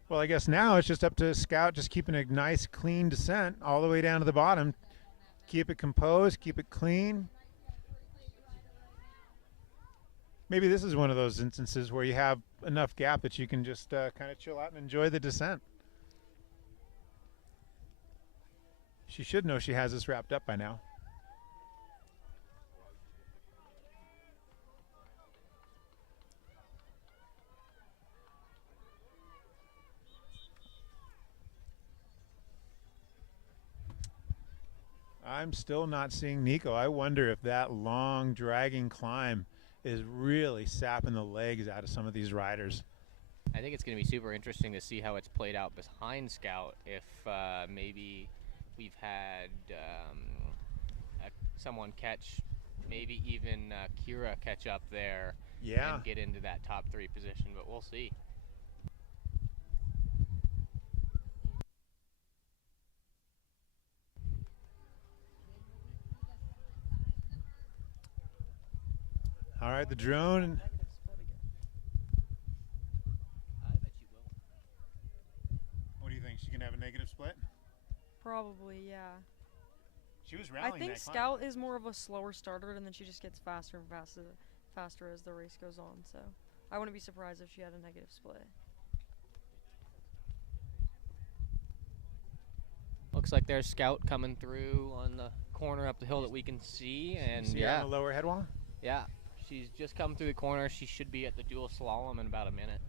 Well, I guess now it's just up to Scout just keeping a nice clean descent all the way down to the bottom. Keep it composed, keep it clean. Maybe this is one of those instances where you have enough gap that you can just kind of chill out and enjoy the descent. She should know she has this wrapped up by now. I'm still not seeing Nico. I wonder if that long dragging climb is really sapping the legs out of some of these riders. I think it's going to be super interesting to see how it's played out behind Scout. If maybe we've had someone catch, maybe even Kira catch up there and get into that top three position, but we'll see. All right, the drone. I bet you will. What do you think? She can have a negative split? Probably, yeah. She was I rallying think that climb. Scout is more of a slower starter, and then she just gets faster and faster as the race goes on. So I wouldn't be surprised if she had a negative split. Looks like there's Scout coming through on the corner up the hill that we can see, and See her yeah, on the lower head wall? yeah, She's just come through the corner. She should be at the dual slalom in about a minute.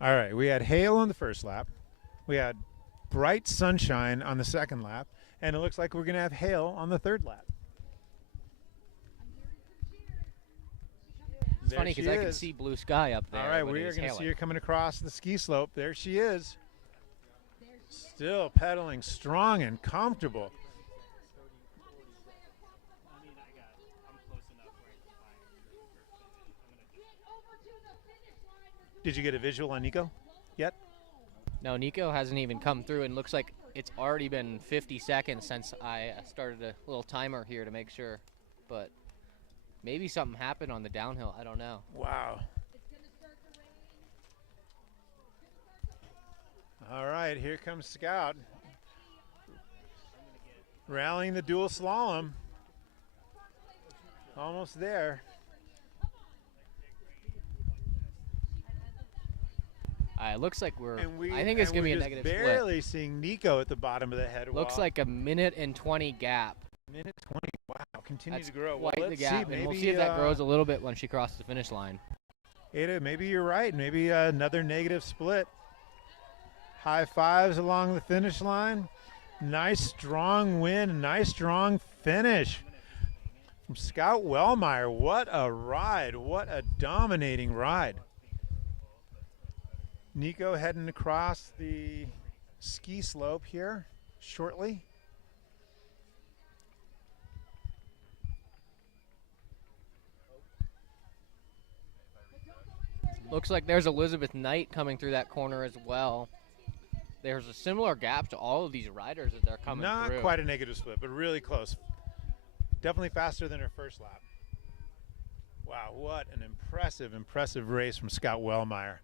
All right, we had hail on the first lap. We had bright sunshine on the second lap, and it looks like we're going to have hail on the third lap. It's funny because I can see blue sky up there. All right, we are going to see her coming across the ski slope. There she is. Still pedaling strong and comfortable. Did you get a visual on Nico yet? No, Nico hasn't even come through, and looks like it's already been 50 seconds since I started a little timer here to make sure. But maybe something happened on the downhill. I don't know. Wow. All right, here comes Scout. Rallying the dual slalom. Almost there. It looks like I think it's going to be a negative split. Barely seeing Nico at the bottom of the head wall. Looks like a minute and 20 gap. Minute 20. Wow. Continue That's to grow. quite Well, the let's gap, see. and we'll see if that grows a little bit when she crosses the finish line. Ada, maybe you're right. Maybe another negative split. High fives along the finish line. Nice strong win. Nice strong finish from Scout Wellmeyer. What a ride. What a dominating ride. Nico heading across the ski slope here shortly. Looks like there's Elizabeth Knight coming through that corner as well. There's a similar gap to all of these riders that they're coming through. Not quite a negative split, but really close. Definitely faster than her first lap. Wow, what an impressive race from Scout Wellmeyer.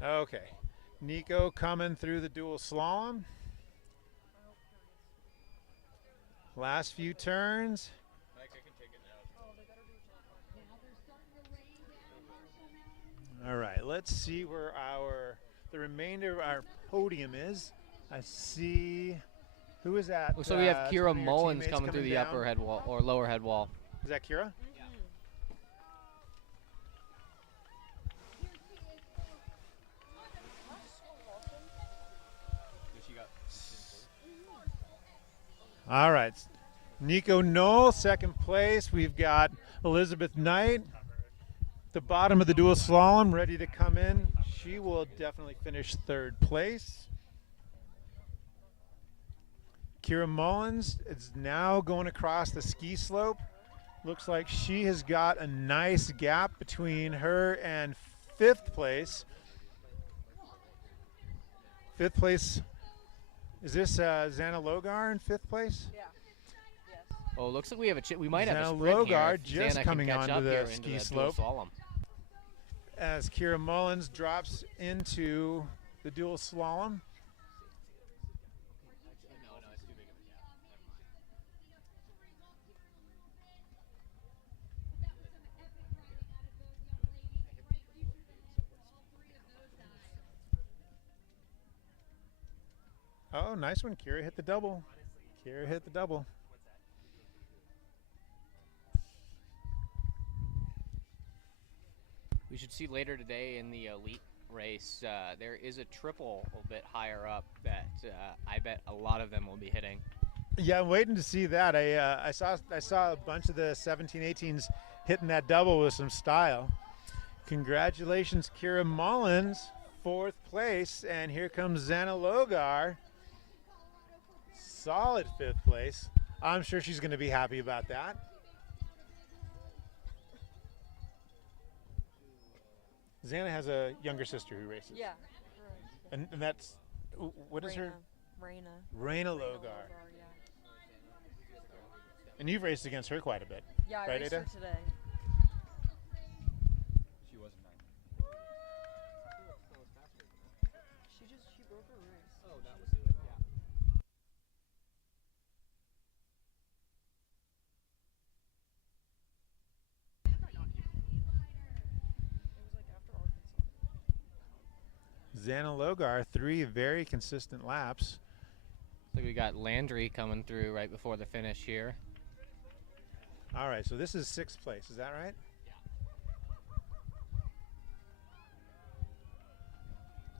Okay, Nico coming through the dual slalom. Last few turns. All right, let's see where the remainder of our podium is. I see, who is that? So we have Kira Mullins coming through the down. upper head wall or lower head wall. Is that Kira? All right, Nico Knoll, second place. We've got Elizabeth Knight, the bottom of the dual slalom, ready to come in. She will definitely finish third place. Kira Mullins is now going across the ski slope. Looks like she has got a nice gap between her and fifth place. Fifth place. Is this Xana Logar in fifth place? Yeah. Yes. Oh, looks like we have we might have a Xana sprint Logar here. if just Xana coming can catch onto up the here ski into dual slope. slalom. As Kira Mullins drops into the dual slalom. Oh, nice one. Kira hit the double. Kira hit the double. We should see later today in the elite race, there is a triple a bit higher up that I bet a lot of them will be hitting. Yeah, I'm waiting to see that. I saw a bunch of the 17-18s hitting that double with some style. Congratulations, Kira Mullins, fourth place, and here comes Xana Logar, solid fifth place. I'm sure she's going to be happy about that. Xana has a younger sister who races. Yeah. And that's, what is her? Raina Logar. Yeah. And you've raced against her quite a bit. Yeah, I right, raced Ada? her today. She wasn't 9. She broke her wrist. Oh, that was it, yeah. Xana Logar, 3 very consistent laps. So we got Landry coming through right before the finish here. All right, so this is 6th place. Is that right?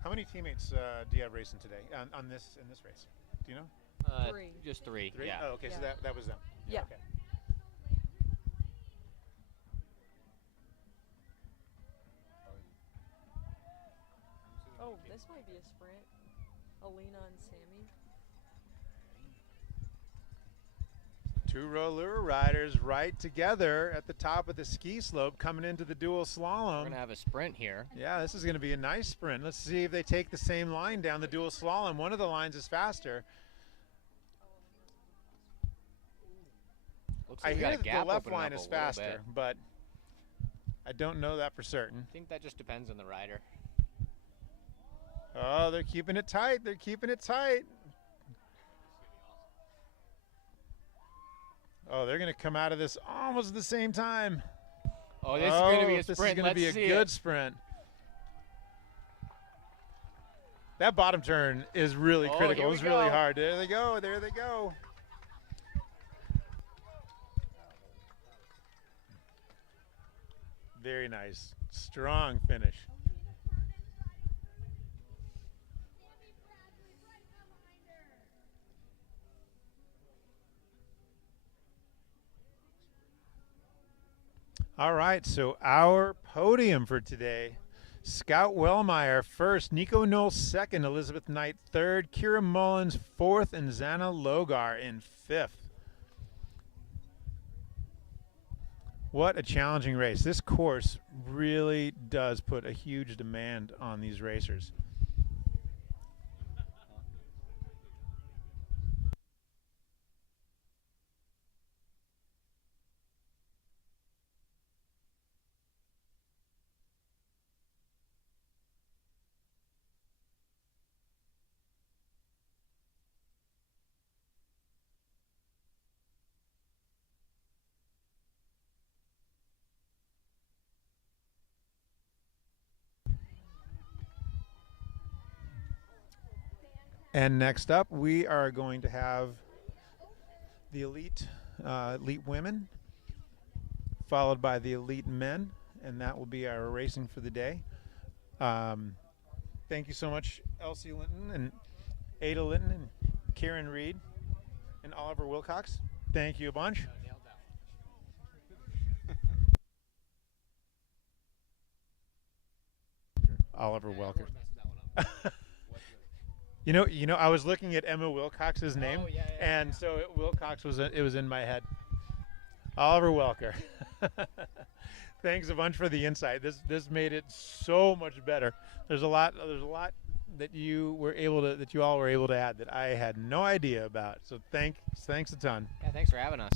How many teammates do you have racing today in this race? Do you know? 3. Just 3. 3? Yeah. Oh, okay. So Yeah. that was them. Yeah. Okay. Oh, this might be a sprint. Alina and Sammy. 2 roller riders right together at the top of the ski slope coming into the dual We're slalom. going to have a sprint here. Yeah, this is going to be a nice sprint. Let's see if they take the same line down the dual slalom. One of the lines is faster. Looks I like we hear got a that gap the left opening line up is a little faster, bit. but I don't know that for certain. I think that just depends on the rider. Oh, they're keeping it tight. They're keeping it tight. Oh, they're going to come out of this almost at the same time. Oh, this is going to be a This is sprint. going to Let's be a see good it. sprint. That bottom turn is really Oh, critical. here It we was really go. hard. There they go. There they go. Very nice. Strong finish. All right, so our podium for today. Scout Wellmeyer first, Nico Knoll second, Elizabeth Knight third, Kira Mullins fourth, and Xana Logar in fifth. What a challenging race. This course really does put a huge demand on these racers. And next up, we are going to have the Elite Women, followed by the Elite Men, and that will be our racing for the day. Thank you so much, Elsie Linton and Ada Linton and Karen Reed and Oliver Wilcox. Thank you a bunch. Oliver Welker. You know, I was looking at Emma Wilcox's name, and so Wilcox was it was in my head. Oliver Welker. Thanks a bunch for the insight. This made it so much better. There's a lot that you all were able to add that I had no idea about. So thanks a ton. Yeah, thanks for having us.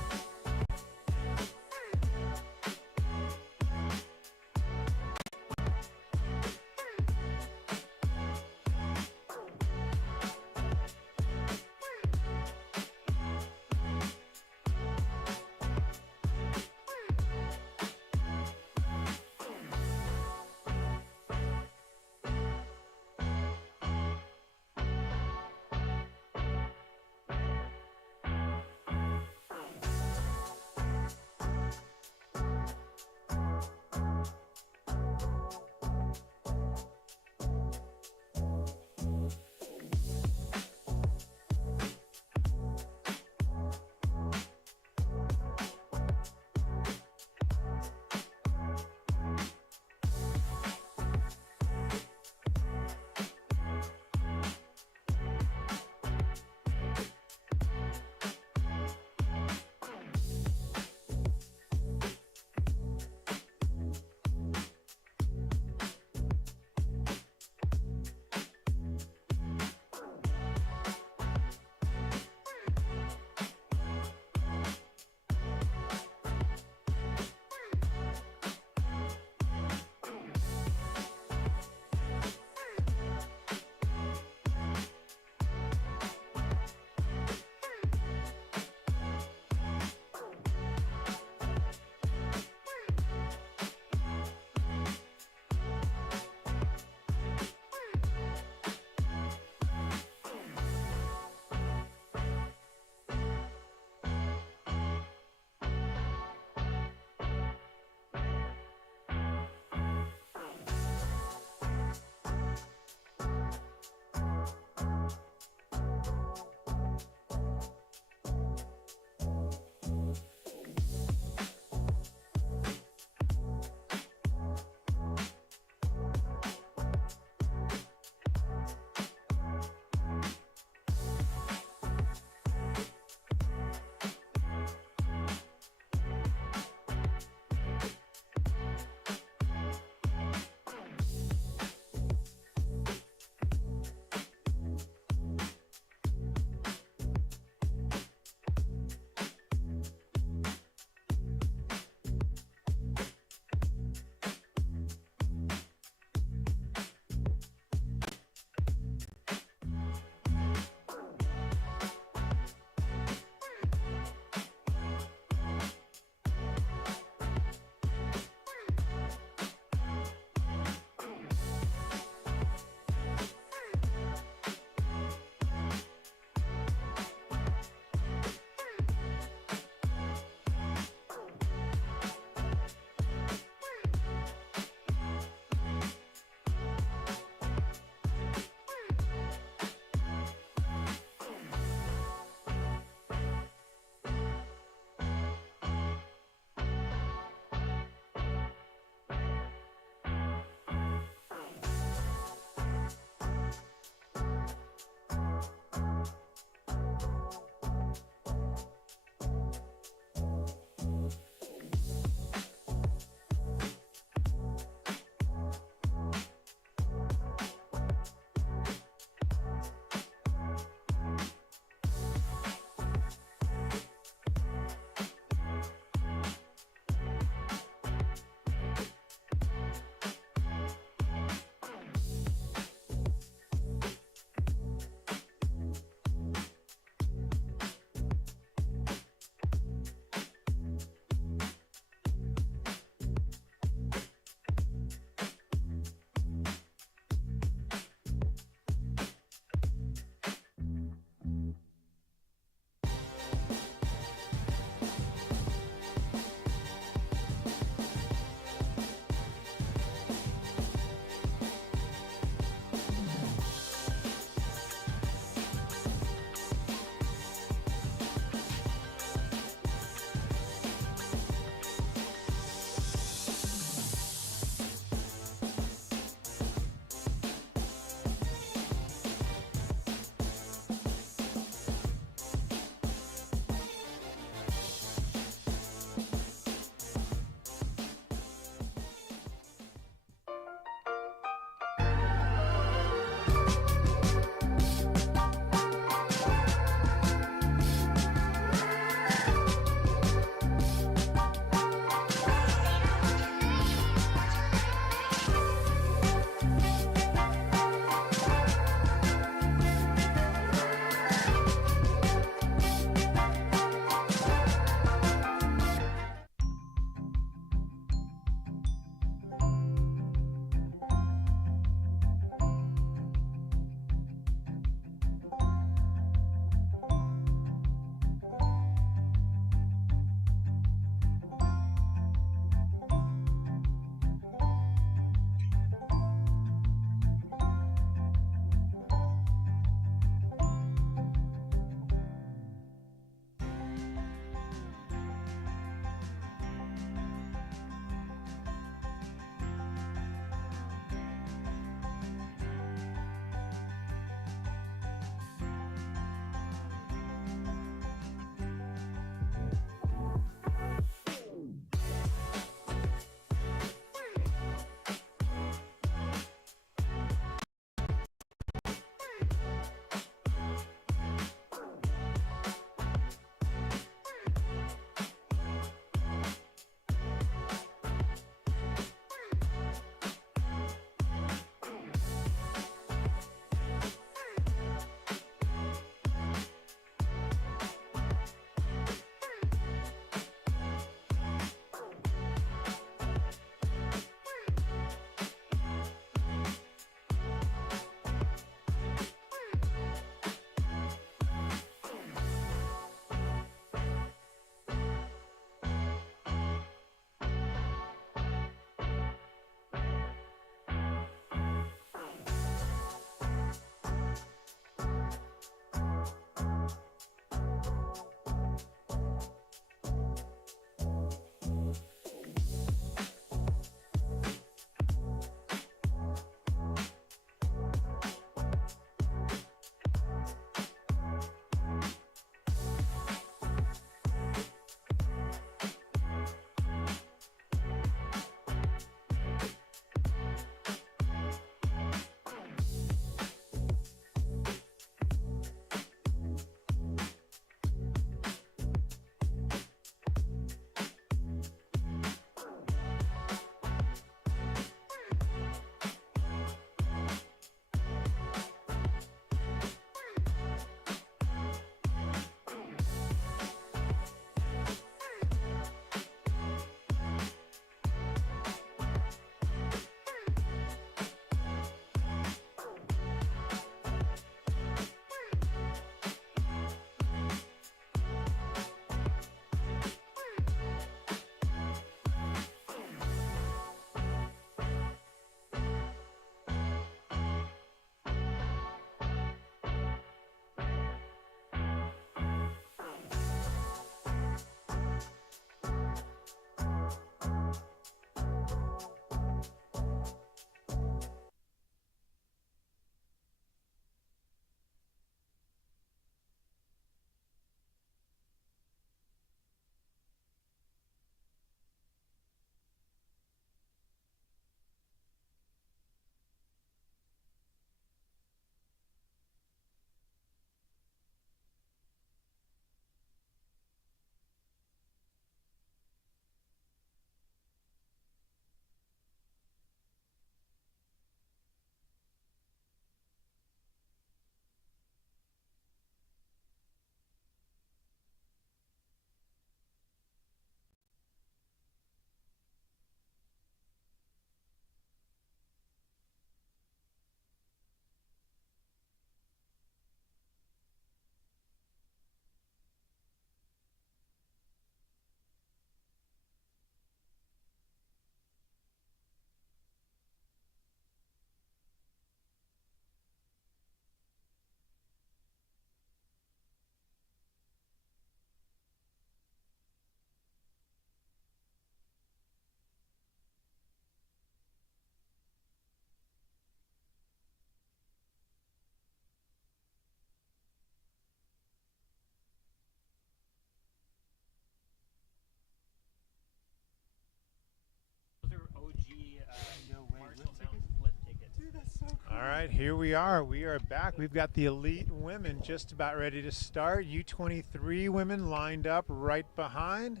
All right, here we are. We are back. We've got the Elite Women just about ready to start. U23 women lined up right behind.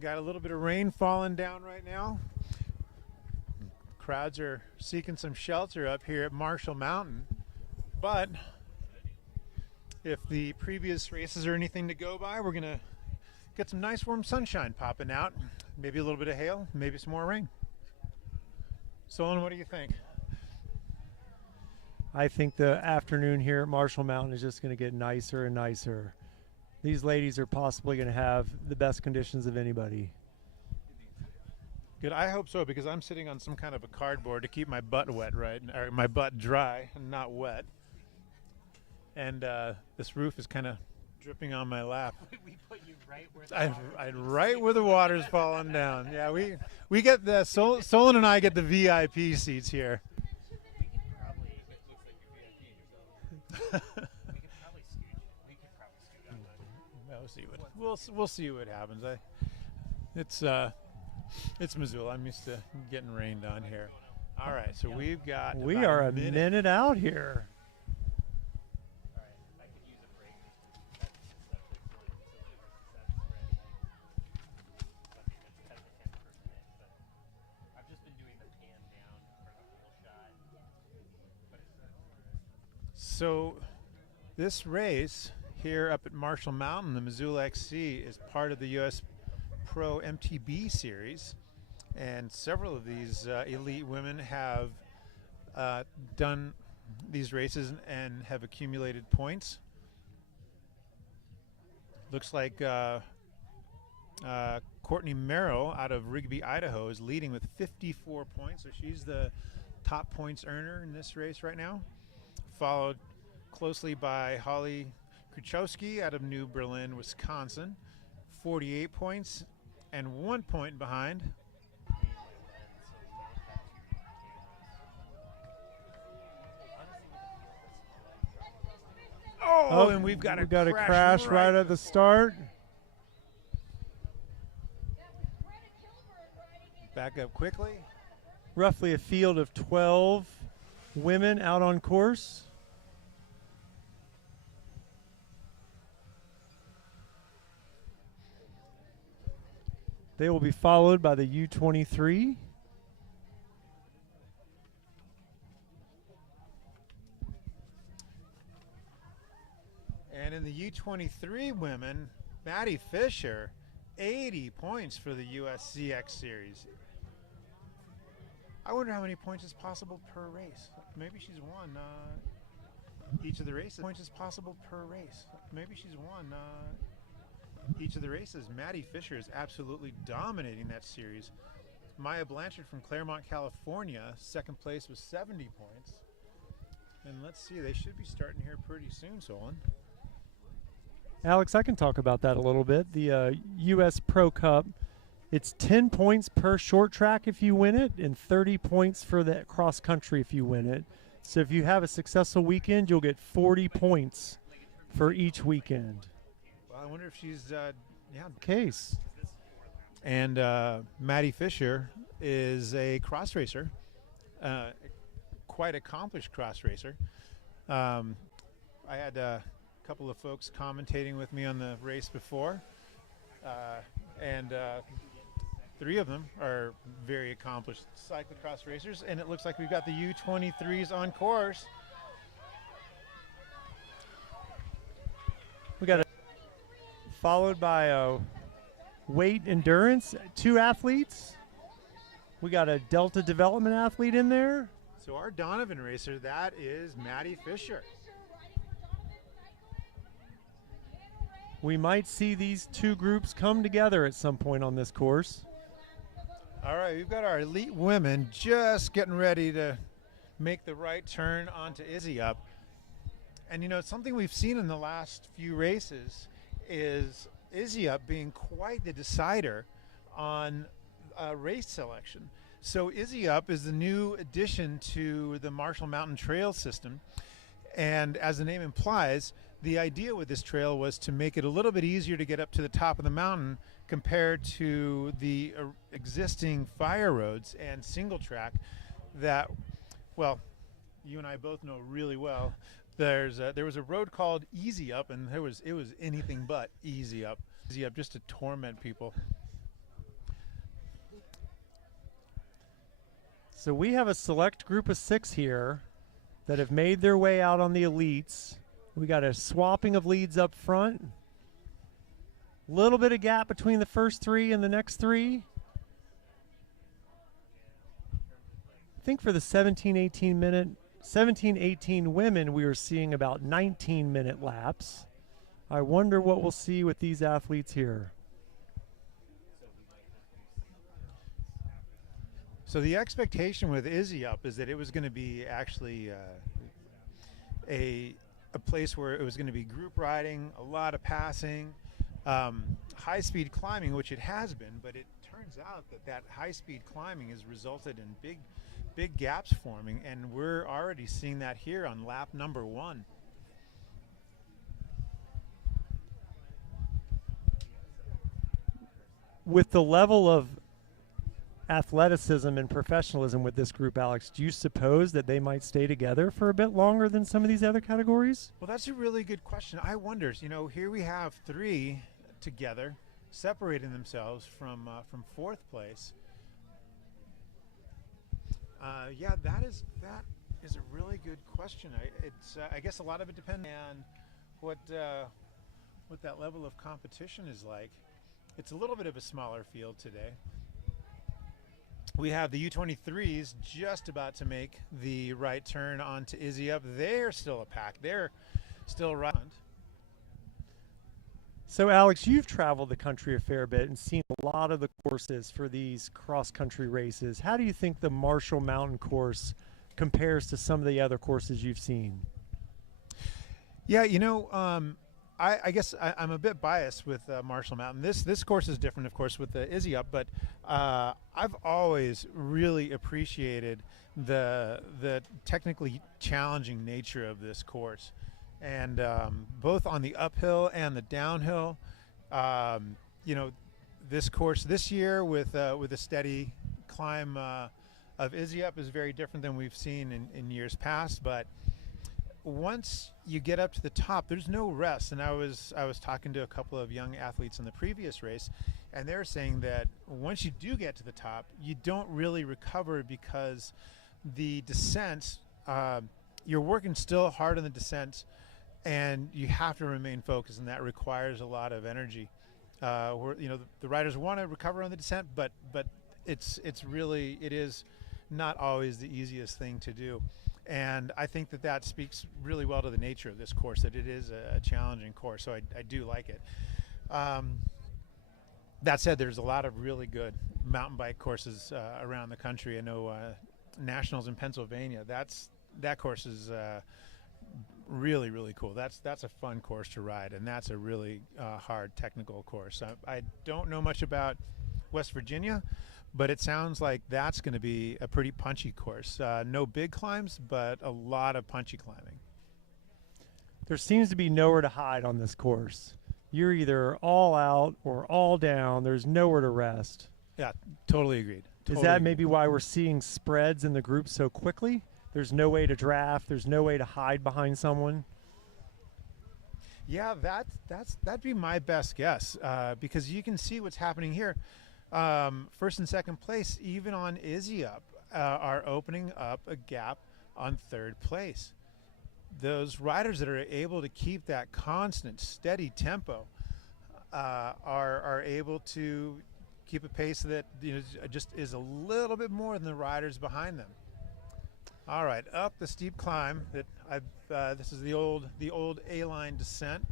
Got a little bit of rain falling down right now. Crowds are seeking some shelter up here at Marshall Mountain. But if the previous races are anything to go by, we're going to get some nice warm sunshine popping out. Maybe a little bit of hail, maybe some more rain. Solon, what do you think? I think the afternoon here at Marshall Mountain is just going to get nicer and nicer. These ladies are possibly going to have the best conditions of anybody. Good. I hope so, because I'm sitting on some kind of a cardboard to keep my butt wet, right? Or my butt dry and not wet. And this roof is kind of dripping on my lap. We put you right where the right where the water's falling down. Yeah, we get the Solon and I get the VIP seats here. We'll see what happens. It's Missoula. I'm used to getting rained on here. All right, so we are a minute out here. So this race here up at Marshall Mountain, the Missoula XC, is part of the U.S. Pro MTB series, and several of these elite women have done these races and have accumulated points. Looks like Courtney Merrill out of Rigby, Idaho is leading with 54 points, so she's the top points earner in this race right now, followed closely by Holly Kruchowski out of New Berlin, Wisconsin, 48 points, and 1 point behind. Oh, and we've got a crash right at the start. Back up quickly. Roughly a field of 12 women out on course. They will be followed by the U23. And in the U23 women, Maddie Fisher, 80 points for the USCX series. I wonder how many points is possible per race. Maybe she's won each of the races. Points is possible per race. Maybe she's won each of the races. Maddie Fisher is absolutely dominating that series. Maya Blanchard from Claremont, California, second place with 70 points. And let's see, they should be starting here pretty soon, Solon. Alex, I can talk about that a little bit. The U.S. Pro Cup, it's 10 points per short track if you win it, and 30 points for the cross country if you win it. So if you have a successful weekend, you'll get 40 points for each weekend. Well, I wonder if she's, case. And Maddie Fisher is a cross racer, quite accomplished cross racer. I had a couple of folks commentating with me on the race before, and three of them are very accomplished cyclocross racers, and it looks like we've got the U23s on course. We got followed by weight endurance, 2 athletes. We got a Delta development athlete in there. So our Donovan racer, that is Maddie Fisher. We might see these two groups come together at some point on this course. All right, we've got our elite women just getting ready to make the right turn onto Izzy Up. And you know, something we've seen in the last few races is Izzy Up being quite the decider on race selection. So Izzy Up is the new addition to the Marshall Mountain Trail system. And as the name implies, The idea with this trail was to make it a little bit easier to get up to the top of the mountain compared to the existing fire roads and single track that, well, you and I both know really well. There was a road called Easy Up, and it was anything but easy up just to torment people. So we have a select group of 6 here that have made their way out on the elites. We got a swapping of leads up front. Little bit of gap between the first 3 and the next 3. I think for the 17-18 women, we are seeing about 19-minute laps. I wonder what we'll see with these athletes here. So the expectation with Izzy Up is that it was going to be actually a place where it was going to be group riding, a lot of passing, high-speed climbing, which it has been, but it turns out that high-speed climbing has resulted in big gaps forming, and we're already seeing that here on lap number 1. With the level of athleticism and professionalism with this group, Alex, do you suppose that they might stay together for a bit longer than some of these other categories? Well, that's a really good question. I wonder, here we have 3 together, separating themselves from 4th place. Yeah, that is a really good question. I guess a lot of it depends on what that level of competition is like. It's a little bit of a smaller field today. We have the U23s just about to make the right turn onto Izzy Up. They're still a pack. They're still around. So, Alex, you've traveled the country a fair bit and seen a lot of the courses for these cross-country races. How do you think the Marshall Mountain course compares to some of the other courses you've seen? Yeah, I guess I'm a bit biased with Marshall Mountain. This course is different, of course, with the Izzy Up, but I've always really appreciated the technically challenging nature of this course, and both on the uphill and the downhill. This course this year with a steady climb of Izzy Up is very different than we've seen in years past, but once you get up to the top, there's no rest. And I was talking to a couple of young athletes in the previous race, and they're saying that once you do get to the top, you don't really recover because the descent, you're working still hard on the descent, and you have to remain focused, and that requires a lot of energy. The riders want to recover on the descent, but it is not always the easiest thing to do. And I think that speaks really well to the nature of this course, that it is a challenging course, so I do like it. That said, there's a lot of really good mountain bike courses around the country. I know Nationals in Pennsylvania, that course is really, really cool. That's a fun course to ride, and that's a really hard technical course. I don't know much about West Virginia, but it sounds like that's going to be a pretty punchy course. No big climbs, but a lot of punchy climbing. There seems to be nowhere to hide on this course. You're either all out or all down. There's nowhere to rest. Yeah, totally agreed. Is that maybe why we're seeing spreads in the group so quickly? There's no way to draft. There's no way to hide behind someone. Yeah, that'd be my best guess, because you can see what's happening here. First and second place, even on Izzy Up, are opening up a gap on 3rd place. Those riders that are able to keep that constant, steady tempo are able to keep a pace that just is a little bit more than the riders behind them. All right, up the steep climb. This is the old A-line descent.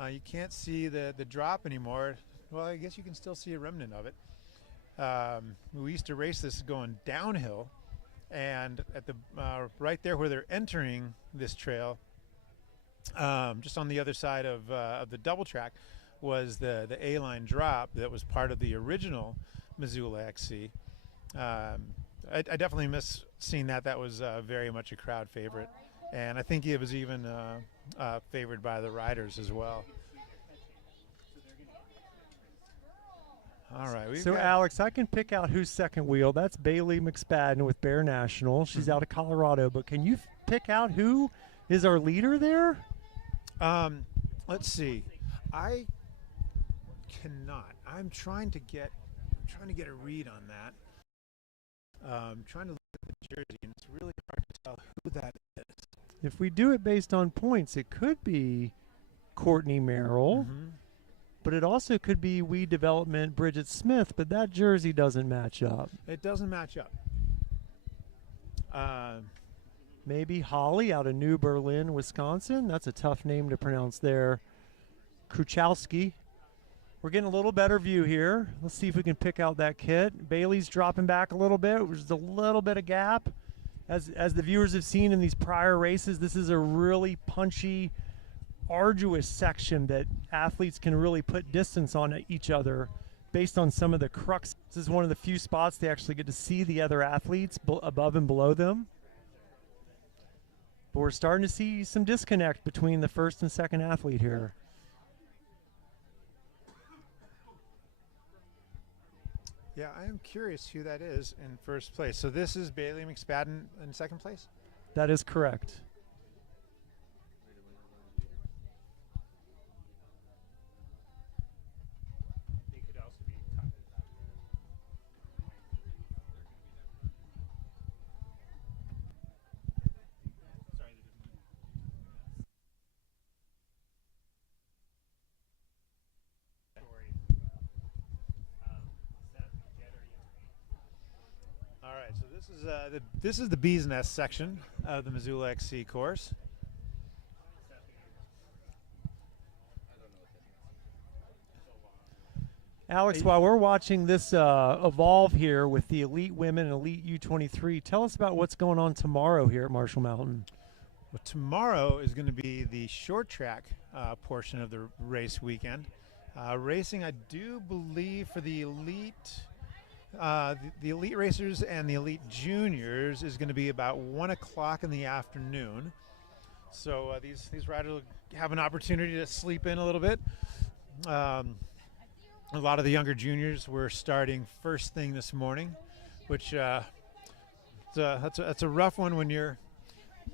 You can't see the drop anymore. Well, I guess you can still see a remnant of it. We used to race this going downhill, and at the right there where they're entering this trail, just on the other side of the double track, was the A-line drop that was part of the original Missoula XC. I definitely miss seeing that. That was very much a crowd favorite. And I think he was even favored by the riders as well. All right. So, Alex, I can pick out who's second wheel. That's Bailey McSpadden with Bear National. She's out of Colorado. But can you pick out who is our leader there? Let's see. I cannot. I'm trying to get a read on that. Trying to look at the jersey, and it's really hard to tell who that is. If we do it based on points, it could be Courtney Merrill. But it also could be We Development Bridget Smith, but that jersey doesn't match up. It doesn't match up. Maybe Holly out of New Berlin, Wisconsin. That's a tough name to pronounce there. Kruchowski. We're getting a little better view here. Let's see if we can pick out that kit. Bailey's dropping back a little bit. There's a little bit of gap. As the viewers have seen in these prior races, this is a really punchy, arduous section that athletes can really put distance on each other based on some of the crux. This is one of the few spots they actually get to see the other athletes above and below them. But we're starting to see some disconnect between the first and second athlete here. Yeah, I am curious who that is in first place. So this is Bailey McSpadden in second place? That is correct. They could also be talking about sorry, All right, so this is the Bee's Nest section of the Missoula XC course. Alex, while we're watching this evolve here with the Elite Women and Elite U23, tell us about what's going on tomorrow here at Marshall Mountain. Well, tomorrow is going to be the short track portion of the race weekend. Racing, I do believe, for the elite, the elite racers and the elite juniors is going to be about 1 o'clock in the afternoon. So these riders will have an opportunity to sleep in a little bit. A lot of the younger juniors were starting first thing this morning, which that's a rough one when you're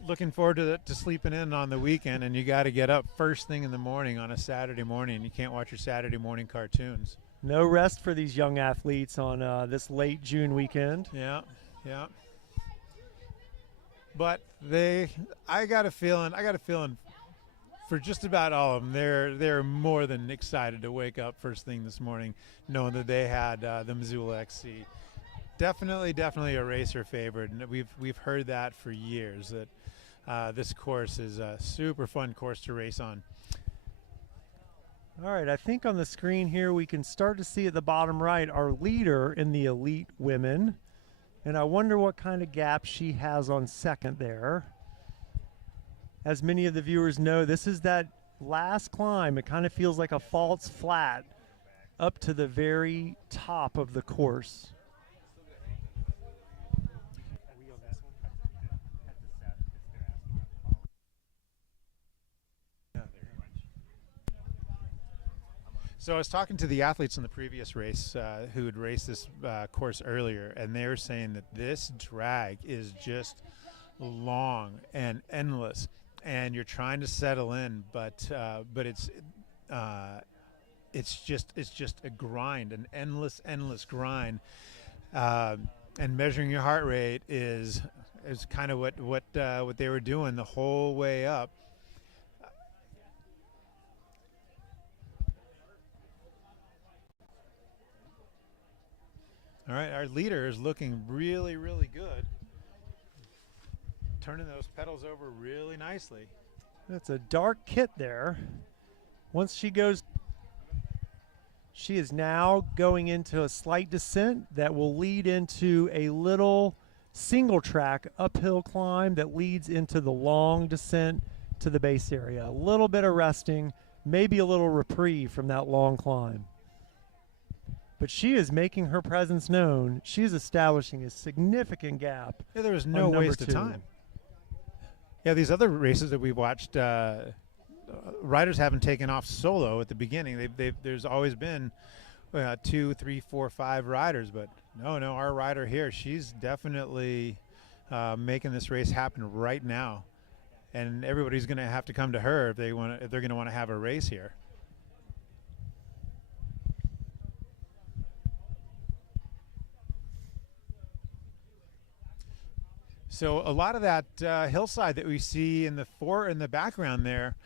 looking forward to sleeping in on the weekend and you got to get up first thing in the morning on a Saturday morning and you can't watch your Saturday morning cartoons. No rest for these young athletes on this late June weekend. Yeah. But I got a feeling for just about all of them, they're more than excited to wake up first thing this morning, knowing that they had the Missoula XC. Definitely a racer favorite, and we've heard that for years. That this course is a super fun course to race on. All right, I think on the screen here we can start to see at the bottom right our leader in the Elite Women, and I wonder what kind of gap she has on second there. As many of the viewers know, this is that last climb. It kind of feels like a false flat up to the very top of the course. So I was talking to the athletes in the previous race who had raced this course earlier, and they were saying that this drag is just long and endless. And you're trying to settle in, but it's just a grind, an endless grind. And measuring your heart rate is kind of what they were doing the whole way up. All right, our leader is looking really good. Turning those pedals over really nicely. That's a dark kit there. Once she goes, she is now going into a slight descent that will lead into a little single track uphill climb that leads into the long descent to the base area. A little bit of resting, maybe a little reprieve from that long climb. But she is making her presence known. She's establishing a significant gap. Yeah, there was no waste of time. Yeah, these other races that we've watched, riders haven't taken off solo at the beginning. There's always been 2, 3, 4, 5 riders, but no, our rider here, she's definitely making this race happen right now, and everybody's going to have to come to her if they're going to want to have a race here. So a lot of that hillside that we see in the background there,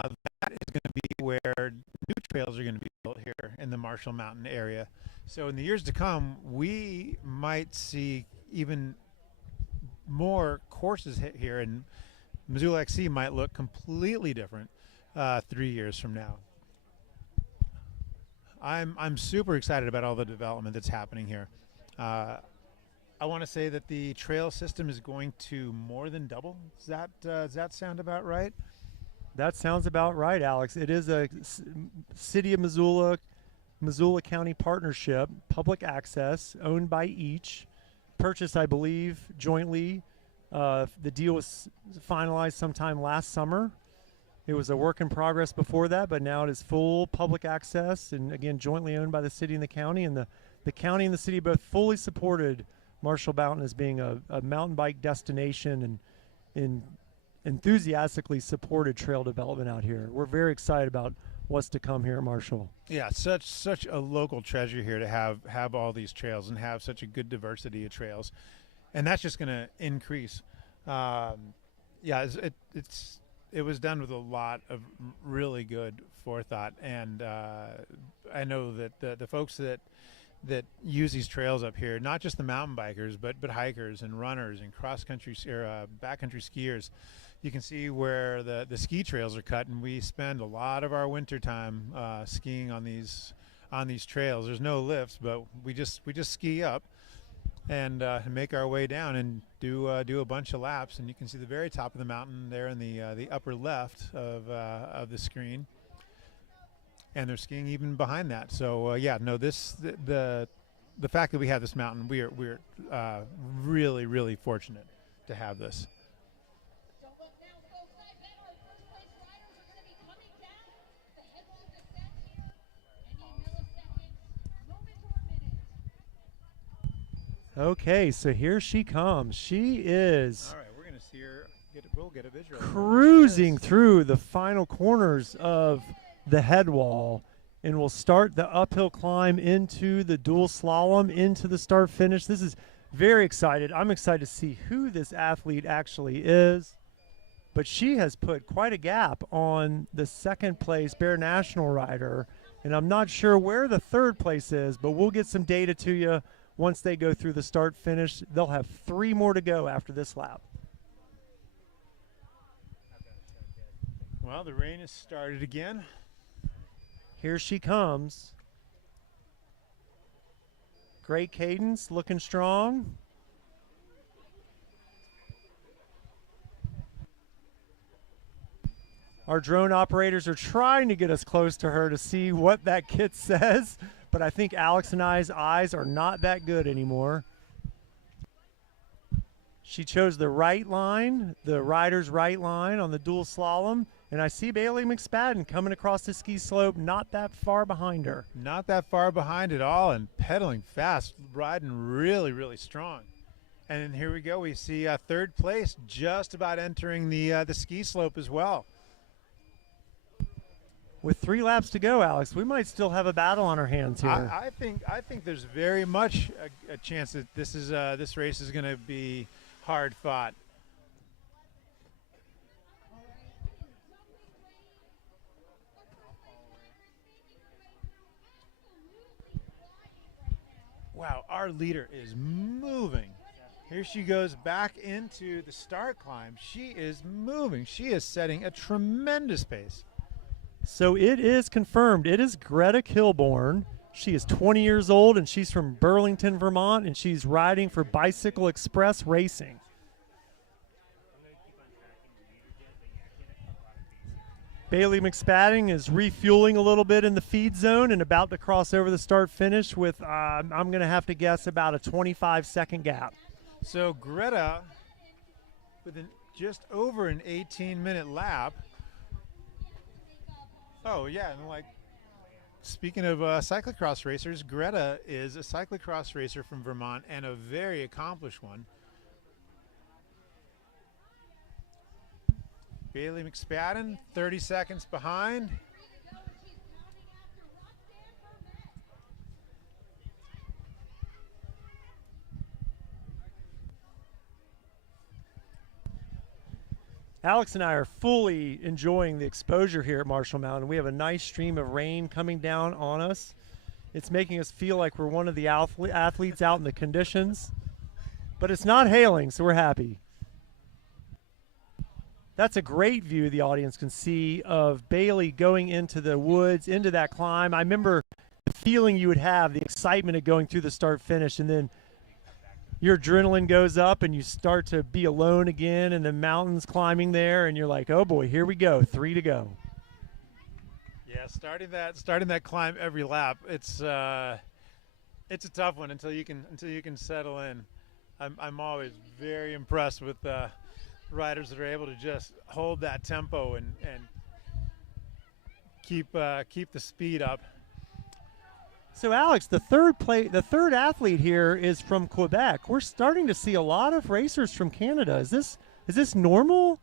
that is going to be where new trails are going to be built here in the Marshall Mountain area. So in the years to come, we might see even more courses hit here, and Missoula XC might look completely different 3 years from now. I'm super excited about all the development that's happening here. I want to say that the trail system is going to more than double. Does that sound about right? That sounds about right, Alex. It is a City of Missoula County partnership, public access, owned by each, purchased, I believe, jointly. The deal was finalized sometime last summer. It was a work in progress before that, but now it is full public access, and again, jointly owned by the city and the county. And the county and the city both fully supported Marshall Mountain as being a mountain bike destination, and enthusiastically supported trail development out here. We're very excited about what's to come here at Marshall. Yeah, such a local treasure here to have all these trails and have such a good diversity of trails, and that's just going to increase. It was done with a lot of really good forethought, and I know that the folks that use these trails up here, not just the mountain bikers, but hikers and runners and cross-country or backcountry skiers. You can see where the ski trails are cut, and we spend a lot of our winter time skiing on these trails. There's no lifts, but we just ski up and make our way down and do a bunch of laps. And you can see the very top of the mountain there in the upper left of the screen. And they're skiing even behind that. So the fact that we have this mountain, we're really, really fortunate to have this. Okay, so here she comes. She is all right, we're going to see her. We'll get a visual. Cruising through the final corners of the head wall, and we'll start the uphill climb into the dual slalom, into the start finish. This is very excited. I'm excited to see who this athlete actually is, but she has put quite a gap on the second place Bear National rider, and I'm not sure where the third place is, but we'll get some data to you once they go through the start finish. They'll have 3 more to go after this lap. Well, the rain has started again. Here she comes. Great cadence, looking strong. Our drone operators are trying to get us close to her to see what that kit says, but I think Alex and I's eyes are not that good anymore. She chose the right line, the rider's right line on the dual slalom, and I see Bailey McSpadden coming across the ski slope not that far behind her. Not that far behind at all, and pedaling fast, riding really, really strong. And then here we go. We see third place just about entering the ski slope as well. With 3 laps to go, Alex, we might still have a battle on our hands here. I think there's very much a chance that this race is going to be hard fought. Wow, our leader is moving. Here she goes back into the start climb. She is moving. She is setting a tremendous pace. So it is confirmed. It is Greta Kilborn. She is 20 years old, and she's from Burlington, Vermont, and she's riding for Bicycle Express Racing. Bailey McSpadden is refueling a little bit in the feed zone and about to cross over the start finish with, I'm going to have to guess, about a 25-second gap. So Greta, just over an 18-minute lap. Oh, yeah, and like, speaking of cyclocross racers, Greta is a cyclocross racer from Vermont and a very accomplished one. Bailey McSpadden, 30 seconds behind. Alex and I are fully enjoying the exposure here at Marshall Mountain. We have a nice stream of rain coming down on us. It's making us feel like we're one of the athletes out in the conditions, but it's not hailing, so we're happy. That's a great view the audience can see of Bailey going into the woods, into that climb. I remember the feeling you would have, the excitement of going through the start-finish, and then your adrenaline goes up and you start to be alone again in the mountains climbing there, and you're like, oh boy, here we go, 3 to go. Yeah, starting that climb every lap, it's a tough one until you can settle in. I'm always very impressed with riders that are able to just hold that tempo and keep the speed up. So Alex, the third athlete here is from Quebec. We're starting to see a lot of racers from Canada. Is this normal?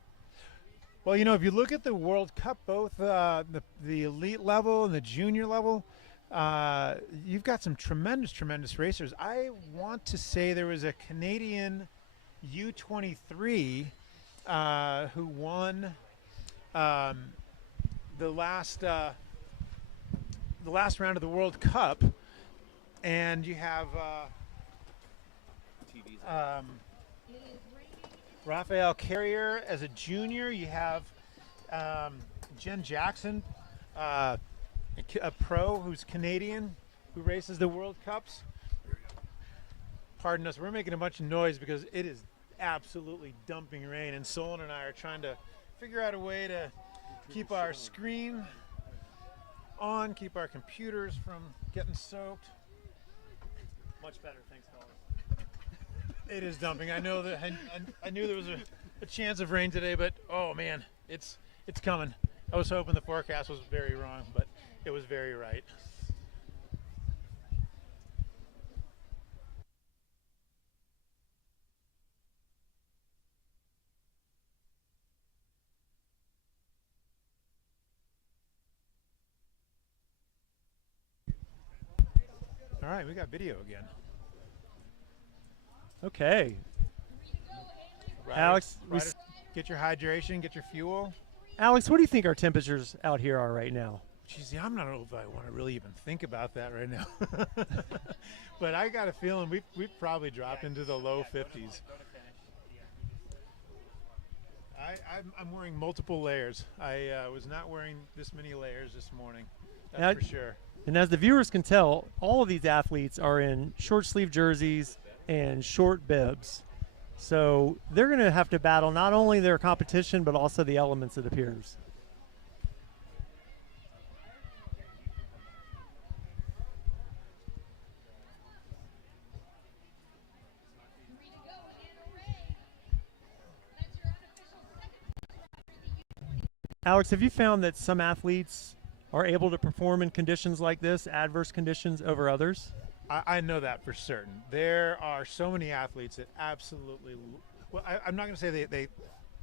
Well, you know, if you look at the World Cup, both the elite level and the junior level, you've got some tremendous racers. I want to say there was a Canadian U23 who won the last round of the World Cup, and you have Raphael Carrier as a junior. You have Jen Jackson, a pro who's Canadian, who races the World Cups. Pardon us, we're making a bunch of noise because it is absolutely dumping rain, and Solon and I are trying to figure out a way to keep our screen on, keep our computers from getting soaked. Much better, thanks, fellas. It is dumping. I know that I knew there was a chance of rain today, but oh man, it's coming. I was hoping the forecast was very wrong, but it was very right. All right, we got video again. Okay. Alex, get your hydration, get your fuel. Alex, what do you think our temperatures out here are right now? Geez, yeah, I'm not sure if I want to really even think about that right now. But I got a feeling we've probably dropped into the low 50s. I'm wearing multiple layers. I was not wearing this many layers this morning. That's for sure. And as the viewers can tell, all of these athletes are in short sleeve jerseys and short bibs. So they're going to have to battle not only their competition, but also the elements, it appears. Alex, have you found that some athletes are able to perform in conditions like this, adverse conditions, over others? I know that for certain. There are so many athletes that absolutely, well, I'm not going to say they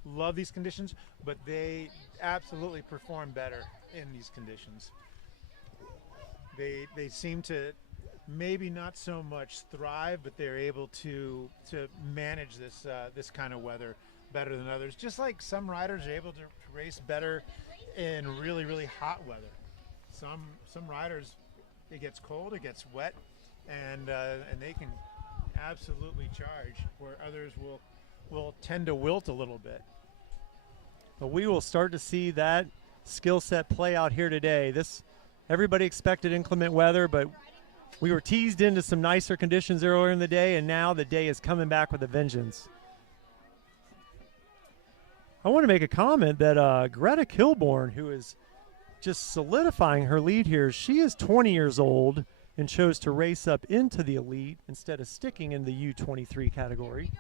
love these conditions, but they absolutely perform better in these conditions. They seem to maybe not so much thrive, but they're able to manage this kind of weather better than others. Just like some riders are able to race better in really hot weather. Some riders, it gets cold, it gets wet, and they can absolutely charge, where others will tend to wilt a little bit. But we will start to see that skill set play out here today. Everybody expected inclement weather, but we were teased into some nicer conditions earlier in the day, and now the day is coming back with a vengeance. I want to make a comment that Greta Kilborn, who is just solidifying her lead here, she is 20 years old and chose to race up into the elite instead of sticking in the U23 category.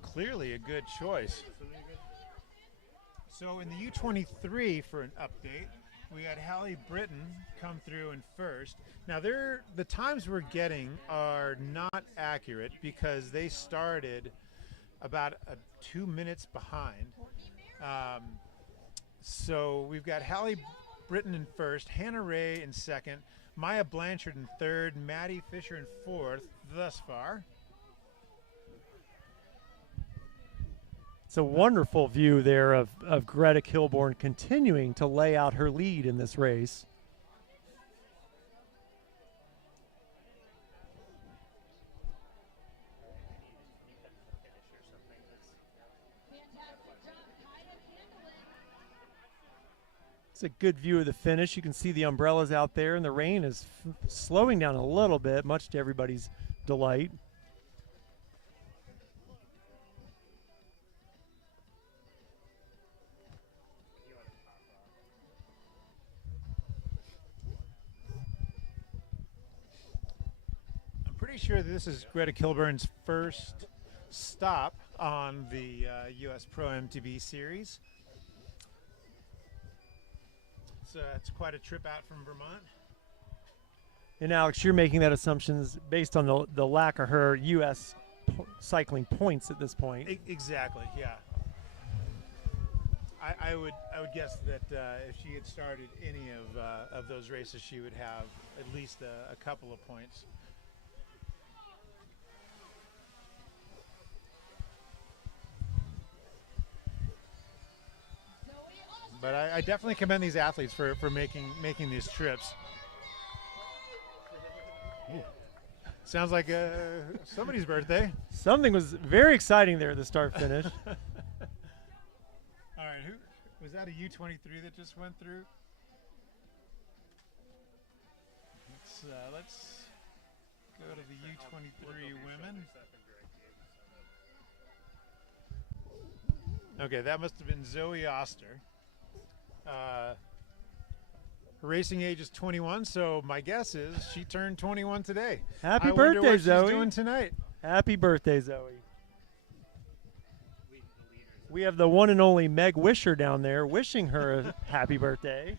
Clearly a good choice. So in the U23 for an update, we had Hallie Britton come through in first. Now the times we're getting are not accurate because they started about 2 minutes behind. So we've got Hallie Britton in first, Hannah Ray in second, Maya Blanchard in third, Maddie Fisher in fourth thus far. It's a wonderful view there of Greta Kilborn continuing to lay out her lead in this race. It's a good view of the finish. You can see the umbrellas out there, and the rain is slowing down a little bit, much to everybody's delight. Pretty sure this is Greta Kilburn's first stop on the U.S. Pro MTB series. So it's quite a trip out from Vermont. And Alex, you're making that assumptions based on the lack of her U.S. cycling points at this point. Exactly, yeah. I would guess that if she had started any of those races, she would have at least a couple of points. But I definitely commend these athletes for making these trips. Ooh. Sounds like somebody's birthday. Something was very exciting there at the start finish. All right, who was that? A U23 that just went through? Let's go to the U23 women. Okay, that must have been Zoe Oster. Her racing age is 21, so my guess is she turned 21 today. Happy birthday, Zoe. She's doing tonight. Happy birthday, Zoe. We have the one and only Meg Wisher down there wishing her a happy birthday.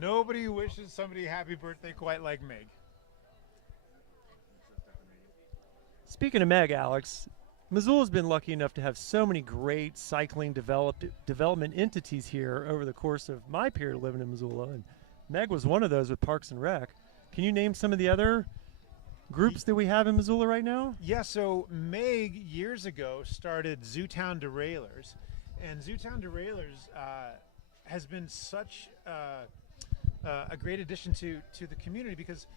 Nobody wishes somebody happy birthday quite like Meg. Speaking of Meg, Alex, Missoula's been lucky enough to have so many great cycling development entities here over the course of my period living in Missoula, and Meg was one of those with Parks and Rec. Can you name some of the other groups that we have in Missoula right now? Yeah, so Meg years ago started Zootown Derailers, and Zootown Derailers has been such a great addition to the community because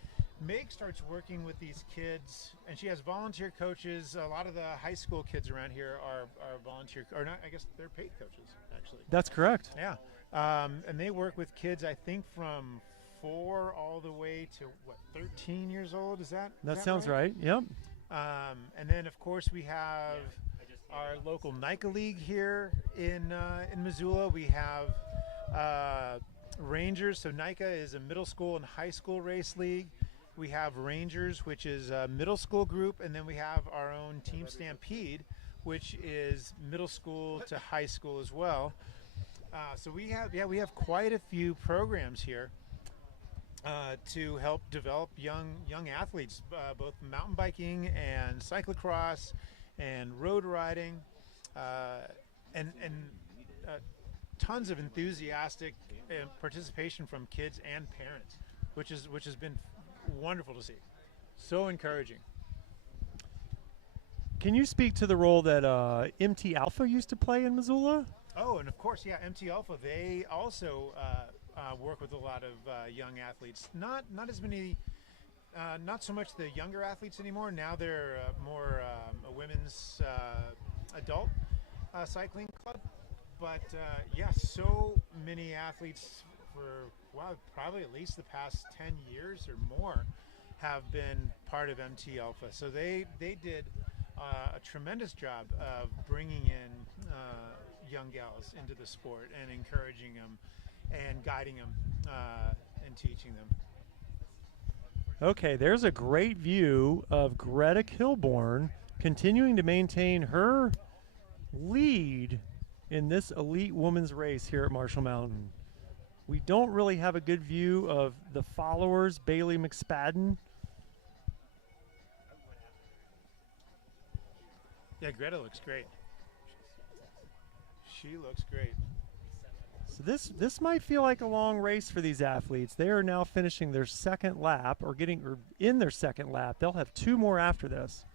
Meg starts working with these kids, and she has volunteer coaches. A lot of the high school kids around here are volunteer, or not, I guess they're paid coaches, actually. That's correct. Yeah. And they work with kids, I think, from 4 all the way to, 13 years old? Is that sounds right? Yep. And then, of course, we have our local NICA League here in Missoula. We have Rangers. So NICA is a middle school and high school race league. We have Rangers, which is a middle school group, and then we have our own Team Stampede, which is middle school to high school as well. So we have quite a few programs here to help develop young athletes, both mountain biking and cyclocross and road riding, and tons of enthusiastic participation from kids and parents, which has been wonderful to see. So encouraging. Can you speak to the role that MT Alpha used to play in Missoula? Oh, and of course, yeah, MT Alpha, they also work with a lot of young athletes. Not as many, not so much the younger athletes anymore. Now they're more a women's adult cycling club. But yeah, so many athletes for, probably at least the past 10 years or more have been part of MT Alpha. So they did a tremendous job of bringing in young gals into the sport and encouraging them and guiding them and teaching them. Okay, there's a great view of Greta Kilborn continuing to maintain her lead in this elite women's race here at Marshall Mountain. We don't really have a good view of the followers, Bailey McSpadden. Yeah, Greta looks great. She looks great. So this might feel like a long race for these athletes. They are now finishing their second lap or in their second lap. They'll have 2 more after this.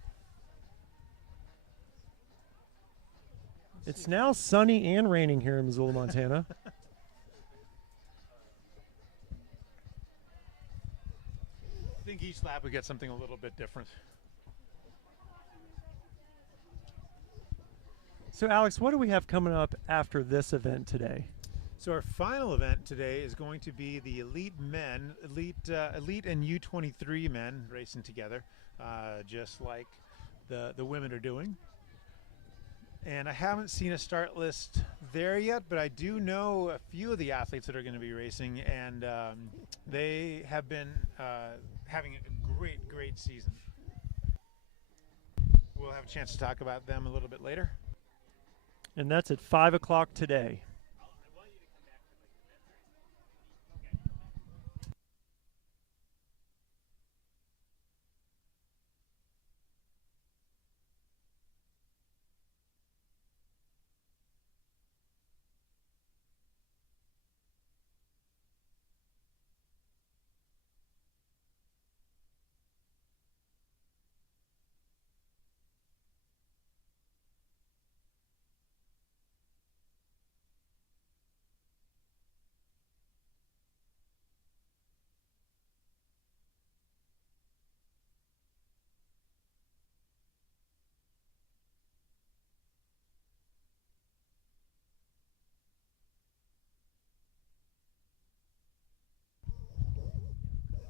It's now sunny and raining here in Missoula, Montana. I think each lap we get something a little bit different. So Alex, what do we have coming up after this event today? So our final event today is going to be the Elite Men, Elite and U23 men racing together, just like the women are doing. And I haven't seen a start list there yet, but I do know a few of the athletes that are going to be racing, and they have been having a great season. We'll have a chance to talk about them a little bit later. And that's at 5 o'clock today.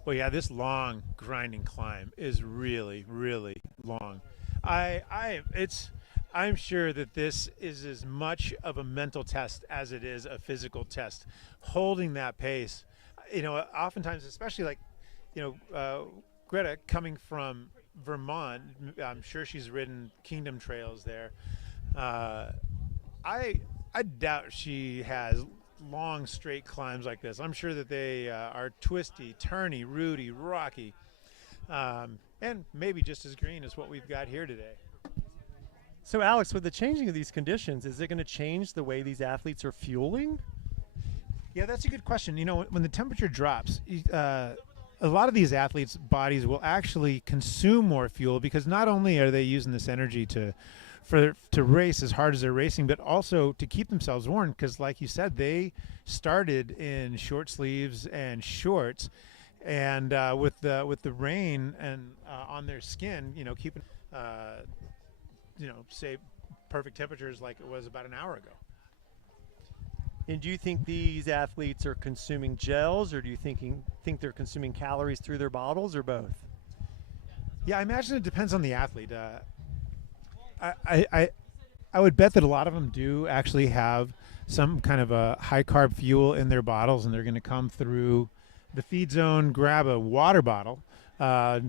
Well, yeah, this long grinding climb is really long. I'm sure that this is as much of a mental test as it is a physical test. Holding that pace, oftentimes, especially like, Greta coming from Vermont, I'm sure she's ridden Kingdom Trails there. I doubt she has long straight climbs like this. I'm sure that they are twisty, turny, rooty, rocky, and maybe just as green as what we've got here today. So Alex, with the changing of these conditions, is it going to change the way these athletes are fueling? Yeah, that's a good question. When the temperature drops, a lot of these athletes' bodies will actually consume more fuel, because not only are they using this energy to race as hard as they're racing, but also to keep themselves warm, because like you said, they started in short sleeves and shorts, and with the rain and on their skin, keeping say perfect temperatures like it was about an hour ago. And do you think these athletes are consuming gels, or do you think they're consuming calories through their bottles, or both? Yeah, I imagine it depends on the athlete. I would bet that a lot of them do actually have some kind of a high carb fuel in their bottles, and they're going to come through the feed zone, grab a water bottle,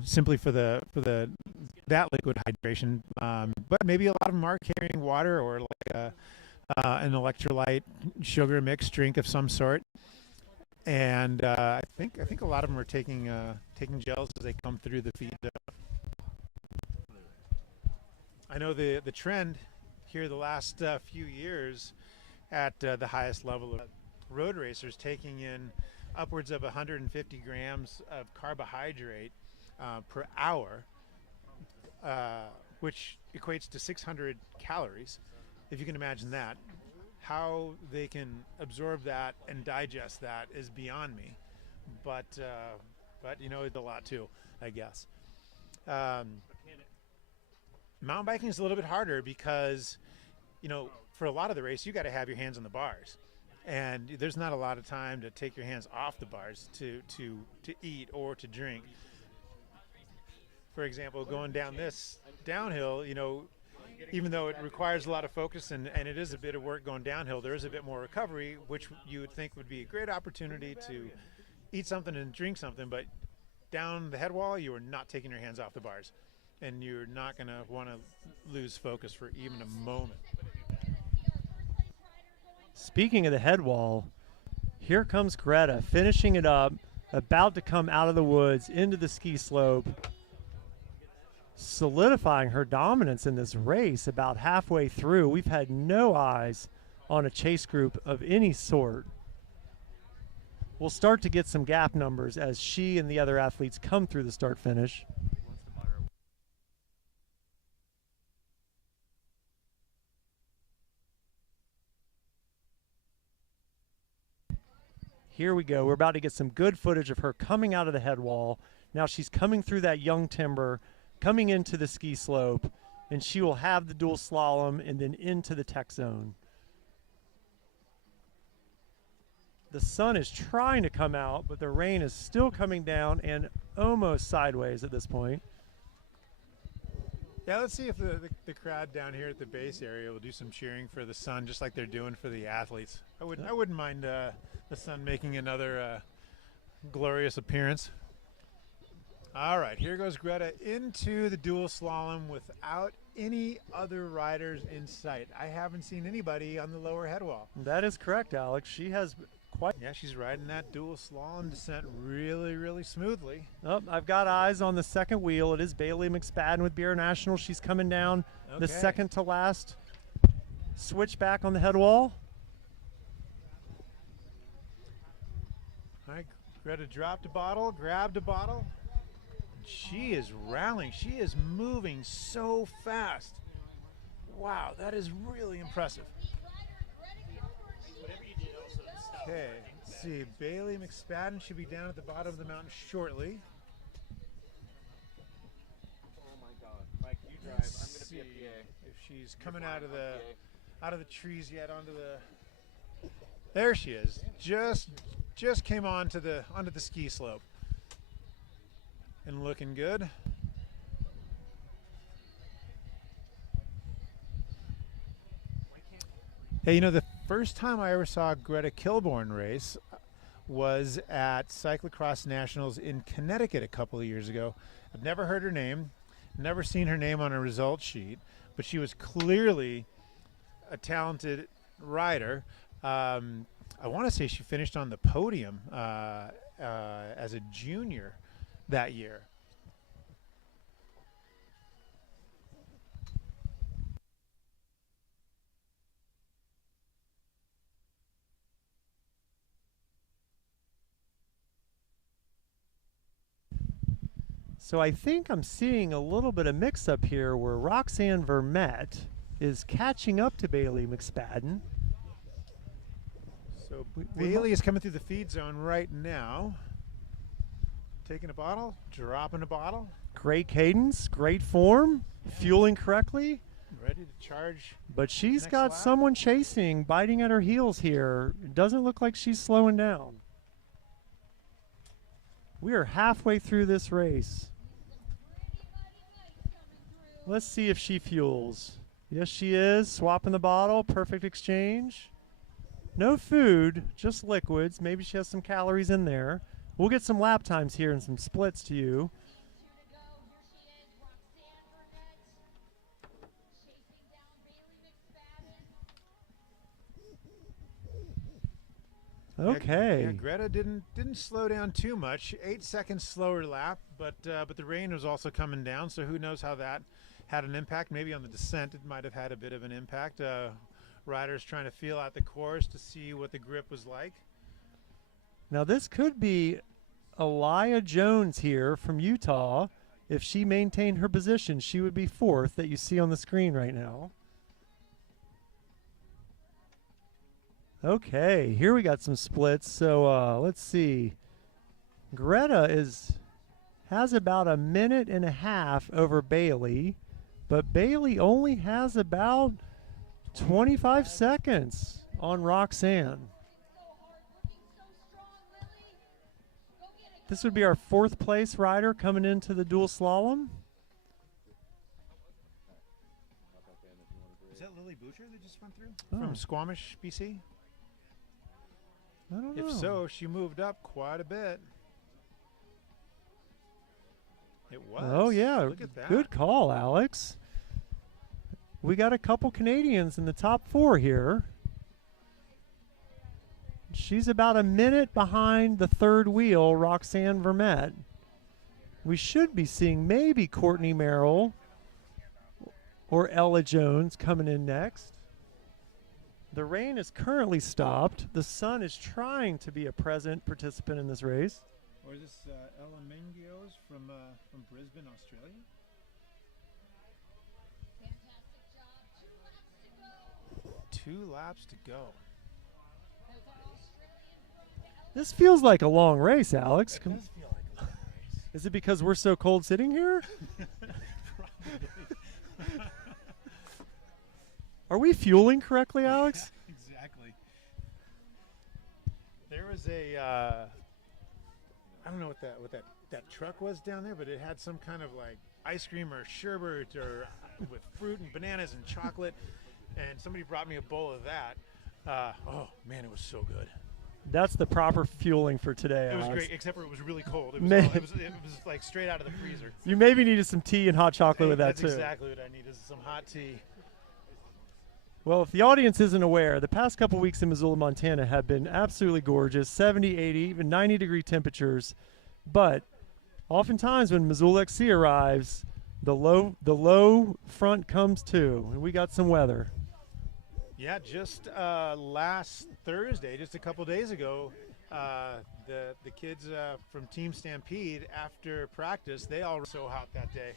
simply for that liquid hydration. But maybe a lot of them are carrying water, or like an electrolyte sugar mixed drink of some sort. And I think a lot of them are taking gels as they come through the feed zone. I know the trend here the last few years at the highest level of road racers taking in upwards of 150 grams of carbohydrate per hour, which equates to 600 calories. If you can imagine that, how they can absorb that and digest that is beyond me. But it's a lot too, I guess. Mountain biking is a little bit harder because, for a lot of the race, you got to have your hands on the bars, and there's not a lot of time to take your hands off the bars to eat or to drink. For example, going down this downhill, even though it requires a lot of focus and it is a bit of work going downhill, there is a bit more recovery, which you would think would be a great opportunity to eat something and drink something, but down the head wall, you are not taking your hands off the bars. And you're not going to want to lose focus for even a moment. Speaking of the head wall, here comes Greta finishing it up, about to come out of the woods into the ski slope, solidifying her dominance in this race about halfway through. We've had no eyes on a chase group of any sort. We'll start to get some gap numbers as she and the other athletes come through the start finish. Here we go. We're about to get some good footage of her coming out of the head wall. Now she's coming through that young timber, coming into the ski slope, and she will have the dual slalom and then into the tech zone. The sun is trying to come out, but the rain is still coming down and almost sideways at this point. Yeah, let's see if the crowd down here at the base area will do some cheering for the sun, just like they're doing for the athletes. I wouldn't mind the sun making another glorious appearance. All right, here goes Greta into the dual slalom without any other riders in sight. I haven't seen anybody on the lower head wall. That is correct, Alex. She has quite... Yeah, she's riding that dual slalom descent really, really smoothly. Oh, I've got eyes on the second wheel. It is Bailey McSpadden with Beer National. She's coming down the second to last switch back on the head wall. All right, Greta dropped a bottle, grabbed a bottle. She is rallying. She is moving so fast. Wow, that is really impressive. Okay, let's see. Bailey McSpadden should be down at the bottom of the mountain shortly. Oh my God, Mike, you drive. Let's I'm gonna see be a PA. if she's coming out of the trees yet onto the. There she is. Just came onto the ski slope. And looking good. Hey, you know, the first time I ever saw Greta Kilborn race was at Cyclocross Nationals in Connecticut a couple of years ago. I've never heard her name, never seen her name on a result sheet, but she was clearly a talented rider. I want to say she finished on the podium as a junior that year. So I think I'm seeing a little bit of mix-up here where Roxanne Vermette is catching up to Bailey McSpadden. So Bailey is coming through the feed zone right now. Taking a bottle, dropping a bottle. Great cadence, great form, fueling correctly. Ready to charge. But she's next got lap. someone chasing, biting at her heels here. It doesn't look like she's slowing down. We are halfway through this race. Let's see if she fuels. Yes, she is. Swapping the bottle. Perfect exchange. No food, just liquids. Maybe she has some calories in there. We'll get some lap times here and some splits to you. Okay. Yeah, Greta didn't slow down too much. 8 seconds slower lap, but the rain was also coming down, so who knows how that had an impact. Maybe on the descent it might have had a bit of an impact. Riders trying to feel out the course to see what the grip was like. Now this could be Elia Jones here from Utah. If she maintained her position, she would be fourth that you see on the screen right now. Okay, here we got some splits. So let's see. Greta has about a minute and a half over Bailey, but Bailey only has about 25 seconds on Roxanne. This would be our fourth place rider coming into the dual slalom. Is that Lily Boucher that just went through? Oh. From Squamish, BC? I don't know. If so, she moved up quite a bit. It was. Oh, yeah. Look at that. Good call, Alex. We got a couple Canadians in the top four here. She's about a minute behind the third wheel, Roxanne Vermette. We should be seeing maybe Courtney Merrill or Ella Jones coming in next. The rain is currently stopped. The sun is trying to be a present participant in this race. Or is this Ella Mengios from Brisbane, Australia? Two laps to go. This feels like a long race, Alex. It does feel like a long race. Is it because we're so cold sitting here? Are we fueling correctly, Alex? Yeah, exactly. There was a I don't know what that truck was down there, but it had some kind of like ice cream or sherbet or with fruit and bananas and chocolate, and somebody brought me a bowl of that. Oh man, it was so good. That's the proper fueling for today, It was Alex. great, except for it was really cold. It was, it was like straight out of the freezer. You maybe needed some tea and hot chocolate with that, That's too. exactly what I needed, some hot tea. Well, if the audience isn't aware, the past couple weeks in Missoula, Montana have been absolutely gorgeous, 70, 80, even 90-degree temperatures. But oftentimes when Missoula XC arrives, the low front comes too, and we got some weather. Yeah, just last Thursday, just a couple days ago, the kids from Team Stampede, after practice, they all were so hot that day.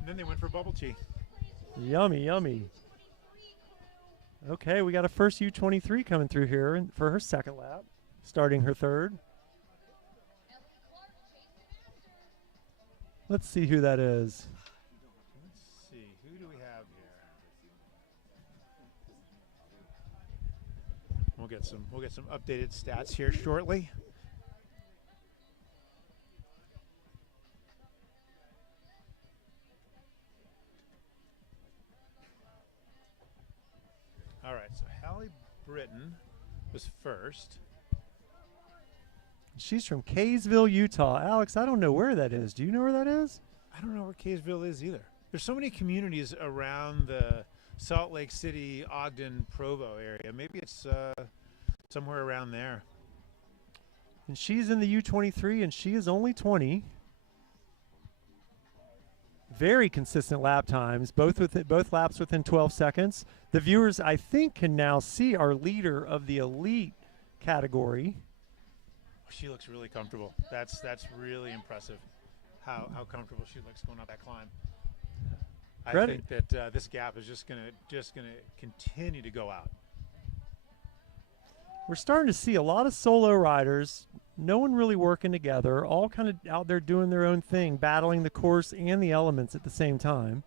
And then they went for bubble tea. Yummy, yummy. Okay, we got a first U23 coming through here for her second lap, starting her third. Let's see who that is. Let's see, who do we have here? We'll get some updated stats here shortly. All right, so Hallie Britton was first. She's from Kaysville, Utah. Alex, I don't know where that is. Do you know where that is? I don't know where Kaysville is either. There's so many communities around the Salt Lake City, Ogden, Provo area. Maybe it's somewhere around there. And she's in the U23, and she is only 20. Very consistent lap times, both laps within 12 seconds. The viewers, I think, can now see our leader of the elite category. She looks really comfortable. That's really impressive. How comfortable she looks going up that climb. I think that this gap is just gonna continue to go out. We're starting to see a lot of solo riders, no one really working together, all kind of out there doing their own thing, battling the course and the elements at the same time.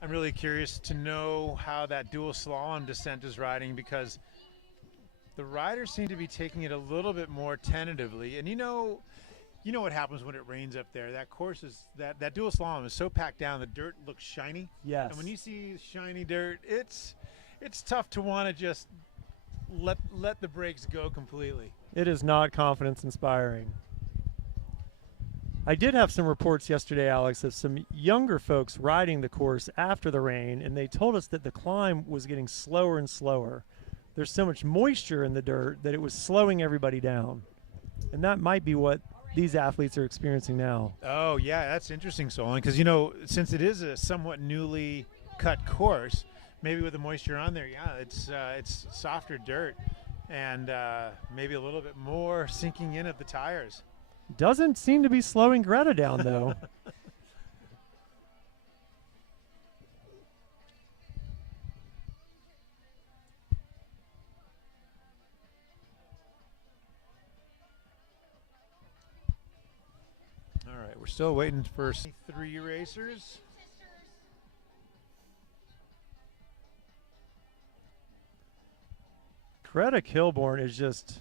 I'm really curious to know how that dual slalom descent is riding, because the riders seem to be taking it a little bit more tentatively. And you know what happens when it rains up there. That course is that dual slalom is so packed down, the dirt looks shiny. Yes. And when you see shiny dirt, it's tough to want to just let the brakes go completely. It is not confidence inspiring. I did have some reports yesterday, Alex, of some younger folks riding the course after the rain, and they told us that the climb was getting slower and slower. There's so much moisture in the dirt that it was slowing everybody down. And that might be what these athletes are experiencing now. Oh, yeah, that's interesting, Solon, because, since it is a somewhat newly cut course, maybe with the moisture on there, yeah, it's softer dirt and maybe a little bit more sinking in of the tires. Doesn't seem to be slowing Greta down, though. All right, we're still waiting for 3 racers. Greta Kilborn is just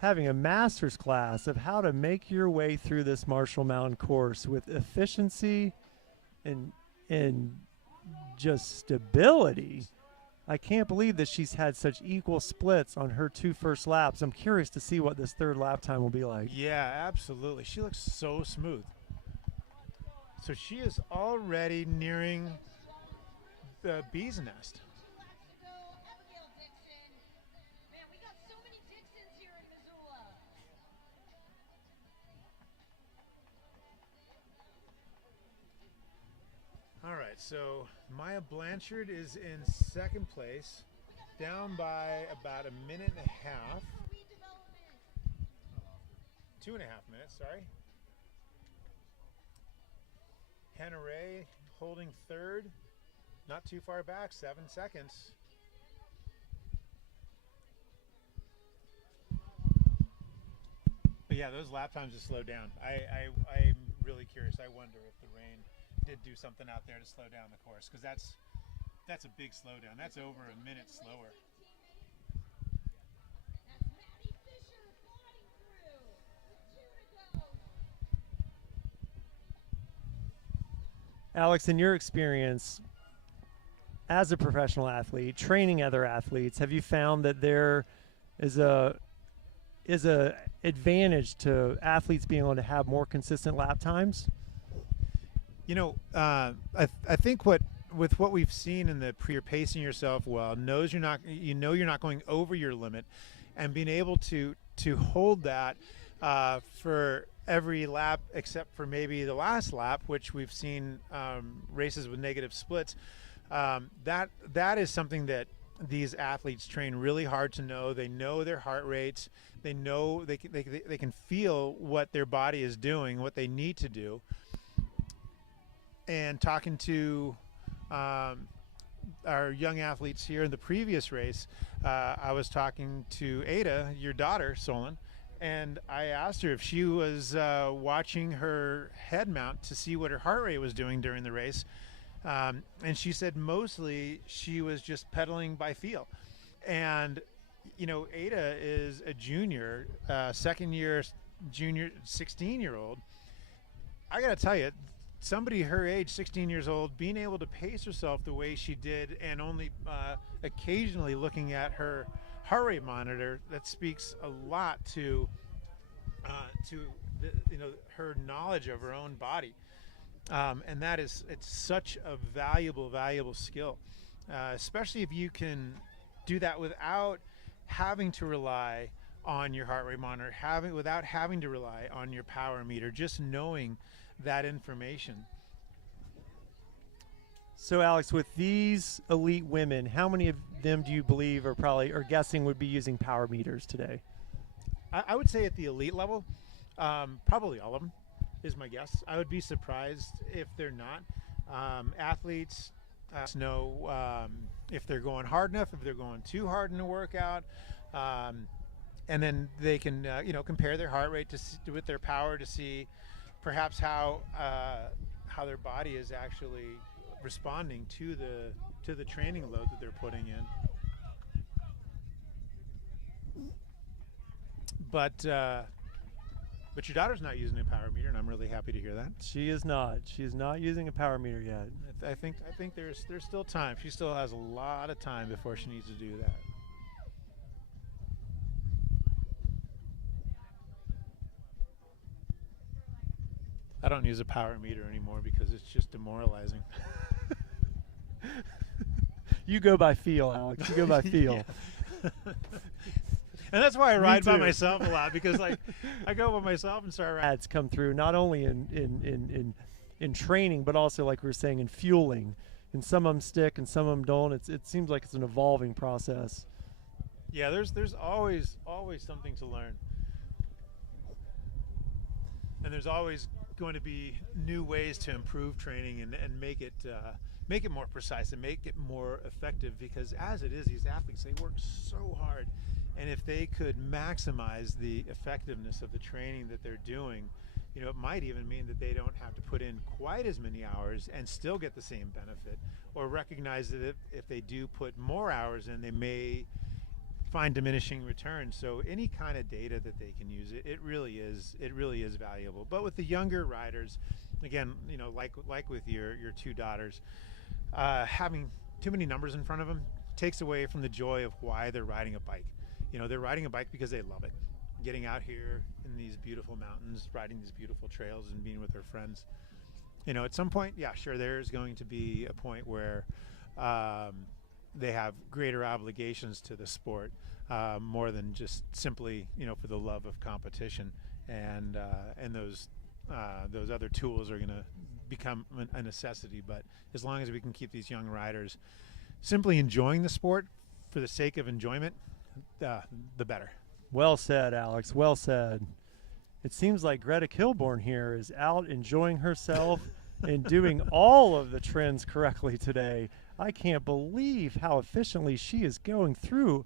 having a master's class of how to make your way through this Marshall Mountain course with efficiency and just stability. I can't believe that she's had such equal splits on her 2 first laps. I'm curious to see what this third lap time will be like. Yeah, absolutely. She looks so smooth. So she is already nearing the bee's nest. All right, so Maya Blanchard is in second place, down by about a minute and a half. 2.5 minutes, sorry. Hannah Ray holding third, not too far back, 7 seconds. But yeah, those lap times have slowed down. I'm really curious. I wonder if the rain did do something out there to slow down the course, because that's a big slowdown. That's over a minute slower. Alex, in your experience as a professional athlete, training other athletes, have you found that there is a advantage to athletes being able to have more consistent lap times? You know, I think with what we've seen in the you're pacing yourself well, you're not going over your limit, and being able to hold that for every lap except for maybe the last lap, which we've seen races with negative splits. That is something that these athletes train really hard to know. They know their heart rates. They know they can feel what their body is doing, what they need to do. And talking to our young athletes here in the previous race, I was talking to Ada, your daughter, Solon, and I asked her if she was watching her head mount to see what her heart rate was doing during the race. And she said mostly she was just pedaling by feel. And, you know, Ada is a junior, second year junior, 16-year-old. I got to tell you, somebody her age, 16 years old, being able to pace herself the way she did, and only occasionally looking at her heart rate monitor, that speaks a lot to her knowledge of her own body. And it's such a valuable skill, especially if you can do that without having to rely on your heart rate monitor, without having to rely on your power meter, just knowing that information. So Alex, with these elite women, how many of them do you believe are guessing would be using power meters today? I would say at the elite level, probably all of them is my guess. I would be surprised if they're not. Athletes know if they're going hard enough, if they're going too hard in a workout, and then they can compare their heart rate with their power to see perhaps how their body is actually responding to the training load that they're putting in. But your daughter's not using a power meter, and I'm really happy to hear that. She is not. She is not using a power meter yet. I think there's still time. She still has a lot of time before she needs to do that. I don't use a power meter anymore because it's just demoralizing. You go by feel, Alex. You go by feel. And that's why I ride by myself a lot, because like I go by myself and start riding. Ads come through not only in training, but also, like we were saying, in fueling. And some of them stick and some of them don't. It seems like it's an evolving process. Yeah, there's always something to learn. And there's always going to be new ways to improve training and make it more precise and make it more effective, because as it is, these athletes, they work so hard. And if they could maximize the effectiveness of the training that they're doing, it might even mean that they don't have to put in quite as many hours and still get the same benefit, or recognize that if they do put more hours in, they may find diminishing returns. So any kind of data that they can use, it really is valuable. But with the younger riders, again, like with your two daughters, having too many numbers in front of them takes away from the joy of why they're riding a bike. They're riding a bike because they love it. Getting out here in these beautiful mountains, riding these beautiful trails, and being with their friends. you know, at some point, yeah, sure, there's going to be a point where they have greater obligations to the sport, more than just simply, you know, for the love of competition, and those other tools are going to become a necessity. But as long as we can keep these young riders simply enjoying the sport for the sake of enjoyment, the better. Well said, Alex. Well said. It seems like Greta Kilborn here is out enjoying herself and doing all of the trends correctly today. I can't believe how efficiently she is going through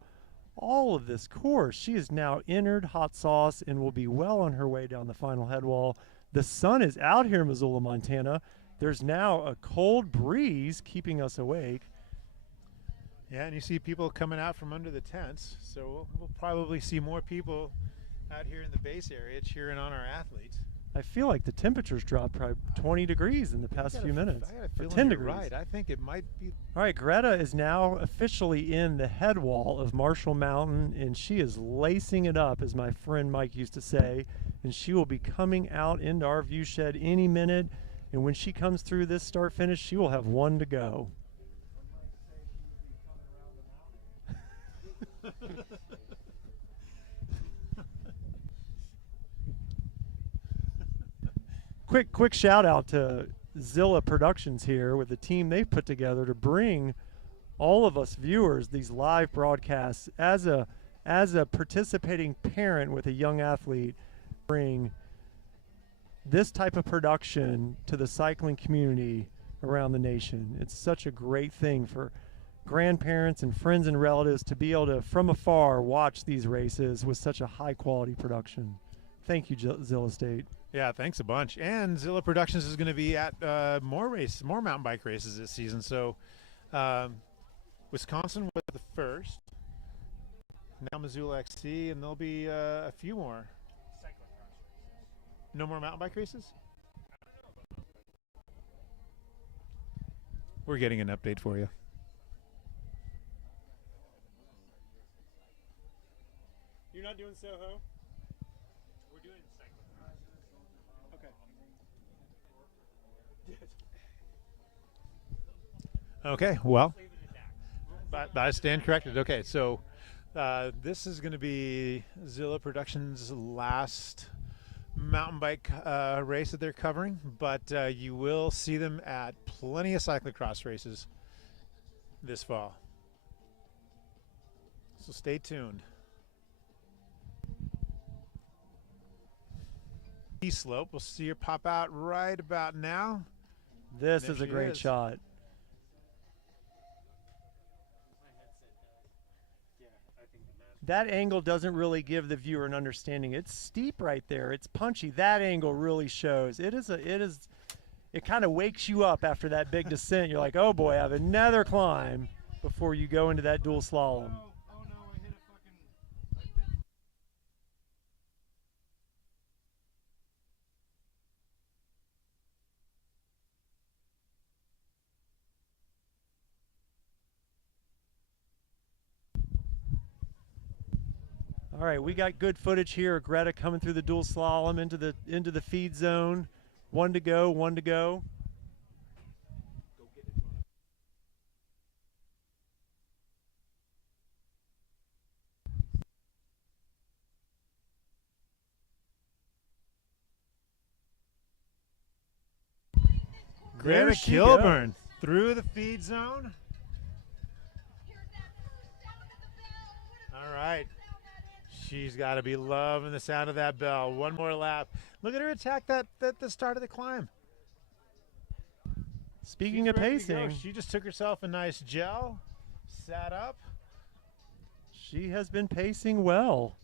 all of this course. She is now entered hot sauce and will be well on her way down the final head wall. The sun is out here in Missoula, Montana. There's now a cold breeze keeping us awake. Yeah, and you see people coming out from under the tents, so we'll probably see more people out here in the base area cheering on our athletes. I feel like the temperature's dropped probably 20 degrees in the past few minutes. I got a Or feeling 10 you're degrees. right. I think it might be. All right, Greta is now officially in the head wall of Marshall Mountain, and she is lacing it up, as my friend Mike used to say, and she will be coming out into our view shed any minute, and when she comes through this start-finish, she will have one to go. Quick shout out to Zilla Productions here with the team they've put together to bring all of us viewers these live broadcasts. As a participating parent with a young athlete, bring this type of production to the cycling community around the nation. It's such a great thing for grandparents and friends and relatives to be able to, from afar, watch these races with such a high quality production. Thank you, Zilla State. Yeah, thanks a bunch. And Zilla Productions is going to be at more mountain bike races this season. So Wisconsin was the first. Now Missoula XC, and there'll be a few more. No more mountain bike races? We're getting an update for you. You're not doing Soho? We're doing cyclocross. Okay, well, but I stand corrected. Okay, so this is going to be Zilla Productions' last mountain bike race that they're covering, but you will see them at plenty of cyclocross races this fall. So stay tuned. Slope, we'll see her pop out right about now. This There is a she great is. shot. That angle doesn't really give the viewer an understanding. It's steep right there. It's punchy. That angle really shows. It kind of wakes you up after that big descent. You're like, oh boy, I have another climb before you go into that dual slalom. All right, we got good footage here of Greta coming through the dual slalom into the feed zone. One to go, one to go. Greta There she Kilburn goes. through the feed zone. All right. She's got to be loving the sound of that bell. One more lap. Look at her attack that the start of the climb. Speaking She's of ready to go. pacing, She just took herself a nice gel, sat up. she has been pacing well.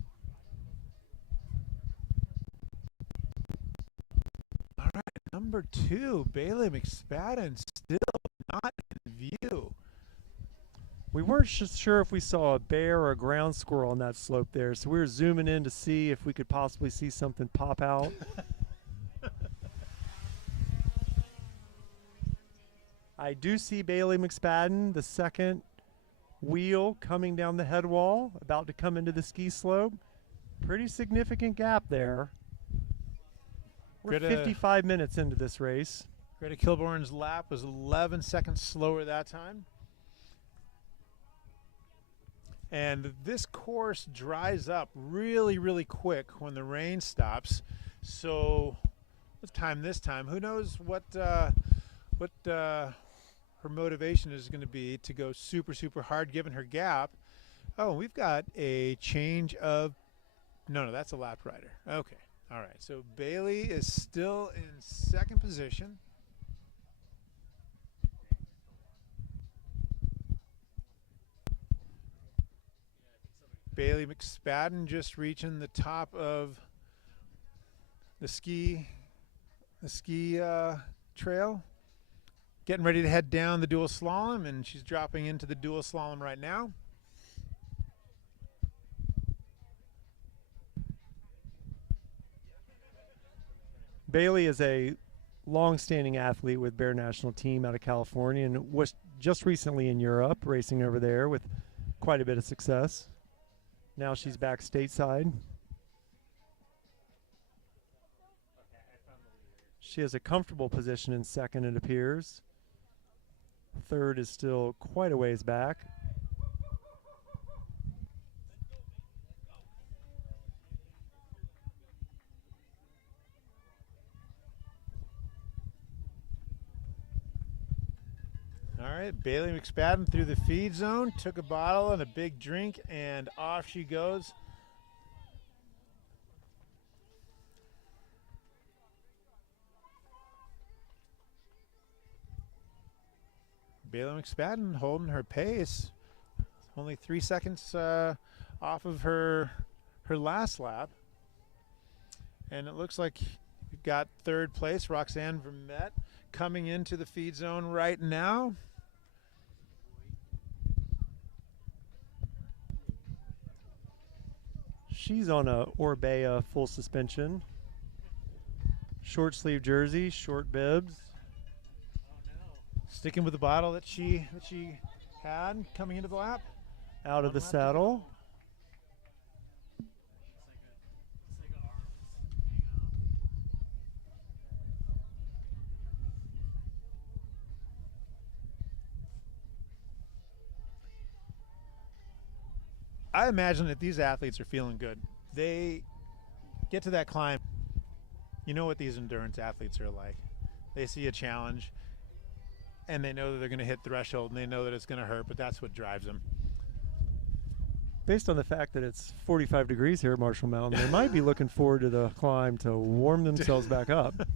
All right, number 2, Bailey McSpadden, still not in view. We weren't sure if we saw a bear or a ground squirrel on that slope there, so we were zooming in to see if we could possibly see something pop out. I do see Bailey McSpadden, the second wheel coming down the head wall, about to come into the ski slope. Pretty significant gap there. We're Greta- 55 minutes into this race. Greta Kilborn's lap was 11 seconds slower that time. And this course dries up really, really quick when the rain stops. So let's time this time. Who knows what her motivation is going to be to go super, super hard given her gap. Oh, we've got a change of, no, that's a lap rider. Okay, all right. So Bailey is still in second position. Bailey McSpadden just reaching the top of the ski trail, getting ready to head down the dual slalom, and she's dropping into the dual slalom right now. Bailey is a long-standing athlete with Bear National Team out of California and was just recently in Europe racing over there with quite a bit of success. Now she's back stateside. She has a comfortable position in second, it appears. Third is still quite a ways back. All right, Bailey McSpadden through the feed zone, took a bottle and a big drink, and off she goes. Bailey McSpadden holding her pace, only 3 seconds off of her last lap. And it looks like we've got third place, Roxanne Vermette, coming into the feed zone right now. She's on a Orbea full suspension. Short sleeve jersey, short bibs. Sticking with the bottle that she had coming into the lap. Out of the saddle. I imagine that these athletes are feeling good. They get to that climb. You know what these endurance athletes are like. They see a challenge, and they know that they're going to hit threshold, and they know that it's going to hurt, but that's what drives them. Based on the fact that it's 45 degrees here at Marshall Mountain, they might be looking forward to the climb to warm themselves back up.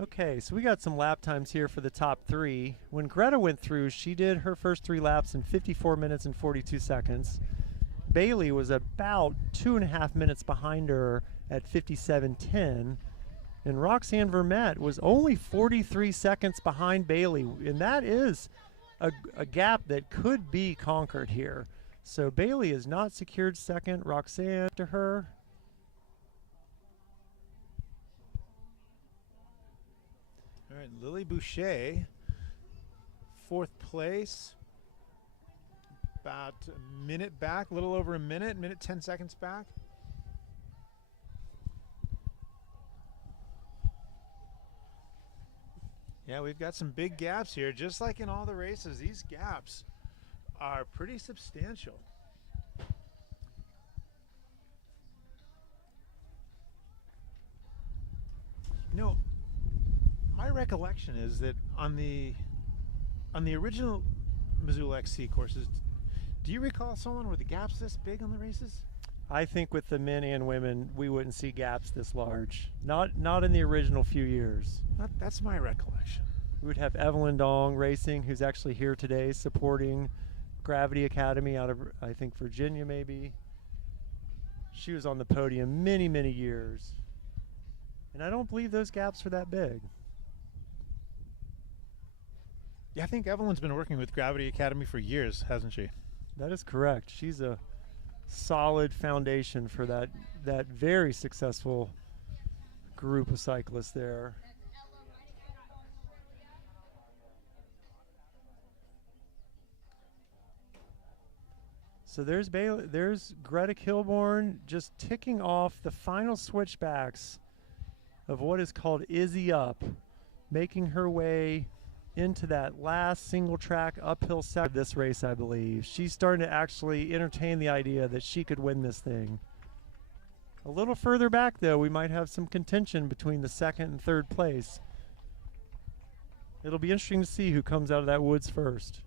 Okay, so we got some lap times here for the top three. When Greta went through, she did her first 3 laps in 54 minutes and 42 seconds. Bailey was about 2.5 minutes behind her at 57:10. And Roxanne Vermette was only 43 seconds behind Bailey. And that is a gap that could be conquered here. So Bailey has not secured second. Roxanne to her. All right, Lily Boucher, fourth place. About a minute back, a little over a minute 10 seconds back. Yeah, we've got some big gaps here. Just like in all the races, these gaps are pretty substantial. You know, my recollection is that on the original Missoula XC courses, do you recall someone where the gaps this big on the races? I think with the men and women, we wouldn't see gaps this large. Not in the original few years. That's my recollection. We would have Evelyn Dong racing, who's actually here today, supporting Gravity Academy out of, I think, Virginia maybe. She was on the podium many, many years. And I don't believe those gaps are that big. Yeah, I think Evelyn's been working with Gravity Academy for years, hasn't she? That is correct. She's a solid foundation for that very successful group of cyclists there. So there's Greta Kilborn just ticking off the final switchbacks of what is called Izzy Up, making her way into that last single track uphill section of this race, I believe. She's starting to actually entertain the idea that she could win this thing. A little further back, though, we might have some contention between the second and third place. It'll be interesting to see who comes out of that woods first.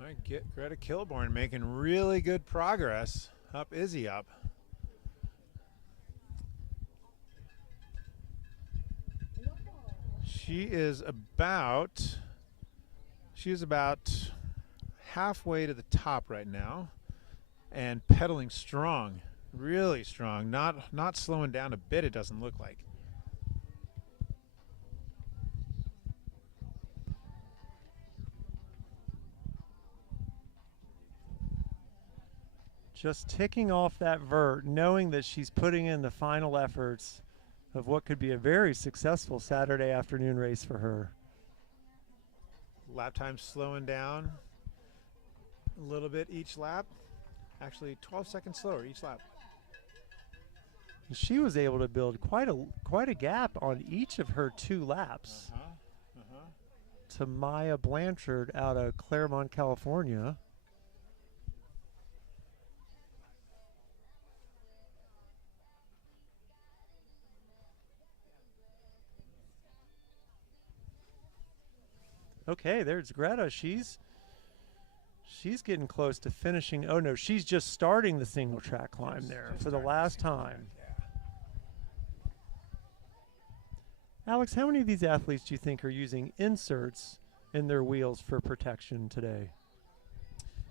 All right, get Greta Kilborn making really good progress up Izzy Up. She is about halfway to the top right now and pedaling strong, really strong, not slowing down a bit, it doesn't look like. Just ticking off that vert, knowing that she's putting in the final efforts of what could be a very successful Saturday afternoon race for her. Lap time slowing down a little bit each lap. Actually 12 seconds slower each lap. She was able to build quite a gap on each of her 2 laps to Maya Blanchard out of Claremont, California. Okay, there's Greta. She's getting close to finishing. Oh no, she's just starting the single track climb there for the last time. Alex, how many of these athletes do you think are using inserts in their wheels for protection today?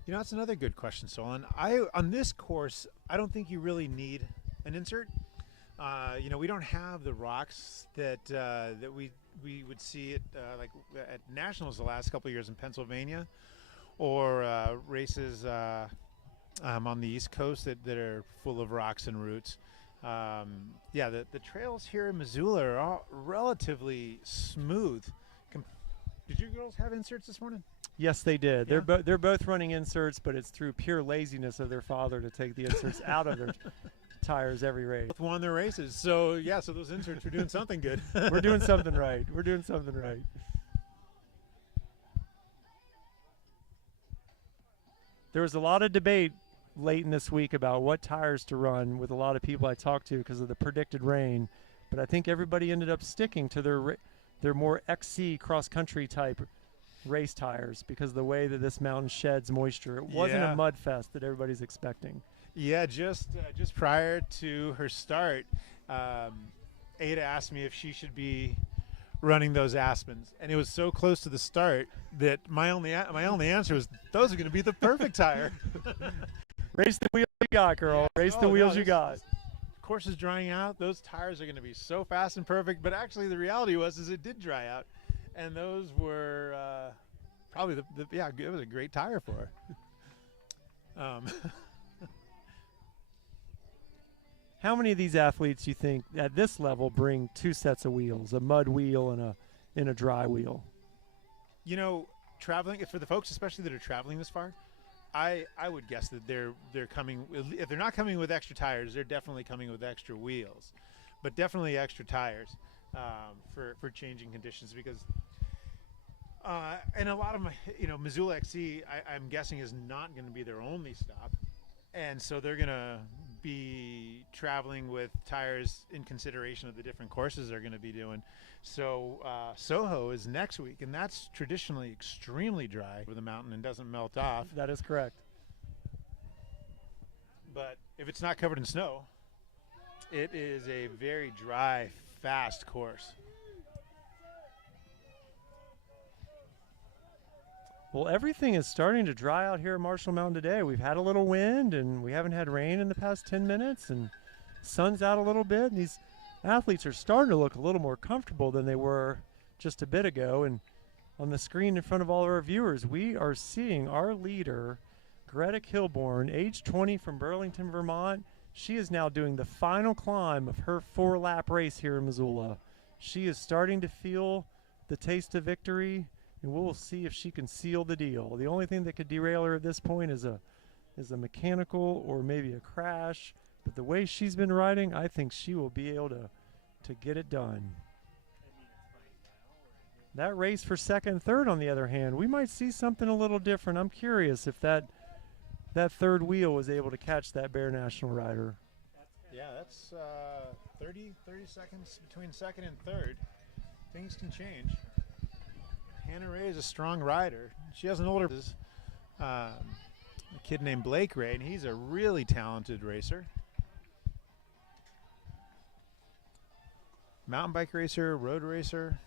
You know, that's another good question, Solon. On this course, I don't think you really need an insert. You know, we don't have the rocks that we would see like at nationals the last couple of years in Pennsylvania, or races on the East Coast that are full of rocks and roots. Yeah, the trails here in Missoula are all relatively smooth. Did you girls have inserts this morning? Yes, they did. Yeah. They're both running inserts, but it's through pure laziness of their father to take the inserts out of their tires every race. Both won their races, so yeah, so those inserts are doing something good. We're doing something right. We're doing something right. There was a lot of debate late in this week about what tires to run with a lot of people I talked to because of the predicted rain, but I think everybody ended up sticking to their more XC cross-country type race tires because of the way that this mountain sheds moisture. It wasn't a mud fest that everybody's expecting. Yeah, just prior to her start, Ada asked me if she should be running those Aspens, and it was so close to the start that my only answer was those are going to be the perfect tire. Race the wheels you got, girl. Yeah. Race the wheels you got. Course is drying out. Those tires are going to be so fast and perfect. But actually, the reality was it did dry out, and those were probably it was a great tire for her. How many of these athletes do you think at this level bring 2 sets of wheels, a mud wheel and a dry wheel? You know, traveling, for the folks especially that are traveling this far, I would guess that they're coming, if they're not coming with extra tires, they're definitely coming with extra wheels, but definitely extra tires for changing conditions, because and a lot of my, Missoula XC, I'm guessing is not going to be their only stop, and so they're going to be traveling with tires in consideration of the different courses they're going to be doing. So Soho is next week, and that's traditionally extremely dry over the mountain and doesn't melt off. That is correct. But if it's not covered in snow, it is a very dry, fast course. Well, everything is starting to dry out here at Marshall Mountain today. We've had a little wind, and we haven't had rain in the past 10 minutes, and sun's out a little bit, and these athletes are starting to look a little more comfortable than they were just a bit ago. And on the screen in front of all of our viewers, we are seeing our leader, Greta Kilborn, age 20 from Burlington, Vermont, She is now doing the final climb of her 4-lap race here in Missoula. She is starting to feel the taste of victory, and we'll see if she can seal the deal. The only thing that could derail her at this point is a mechanical or maybe a crash. But the way she's been riding, I think she will be able to get it done. That race for second and third, on the other hand, we might see something a little different. I'm curious if that third wheel was able to catch that Bear National rider. Yeah, that's 30 seconds between second and third. Things can change. Hannah Ray is a strong rider. She has an older a kid named Blake Ray, and he's a really talented racer. Mountain bike racer, road racer.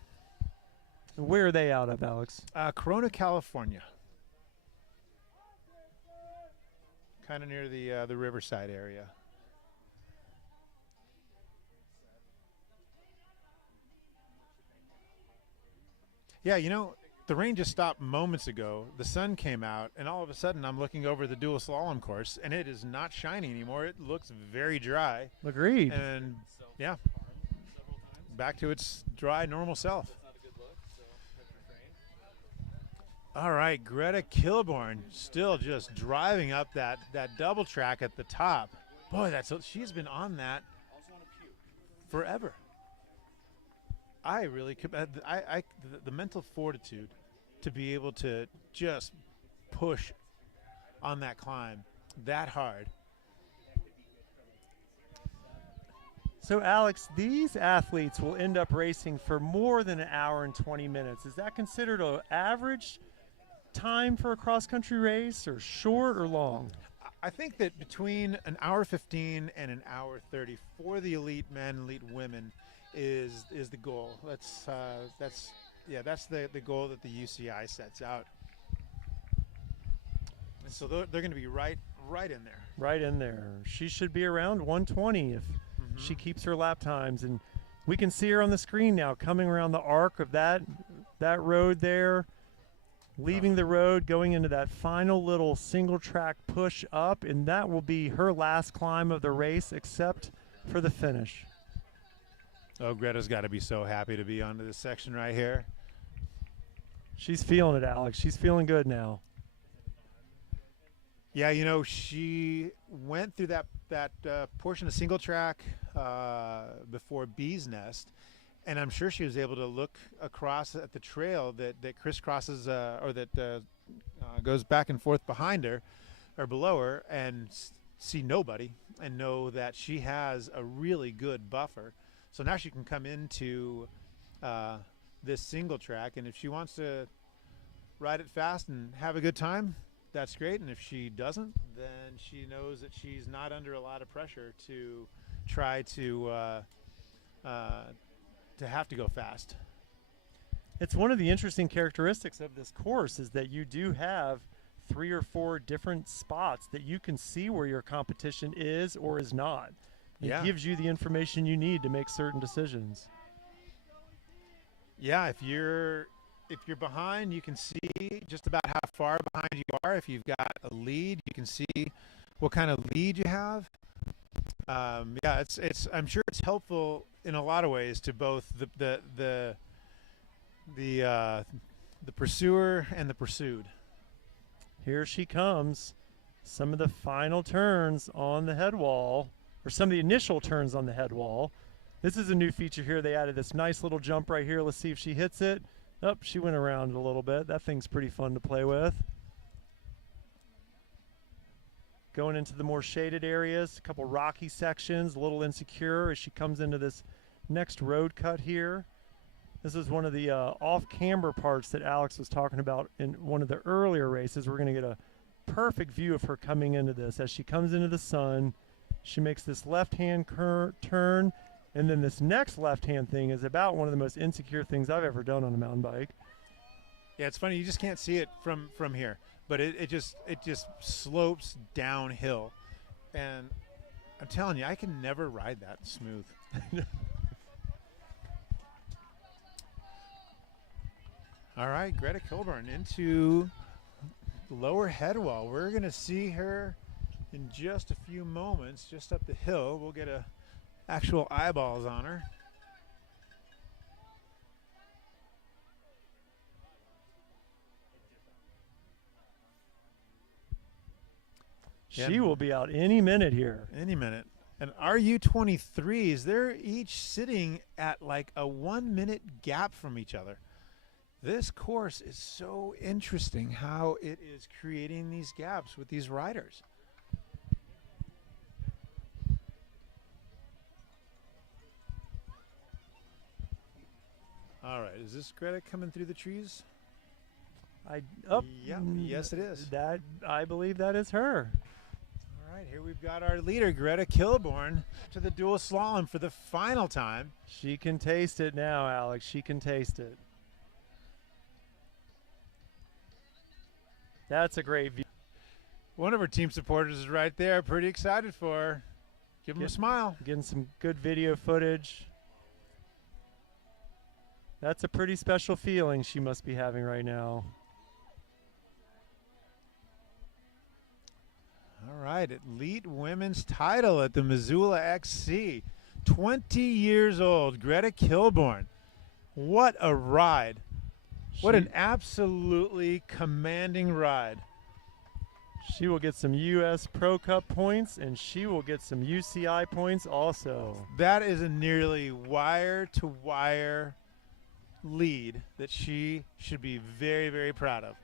Where are they out of, Alex? Corona, California. Kind of near the Riverside area. Yeah, you know, the rain just stopped moments ago. The sun came out, and all of a sudden I'm looking over the dual slalom course, and it is not shiny anymore. It looks very dry. Agreed. And, yeah, back to its dry, normal self. All right, Greta Kilborn still just driving up that double track at the top. Boy, she's been on that forever. I really could. The mental fortitude to be able to just push on that climb that hard. So, Alex, these athletes will end up racing for more than an hour and 20 minutes. Is that considered an average time for a cross-country race, or short or long? I think that between an hour 15 and an hour 30 for the elite men, elite women is the goal. That's the goal that the UCI sets out. And so they're going to be right in there. Right in there. She should be around 120 if she keeps her lap times, and we can see her on the screen now coming around the arc of that road there. Leaving the road, going into that final little single track push up, and that will be her last climb of the race except for the finish. Oh, Greta's got to be so happy to be onto this section right here. She's feeling it, Alex. She's feeling good now. Yeah, you know, she went through that portion of single track before Bee's Nest, and I'm sure she was able to look across at the trail that crisscrosses or that goes back and forth behind her or below her, and see nobody and know that she has a really good buffer. So now she can come into this single track, and if she wants to ride it fast and have a good time, that's great. And if she doesn't, then she knows that she's not under a lot of pressure to try to have to go fast. It's one of the interesting characteristics of this course is that you do have 3 or 4 different spots that you can see where your competition is or is not. It gives you the information you need to make certain decisions. Yeah, if you're behind, you can see just about how far behind you are. If you've got a lead, you can see what kind of lead you have. Yeah, it's. I'm sure it's helpful in a lot of ways to both the pursuer and the pursued. Here she comes. Some of the final turns on the head wall, or some of the initial turns on the head wall. This is a new feature here. They added this nice little jump right here. Let's see if she hits it. Oh, she went around it a little bit. That thing's pretty fun to play with. Going into the more shaded areas, a couple rocky sections, a little insecure as she comes into this next road cut here. This is one of the off-camber parts that Alex was talking about in one of the earlier races. We're going to get a perfect view of her coming into this. As she comes into the sun, she makes this left-hand turn, and then this next left-hand thing is about one of the most insecure things I've ever done on a mountain bike. Yeah, it's funny. You just can't see it from here, but it just slopes downhill, and I'm telling you, I can never ride that smooth. All right, Greta Kilburn into the lower head wall. We're going to see her in just a few moments, just up the hill, we'll get a actual eyeballs on her. She will be out any minute here. Any minute. And our U23s, they're each sitting at like a 1 minute gap from each other. This course is so interesting how it is creating these gaps with these riders. All right, is this Greta coming through the trees? Yeah, yes it is. That, I believe that is her. All right, here we've got our leader, Greta Kilborn, to the dual slalom for the final time. She can taste it now, Alex. She can taste it. That's a great view. One of her team supporters is right there, pretty excited for her. Give him a smile. Getting some good video footage. That's a pretty special feeling she must be having right now. All right, Elite Women's title at the Missoula XC. 20 years old, Greta Kilborn. What a ride. What an absolutely commanding ride. She will get some U.S. Pro Cup points, and she will get some UCI points also. That is a nearly wire-to-wire lead that she should be very, very proud of.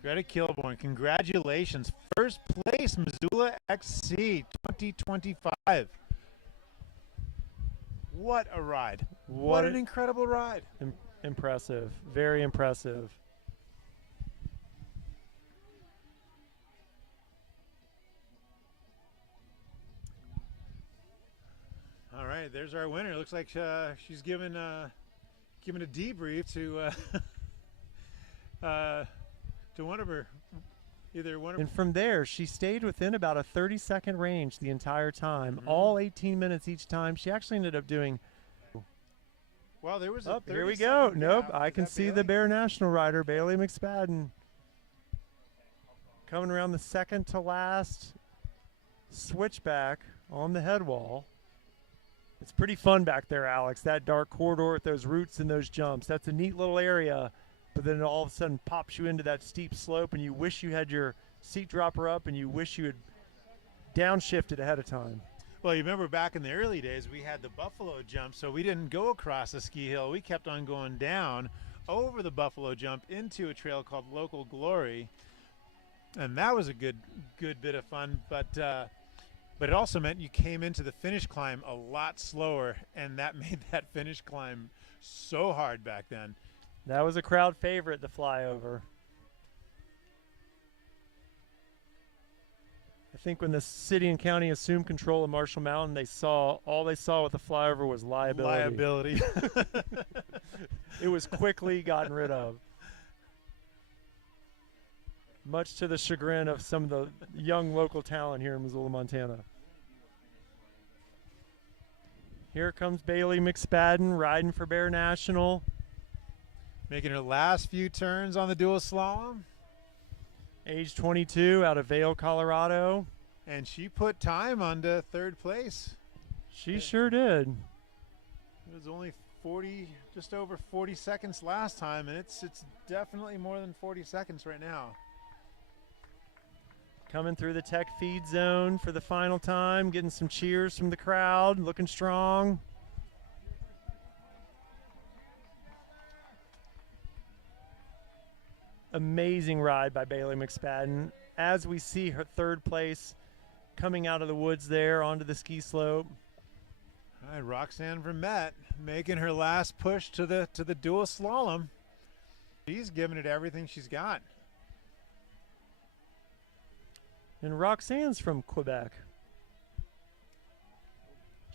Greta Kilborn, congratulations. First place, Missoula XC 2025. What a ride. What an incredible ride. Impressive. Very impressive. All right, there's our winner. Looks like she's given a debrief to one of her, And from there, she stayed within about a 30-second range the entire time, all 18 minutes each time. She actually ended up doing. Well, there was a here we go. Nope, I can see the Bear National rider, Bailey McSpadden, coming around the second to last switchback on the head wall. It's pretty fun back there, Alex. That dark corridor with those roots and those jumps. That's a neat little area, but then it all of a sudden pops you into that steep slope, and you wish you had your seat dropper up, and you wish you had downshifted ahead of time. Well, you remember back in the early days, we had the Buffalo jump, so we didn't go across the ski hill. We kept on going down over the Buffalo jump into a trail called Local Glory, and that was a good bit of fun. But it also meant you came into the finish climb a lot slower, and that made that finish climb so hard back then. That was a crowd favorite, the flyover. I think when the city and county assumed control of Marshall Mountain, all they saw with the flyover was liability. It was quickly gotten rid of. Much to the chagrin of some of the young local talent here in Missoula, Montana. Here comes Bailey McSpadden riding for Bear National. Making her last few turns on the dual slalom. Age 22, out of Vail, Colorado. And she put time onto third place. She sure did. It was only just over 40 seconds last time, and it's definitely more than 40 seconds right now. Coming through the tech feed zone for the final time, getting some cheers from the crowd, looking strong. Amazing ride by Bailey McSpadden. As we see her third place coming out of the woods there onto the ski slope. All right, Roxanne Vermette making her last push to the dual slalom. She's giving it everything she's got. And Roxanne's from Quebec.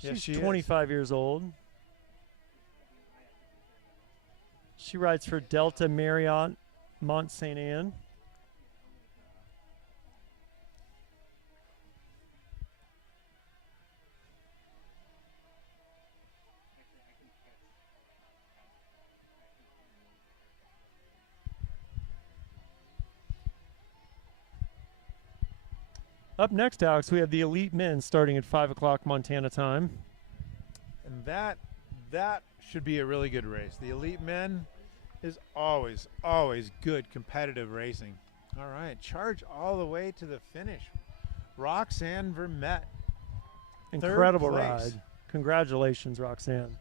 Yes, She's 25 years old. She rides for Delta Marriott Mont Saint Anne. Up next, Alex, we have the Elite Men starting at 5 o'clock Montana time. And that should be a really good race. The Elite Men is always good competitive racing. All right, charge all the way to the finish. Roxanne Vermette. Incredible Third place. ride. Congratulations, Roxanne.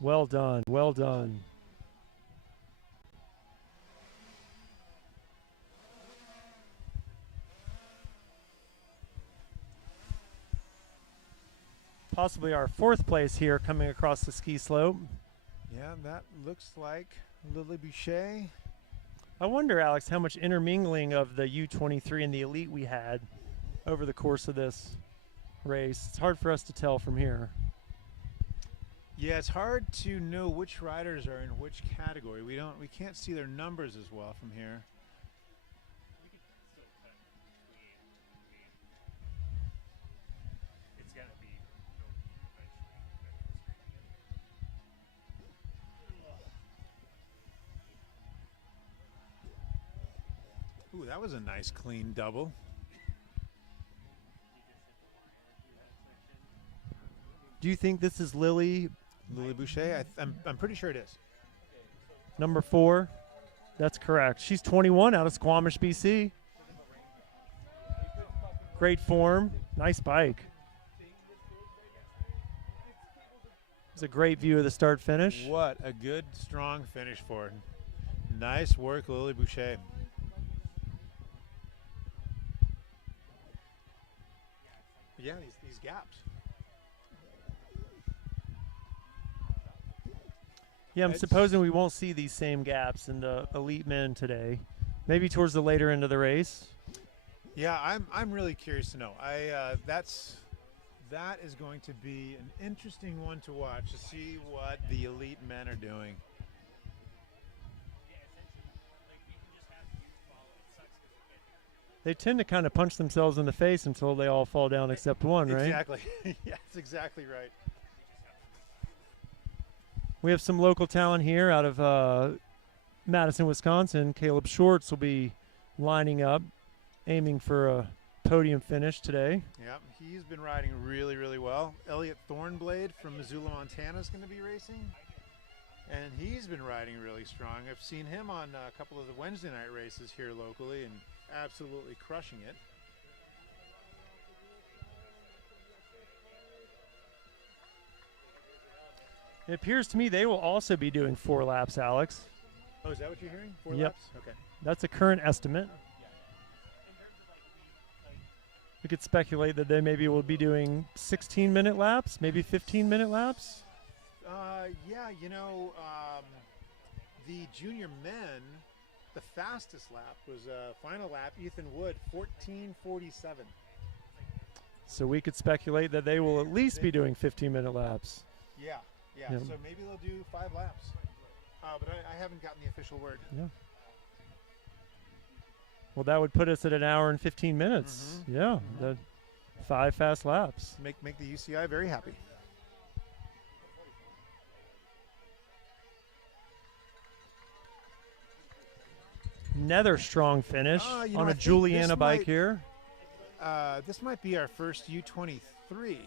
Well done. Well done. Possibly our 4th place here coming across the ski slope. Yeah, that looks like Lily Boucher. I wonder, Alex, how much intermingling of the U23 and the Elite we had over the course of this race. It's hard for us to tell from here. Yeah, it's hard to know which riders are in which category. We can't see their numbers as well from here. We can still cut between. It's gotta be Ooh, that was a nice clean double. Do you think this is Lily, Lily Boucher, I'm pretty sure it is. number 4? That's correct. She's 21 out of Squamish, BC. Great form. Nice bike. It's a great view of the start finish. What a good, strong finish for her. Nice work, Lily Boucher. Yeah, these gaps. Yeah, I'm It's- supposing we won't see these same gaps in the Elite Men today. Maybe towards the later end of the race. Yeah, I'm really curious to know. That is going to be an interesting one to watch to see what the Elite Men are doing. They tend to kind of punch themselves in the face until they all fall down except one, right? Exactly. Yeah, that's exactly right. We have some local talent here out of Madison, Wisconsin. Caleb Schwartz will be lining up, aiming for a podium finish today. Yep, he's been riding really, really well. Elliot Thornblade from Missoula, Montana is going to be racing. And he's been riding really strong. I've seen him on a couple of the Wednesday night races here locally and absolutely crushing it. It appears to me they will also be doing 4 laps, Alex. Oh, is that what you're hearing? 4 Yep. laps? Okay. That's a current estimate. We could speculate that they maybe will be doing 16-minute laps, maybe 15-minute laps. Yeah, the junior men, the fastest lap was final lap, Ethan Wood, 14:47. So we could speculate that they will at least be doing 15-minute laps. Yeah. Yeah. So maybe they'll do 5 laps. But I haven't gotten the official word. Yeah. Well, that would put us at an hour and 15 minutes. Mhm. Yeah, the 5 fast laps. Make the UCI very happy. Another strong finish You know, on I a think Juliana this bike might- here. This might be our first U23.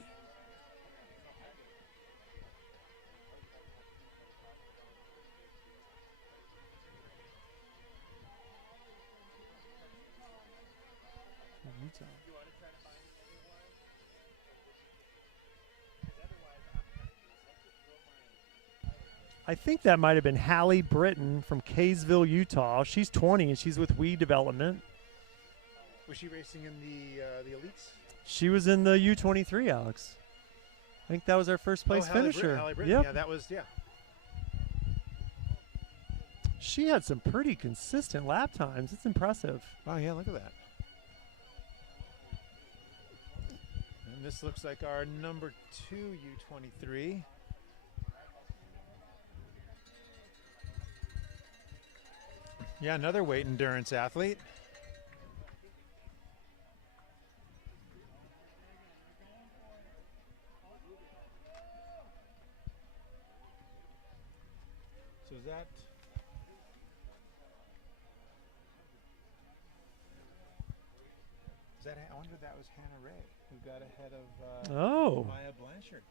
I think that might have been Hallie Britton from Kaysville, Utah. She's 20 and she's with Weed Development. Was she racing in the elites? She was in the U23, Alex. I think that was our first place finisher. Hallie Britton. Yep. Yeah, that was, yeah. She had some pretty consistent lap times. It's impressive. Oh, yeah, look at that. And this looks like our number 2 U23. Yeah, another weight endurance athlete. So is that I wonder if that was Hannah Ray who got ahead of Oh. Maya Blanchard.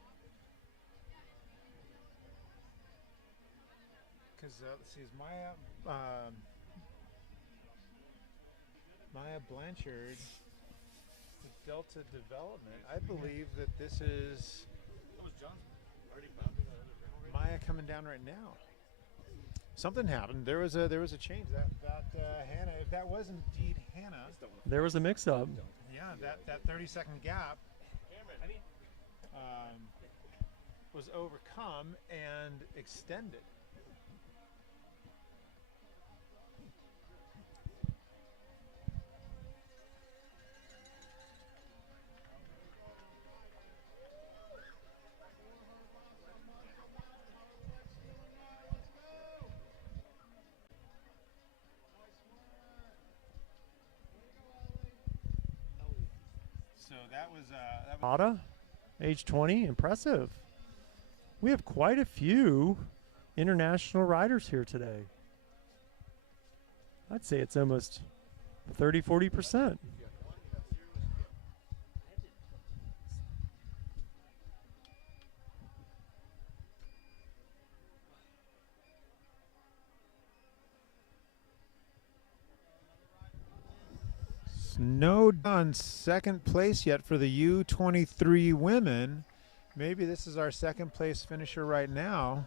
Because let's see, is Maya Blanchard, the Delta Development. I believe that this is Maya coming down right now. Something happened. There was a change. That Hannah, if that was indeed Hannah, There was a mix-up. yeah, that 30-second gap was overcome and extended. So that was Ada, age 20, impressive. We have quite a few international riders here today. I'd say it's almost 30-40%. no done second place yet for the U23 women. Maybe this is our second place finisher right now.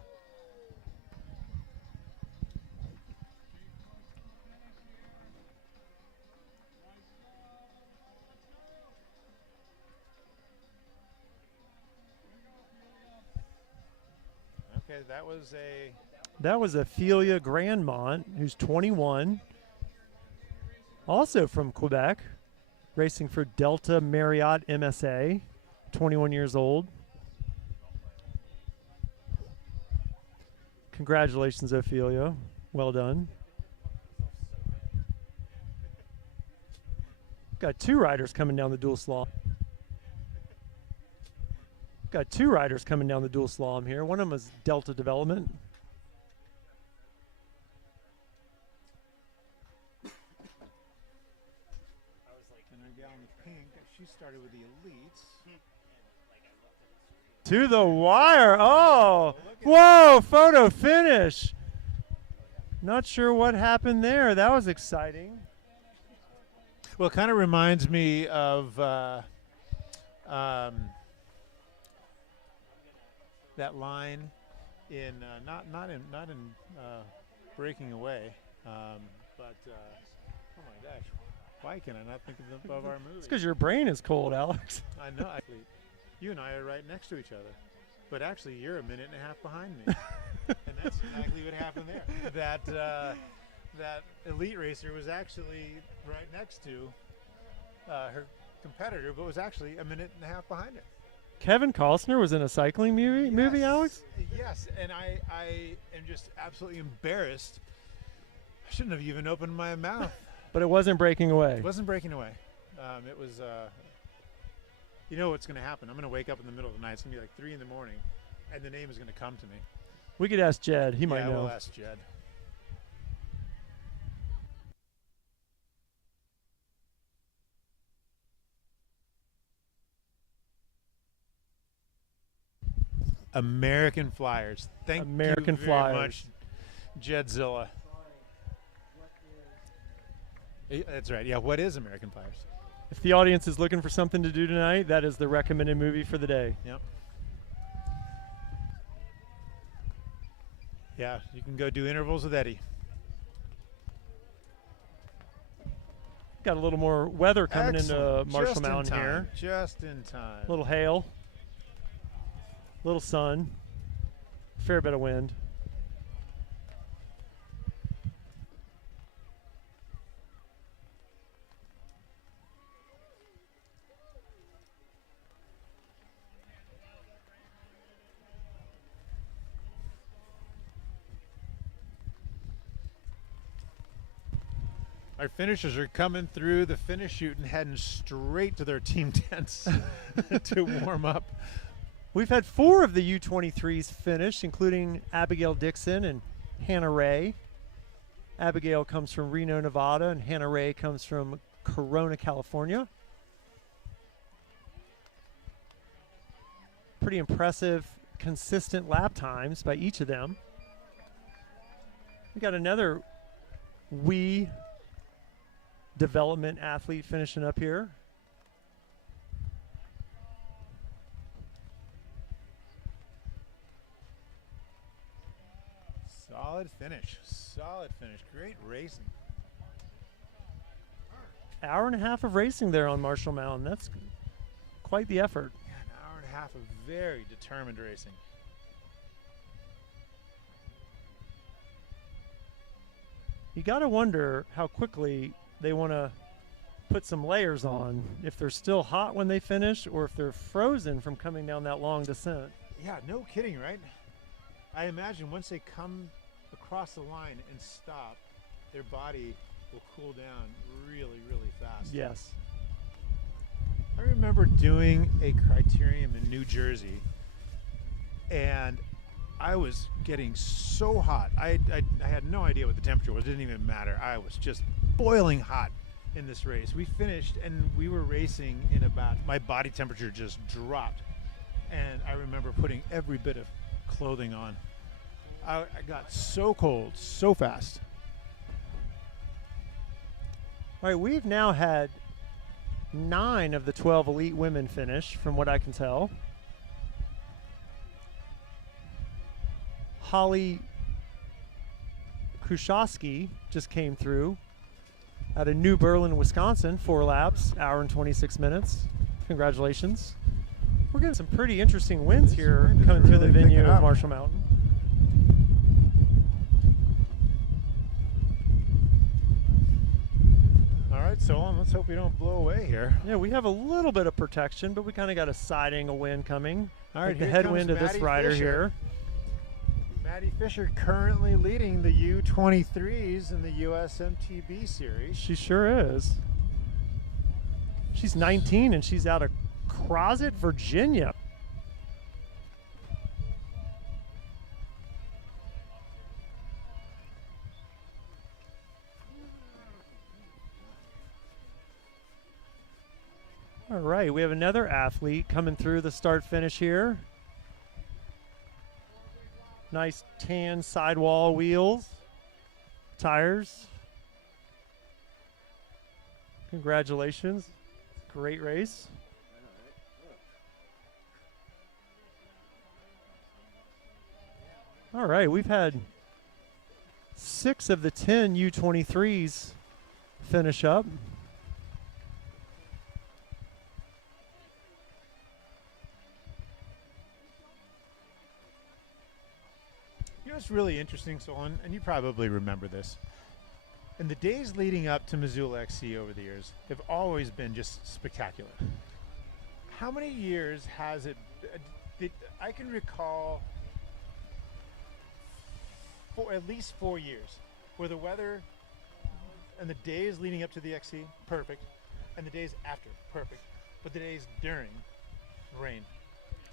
Okay, that was Ophelia Grandmont, who's 21, also from Quebec, racing for Delta Marriott MSA, 21 years old. Congratulations, Ophelia. Well done. Got two riders coming down the dual slalom. Got two riders coming down the dual slalom here. One of them is Delta Development. and our gal in the pink. She started with the elites. To the wire. Oh, whoa, photo finish. Not sure what happened there. That was exciting. Well, it kind of reminds me of that line in not in Breaking Away, but oh my gosh, why can I not think of our movie? It's because your brain is cold, Alex. I know. You and I are right next to each other, but actually you're a minute and a half behind me, and that's exactly what happened there. That elite racer was actually right next to her competitor, but was actually a minute and a half behind her. Kevin Costner was in a cycling movie, Yes. Alex? Yes, and I am just absolutely embarrassed. I shouldn't have even opened my mouth. But it wasn't Breaking Away. It wasn't Breaking Away. It was, you know what's going to happen. I'm going to wake up in the middle of the night. It's going to be like 3 in the morning, and the name is going to come to me. We could ask Jed. He might know. We'll ask Jed. American Flyers. Thank American you very Flyers. much, Jedzilla. That's right. Yeah, what is American Flyers? If the audience is looking for something to do tonight, that is the recommended movie for the day. Yep. Yeah, you can go do intervals with Eddie. Got a little more weather coming Excellent. into Marshall Just in Mountain time. here. Just in time. Little hail, little sun, fair bit of wind. Our finishers are coming through the finish chute and heading straight to their team tents to warm up. We've had 4 of the U23s finish, including Abigail Dixon and Hannah Ray. Abigail comes from Reno, Nevada, and Hannah Ray comes from Corona, California. pretty impressive, consistent lap times by each of them. We got another WE development athlete finishing up here. Solid finish. Solid finish. Great racing. Hour and a half of racing there on Marshall Mountain. That's quite the effort. Yeah, an hour and a half of very determined racing. You got to wonder how quickly they want to put some layers on, if they're still hot when they finish or if they're frozen from coming down that long descent. Yeah, no kidding, right? I imagine once they come across the line and stop, their body will cool down really, really fast. Yes. I remember doing a criterium in New Jersey, and I was getting so hot. I had no idea what the temperature was. It didn't even matter. I was just boiling hot in this race. We finished, and we were racing in about, my body temperature just dropped. And I remember putting every bit of clothing on. I got so cold so fast. All right, we've now had 9 of the 12 elite women finish, from what I can tell. Holly Kruszowski just came through out of New Berlin, Wisconsin, 4 laps, hour and 26 minutes. Congratulations. We're getting some pretty interesting wins here coming through the venue of Marshall Mountain. All right, Solon, let's hope we don't blow away here. Yeah, we have a little bit of protection, but we kind of got a side angle wind coming. All right, the here headwind comes of this Maddie rider Fisher. here. Maddie Fisher currently leading the U23s in the USMTB series. She sure is. She's 19 and she's out of Crozet, Virginia. All right, we have another athlete coming through the start finish here. Nice tan sidewall wheels, tires. Congratulations. Great race. All right, we've had 6 of the 10 U23s finish up. You know what's really interesting, Solon, and you probably remember this. In the days leading up to Missoula XC over the years, have always been just spectacular. How many years has it? I can recall at least 4 years where the weather and the days leading up to the XC, perfect, and the days after, perfect, but the days during, rain.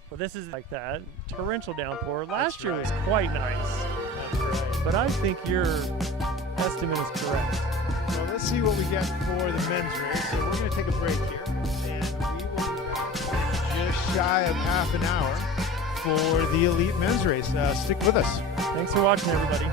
Well, this is like that. Torrential downpour. Last That's year right. was quite nice. That's right. But I think your estimate is correct. So let's see what we get for the men's race. So we're going to take a break here, and we will be back in just shy of half an hour for the Elite Men's race. Stick with us. Thanks for watching, everybody.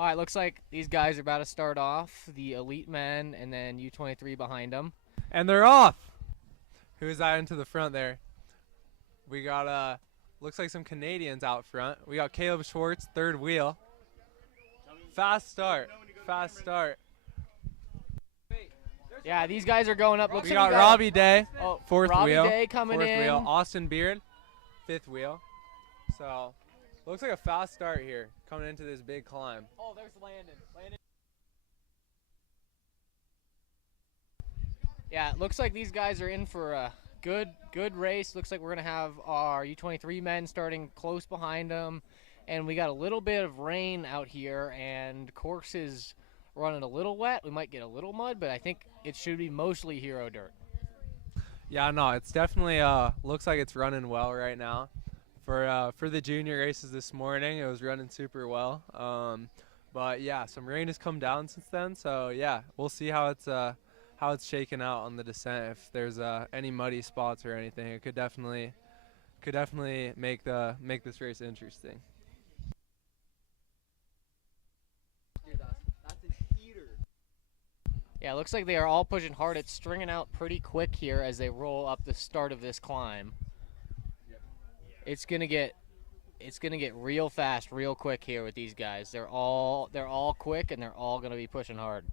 All right, looks like these guys are about to start off. The Elite Men and then U23 behind them. And they're off. Who's that into the front there? We got looks like some Canadians out front. We got Caleb Schwartz, third wheel. Fast start. Fast start. Yeah, these guys are going up. Looks We like got Robbie Day, fourth Robbie wheel. Day coming fourth in. wheel. Austin Beard, fifth wheel. So, looks like a fast start here coming into this big climb. Oh, there's Landon. Yeah, it looks like these guys are in for a good race. Looks like we're going to have our U23 men starting close behind them. And we got a little bit of rain out here, and course is running a little wet. We might get a little mud, but I think it should be mostly hero dirt. Yeah, no, it's definitely looks like it's running well right now. For the junior races this morning, it was running super well. But yeah, some rain has come down since then. So yeah, we'll see how it's shaken out on the descent. If there's any muddy spots or anything, it could definitely make this race interesting. Yeah, it looks like they are all pushing hard. It's stringing out pretty quick here as they roll up the start of this climb. It's gonna get real fast, real quick here with these guys. They're all quick, and they're all gonna be pushing hard.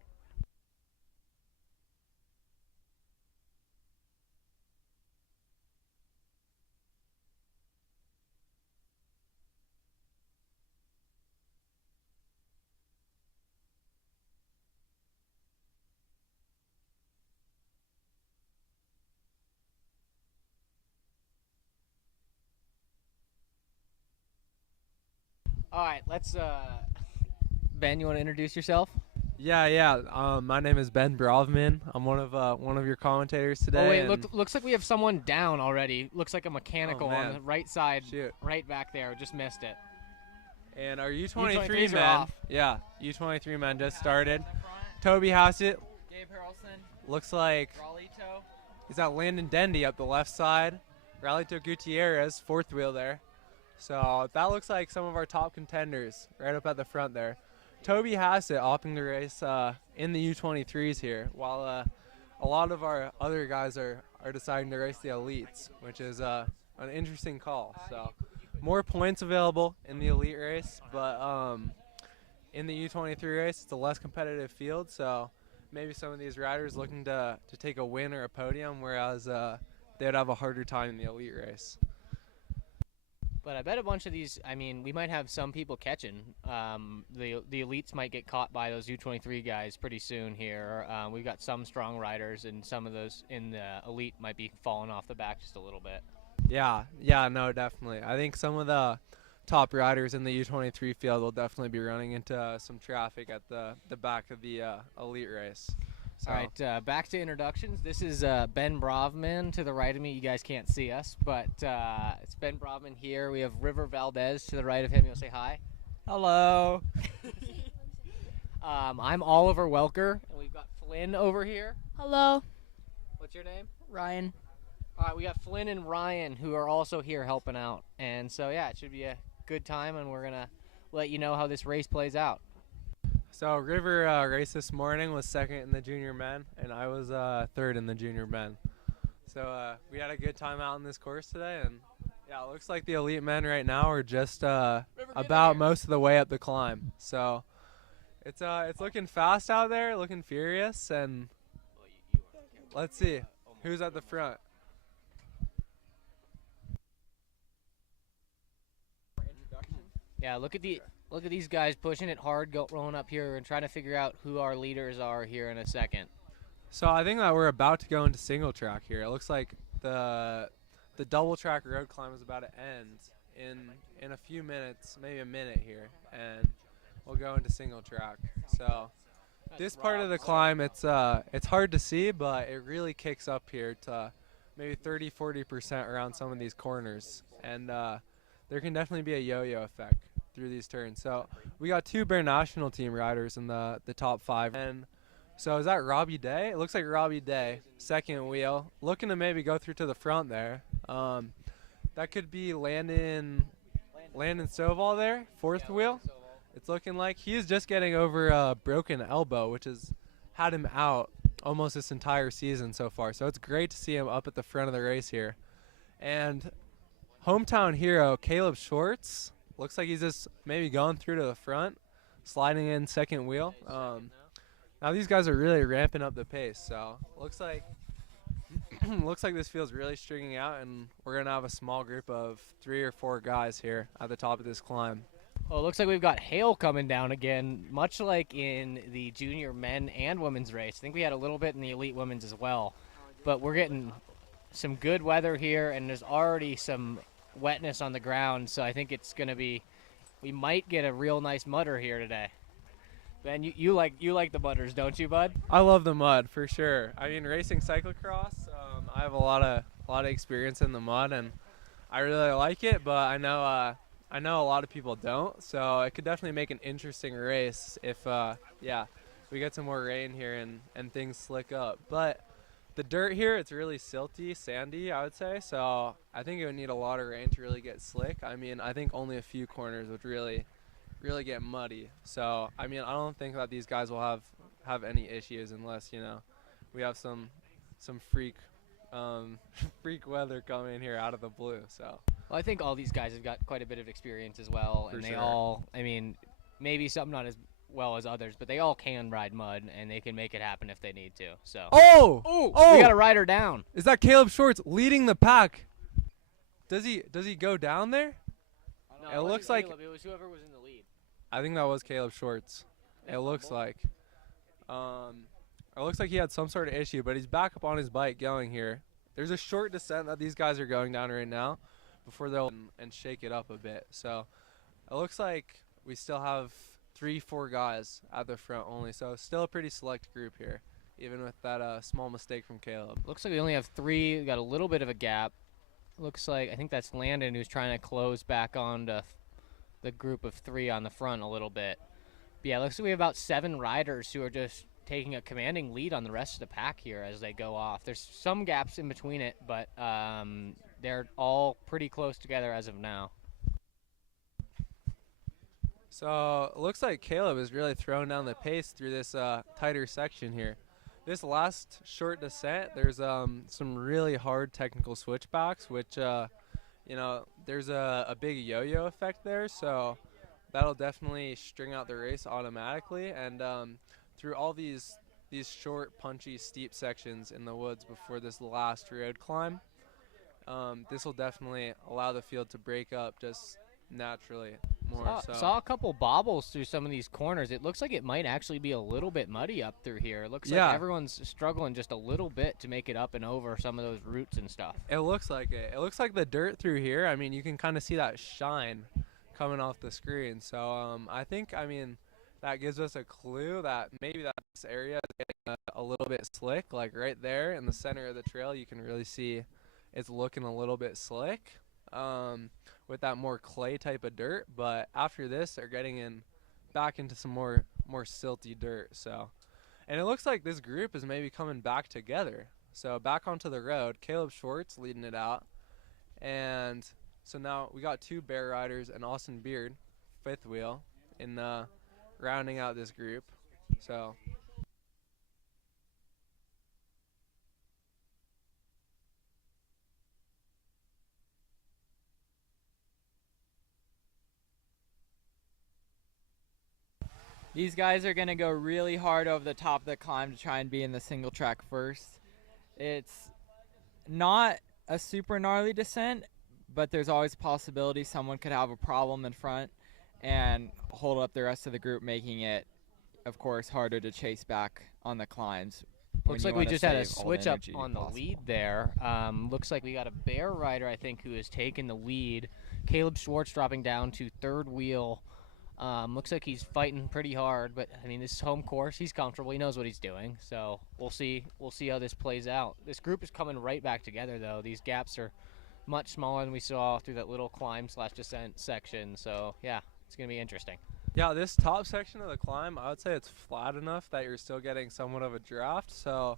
All right, let's. Ben, you want to introduce yourself? Yeah. My name is Ben Brovman. I'm one of your commentators today. Oh wait, looks like we have someone down already. Looks like a mechanical on the right side, right back there. Just missed it. And our U23 U23s are men, off. yeah, U23 men just started. Toby Hassett. Gabe Harrelson. Looks like Raleito. he's got Landon Dendy up the left side. Raleito Gutierrez, fourth wheel there. So that looks like some of our top contenders right up at the front there. Toby Hassett opting to race in the U23s here, while a lot of our other guys are deciding to race the elites, which is an interesting call. So more points available in the elite race, but in the U23 race, it's a less competitive field. So maybe some of these riders looking to take a win or a podium, whereas they'd have a harder time in the elite race. But I bet a bunch of these, I mean, we might have some people catching. The elites might get caught by those U23 guys pretty soon here. We've got some strong riders, and some of those in the elite might be falling off the back just a little bit. Yeah, no, definitely. I think some of the top riders in the U23 field will definitely be running into some traffic at the back of the elite race. So. All right, back to introductions. This is Ben Brovman to the right of me. You guys can't see us, but it's Ben Brovman here. We have River Valdez to the right of him. You'll say hi. Hello. I'm Oliver Welker, and we've got Flynn over here. Hello. What's your name? Ryan. All right, we got Flynn and Ryan who are also here helping out. And so, yeah, it should be a good time, and we're going to let you know how this race plays out. So River race this morning was second in the junior men, and I was third in the junior men. So we had a good time out on this course today, and yeah, it looks like the elite men right now are just about most of the way up the climb. So it's looking fast out there, looking furious, and let's see who's at the front. Yeah, look at these guys pushing it hard, rolling up here, and trying to figure out who our leaders are here in a second. So I think that we're about to go into single track here. It looks like the double track road climb is about to end in a few minutes, maybe a minute here, and we'll go into single track. So this part of the climb, it's hard to see, but it really kicks up here to maybe 30-40% around some of these corners, and there can definitely be a yo-yo effect through these turns. So we got two Bear National Team riders in the top 5. And so is that Robbie Day? It looks like Robbie Day, second wheel, looking to maybe go through to the front there. That could be Landon Stovall there, fourth wheel. it's looking like he is just getting over a broken elbow, which has had him out almost this entire season so far. So it's great to see him up at the front of the race here. And hometown hero Caleb Schwartz, looks like he's just maybe going through to the front, sliding in second wheel. Now these guys are really ramping up the pace, so looks like looks like this field's really stringing out, and we're gonna have a small group of 3 or 4 guys here at the top of this climb. Well, it looks like we've got hail coming down again, much like in the junior men and women's race. I think we had a little bit in the elite women's as well, but we're getting some good weather here, and there's already some wetness on the ground, so I think it's gonna be, we might get a real nice mudder here today. Ben, you like the mudders, don't you, bud? I love the mud for sure. I mean, racing cyclocross, I have a lot of experience in the mud, and I really like it. But I know a lot of people don't, so it could definitely make an interesting race if we get some more rain here and things slick up. But the dirt here, it's really silty, sandy, I would say. So I think it would need a lot of rain to really get slick. I mean, I think only a few corners would really get muddy. So I mean, I don't think that these guys will have any issues unless, you know, we have some freak weather coming here out of the blue. So Well, I think all these guys have got quite a bit of experience as well, and they all, I mean, maybe some not as well as others, but they all can ride mud, and they can make it happen if they need to. So oh, we got a rider down. Is that Caleb Schwartz leading the pack? Does he go down there? No, it looks like Caleb, it was whoever was in the lead. I think that was Caleb Schwartz. It looks like. It looks like he had some sort of issue, but he's back up on his bike going here. There's a short descent that these guys are going down right now before they'll and shake it up a bit. So it looks like we still have 3-4 guys at the front only. So still a pretty select group here, even with that small mistake from Caleb. Looks like we only have 3. We got a little bit of a gap. Looks like, I think that's Landon who's trying to close back onto the group of 3 on the front a little bit. But yeah, looks like we have about 7 riders who are just taking a commanding lead on the rest of the pack here as they go off. There's some gaps in between it, but they're all pretty close together as of now. So it looks like Caleb is really throwing down the pace through this tighter section here. This last short descent, there's some really hard technical switchbacks, which you know, there's a big yo-yo effect there, so that'll definitely string out the race automatically. And through all these short, punchy, steep sections in the woods before this last road climb, this will definitely allow the field to break up just naturally more. Saw a couple bobbles through some of these corners. It looks like it might actually be a little bit muddy up through here. It looks like everyone's struggling just a little bit to make it up and over some of those roots and stuff. It looks like it. It looks like the dirt through here, I mean, you can kind of see that shine coming off the screen. So I think, I mean, that gives us a clue that maybe that this area is getting a little bit slick. Like right there in the center of the trail, you can really see it's looking a little bit slick with that more clay type of dirt. But after this, they're getting back into some more silty dirt. So, and it looks like this group is maybe coming back together. So back onto the road, Caleb Schwartz leading it out. And so now we got 2 bear riders and Austin Beard, 5th wheel, in rounding out this group. So these guys are going to go really hard over the top of the climb to try and be in the single track first. It's not a super gnarly descent, but there's always a possibility someone could have a problem in front and hold up the rest of the group, making it, of course, harder to chase back on the climbs. Looks like we just had a switch up on the lead there. Looks like we got a bear rider, I think, who has taken the lead. Caleb Schwartz dropping down to 3rd wheel. Looks like he's fighting pretty hard, but I mean, this is home course. He's comfortable. He knows what he's doing. So we'll see how this plays out. This group is coming right back together, though. These gaps are much smaller than we saw through that little climb/descent section. So yeah, it's gonna be interesting. yeah, this top section of the climb, I would say it's flat enough that you're still getting somewhat of a draft. So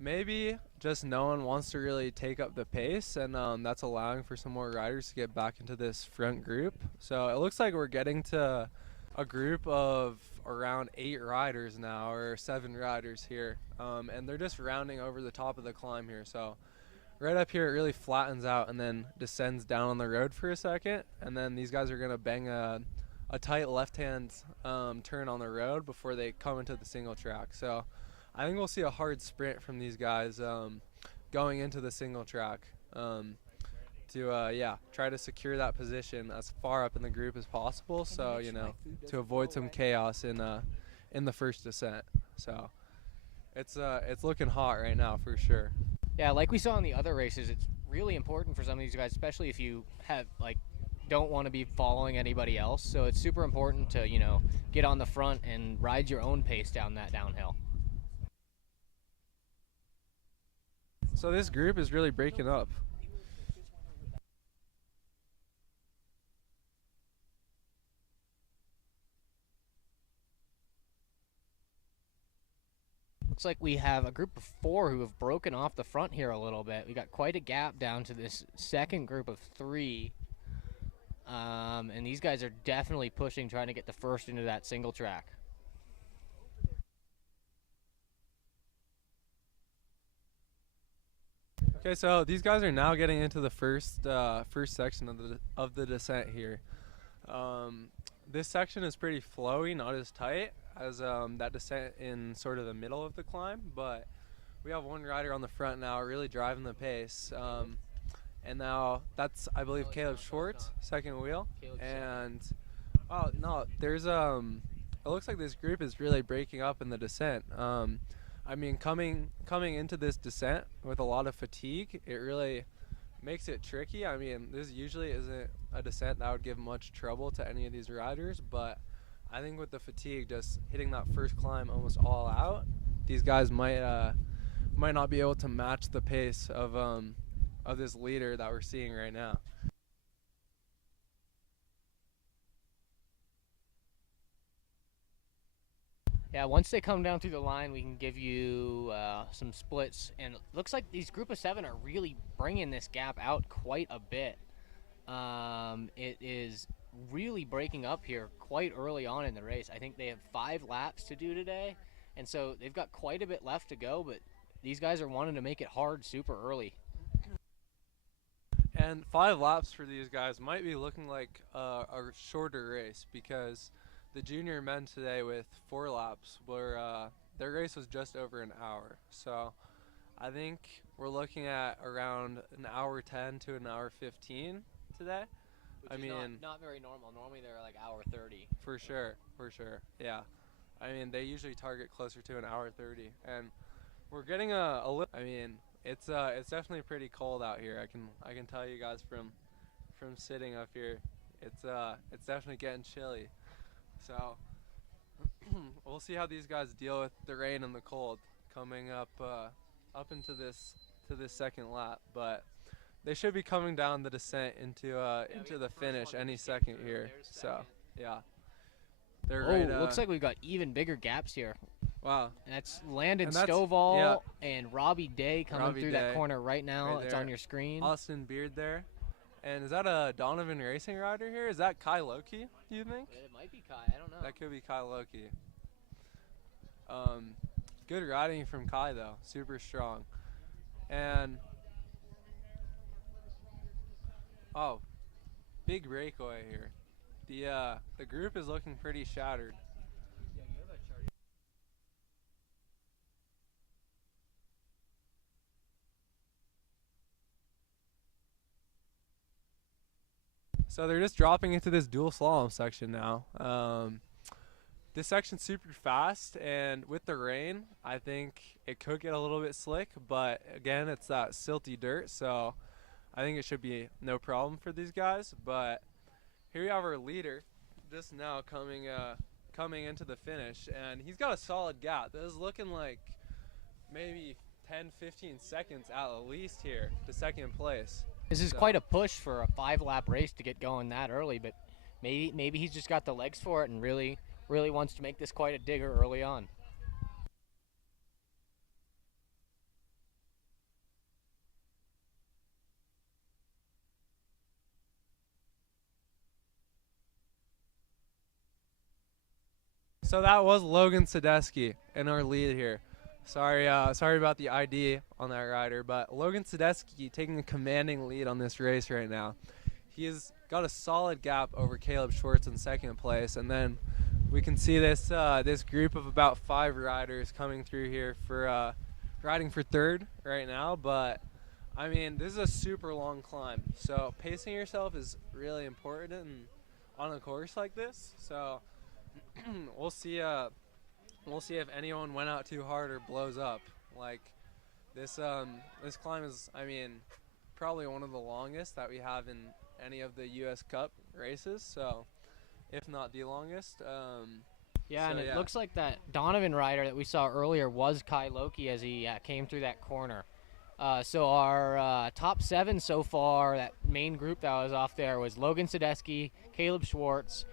maybe just no one wants to really take up the pace, and that's allowing for some more riders to get back into this front group. So it looks like we're getting to a group of around 8 riders now, or 7 riders here, and they're just rounding over the top of the climb here. So right up here it really flattens out and then descends down on the road for a second, and then these guys are going to bang a tight left-hand turn on the road before they come into the single track. So I think we'll see a hard sprint from these guys going into the single track to try to secure that position as far up in the group as possible, so to avoid some chaos in the first descent. So it's looking hot right now for sure. Yeah, like we saw in the other races, it's really important for some of these guys, especially if you have don't want to be following anybody else. So it's super important to get on the front and ride your own pace down that downhill. So this group is really breaking up. Looks like we have a group of 4 who have broken off the front here a little bit. We got quite a gap down to this second group of 3. And these guys are definitely pushing, trying to get the first into that single track. Okay, so these guys are now getting into the first section of the descent here. This section is pretty flowy, not as tight as that descent in sort of the middle of the climb, but we have one rider on the front now really driving the pace. And now that's, I believe, Caleb Schwartz, second wheel. And oh no, there's it looks like this group is really breaking up in the descent. I mean, coming into this descent with a lot of fatigue, it really makes it tricky. I mean, this usually isn't a descent that would give much trouble to any of these riders, but I think with the fatigue, just hitting that first climb almost all out, these guys might not be able to match the pace of this leader that we're seeing right now. Yeah, once they come down through the line, we can give you some splits, and it looks like these group of 7 are really bringing this gap out quite a bit. It is really breaking up here quite early on in the race. I think they have 5 laps to do today, and so they've got quite a bit left to go, but these guys are wanting to make it hard super early. And 5 laps for these guys might be looking like a shorter race, because the junior men today with 4 laps were their race was just over an hour. So I think we're looking at around an hour 10 to an hour 15 today. Which is not very normal. Normally they're like hour 30. For sure. Yeah. I mean, they usually target closer to an hour 30, and we're getting a little. I mean, it's definitely pretty cold out here. I can tell you guys from sitting up here. It's definitely getting chilly. So we'll see how these guys deal with the rain and the cold coming up into this second lap, but they should be coming down the descent into the finish any second here. So yeah, they're right. Looks like we've got even bigger gaps here. Wow. And that's Landon Stovall and Robbie Day coming through that corner right now. It's on your screen. Austin Beard there. And is that a Donovan Racing rider here? Is that Kai Loki, do you think? It might be Kai. I don't know. That could be Kai Loki. Good riding from Kai, though. Super strong. And, oh, big breakaway here. The group is looking pretty shattered. So they're just dropping into this dual slalom section now. This section's super fast, and with the rain, I think it could get a little bit slick, but again, it's that silty dirt, so I think it should be no problem for these guys. But here we have our leader just now coming into the finish, and he's got a solid gap. This is looking like maybe 10-15 seconds at least here to second place. This is quite a push for a 5-lap race to get going that early, but maybe he's just got the legs for it and really wants to make this quite a digger early on. So that was Logan Sadesky in our lead here. Sorry about the ID on that rider, but Logan Sadesky taking a commanding lead on this race right now. He has got a solid gap over Caleb Schwartz in second place, and then we can see this this group of about 5 riders coming through here for riding for third right now. But I mean, this is a super long climb, so pacing yourself is really important on a course like this. So we'll see if anyone went out too hard or blows up. Like this climb is, I mean, probably one of the longest that we have in any of the U.S. Cup races. So if not the longest. Yeah, so and it looks like that Donovan rider that we saw earlier was Kai Loki as he came through that corner. So our top 7 so far, that main group that was off there, was Logan Sadesky, Caleb Schwartz,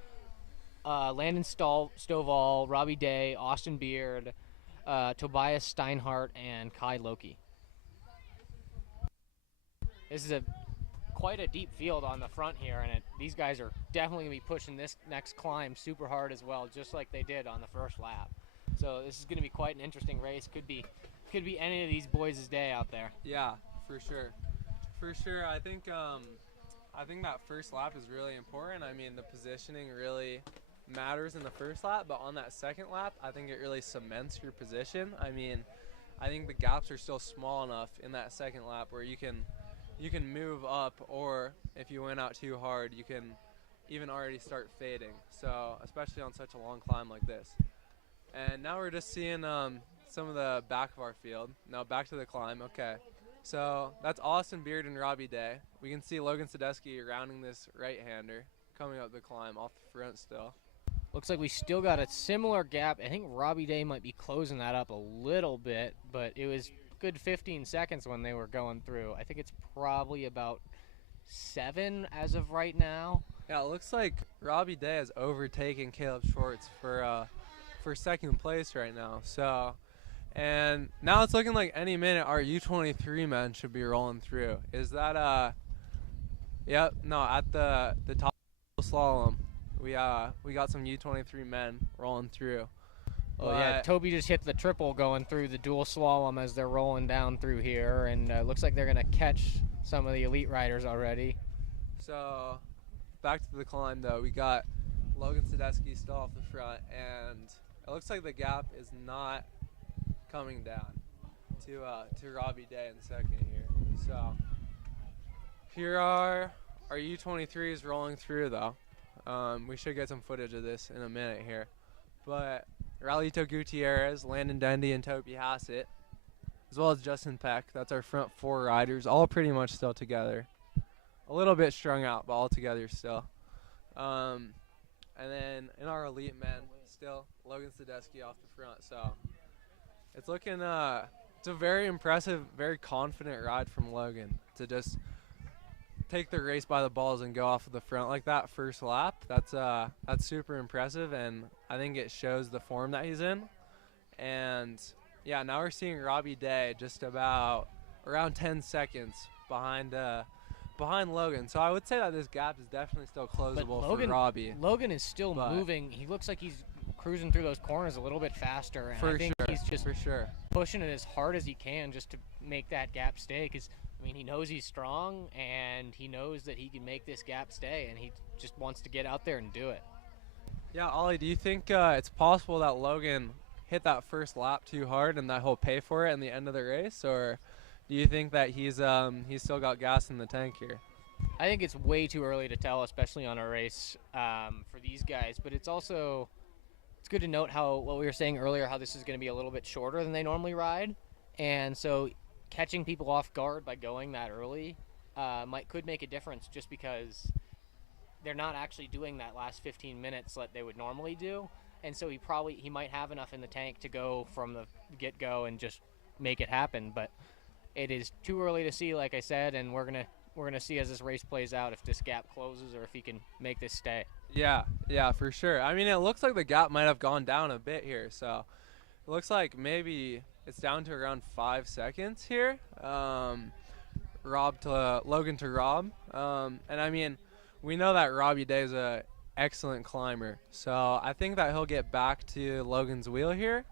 Landon Stovall, Robbie Day, Austin Beard, Tobias Steinhardt, and Kai Loki. This is quite a deep field on the front here, and these guys are definitely going to be pushing this next climb super hard as well, just like they did on the first lap. So this is going to be quite an interesting race. Could be any of these boys' day out there. Yeah, for sure. I think that first lap is really important. I mean, the positioning really matters in the first lap, but on that second lap, I think it really cements your position. I mean, I think the gaps are still small enough in that second lap where you can move up, or if you went out too hard, you can even already start fading. So especially on such a long climb like this. And now we're just seeing some of the back of our field. Now back to the climb. Okay, so that's Austin Beard and Robbie Day. We can see Logan Sadesky rounding this right-hander coming up the climb off the front still. Looks like we still got a similar gap. I think Robbie Day might be closing that up a little bit, but it was good 15 seconds when they were going through. I think it's probably about 7 as of right now. Yeah, it looks like Robbie Day has overtaken Caleb Schwartz for second place right now. So, and now it's looking like any minute our U23 men should be rolling through. Is that yep, no, at the top slalom. We got some U23 men rolling through. Oh yeah, Toby just hit the triple going through the dual slalom as they're rolling down through here, and looks like they're gonna catch some of the elite riders already. So back to the climb though, we got Logan Sadesky still off the front, and it looks like the gap is not coming down to Robbie Day in second here. So here are our U23s rolling through though. We should get some footage of this in a minute here. But Ralito Gutierrez, Landon Dendy, and Toby Hassett, as well as Justin Peck. That's our front 4 riders, all pretty much still together. A little bit strung out, but all together still. And then in our elite men, still Logan Sadesky off the front. So it's looking, it's a very impressive, very confident ride from Logan to just take the race by the balls and go off of the front like that first lap. That's super impressive, and I think it shows the form that he's in. And yeah, now we're seeing Robbie Day just about around 10 seconds behind Logan. So I would say that this gap is definitely still closable for Robbie. Logan is still moving. He looks like he's cruising through those corners a little bit faster, and I think he's just pushing it as hard as he can just to make that gap stay, because I mean, he knows he's strong, and he knows that he can make this gap stay, and he just wants to get out there and do it. Yeah, Ollie, do you think it's possible that Logan hit that first lap too hard and that he'll pay for it in the end of the race, or do you think that he's still got gas in the tank here? I think it's way too early to tell, especially on a race for these guys, but it's good to note what we were saying earlier, how this is going to be a little bit shorter than they normally ride, and so catching people off guard by going that early could make a difference, just because they're not actually doing that last 15 minutes that they would normally do, and so he might have enough in the tank to go from the get-go and just make it happen. But it is too early to see, like I said, and we're gonna see as this race plays out if this gap closes or if he can make this stay. Yeah, for sure. I mean, it looks like the gap might have gone down a bit here, so it looks like maybe it's down to around 5 seconds here. Logan to Rob. And I mean, we know that Robbie Day is a excellent climber. So I think that he'll get back to Logan's wheel here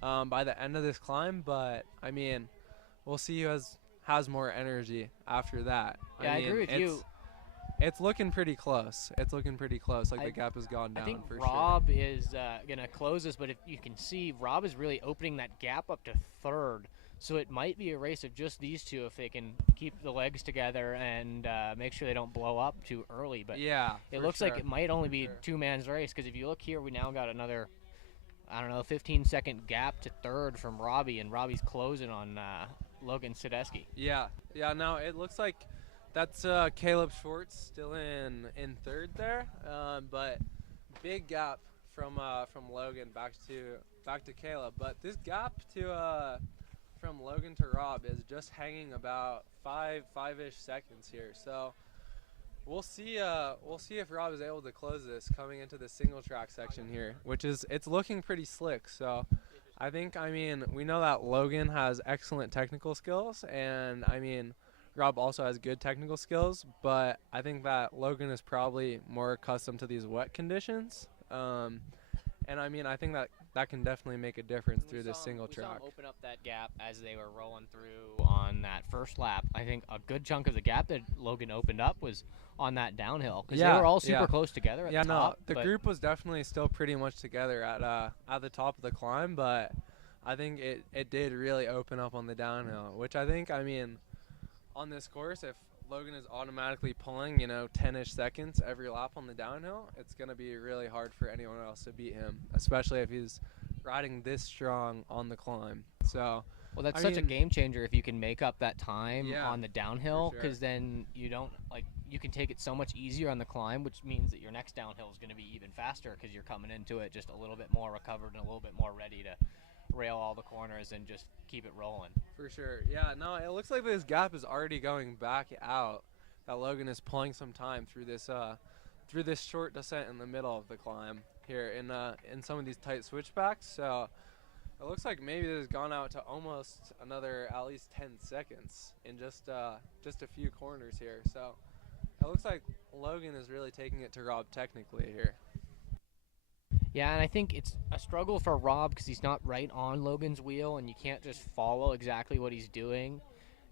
by the end of this climb. But I mean, we'll see who has more energy after that. Yeah, I agree with you. It's looking pretty close. It's looking pretty close. Like the gap has gone down. I think for Rob is gonna close this, but if you can see, Rob is really opening that gap up to third. So it might be a race of just these two if they can keep the legs together and make sure they don't blow up too early. But yeah, it looks like it might only be two man's race, because if you look here, we now got another, I don't know, 15-second gap to third from Robbie, and Robbie's closing on Logan Sadesky. Yeah. Now it looks like that's Caleb Schwartz still in third there, but big gap from Logan back to Caleb. But this gap to from Logan to Rob is just hanging about five-ish seconds here. So we'll see if Rob is able to close this coming into the single track section here, which is it's looking pretty slick. So I mean we know that Logan has excellent technical skills, and I mean Rob also has good technical skills, but I think that Logan is probably more accustomed to these wet conditions. And I mean, I think that can definitely make a difference through this single track. We saw him open up that gap as they were rolling through on that first lap. I think a good chunk of the gap that Logan opened up was on that downhill, because they were all super close together at the top. The group was definitely still pretty much together at the top of the climb, but I think it did really open up on the downhill, which I mean, on this course, if Logan is automatically pulling, 10-ish seconds every lap on the downhill, it's going to be really hard for anyone else to beat him, especially if he's riding this strong on the climb. So, well, that's such a game changer if you can make up that time on the downhill, because then you can take it so much easier on the climb, which means that your next downhill is going to be even faster because you're coming into it just a little bit more recovered and a little bit more ready to rail all the corners and just keep it rolling. For sure. Yeah, no, it looks like this gap is already going back out, that Logan is pulling some time through this short descent in the middle of the climb here in some of these tight switchbacks. So it looks like maybe this has gone out to almost another at least 10 seconds in just a few corners here. So it looks like Logan is really taking it to Rob technically here. Yeah, and I think it's a struggle for Rob because he's not right on Logan's wheel, and you can't just follow exactly what he's doing.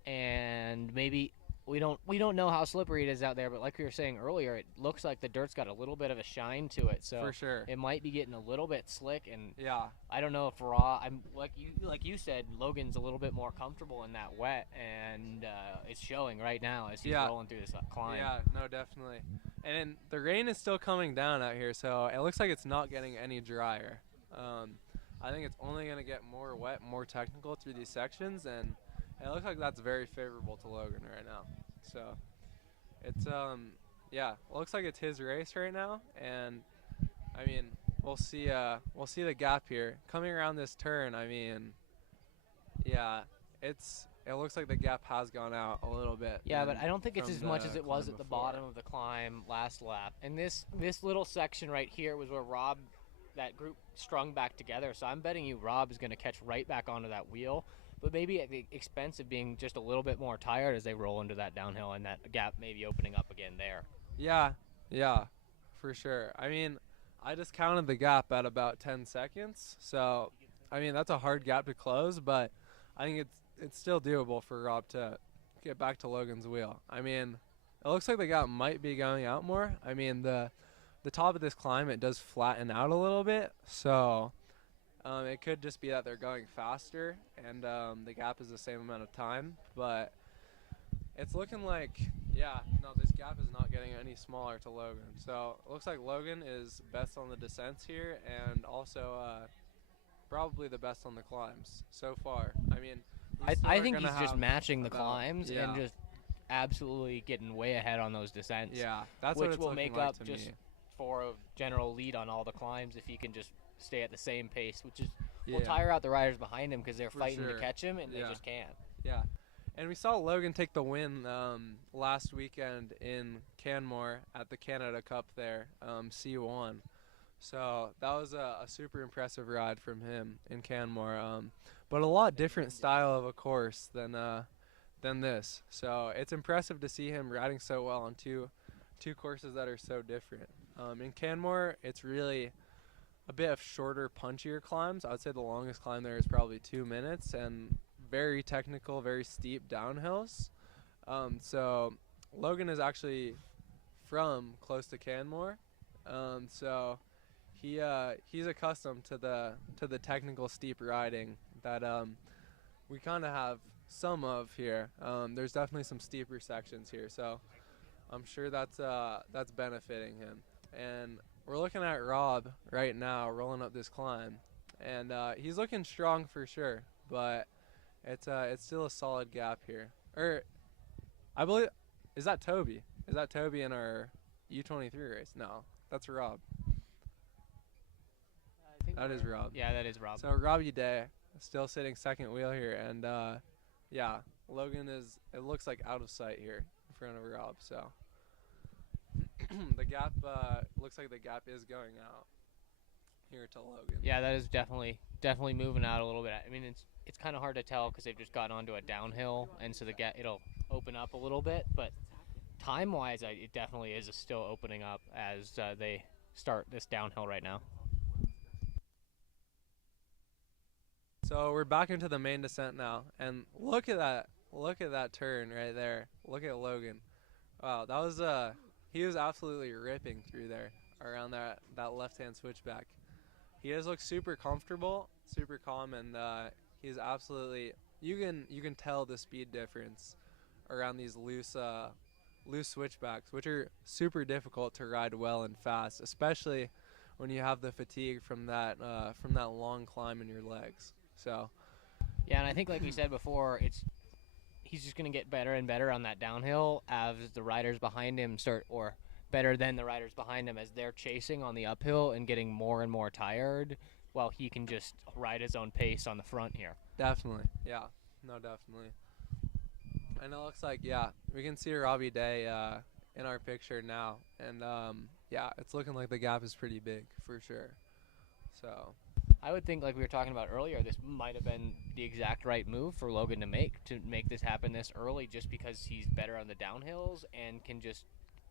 And maybe we don't know how slippery it is out there, but like we were saying earlier, it looks like the dirt's got a little bit of a shine to it. So for sure, it might be getting a little bit slick. And yeah, I don't know if Rob, I'm like you said, Logan's a little bit more comfortable in that wet, and it's showing right now as he's rolling through this climb. Yeah, no, definitely. And the rain is still coming down out here, so it looks like it's not getting any drier. I think it's only going to get more wet, more technical through these sections, and it looks like that's very favorable to Logan right now. So it's it looks like it's his race right now, and I mean we'll see the gap here coming around this turn. I mean, yeah, it looks like the gap has gone out a little bit. Yeah, but I don't think it's as much as it was at the bottom of the climb last lap. And this little section right here was where that group strung back together. So I'm betting you Rob is going to catch right back onto that wheel, but maybe at the expense of being just a little bit more tired as they roll into that downhill, and that gap maybe opening up again there. Yeah, for sure. I mean, I just counted the gap at about 10 seconds. So, I mean, that's a hard gap to close, but I think it's still doable for Rob to get back to Logan's wheel. I mean, it looks like the gap might be going out more. I mean, the top of this climb, it does flatten out a little bit, so it could just be that they're going faster and the gap is the same amount of time. But it's looking like, this gap is not getting any smaller to Logan. So it looks like Logan is best on the descents here, and also probably the best on the climbs so far. I mean, I think he's just matching the climbs and just absolutely getting way ahead on those descents. Yeah, that's which what it's will looking make like up to just me. For a general lead on all the climbs if he can just stay at the same pace, which is will tire out the riders behind him because they're fighting to catch him, and they just can't. Yeah, and we saw Logan take the win last weekend in Canmore at the Canada Cup there, C1. So that was a super impressive ride from him in Canmore, but a lot different style of a course than this. So it's impressive to see him riding so well on two two courses that are so different. In Canmore, it's really a bit of shorter, punchier climbs. I would say the longest climb there is probably 2 minutes, and very technical, very steep downhills. So Logan is actually from close to Canmore, so he's accustomed to the technical steep riding that we kind of have some of here. There's definitely some steeper sections here, so I'm sure that's benefiting him. And we're looking at Rob right now rolling up this climb, and he's looking strong for sure, but it's still a solid gap here. I believe, is that Toby? Is that Toby in our U23 race? No, that's Rob. That is Rob. Yeah, that is Rob. So Rob Uday still sitting second wheel here, and yeah, Logan is, it looks like out of sight here in front of Rob. So the gap looks like the gap is going out here to Logan. Yeah, that is definitely moving out a little bit. I mean, it's kind of hard to tell because they've just gotten onto a downhill, and so it'll open up a little bit. But time-wise, it definitely is still opening up as they start this downhill right now. So we're back into the main descent now, and look at that turn right there. Look at Logan. Wow, that was he was absolutely ripping through there around that left-hand switchback. He does look super comfortable, super calm, and he's absolutely, you can tell the speed difference around these loose switchbacks, which are super difficult to ride well and fast, especially when you have the fatigue from that long climb in your legs. So yeah, and I think like we said before, he's just going to get better and better on that downhill as the riders behind him better than the riders behind him as they're chasing on the uphill and getting more and more tired, while he can just ride his own pace on the front here. Definitely, yeah, no, definitely. And it looks like, yeah, we can see Robbie Day in our picture now, and yeah, it's looking like the gap is pretty big for sure. So I would think, like we were talking about earlier, this might have been the exact right move for Logan to make this happen this early, just because he's better on the downhills and can just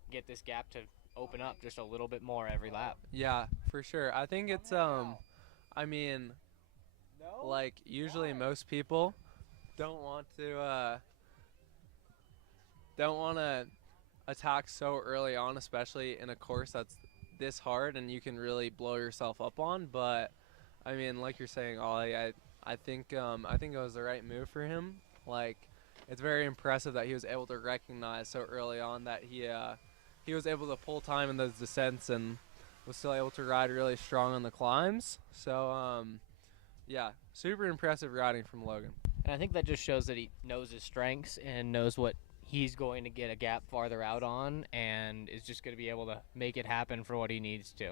get this gap to open up just a little bit more every lap. Yeah, for sure. I think it's I mean, like usually most people don't want to attack so early on, especially in a course that's this hard and you can really blow yourself up on. But I mean, like you're saying, Ollie, I think it was the right move for him. Like, it's very impressive that he was able to recognize so early on that he was able to pull time in those descents and was still able to ride really strong on the climbs. So yeah, super impressive riding from Logan. And I think that just shows that he knows his strengths and knows what he's going to get a gap farther out on, and is just going to be able to make it happen for what he needs to.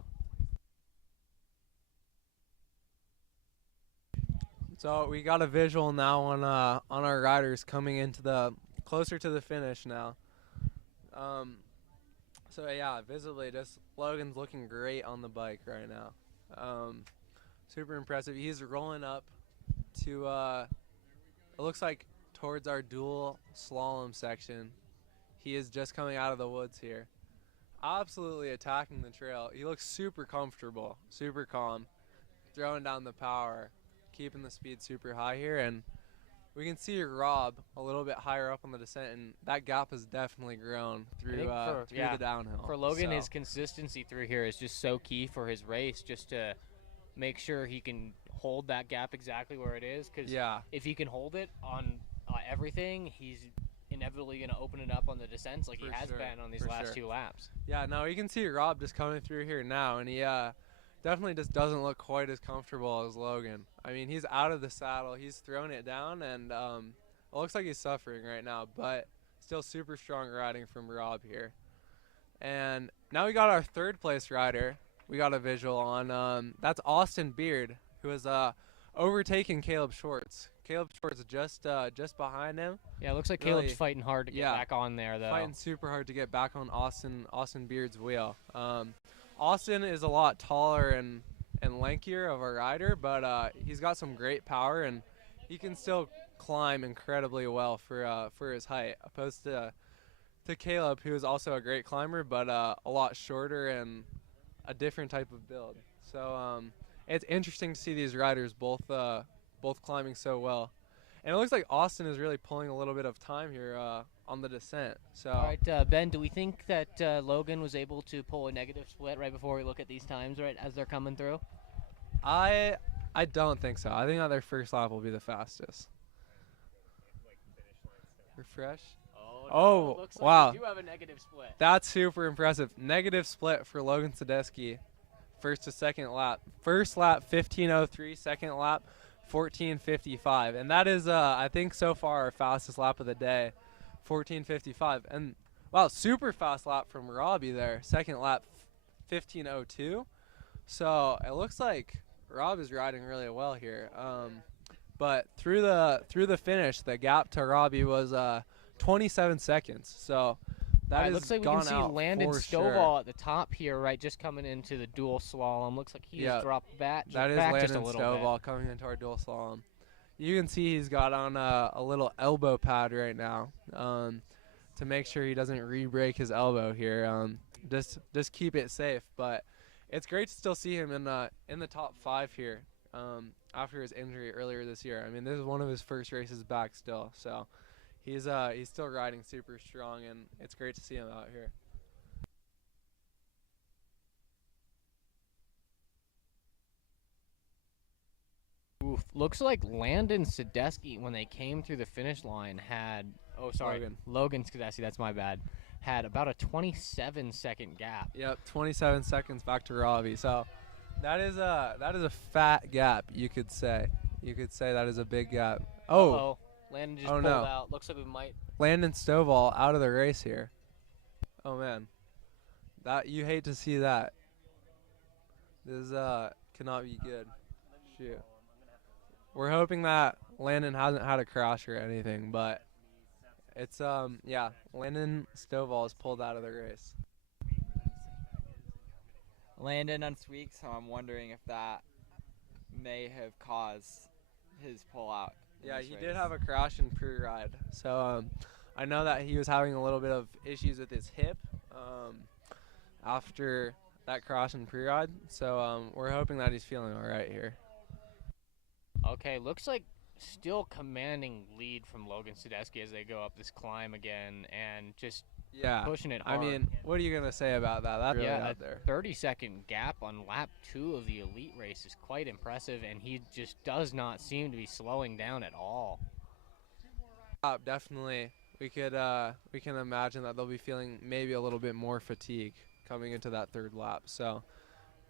So we got a visual now on our riders coming into closer to the finish now. So yeah, visibly, just Logan's looking great on the bike right now. Super impressive. He's rolling up to it looks like towards our dual slalom section. He is just coming out of the woods here, absolutely attacking the trail. He looks super comfortable, super calm, throwing down the power, keeping the speed super high here. And we can see Rob a little bit higher up on the descent, and that gap has definitely grown through the downhill. For Logan, his consistency through here is just so key for his race, just to make sure he can hold that gap exactly where it is. Because if he can hold it on everything, he's inevitably going to open it up on the descents like he has been on these last 2 laps. Yeah, no, you can see Rob just coming through here now, and he definitely just doesn't look quite as comfortable as Logan. I mean, he's out of the saddle, he's thrown it down, and it looks like he's suffering right now, but still super strong riding from Rob here. And now we got our 3rd place rider. We got a visual on. That's Austin Beard, who is overtaking Caleb Schwartz. Caleb Schwartz just behind him. Yeah, it looks like really, Caleb's fighting hard to get back on there, though. Fighting super hard to get back on Austin Beard's wheel. Austin is a lot taller and lankier of a rider, but he's got some great power, and he can still climb incredibly well for his height, opposed to to Caleb, who is also a great climber, but a lot shorter and a different type of build. So it's interesting to see these riders both climbing so well. And it looks like Austin is really pulling a little bit of time here on the descent. So All right, Ben, do we think that Logan was able to pull a negative split right before we look at these times, right, as they're coming through? I don't think so. I think that their first lap will be the fastest. Refresh. Oh, looks wow. Like we do have a negative split. That's super impressive. Negative split for Logan Sadecki, first to second lap. First lap 15:03, second lap 14:55, and that is I think so far our fastest lap of the day, 14:55. And wow, super fast lap from Robbie there. Second lap 15:02. So it looks like Rob is riding really well here. But through the finish, the gap to Robbie was 27 seconds. So that looks like we can see Landon Stovall sure. at the top here, right, just coming into the dual slalom. Looks like he's dropped back, that is back Landon just a little Stovall bit. coming into our dual slalom. You can see he's got on a little elbow pad right now to make sure he doesn't re-break his elbow here. Just keep it safe. But it's great to still see him in the top 5 here after his injury earlier this year. I mean, this is one of his first races back still, so he's still riding super strong, and it's great to see him out here. Oof. Looks like Landon Sadecki, when they came through the finish line, had Logan Sadecki, that's my bad, had about a 27-second gap. Yep, 27 seconds back to Robbie. So that is a fat gap, you could say. You could say that is a big gap. Oh, Landon just pulled out. Looks like we might. Landon Stovall out of the race here. Oh man, that you hate to see that. This cannot be good. Shoot. We're hoping that Landon hasn't had a crash or anything, but it's Landon Stovall is pulled out of the race. Landon unsweak, so I'm wondering if that may have caused his pullout. Yeah, he did have a crash in pre-ride. So I know that he was having a little bit of issues with his hip after that crash in pre-ride. So we're hoping that he's feeling all right here. Okay, looks like still commanding lead from Logan Sadecki as they go up this climb again and just pushing it hard. I mean, what are you going to say about that? That's really out there. 30-second gap on lap 2 of the Elite race is quite impressive, and he just does not seem to be slowing down at all. Definitely. We can imagine that they'll be feeling maybe a little bit more fatigue coming into that third lap. So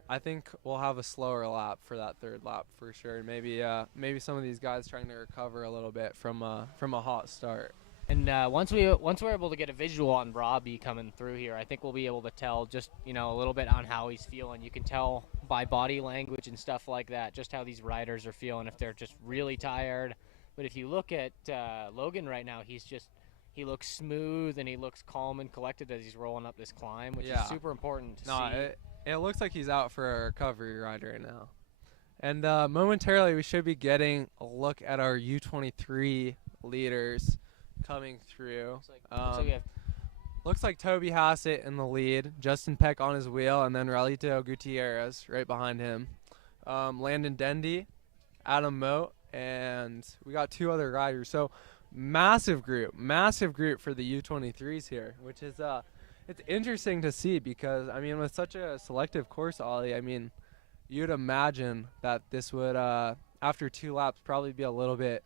I think we'll have a slower lap for that third lap for sure. Maybe some of these guys trying to recover a little bit from a hot start. And once we're able to get a visual on Robbie coming through here, I think we'll be able to tell just a little bit on how he's feeling. You can tell by body language and stuff like that just how these riders are feeling, if they're just really tired. But if you look at Logan right now, he looks smooth and he looks calm and collected as he's rolling up this climb, which is super important to see. It looks like he's out for a recovery ride right now. And momentarily we should be getting a look at our U23 leaders coming through. Looks like Toby Hassett in the lead, Justin Peck on his wheel, and then Raulito Gutierrez right behind him. Landon Dendy, Adam Moat, and we got 2 other riders. So massive group for the U23s here, which is it's interesting to see because, I mean, with such a selective course, Ollie, I mean, you'd imagine that this would, after 2 laps, probably be a little bit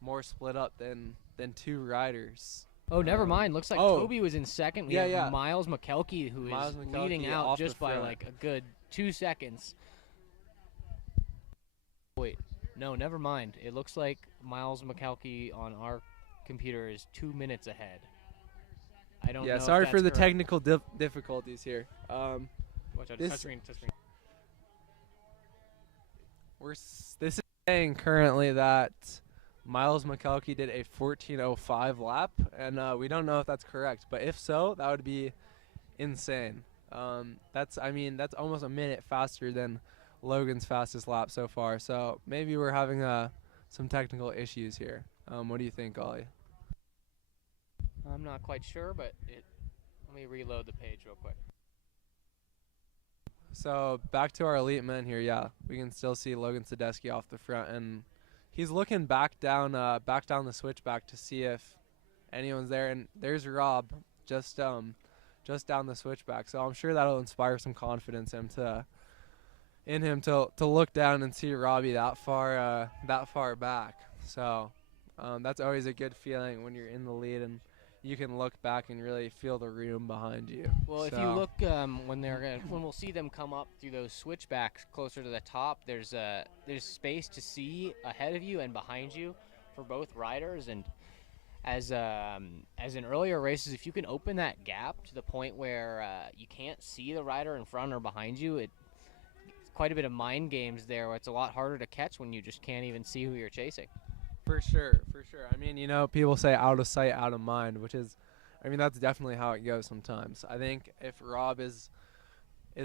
more split up than 2 riders. Oh, never mind. Looks like Toby was in second. We have Miles McKelkey, who is leading out just by like a good 2 seconds. Wait, no, never mind. It looks like Miles McKelkey on our computer is 2 minutes ahead. I don't know. Sorry for the correct. technical difficulties here. Watch out, touch screen. This is saying currently that Miles McKelkey did a 14:05 lap, and we don't know if that's correct. But if so, that would be insane. That's almost a minute faster than Logan's fastest lap so far. So maybe we're having some technical issues here. What do you think, Ollie? I'm not quite sure, but let me reload the page real quick. So back to our elite men here. Yeah, we can still see Logan Sadesky off the front, and he's looking back down the switchback to see if anyone's there. And there's Rob just down the switchback. So I'm sure that'll inspire some confidence in him to look down and see Robbie that far back. So that's always a good feeling when you're in the lead and you can look back and really feel the room behind you. Well, if you look when we'll see them come up through those switchbacks closer to the top, there's space to see ahead of you and behind you for both riders. And as in earlier races, if you can open that gap to the point where you can't see the rider in front or behind you, it's quite a bit of mind games there, where it's a lot harder to catch when you just can't even see who you're chasing. For sure. I mean, people say out of sight, out of mind, that's definitely how it goes sometimes. I think if Rob is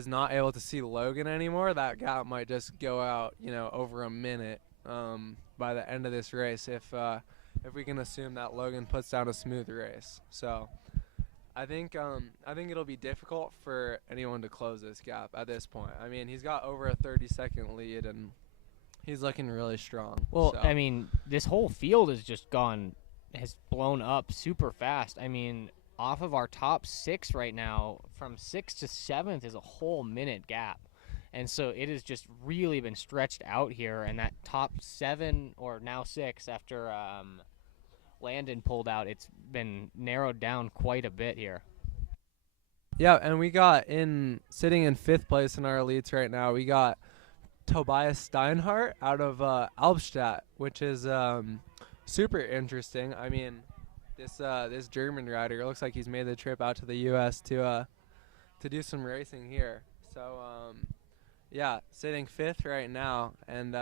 not able to see Logan anymore, that gap might just go out, over a minute by the end of this race if we can assume that Logan puts down a smooth race. So I think it'll be difficult for anyone to close this gap at this point. I mean, he's got over a 30-second lead, and he's looking really strong. Well, so. I mean, this whole field has blown up super fast. I mean, off of our top 6 right now, from 6th to 7th is a whole minute gap. And so it has just really been stretched out here. And that top 7, or now 6, after Landon pulled out, it's been narrowed down quite a bit here. Yeah, and we got sitting in 5th place in our elites right now, we got Tobias Steinhardt out of Albstadt, which is super interesting. I mean, this German rider looks like he's made the trip out to the U.S. to do some racing here. So yeah, sitting 5th right now, and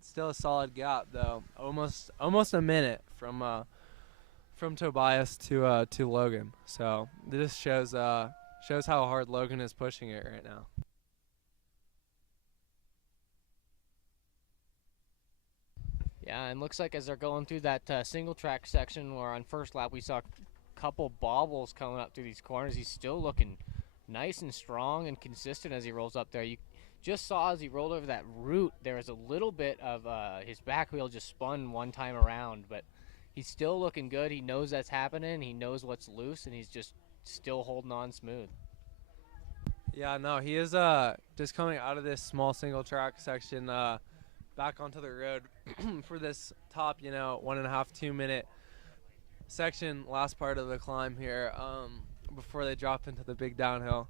still a solid gap though, almost a minute from Tobias to Logan. So this shows how hard Logan is pushing it right now. Yeah, and looks like as they're going through that single track section, where on first lap we saw a couple bobbles coming up through these corners, he's still looking nice and strong and consistent as he rolls up there. You just saw as he rolled over that root, there was a little bit of his back wheel just spun one time around, but he's still looking good. He knows that's happening. He knows what's loose, and he's just still holding on smooth. Yeah, no, he is just coming out of this small single track section back onto the road for this top, 1.5, 2 minute section, last part of the climb here, before they drop into the big downhill.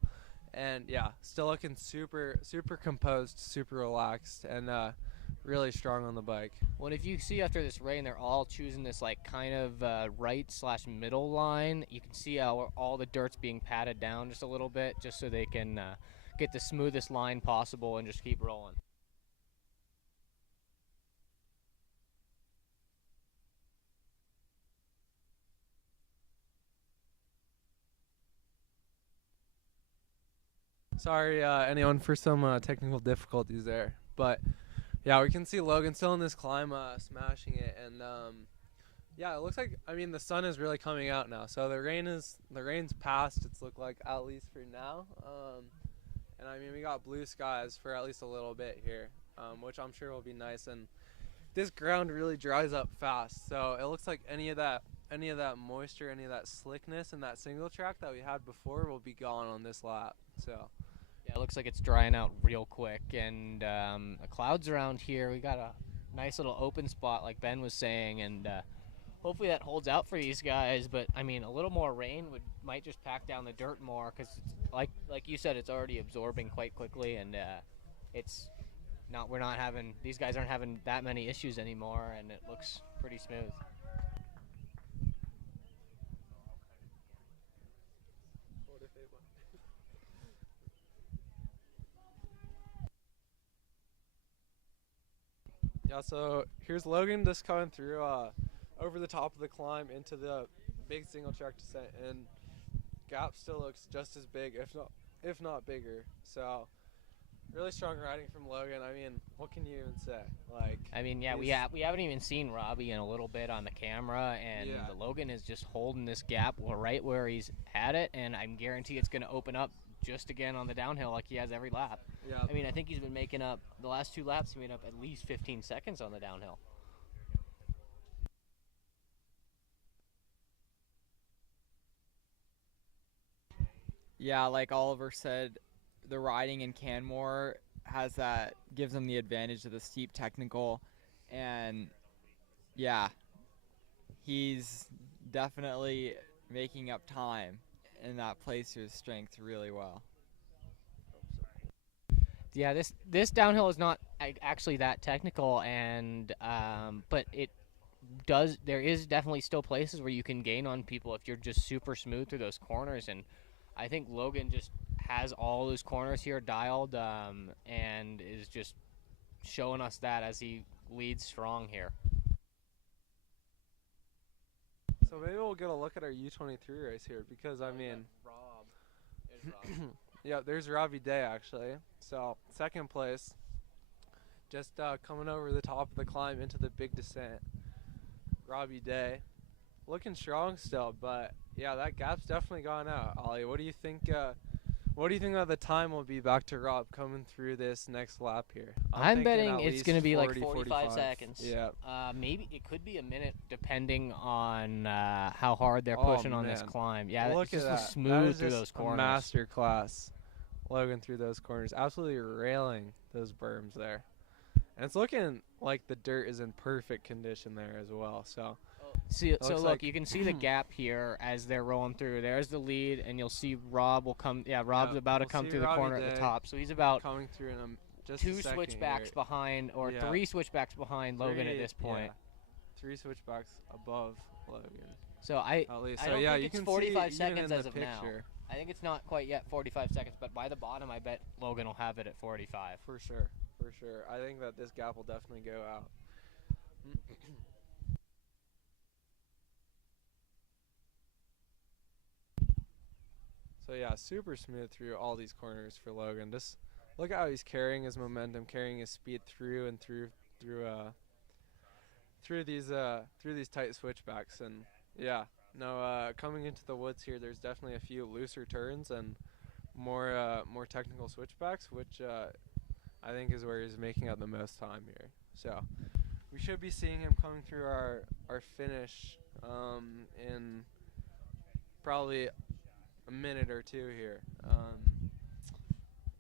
And yeah, still looking super composed, super relaxed, and really strong on the bike. Well, if you see after this rain, they're all choosing this kind of right/middle line. You can see how all the dirt's being patted down just a little bit, just so they can get the smoothest line possible and just keep rolling. Sorry, anyone, for some technical difficulties there. But, yeah, we can see Logan still in this climb smashing it. And, yeah, it looks like, the sun is really coming out now. So the rain's past, it's looked like, at least for now. And, we got blue skies for at least a little bit here, which I'm sure will be nice. And this ground really dries up fast. So it looks like any of that moisture, any of that slickness in that single track that we had before will be gone on this lap. So. Yeah, it looks like it's drying out real quick, and the clouds around here, we got a nice little open spot like Ben was saying, and hopefully that holds out for these guys. But a little more rain might just pack down the dirt more, because like you said, it's already absorbing quite quickly, and these guys aren't having that many issues anymore, and it looks pretty smooth. Yeah, so here's Logan just coming through over the top of the climb into the big single track descent, and gap still looks just as big, if not bigger. So really strong riding from Logan. I mean, what can you even say? Like, I mean, yeah, we haven't even seen Robbie in a little bit on the camera, and the Logan is just holding this gap right where he's had it, and I guarantee it's going to open up just again on the downhill like he has every lap. Yeah. I mean, I think he's been making up the last 2 laps. He made up at least 15 seconds on the downhill. Yeah, like Oliver said, the riding in Canmore gives him the advantage of the steep technical, and yeah, he's definitely making up time, and that plays to his strength really well. Yeah, this downhill is not actually that technical, and but there is definitely still places where you can gain on people if you're just super smooth through those corners, and I think Logan just has all those corners here dialed, and is just showing us that as he leads strong here. So maybe we'll get a look at our U23 race here, because I mean, Rob. There's Rob. yeah, there's Robbie Day actually. So 2nd place, just coming over the top of the climb into the big descent. Robbie Day, looking strong still, but yeah, that gap's definitely gone out. Ollie, what do you think? What do you think that the time will be back to Rob coming through this next lap here? I'm betting it's going to be like 45 seconds. Yeah. Maybe it could be a minute depending on how hard they're pushing on this climb. Yeah, look it's at just that. smooth through those corners. A master class. Logan through those corners, absolutely railing those berms there. And it's looking like the dirt is in perfect condition there as well. So look, you can see the gap here as they're rolling through. There's the lead, and you'll see Rob will come. Yeah, Rob's about to come through the corner at the top. So he's about coming through in just 2 switchbacks behind, or 3 switchbacks behind Logan at this point. 3 switchbacks above Logan. So I don't think it's 45 seconds as of now. I think it's not quite yet 45 seconds, but by the bottom, I bet Logan will have it at 45. For sure. I think that this gap will definitely go out. So yeah, super smooth through all these corners for Logan. Just look at how he's carrying his momentum, carrying his speed through these tight switchbacks, and yeah. No, coming into the woods here, there's definitely a few looser turns and more technical switchbacks, which I think is where he's making up the most time here. So we should be seeing him coming through our finish in probably a minute or 2 here.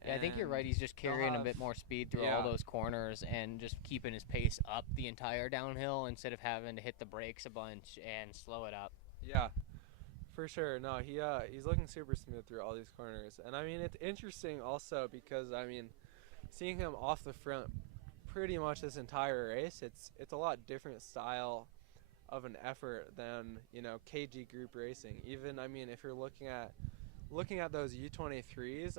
Yeah, I think you're right. He's just carrying a bit more speed through all those corners and just keeping his pace up the entire downhill instead of having to hit the brakes a bunch and slow it up. Yeah, for sure. No, he's looking super smooth through all these corners. And, I mean, it's interesting also because, I mean, seeing him off the front pretty much this entire race, it's a lot different style of an effort than, KG group racing. Even, I mean, if you're looking at those U23s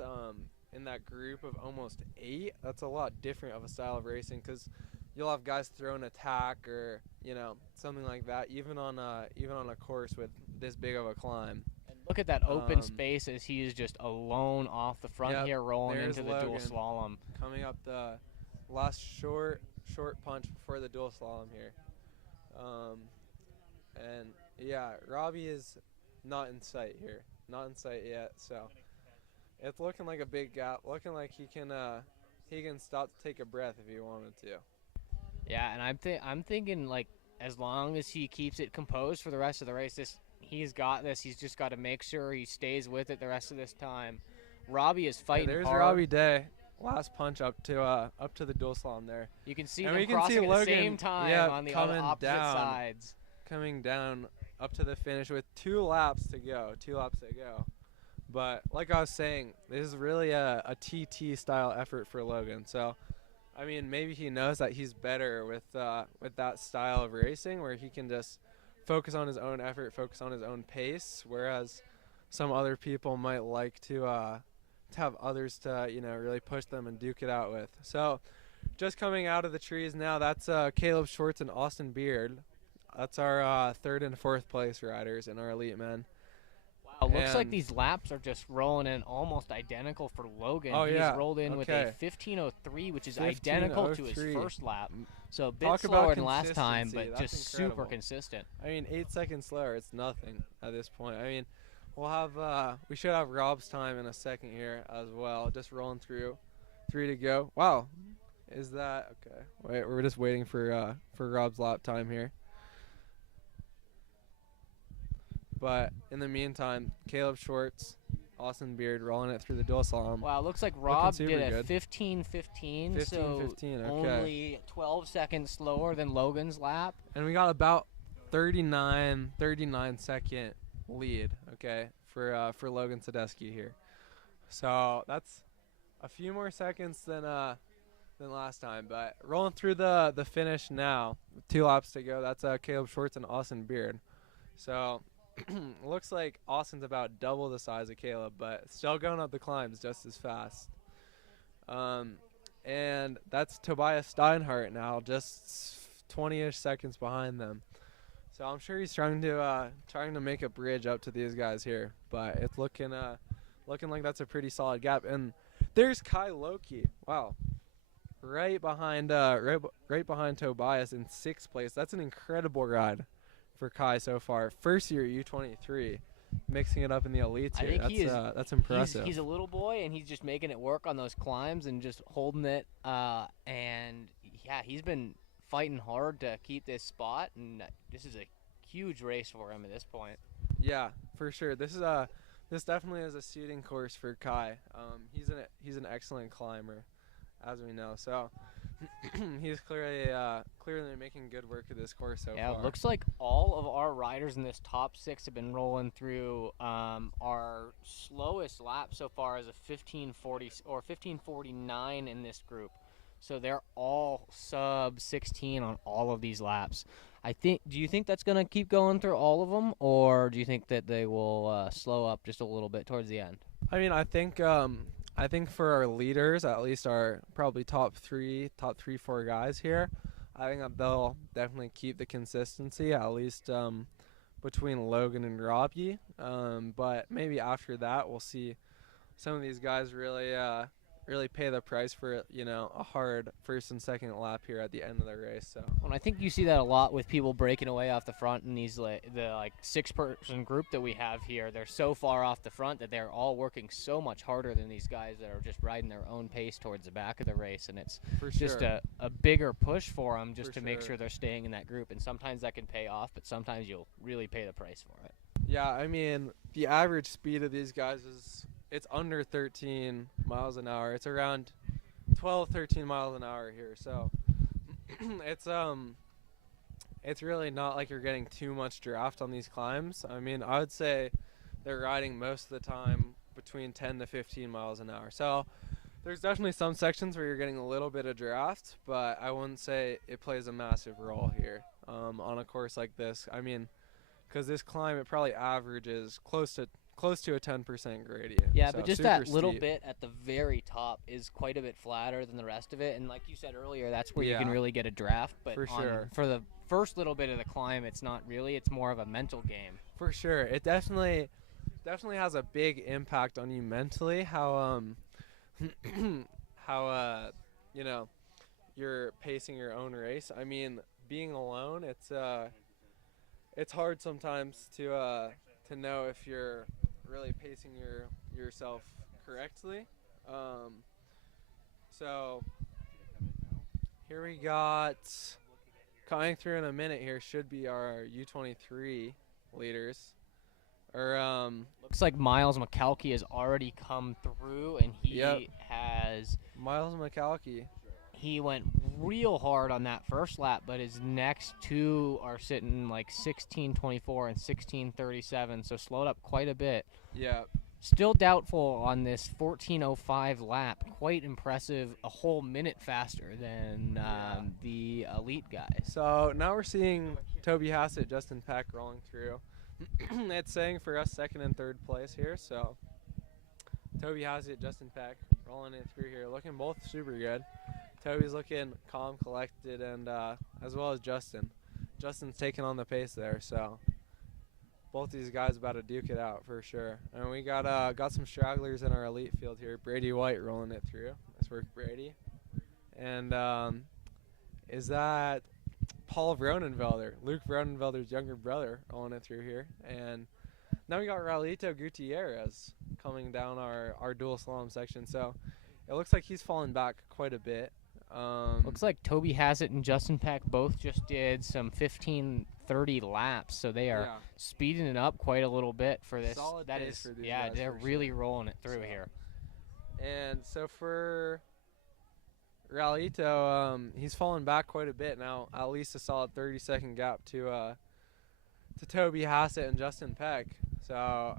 in that group of almost 8, that's a lot different of a style of racing because you'll have guys throwing attack or something like that, even on a course with this big of a climb. And look at that open space as he is just alone off the front here, rolling into the dual slalom. Coming up the last short punch before the dual slalom here, and yeah, Robbie is not in sight here, not in sight yet. So it's looking like a big gap, looking like he can stop to take a breath if he wanted to. Yeah, and I'm thinking like as long as he keeps it composed for the rest of the race, he's got this. He's just got to make sure he stays with it the rest of this time. Robbie is fighting there's hard. Robbie Day, last punch up to the dual slalom there. You can see them crossing at the same time on the opposite sides. Coming down up to the finish with 2 laps to go. But like I was saying, this is really a TT style effort for Logan. So, I mean, maybe he knows that he's better with that style of racing, where he can just focus on his own effort, focus on his own pace, whereas some other people might like to have others to really push them and duke it out with. So, just coming out of the trees now, that's Caleb Schwartz and Austin Beard. That's our 3rd and 4th place riders in our Elite Men. It looks like And- these laps are just rolling in almost identical for Logan. Oh, He's yeah. rolled in with Okay. a 15:03, which is identical to his 15:03. first lap. So a bit Talk about slower than last time, consistency. but That's just super incredible. consistent. I mean, 8 seconds slower, it's nothing at this point. I mean, we'll have we should have Rob's time in a second here as well. Just rolling through, 3 to go. Wow, is that okay? Wait, we're just waiting for Rob's lap time here. But in the meantime, Caleb Schwartz, Austin Beard rolling it through the dual slalom. Wow, looks like Rob super did a good. 15:15, so 15:15, okay. only 12 seconds slower than Logan's lap. And we got about 39 second lead, okay, for Logan Sadesky here. So that's a few more seconds than last time. But rolling through the finish now, 2 laps to go. That's Caleb Schwartz and Austin Beard. So looks like Austin's about double the size of Caleb, but still going up the climbs just as fast. And that's Tobias Steinhardt now, just 20-ish seconds behind them. So I'm sure he's trying to make a bridge up to these guys here, but it's looking like that's a pretty solid gap. And there's Kai Loki. Wow, right behind Tobias in 6th place. That's an incredible ride for Kai so far. First year U23, mixing it up in the elites I here. think That's impressive. He's a little boy, and he's just making it work on those climbs and just holding it. And yeah, he's been fighting hard to keep this spot, and this is a huge race for him at this point. Yeah, for sure. This definitely is a seeding course for Kai. He's an excellent climber, as we know. So he's clearly making good work of this course so far. Yeah, it looks like all of our riders in this top 6 have been rolling through. Our slowest lap so far is a 15:40 or 15:49 in this group. So they're all sub 16 on all of these laps. Do you think that's going to keep going through all of them, or do you think that they will slow up just a little bit towards the end? I mean, I think for our leaders, at least our probably top 3, 4 guys here, I think that they'll definitely keep the consistency, at least between Logan and Robbie. But maybe after that, we'll see some of these guys really pay the price for a hard first and second lap here at the end of the race. So, and I think you see that a lot with people breaking away off the front in these the 6-person group that we have here. They're so far off the front that they're all working so much harder than these guys that are just riding their own pace towards the back of the race, and it's just a bigger push for them just to make sure they're staying in that group. And sometimes that can pay off, but sometimes you'll really pay the price for it. Yeah, I mean, the average speed of these guys it's under 13 miles an hour. It's around 12, 13 miles an hour here. So it's really not like you're getting too much draft on these climbs. I mean, I would say they're riding most of the time between 10 to 15 miles an hour. So there's definitely some sections where you're getting a little bit of draft, but I wouldn't say it plays a massive role here on a course like this. I mean, because this climb, it probably averages close to a 10% gradient. Yeah, so but just super that little steep. bit at the very top is quite a bit flatter than the rest of it. And like you said earlier, that's where you can Yeah. really get a draft. But For sure. for the first little bit of the climb, it's not really. It's more of a mental game. For sure, it definitely has a big impact on you mentally. How you're pacing your own race. I mean, being alone, it's hard sometimes to know if you're really pacing yourself correctly. So here we got, coming through in a minute here, should be our U23 leaders. Looks like Miles McCalkey has already come through, and he has. Miles McCalkey. He went real hard on that first lap, but his next 2 are sitting like 16:24 and 16:37, so slowed up quite a bit. Yeah. Still doubtful on this 14:05 lap. Quite impressive, a whole minute faster than the elite guys. So now we're seeing Toby Hassett, Justin Peck rolling through. It's saying for us 2nd and 3rd place here. So Toby Hassett, Justin Peck rolling it through here, looking both super good. Toby's looking calm, collected, and as well as Justin. Justin's taking on the pace there, so both these guys about to duke it out for sure. And we got some stragglers in our elite field here. Brady White rolling it through. Nice work, Brady. And is that Paul Vronenvelder, Luke Vronenvelder's younger brother, rolling it through here. And now we got Raulito Gutierrez coming down our dual slalom section. So it looks like he's fallen back quite a bit. Looks like Toby Hassett and Justin Peck both just did some 15:30 laps, so they are speeding it up quite a little bit for this. Solid that pace is, for these yeah, guys they're for really sure. rolling it through here. And so for Raulito, he's fallen back quite a bit now, at least a solid 30-second gap to Toby Hassett and Justin Peck. So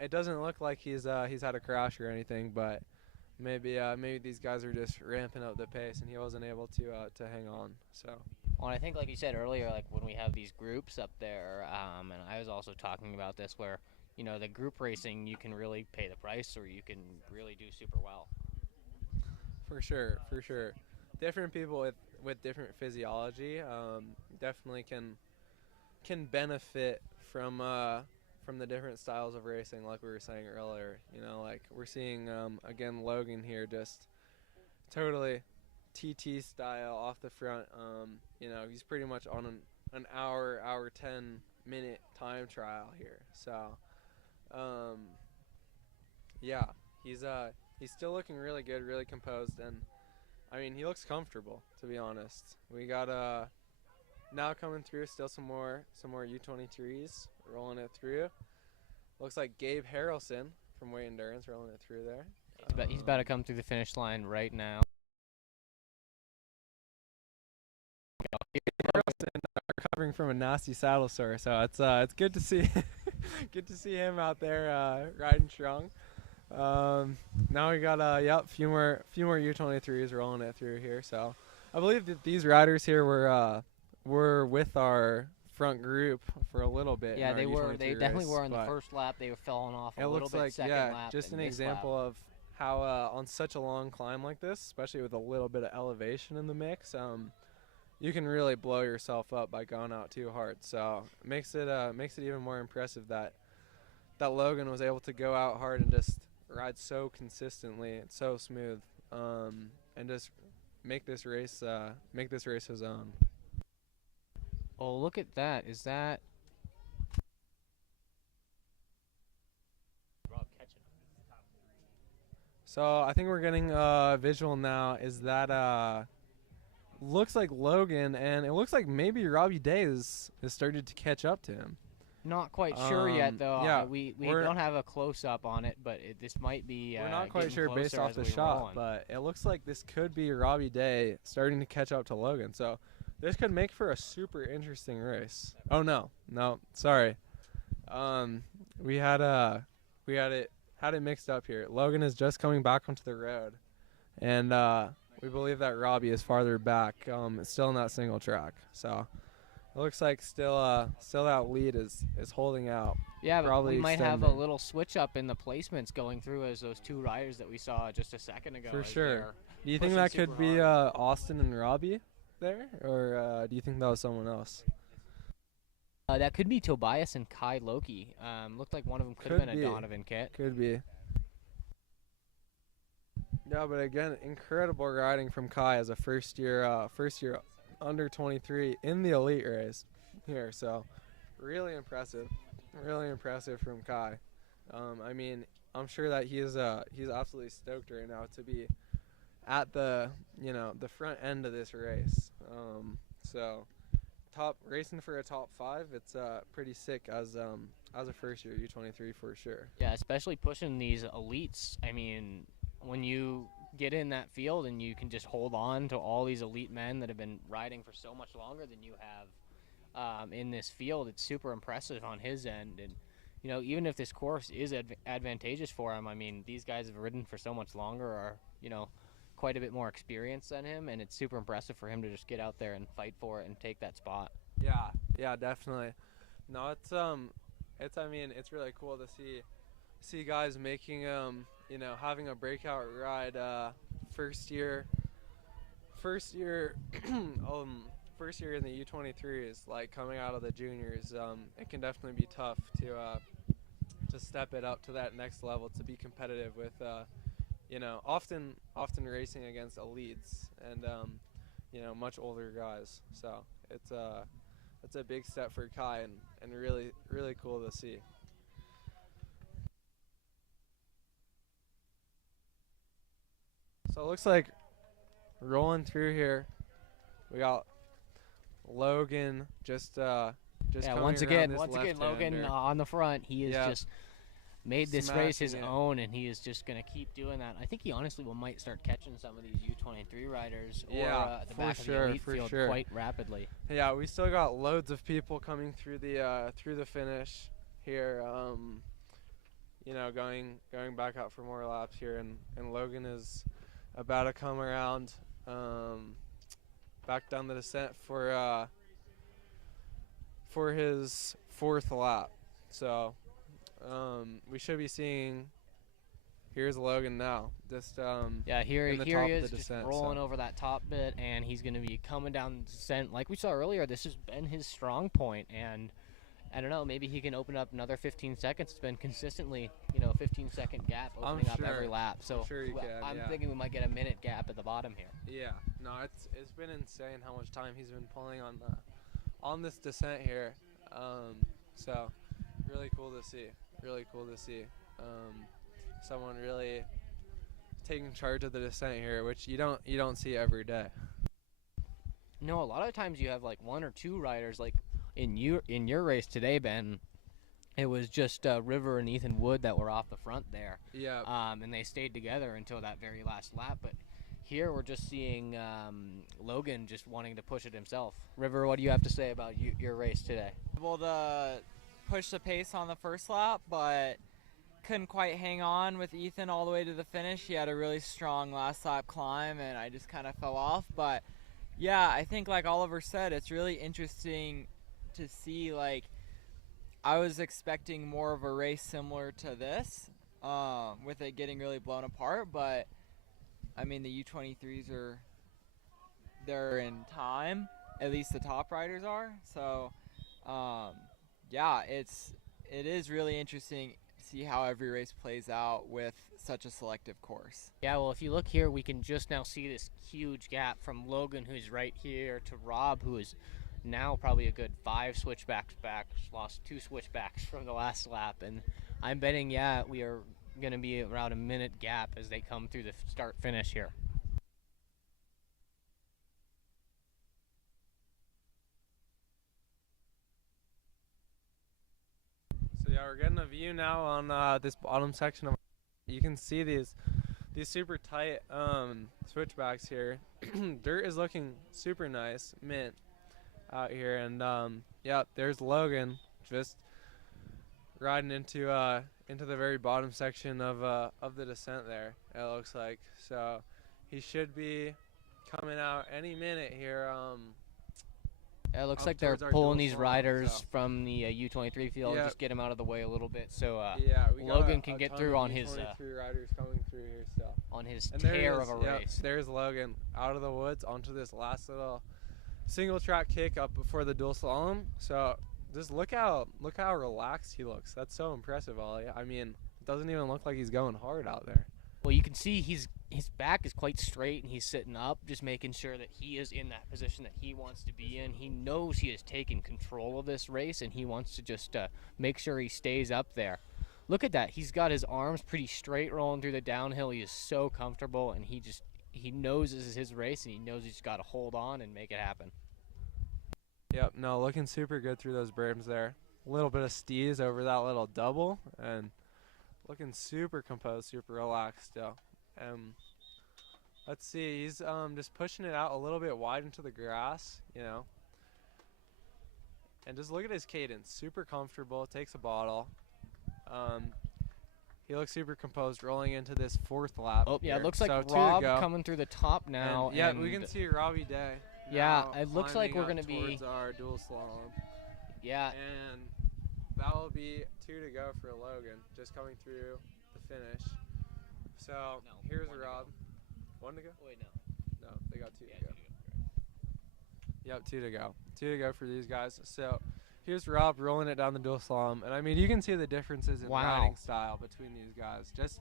it doesn't look like he's had a crash or anything, but maybe these guys are just ramping up the pace, and he wasn't able to hang on. So. Well, and I think, like you said earlier, like when we have these groups up there, and I was also talking about this, where the group racing, you can really pay the price, or you can really do super well. For sure. Different people with different physiology definitely can benefit from the different styles of racing, like we were saying earlier. Like we're seeing again Logan here, just totally TT style off the front. He's pretty much on an hour 10-minute time trial here. So yeah, he's still looking really good, really composed, and I mean he looks comfortable, to be honest. We got now coming through still some more U23s rolling it through. Looks like Gabe Harrelson from Weight Endurance rolling it through there. He's about to come through the finish line right now. Harrelson recovering from a nasty saddle sore, so it's good to see good to see him out there riding strong. Now we got a few more U23s rolling it through here. So I believe that these riders here were with our front group for a little bit. Yeah, they were. They definitely were in on the first lap. They were falling off a it little looks bit like, second yeah, lap. just and an this example lap. of how on such a long climb like this, especially with a little bit of elevation in the mix, you can really blow yourself up by going out too hard. So it makes it even more impressive that Logan was able to go out hard and just ride so consistently and so smooth, and just make this race his own. Oh, look at that! Is that? So I think we're getting visual now. Is that looks like Logan, and it looks like maybe Robbie Day is started to catch up to him. Not quite sure yet, though. Yeah, we don't have a close-up on it, but this might be. We're not quite sure based off the shot, but it looks like this could be Robbie Day starting to catch up to Logan. So this could make for a super interesting race. Oh no, sorry. We had it mixed up here. Logan is just coming back onto the road, and we believe that Robbie is farther back, still in that single track. So. It looks like still that lead is holding out. Yeah, but probably we might extending. have a little switch up in the placements going through as those two riders that we saw just a second ago. For sure. Do you think that could be Austin and Robbie there, or do you think that was someone else? That could be Tobias and Kai Loki. Looked like one of them could have been a Donovan kit. Could be. Yeah, but again, incredible riding from Kai as a first year under 23 in the elite race here. So really impressive from Kai. I mean, I'm sure that he's absolutely stoked right now to be at the front end of this race. So top racing for a top 5, it's pretty sick as a first year U23 for sure. Yeah, especially pushing these elites. I mean, when you get in that field and you can just hold on to all these elite men that have been riding for so much longer than you have in this field, it's super impressive on his end. And even if this course is advantageous for him, I mean, these guys have ridden for so much longer, are quite a bit more experienced than him, and it's super impressive for him to just get out there and fight for it and take that spot. Yeah, definitely. No, it's really cool to see guys making having a breakout ride first year first year in the U23s, like coming out of the juniors, it can definitely be tough to step it up to that next level, to be competitive with, often racing against elites and much older guys. So it's a big step for Kai, and really, really cool to see. So it looks like rolling through here, we got Logan just coming once around again, this Logan on the front. He has just made this race his Smashing it. own, and he is just going to keep doing that. I think he honestly might start catching some of these U23 riders or at the back of the elite field quite rapidly. Yeah, we still got loads of people coming through the finish here. Going back out for more laps here, and Logan is about to come around back down the descent for his 4th lap. So we should be seeing. Here's Logan now. Just here in the he top is, of the just descent, rolling over that top bit, and he's going to be coming down the descent. Like we saw earlier, this has been his strong point, and I don't know, maybe he can open up another 15 seconds. It's been consistently, 15-second gap opening up every lap. So I'm thinking we might get a minute gap at the bottom here. Yeah, no, it's been insane how much time he's been pulling on this descent here. So really cool to see. Really cool to see. Someone really taking charge of the descent here, which you don't see every day. No, a lot of times you have like 1 or 2 riders. Like in your race today, Ben, it was just River and Ethan Wood that were off the front there. Yeah. And they stayed together until that very last lap. But here we're just seeing Logan just wanting to push it himself. River, what do you have to say about your race today? Able to push the pace on the first lap, but couldn't quite hang on with Ethan all the way to the finish. He had a really strong last lap climb, and I just kind of fell off. But yeah, I think like Oliver said, it's really interesting to see. Like, I was expecting more of a race similar to this, with it getting really blown apart. But I mean, the U23s they're in time. At least the top riders are. So yeah, it is really interesting to see how every race plays out with such a selective course. Yeah, well, if you look here, we can just now see this huge gap from Logan, who's right here, to Rob, who is now probably a good 5 switchbacks back, lost 2 switchbacks from the last lap. And I'm betting, we are going to be around a minute gap as they come through the start finish here. So yeah, we're getting a view now on this bottom section of. You can see these super tight switchbacks here. Dirt is looking super nice, mint out here, and there's Logan just riding into the very bottom section of the descent there. It looks like, so he should be coming out any minute here. It looks like they're pulling these riders from the U23 field, just get them out of the way a little bit, so Logan can get through on his riders coming through here still. On his tear of a race. There's Logan out of the woods onto this last little single track kick up before the dual slalom. So just look how relaxed he looks. That's so impressive, Ollie. I mean, it doesn't even look like he's going hard out there. Well, you can see his back is quite straight, and he's sitting up, just making sure that he is in that position that he wants to be in. He knows he has taken control of this race, and he wants to just make sure he stays up there. Look at that. He's got his arms pretty straight rolling through the downhill. He is so comfortable, and he knows this is his race, and he knows he's got to hold on and make it happen. Yep, no, looking super good through those berms there. A little bit of steez over that little double, and looking super composed, super relaxed still. Let's see, he's just pushing it out a little bit wide into the grass, and just look at his cadence. Super comfortable, takes a bottle. He looks super composed rolling into this 4th lap. Oh, yeah, here. it looks like so Rob coming through the top now. And, we can see Robbie Day. Yeah, it looks like we're going to be towards our dual slalom. Yeah. And that will be 2 to go for Logan, just coming through the finish. So here's Rob. 1 to go? Wait, no, they got 2 to go. Yep, 2 to go. 2 to go for these guys. So here's Rob rolling it down the dual slalom. And, I mean, you can see the differences in riding style between these guys. Just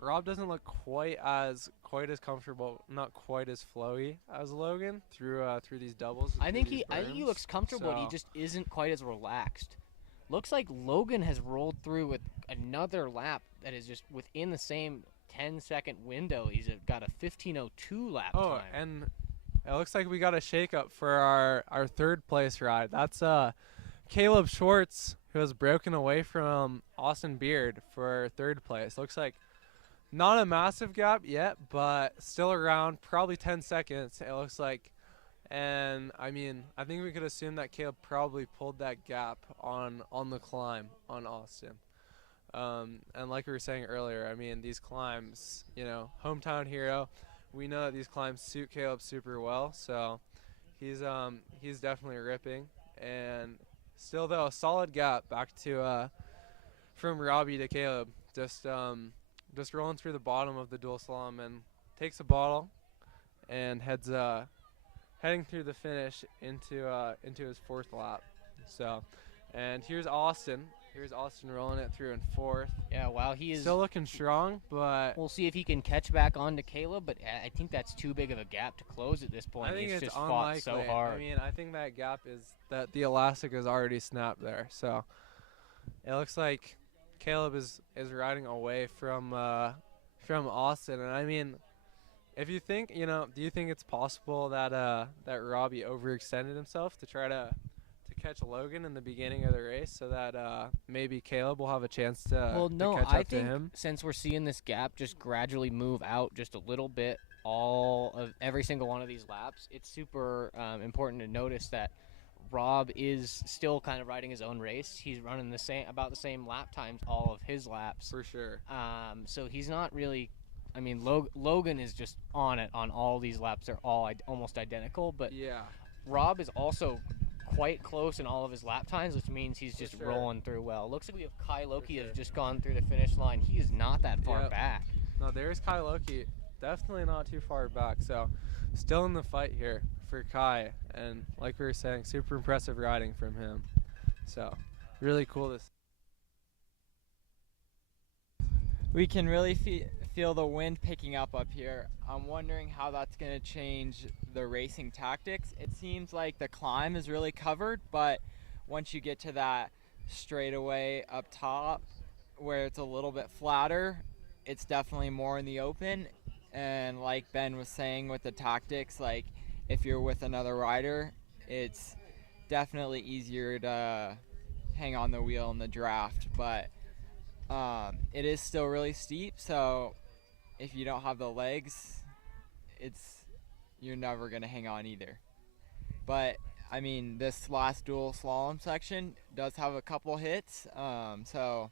Rob doesn't look quite as comfortable, not quite as flowy as Logan through these doubles. I think he looks comfortable. So. He just isn't quite as relaxed. Looks like Logan has rolled through with another lap that is just within the same 10-second window. He's got a 15:02 lap time. Oh, and it looks like we got a shakeup for our third place ride. That's Caleb Schwartz, who has broken away from Austin Beard for third place. Looks like not a massive gap yet, but still around probably 10 seconds, it looks like. And, I mean, I think we could assume that Caleb probably pulled that gap on the climb on Austin. And like we were saying earlier, I mean, these climbs, you know, hometown hero, we know that these climbs suit Caleb super well, so he's definitely ripping. And still, though, a solid gap back to from Robbie to Caleb. Just rolling through the bottom of the dual slalom and takes a bottle and heading through the finish into his fourth lap. So, and here's Austin. Here's Austin rolling it through in fourth. Yeah, wow, he is still looking strong, but we'll see if he can catch back on to Caleb. But I think that's too big of a gap to close at this point. I think He's it's just unlikely. fought so hard. I mean, I think that gap is that the elastic is already snapped there. So it looks like Caleb is riding away from Austin, and I mean, if you think, you know, do you think it's possible that that Robbie overextended himself to try to catch Logan in the beginning of the race, so that maybe Caleb will have a chance to catch up to him? Since we're seeing this gap just gradually move out just a little bit all of every single one of these laps, it's super important to notice that Rob is still kind of riding his own race. He's running about the same lap times all of his laps. For sure. So he's not really, I mean, Logan is just on it on all these laps. They're all almost identical, but yeah, Rob is also quite close in all of his lap times, which means he's just rolling through well. Looks like we have Kai Loki has just gone through the finish line. He is not that far back. No, there's Kai Loki. Definitely not too far back. So still in the fight here for Kai. And like we were saying, super impressive riding from him. So really cool to see. We can really feel the wind picking up here. I'm wondering how that's going to change the racing tactics. It seems like the climb is really covered, but once you get to that straightaway up top where it's a little bit flatter, it's definitely more in the open. And like Ben was saying with the tactics, like if you're with another rider, it's definitely easier to hang on the wheel in the draft, but it is still really steep, so if you don't have the legs, you're never going to hang on either. But I mean, this last dual slalom section does have a couple hits, so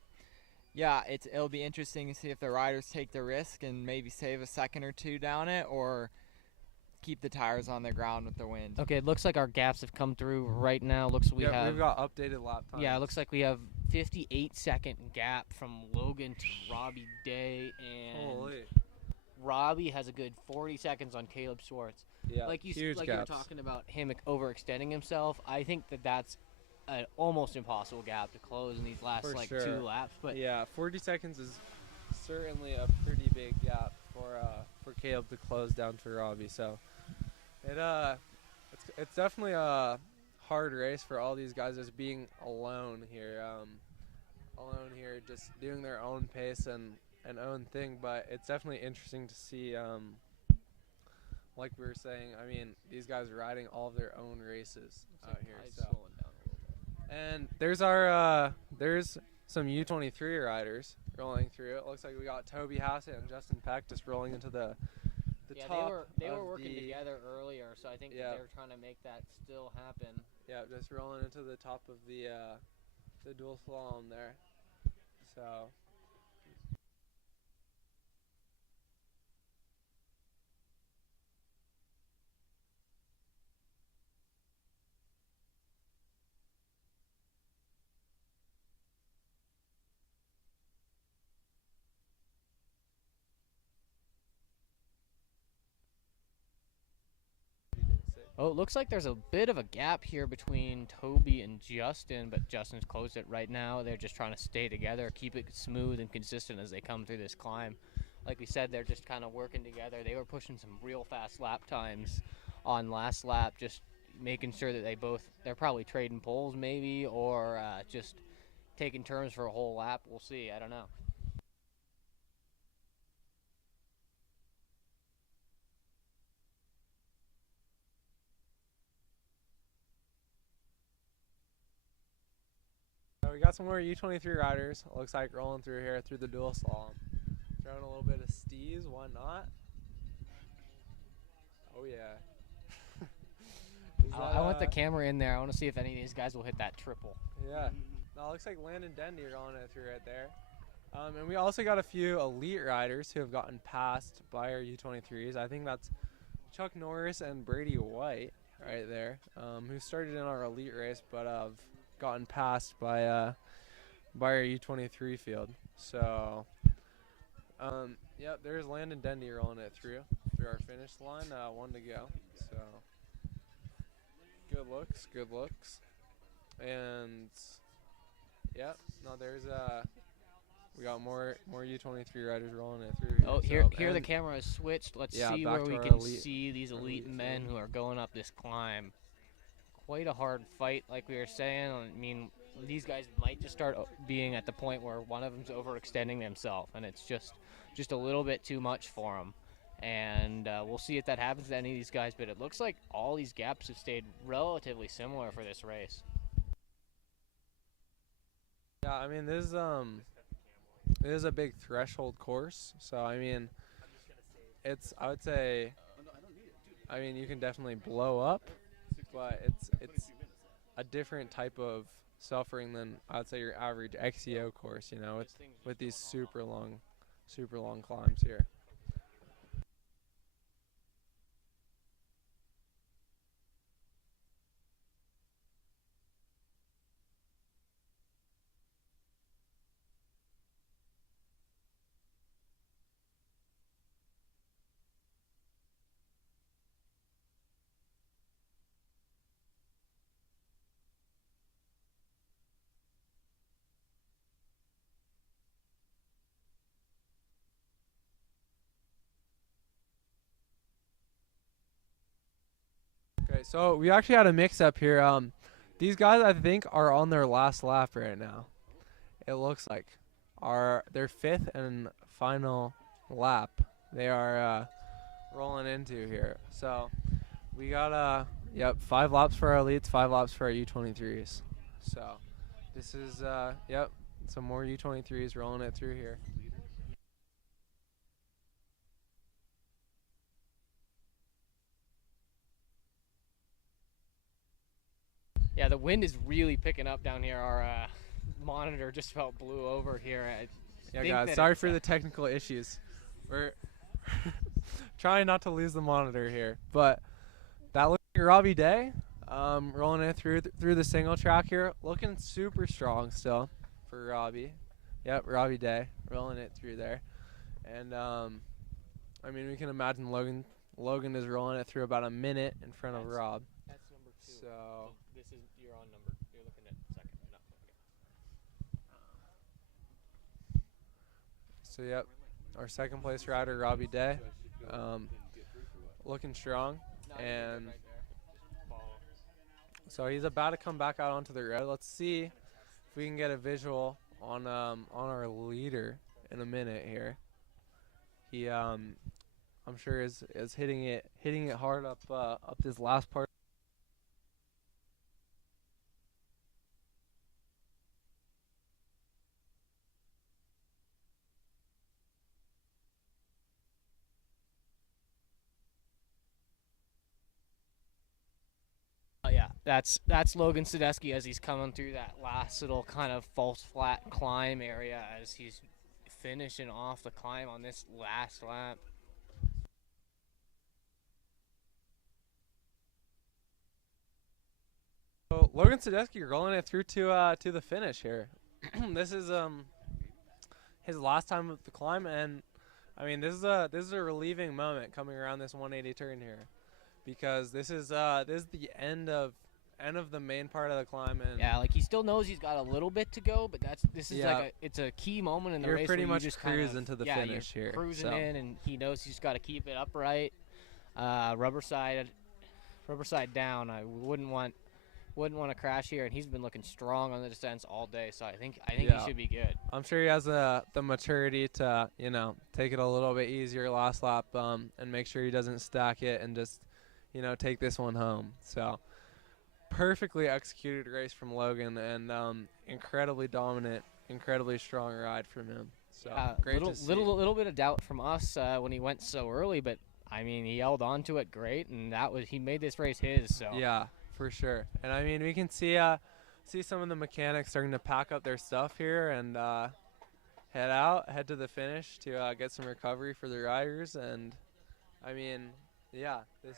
yeah, it'll be interesting to see if the riders take the risk and maybe save a second or two down it, or keep the tires on the ground with the wind. Okay, it looks like our gaps have come through right now. We've got updated lap times. Yeah, it looks like we have 58-second gap from Logan to Robbie Day, and Robbie has a good 40 seconds on Caleb Schwartz. Yeah, like you huge were gaps. talking about him overextending himself. I think that's an almost impossible gap to close in these last For 2 laps. But yeah, 40 seconds is certainly a pretty big gap for Caleb to close down to Robbie. So it's definitely a hard race for all these guys just being alone here, just doing their own pace and own thing. But it's definitely interesting to see, like we were saying, I mean, these guys are riding all of their own races out here. So. And there's some U23 riders rolling through. It looks like we got Toby Hassett and Justin Peck just rolling into the top. They were working together earlier, so I think that they were trying to make that still happen. Yeah, just rolling into the top of the dual slalom there. So. Oh, it looks like there's a bit of a gap here between Toby and Justin, but Justin's closed it right now. They're just trying to stay together, keep it smooth and consistent as they come through this climb. Like we said, they're just kind of working together. They were pushing some real fast lap times on last lap, just making sure that they're probably trading poles maybe, or just taking turns for a whole lap. We'll see. I don't know. So we got some more U23 riders. It looks like rolling through here through the dual slalom. Throwing a little bit of steez, why not? Oh yeah. I want the camera in there. I want to see if any of these guys will hit that triple. Yeah. No, it looks like Landon Dendy rolling it through right there. And we also got a few elite riders who have gotten passed by our U23s. I think that's Chuck Norris and Brady White right there, who started in our elite race but have gotten passed by our U23 field. So, yep, there's Landon Dendy rolling it through our finish line. 1 to go. So, good looks. And, yep, no, there's we got more U23 riders rolling it through. Oh, here the camera is switched. Let's see where we can see these elite men who are going up this climb. Quite a hard fight, like we were saying. I mean, these guys might just start being at the point where one of them's overextending themselves, and it's just a little bit too much for them. And we'll see if that happens to any of these guys, but it looks like all these gaps have stayed relatively similar for this race. Yeah, I mean, this is a big threshold course, so I mean, I would say, I mean, you can definitely blow up, but it's a different type of suffering than I'd say your average XCO course, you know, with these super long climbs here. Okay, so we actually had a mix-up here. These guys, I think, are on their last lap right now. It looks like their 5th and final lap. They are rolling into here. So we got 5 laps for our elites, 5 laps for our U23s. So this is some more U23s rolling it through here. Yeah, the wind is really picking up down here. Our monitor just about blew over here. Yeah, guys, sorry for the technical issues. We're trying not to lose the monitor here, but that looks like Robbie Day, rolling it through the single track here, looking super strong still for Robbie. Yep, Robbie Day rolling it through there, and I mean, we can imagine Logan is rolling it through about a minute in front of Rob. That's number 2. So You're on number. You're looking at second. No, okay. So yep, our second place rider Robbie Day, looking strong, and so he's about to come back out onto the road. Let's see if we can get a visual on our leader in a minute here. He I'm sure is hitting it hard up this last part. That's Logan Sadesky as he's coming through that last little kind of false flat climb area as he's finishing off the climb on this last lap. So Logan Sadesky rolling it through to the finish here. This is his last time of the climb, and I mean this is a relieving moment coming around this 180 turn here. because this is the end of the main part of the climb. And yeah, like he still knows he's got a little bit to go, but this is it's a key moment in the you're race. Pretty where much you just cruising to the finish you're here. Cruising in, and he knows he's got to keep it upright, rubber side down. I wouldn't want to crash here, and he's been looking strong on the descents all day, so I think he should be good. I'm sure he has the maturity to take it a little bit easier last lap, and make sure he doesn't stack it and just take this one home. So perfectly executed race from Logan, and incredibly dominant, incredibly strong ride from him. So great to see. Little bit of doubt from us when he went so early, but I mean he held on to it great, and he made this race his. So yeah, for sure. And I mean we can see some of the mechanics starting to pack up their stuff here and head to the finish to get some recovery for the riders. And I mean, yeah, this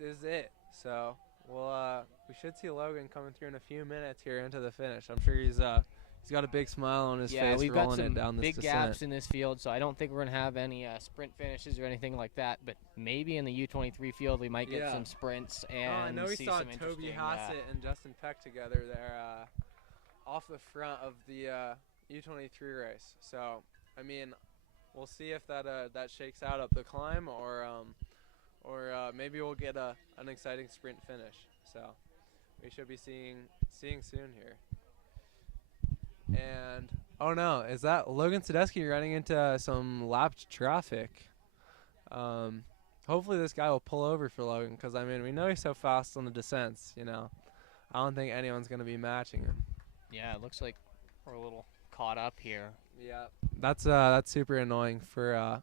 is it. So we should see Logan coming through in a few minutes here into the finish. I'm sure he's got a big smile on his face we've rolling got some it down this big descent. gaps in this field, so I don't think we're going to have any sprint finishes or anything like that, but maybe in the U23 field we might get some sprints and I know we see saw some Toby Hassett and Justin Peck together there off the front of the U23 race. So, I mean, we'll see if that shakes out up the climb, or maybe we'll get an exciting sprint finish. So, we should be seeing soon here. And oh no, is that Logan Sadesky running into some lapped traffic? Hopefully this guy will pull over for Logan, because I mean we know he's so fast on the descents. I don't think anyone's going to be matching him. Yeah, it looks like we're a little caught up here. Yeah, that's super annoying for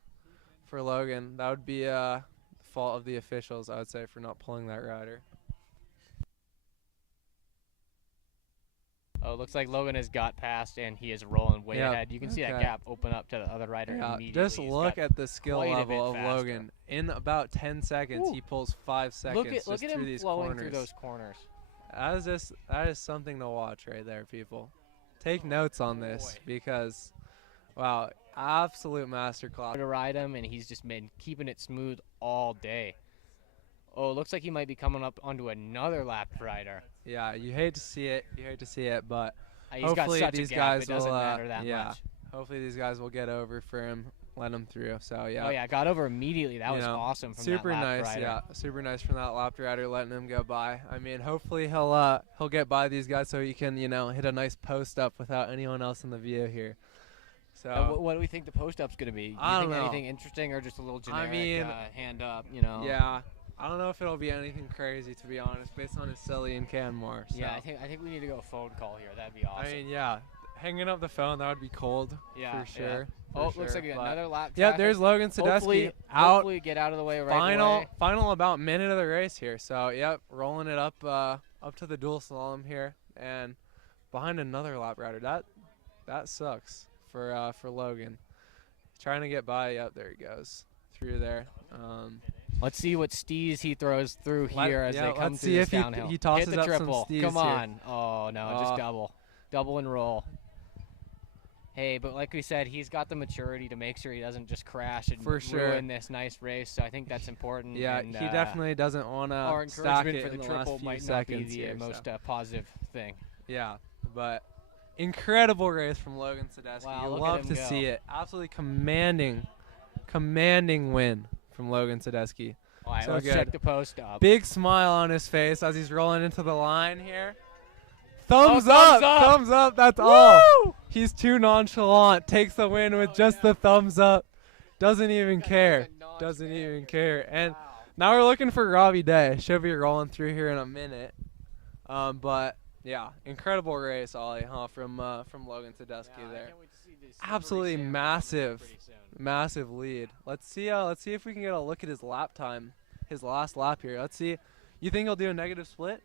Logan. That would be the fault of the officials, I would say, for not pulling that rider. Oh, it looks like Logan has got past, and he is rolling way ahead. You can see that gap open up to the other rider immediately. Just look at the skill level of Logan. In about 10 seconds, he pulls 5 seconds look at through him these flowing corners. through those corners. That is something to watch right there, people. Take notes on this because, wow, absolute masterclass. To ride him, and he's just been keeping it smooth all day. Oh, it looks like he might be coming up onto another lapped rider. Yeah, you hate to see it. But he's got hopefully such these a gap, guys it doesn't will. matter that much. Hopefully these guys will get over for him, let him through. So yeah. Oh yeah, got over immediately. That was awesome from super that nice. rider. Yeah, super nice from that lapped rider, letting him go by. I mean, hopefully he'll get by these guys so he can hit a nice post up without anyone else in the view here. So what do we think the post up's gonna be? I don't know. Anything interesting or just a little generic hand up? Yeah. I don't know if it'll be anything crazy, to be honest, based on his Sully and Canmore. So. Yeah, I think we need to go phone call here. That'd be awesome. I mean, yeah, hanging up the phone, that would be cold. Yeah, for sure. Yeah. Looks like another lap. Yeah, there's Logan Sadesky Hopefully get out of the way right away. Final about minute of the race here. So yep, rolling it up to the dual slalom here, and behind another lap rider. That sucks for Logan. Trying to get by. Yep, there he goes through there. Let's see what stees he throws through here as they come through this downhill. He tosses Hit the up triple. some stees Come on. here. Oh, no, just double and roll. Hey, but like we said, he's got the maturity to make sure he doesn't just crash and ruin this nice race. So I think that's important. Yeah, and, he definitely doesn't want to stack it for the in the triple last few might not seconds be the here, most positive thing. Yeah, but incredible race from Logan Sadesky. Wow, You look love at him to go. see it. Absolutely commanding win from Logan Sadesky. All right, so let's good. check the post up. Big smile on his face as he's rolling into the line here. Thumbs up! Thumbs up, that's all. He's too nonchalant. Takes the win with just the thumbs up. Doesn't even care. Doesn't even care. And now we're looking for Robbie Day. Should be rolling through here in a minute. But yeah, incredible race, Ollie, from Logan Sadesky there. Absolutely massive lead. Let's see if we can get a look at his lap time, his last lap here. Let's see. You think he'll do a negative split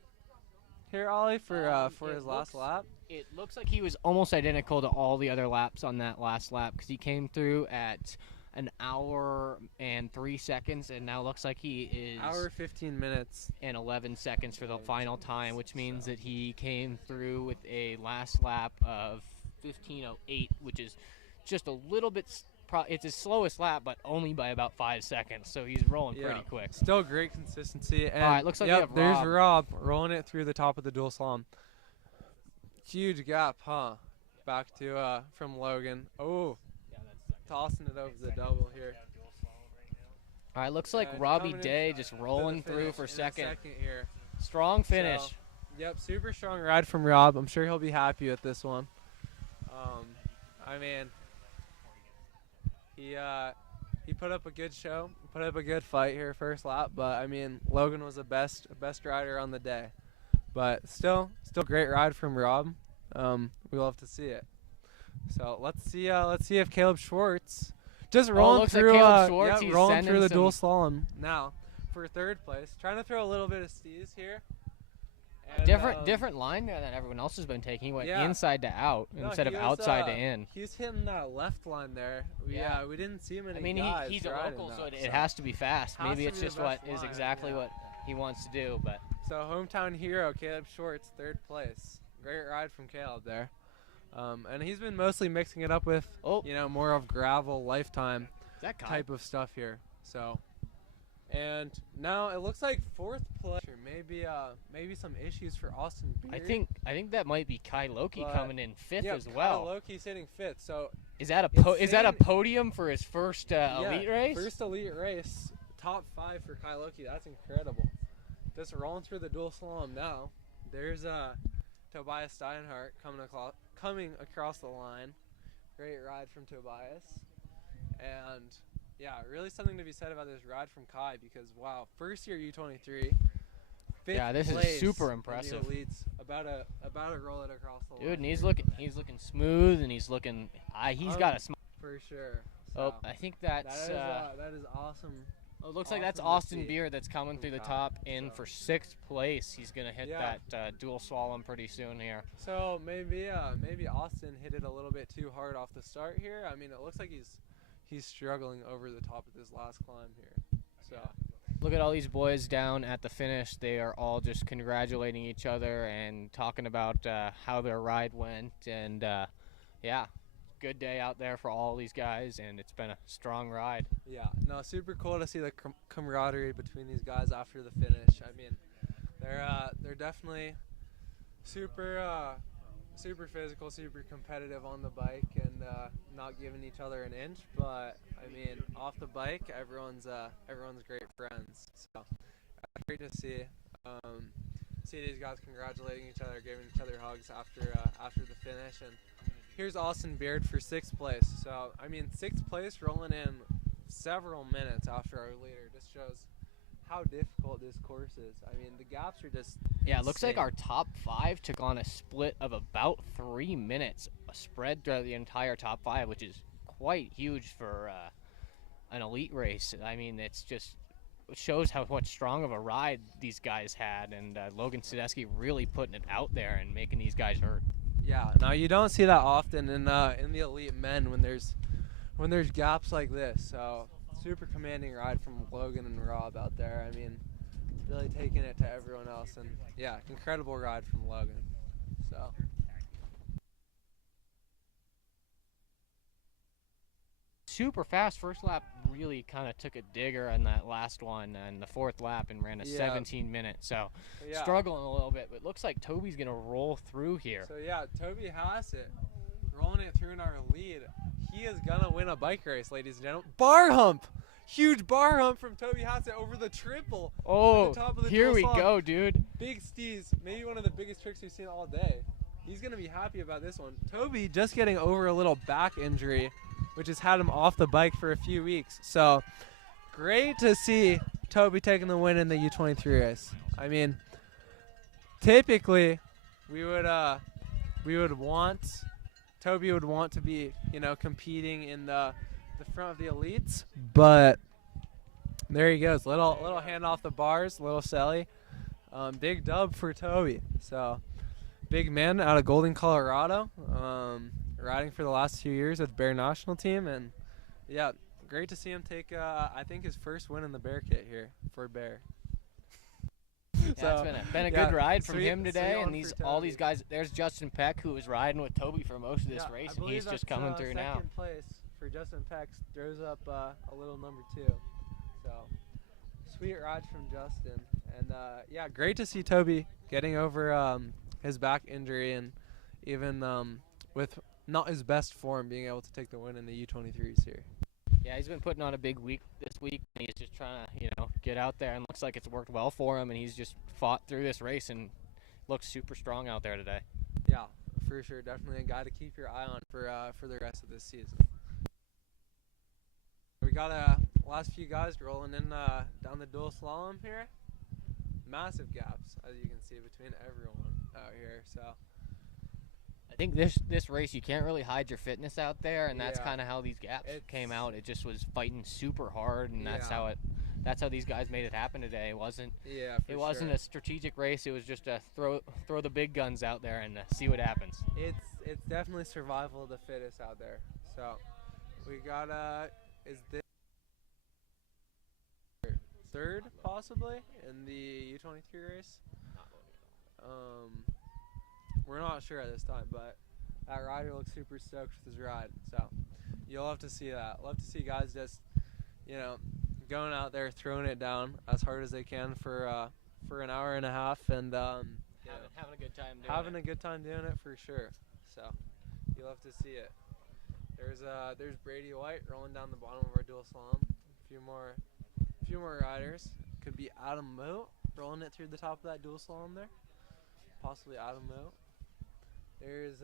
here, Ollie, for his last lap? It looks like he was almost identical to all the other laps on that last lap because he came through at an hour and 3 seconds, and now looks like he is hour 15 minutes and 11 seconds for the final time, which means that he came through with a last lap of 15:08, which is just a little bit it's his slowest lap, but only by about 5 seconds. So he's rolling pretty quick. Still great consistency. And All right, looks like we have there's Rob. rolling it through the top of the dual slalom. Huge gap, huh? Back to from Logan. Oh, tossing it over the double here. All right, looks like And Robbie coming Day in just to the rolling through finish for in the second. here. Strong finish. So, yep, super strong ride from Rob. I'm sure he'll be happy with this one. I mean, he put up a good show, put up a good fight here first lap, but I mean, Logan was the best rider on the day. But still great ride from Rob. We love to see it. So let's see if Caleb Schwartz just rolling looks like through Caleb Schwartz, he's rolling through the sending dual slalom now for third place. Trying to throw a little bit of steez here. And, Different line there than everyone else has been taking. He went yeah. inside to out instead of he was, outside to in. He's hitting that left line there. We didn't see many I mean, guys he's a riding local, so that, it has to be fast. Has Maybe to it's be the just what best is line, exactly yeah. what he wants to do. But So hometown hero Caleb Schwartz, third place. Great ride from Caleb there. And he's been mostly mixing it up with, more of gravel lifetime type of stuff here. So, and now it looks like fourth place. Maybe some issues for Austin Beard. I think that might be Kai Loki But, coming in fifth yeah, as well. Kai Loki's hitting fifth. So Is that a podium for his first elite race? First elite race, top 5 for Kai Loki. That's incredible. Just rolling through the dual slalom now. There's Tobias Steinhardt coming across the line. Great ride from Tobias. And yeah, really something to be said about this ride from Kai because wow, first year U23. Yeah, this is super impressive. Elites, about to roll it across the line. Dude, and he's looking smooth, and he's got a smile. For sure. So, I think that is awesome. Oh, it looks like that's awesome to Austin see Beard that's coming through the Kai, top in so. for 6th place. He's gonna hit Yeah. that dual slalom pretty soon here. So maybe Austin hit it a little bit too hard off the start here. I mean, it looks like he's struggling over the top of this last climb here. So Look at all these boys down at the finish. They are all just congratulating each other and talking about how their ride went. And yeah, good day out there for all these guys, and it's been a strong ride. yeah, no, super cool to see the camaraderie between these guys after the finish. I mean, they're definitely super physical, super competitive on the bike, and not giving each other an inch. But I mean, off the bike, everyone's great friends. So great to see these guys congratulating each other, giving each other hugs after the finish. And here's Austin Beard for 6th place. So I mean, 6th place rolling in several minutes after our leader just shows how difficult this course is. I mean, the gaps are just Yeah, it looks like insane. our top 5 took on a split of about 3 minutes, spread throughout the entire top 5, which is quite huge for an elite race. I mean, it shows how much strong of a ride these guys had, and Logan Sadesky really putting it out there and making these guys hurt. Yeah, now you don't see that often in the elite men when there's gaps like this. So super commanding ride from Logan and Rob out there. I mean, really taking it to everyone else, and yeah, incredible ride from Logan. So Super fast first lap, really kind of took a digger on that last one and the 4th lap and ran a 17 minutes. So yeah. struggling a little bit, but it looks like Toby's gonna roll through here. So yeah, Toby Hassett rolling it through in our lead. He is gonna win a bike race, ladies and gentlemen. Bar hump! Huge bar hump from Toby Hassett over the triple. Oh, at the top of the here dual we slalom. go, dude. Big steez, maybe one of the biggest tricks we've seen all day. He's gonna be happy about this one. Toby just getting over a little back injury, which has had him off the bike for a few weeks. So great to see Toby taking the win in the U23 race. I mean, typically Toby would want to be, competing in the front of the elites, but there he goes. Little hand off the bars, little Sally. Big dub for Toby. So big man out of Golden, Colorado. Riding for the last 2 years with Bear national team, and yeah, great to see him take I think his first win in the Bear kit here for Bear. Yeah, it's been a good ride from him today, and all these guys. There's Justin Peck, who was riding with Toby for most of this race, and he's just coming through now. Second place for Justin Peck throws up a little number 2. So sweet ride from Justin. And yeah, great to see Toby getting over his back injury and even with not his best form being able to take the win in the U23s here. Yeah, he's been putting on a big week this week. And he's just trying to, get out there, and looks like it's worked well for him. And he's just fought through this race and looks super strong out there today. Yeah, for sure. Definitely a guy to keep your eye on for the rest of this season. We got last few guys rolling in down the dual slalom here. Massive gaps, as you can see, between everyone out here. So I think this race, you can't really hide your fitness out there, and that's kind of how these gaps came out. It just was fighting super hard, and that's how these guys made it happen today. It wasn't a strategic race. It was just a throw the big guns out there and see what happens. It's definitely survival of the fittest out there. So we got is this third possibly in the U23 race? We're not sure at this time, but that rider looks super stoked with his ride. So you'll have to see that. Love to see guys just, going out there, throwing it down as hard as they can for an hour and a half, and having a good time doing having a good time doing it for sure. So you'll have to see it. There's Brady White rolling down the bottom of our dual slalom. A few more riders. Could be Adam Moat rolling it through the top of that dual slalom there. Possibly Adam Moat. There's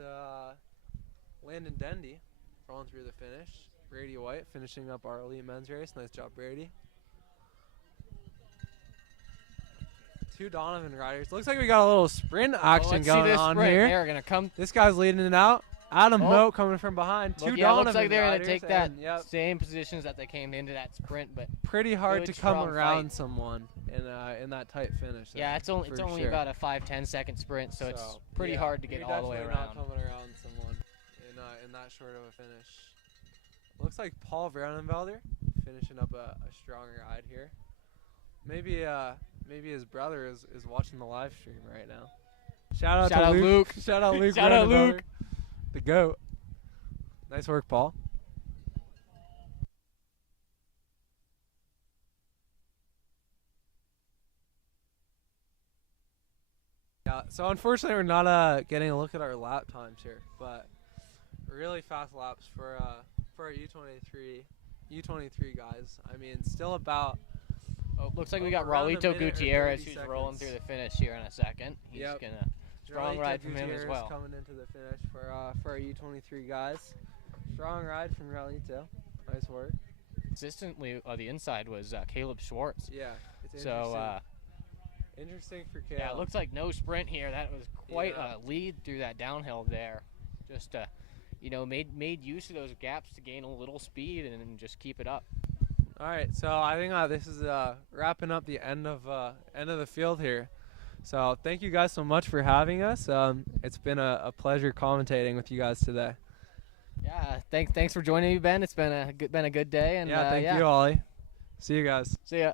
Landon Dendy rolling through the finish. Brady White finishing up our Elite Men's race. Nice job, Brady. 2 Donovan riders. Looks like we got a little sprint action going on here. They're gonna come. This guy's leading it out. Adam Moat coming from behind. 2 Donovan looks like they're riders, gonna take that same positions that they came into that sprint, but pretty hard to come around someone in that tight finish. Yeah, it's only about a 5-10 second sprint, so it's pretty hard to get all the way around. Not coming around someone in that short of a finish. Looks like Paul Vreunenvelder finishing up a strong ride here. Maybe his brother is watching the live stream right now. Shout out to Luke. Shout out Luke. Shout out Luke. The GOAT. Nice work, Paul. Yeah, so unfortunately we're not getting a look at our lap times here, but really fast laps for our U23 guys. I mean, still about. Oh, looks like we got Raulito Gutierrez who's rolling through the finish here in a second. He's gonna strong ride from him as well. Coming into the finish for our U23 guys. Strong ride from Raulito. Nice work. Consistently, the inside was Caleb Schwartz. Yeah, it's so interesting for Caleb. Yeah, it looks like no sprint here. That was quite a lead through that downhill there. Just made use of those gaps to gain a little speed and just keep it up. All right, so I think this is wrapping up the end of the field here. So thank you guys so much for having us. It's been a pleasure commentating with you guys today. Yeah, thanks for joining me, Ben. It's been a good day. And thank you, Ollie. See you guys. See ya.